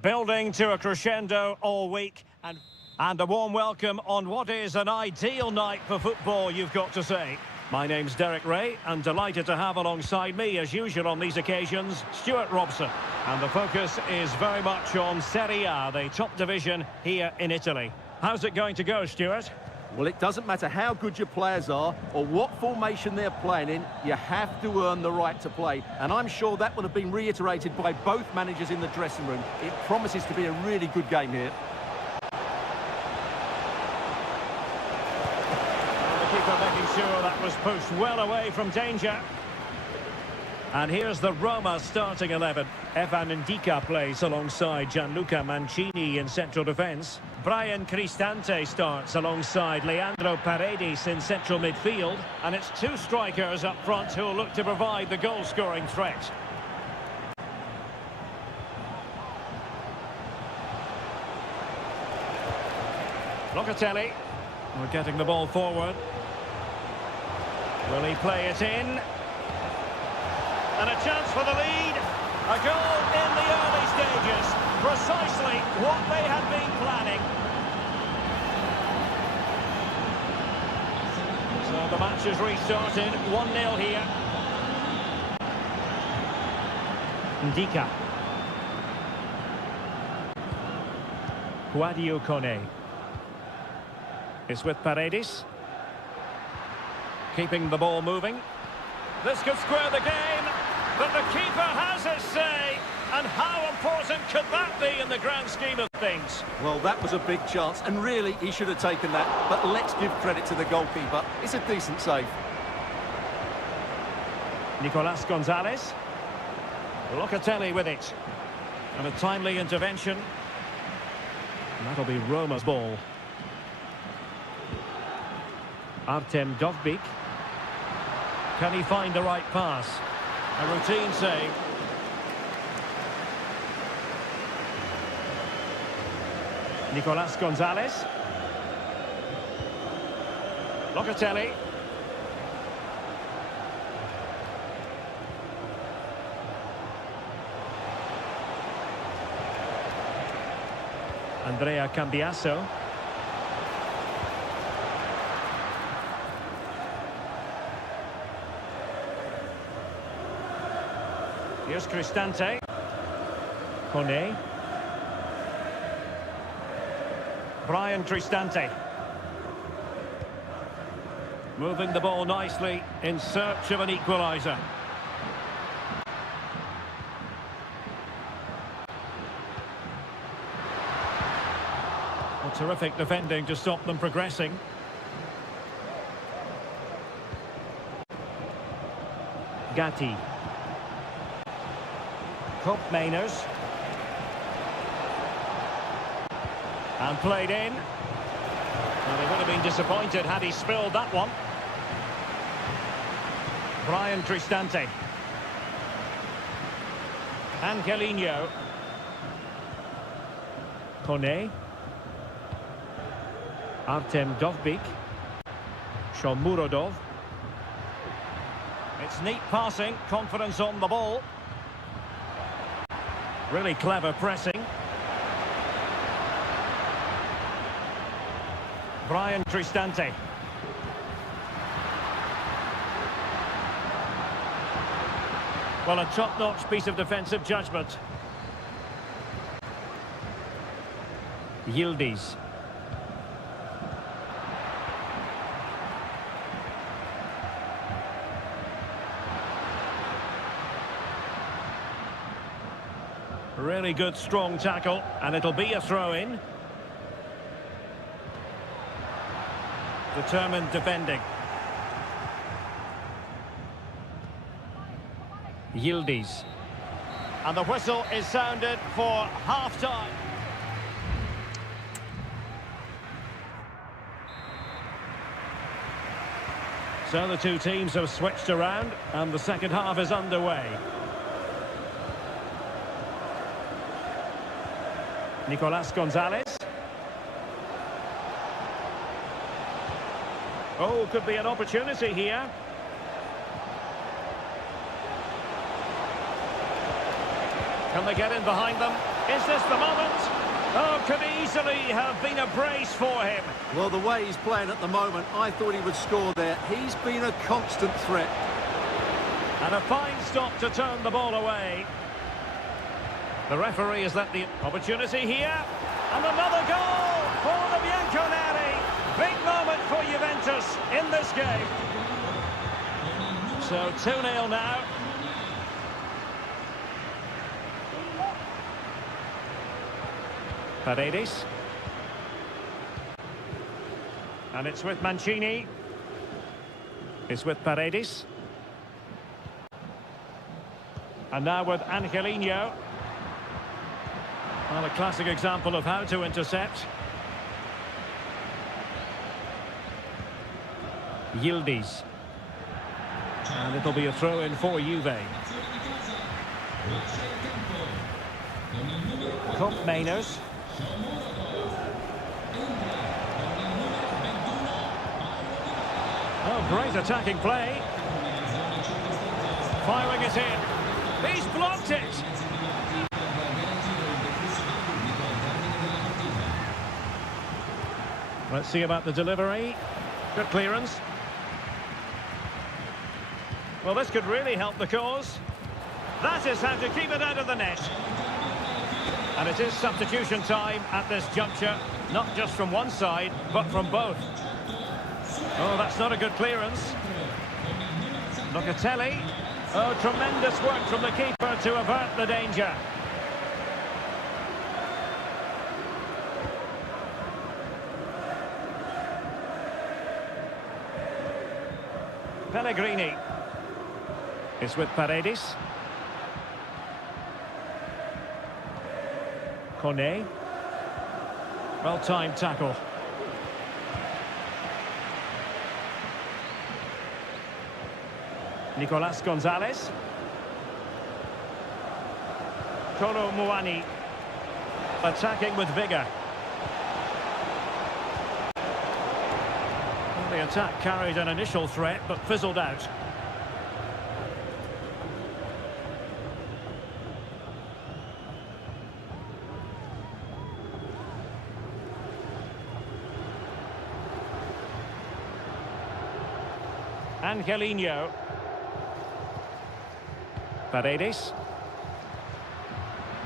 Building to a crescendo all week, and a warm welcome on what is an ideal night for football, you've got to say. My name's Derek Ray, and delighted to have alongside me, as usual on these occasions, Stuart Robson. And the focus is very much on Seria, the top division here in Italy. How's it going to go, Stuart? Well, it doesn't matter how good your players are or what formation they're playing in, you have to earn the right to play. And I'm sure that will have been reiterated by both managers in the dressing room. It promises to be a really good game here. Keeper making sure that was pushed well away from danger. And here's the Roma starting 11. Evan Ndika plays alongside Gianluca Mancini in central defence. Brian Cristante starts alongside Leandro Paredes in central midfield. And it's two strikers up front who'll look to provide the goal-scoring threat. Locatelli. We're getting the ball forward. Will he play it in? And a chance for the lead. A goal in the early stages. Precisely what they had been planning. So the match has restarted. 1-0 here. Ndika. Guadio Kone. It's with Paredes. Keeping the ball moving. This could square the game, but the keeper has his say. And how important could that be in the grand scheme of things? Well, that was a big chance, and really, he should have taken that. But let's give credit to the goalkeeper. It's a decent save. Nicolas Gonzalez. Locatelli with it. And a timely intervention. And that'll be Roma's ball. Artem Dovbyk. Can he find the right pass? A routine save. Nicolas Gonzalez. Locatelli. Andrea Cambiaso. Here's Cristante. Kone. Brian Cristante. Moving the ball nicely in search of an equaliser. Well, terrific defending to stop them progressing. Gatti. Cup Mainers. And played in. Well, he would have been disappointed had he spilled that one. Brian Cristante. Angelino. Kone. Artem Dovbyk. Shomurodov. It's neat passing, confidence on the ball. Really clever pressing. Brian Cristante. Well, a top-notch piece of defensive judgment. Yildiz. Really good, strong tackle, and it'll be a throw-in. Determined defending. Yildiz. And the whistle is sounded for half-time. So the two teams have switched around, and the second half is underway. Nicolas Gonzalez. Oh, could be an opportunity here. Can they get in behind them? Is this the moment? Oh, could easily have been a brace for him. Well, the way he's playing at the moment, I thought he would score there. He's been a constant threat. And a fine stop to turn the ball away. The referee has let the opportunity here. And another goal for the Bianconeri. Big moment for Juventus in this game. So 2-0 now. Paredes. And it's with Mancini. It's with Paredes. And now with Angelino. Well, a classic example of how to intercept. Yildiz. And it'll be a throw-in for Juve. Mayners. Oh, great attacking play. Firing it in. He's blocked it. Let's see about the delivery. Good clearance. Well, this could really help the cause. That is how to keep it out of the net. And it is substitution time at this juncture, not just from one side, but from both. Oh, that's not a good clearance. Locatelli. Oh, tremendous work from the keeper to avert the danger. Pellegrini. It's with Paredes. Kone. Well-timed tackle. Nicolas Gonzalez. Kolo Muani. Attacking with vigour. Well, the attack carried an initial threat, but fizzled out. Angelino. Paredes.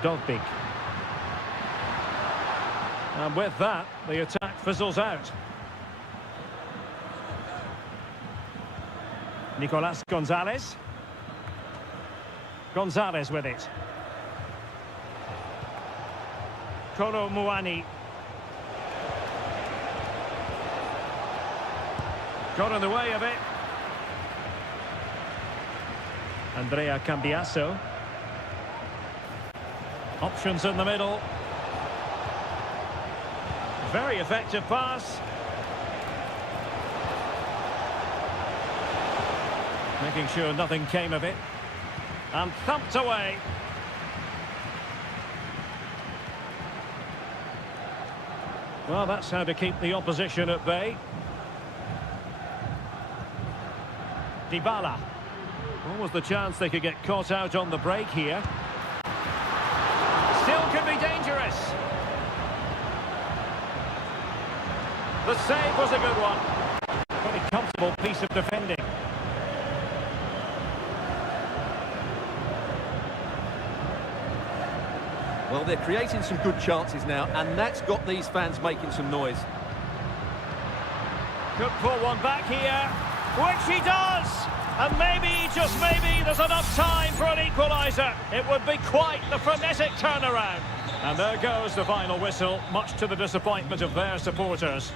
Dogbig. And with that, the attack fizzles out. Nicolas Gonzalez. Gonzalez with it. Kolo Muani. Got in the way of it. Andrea Cambiasso. Options in the middle. Very effective pass. Making sure nothing came of it. And thumped away. Well, that's how to keep the opposition at bay. Dybala. What was the chance they could get caught out on the break here? Still could be dangerous. The save was a good one. Pretty comfortable piece of defending. Well, they're creating some good chances now, and that's got these fans making some noise. Could pull one back here, which he does! And maybe, just maybe, there's enough time for an equaliser. It would be quite the frenetic turnaround. And there goes the final whistle, much to the disappointment of their supporters.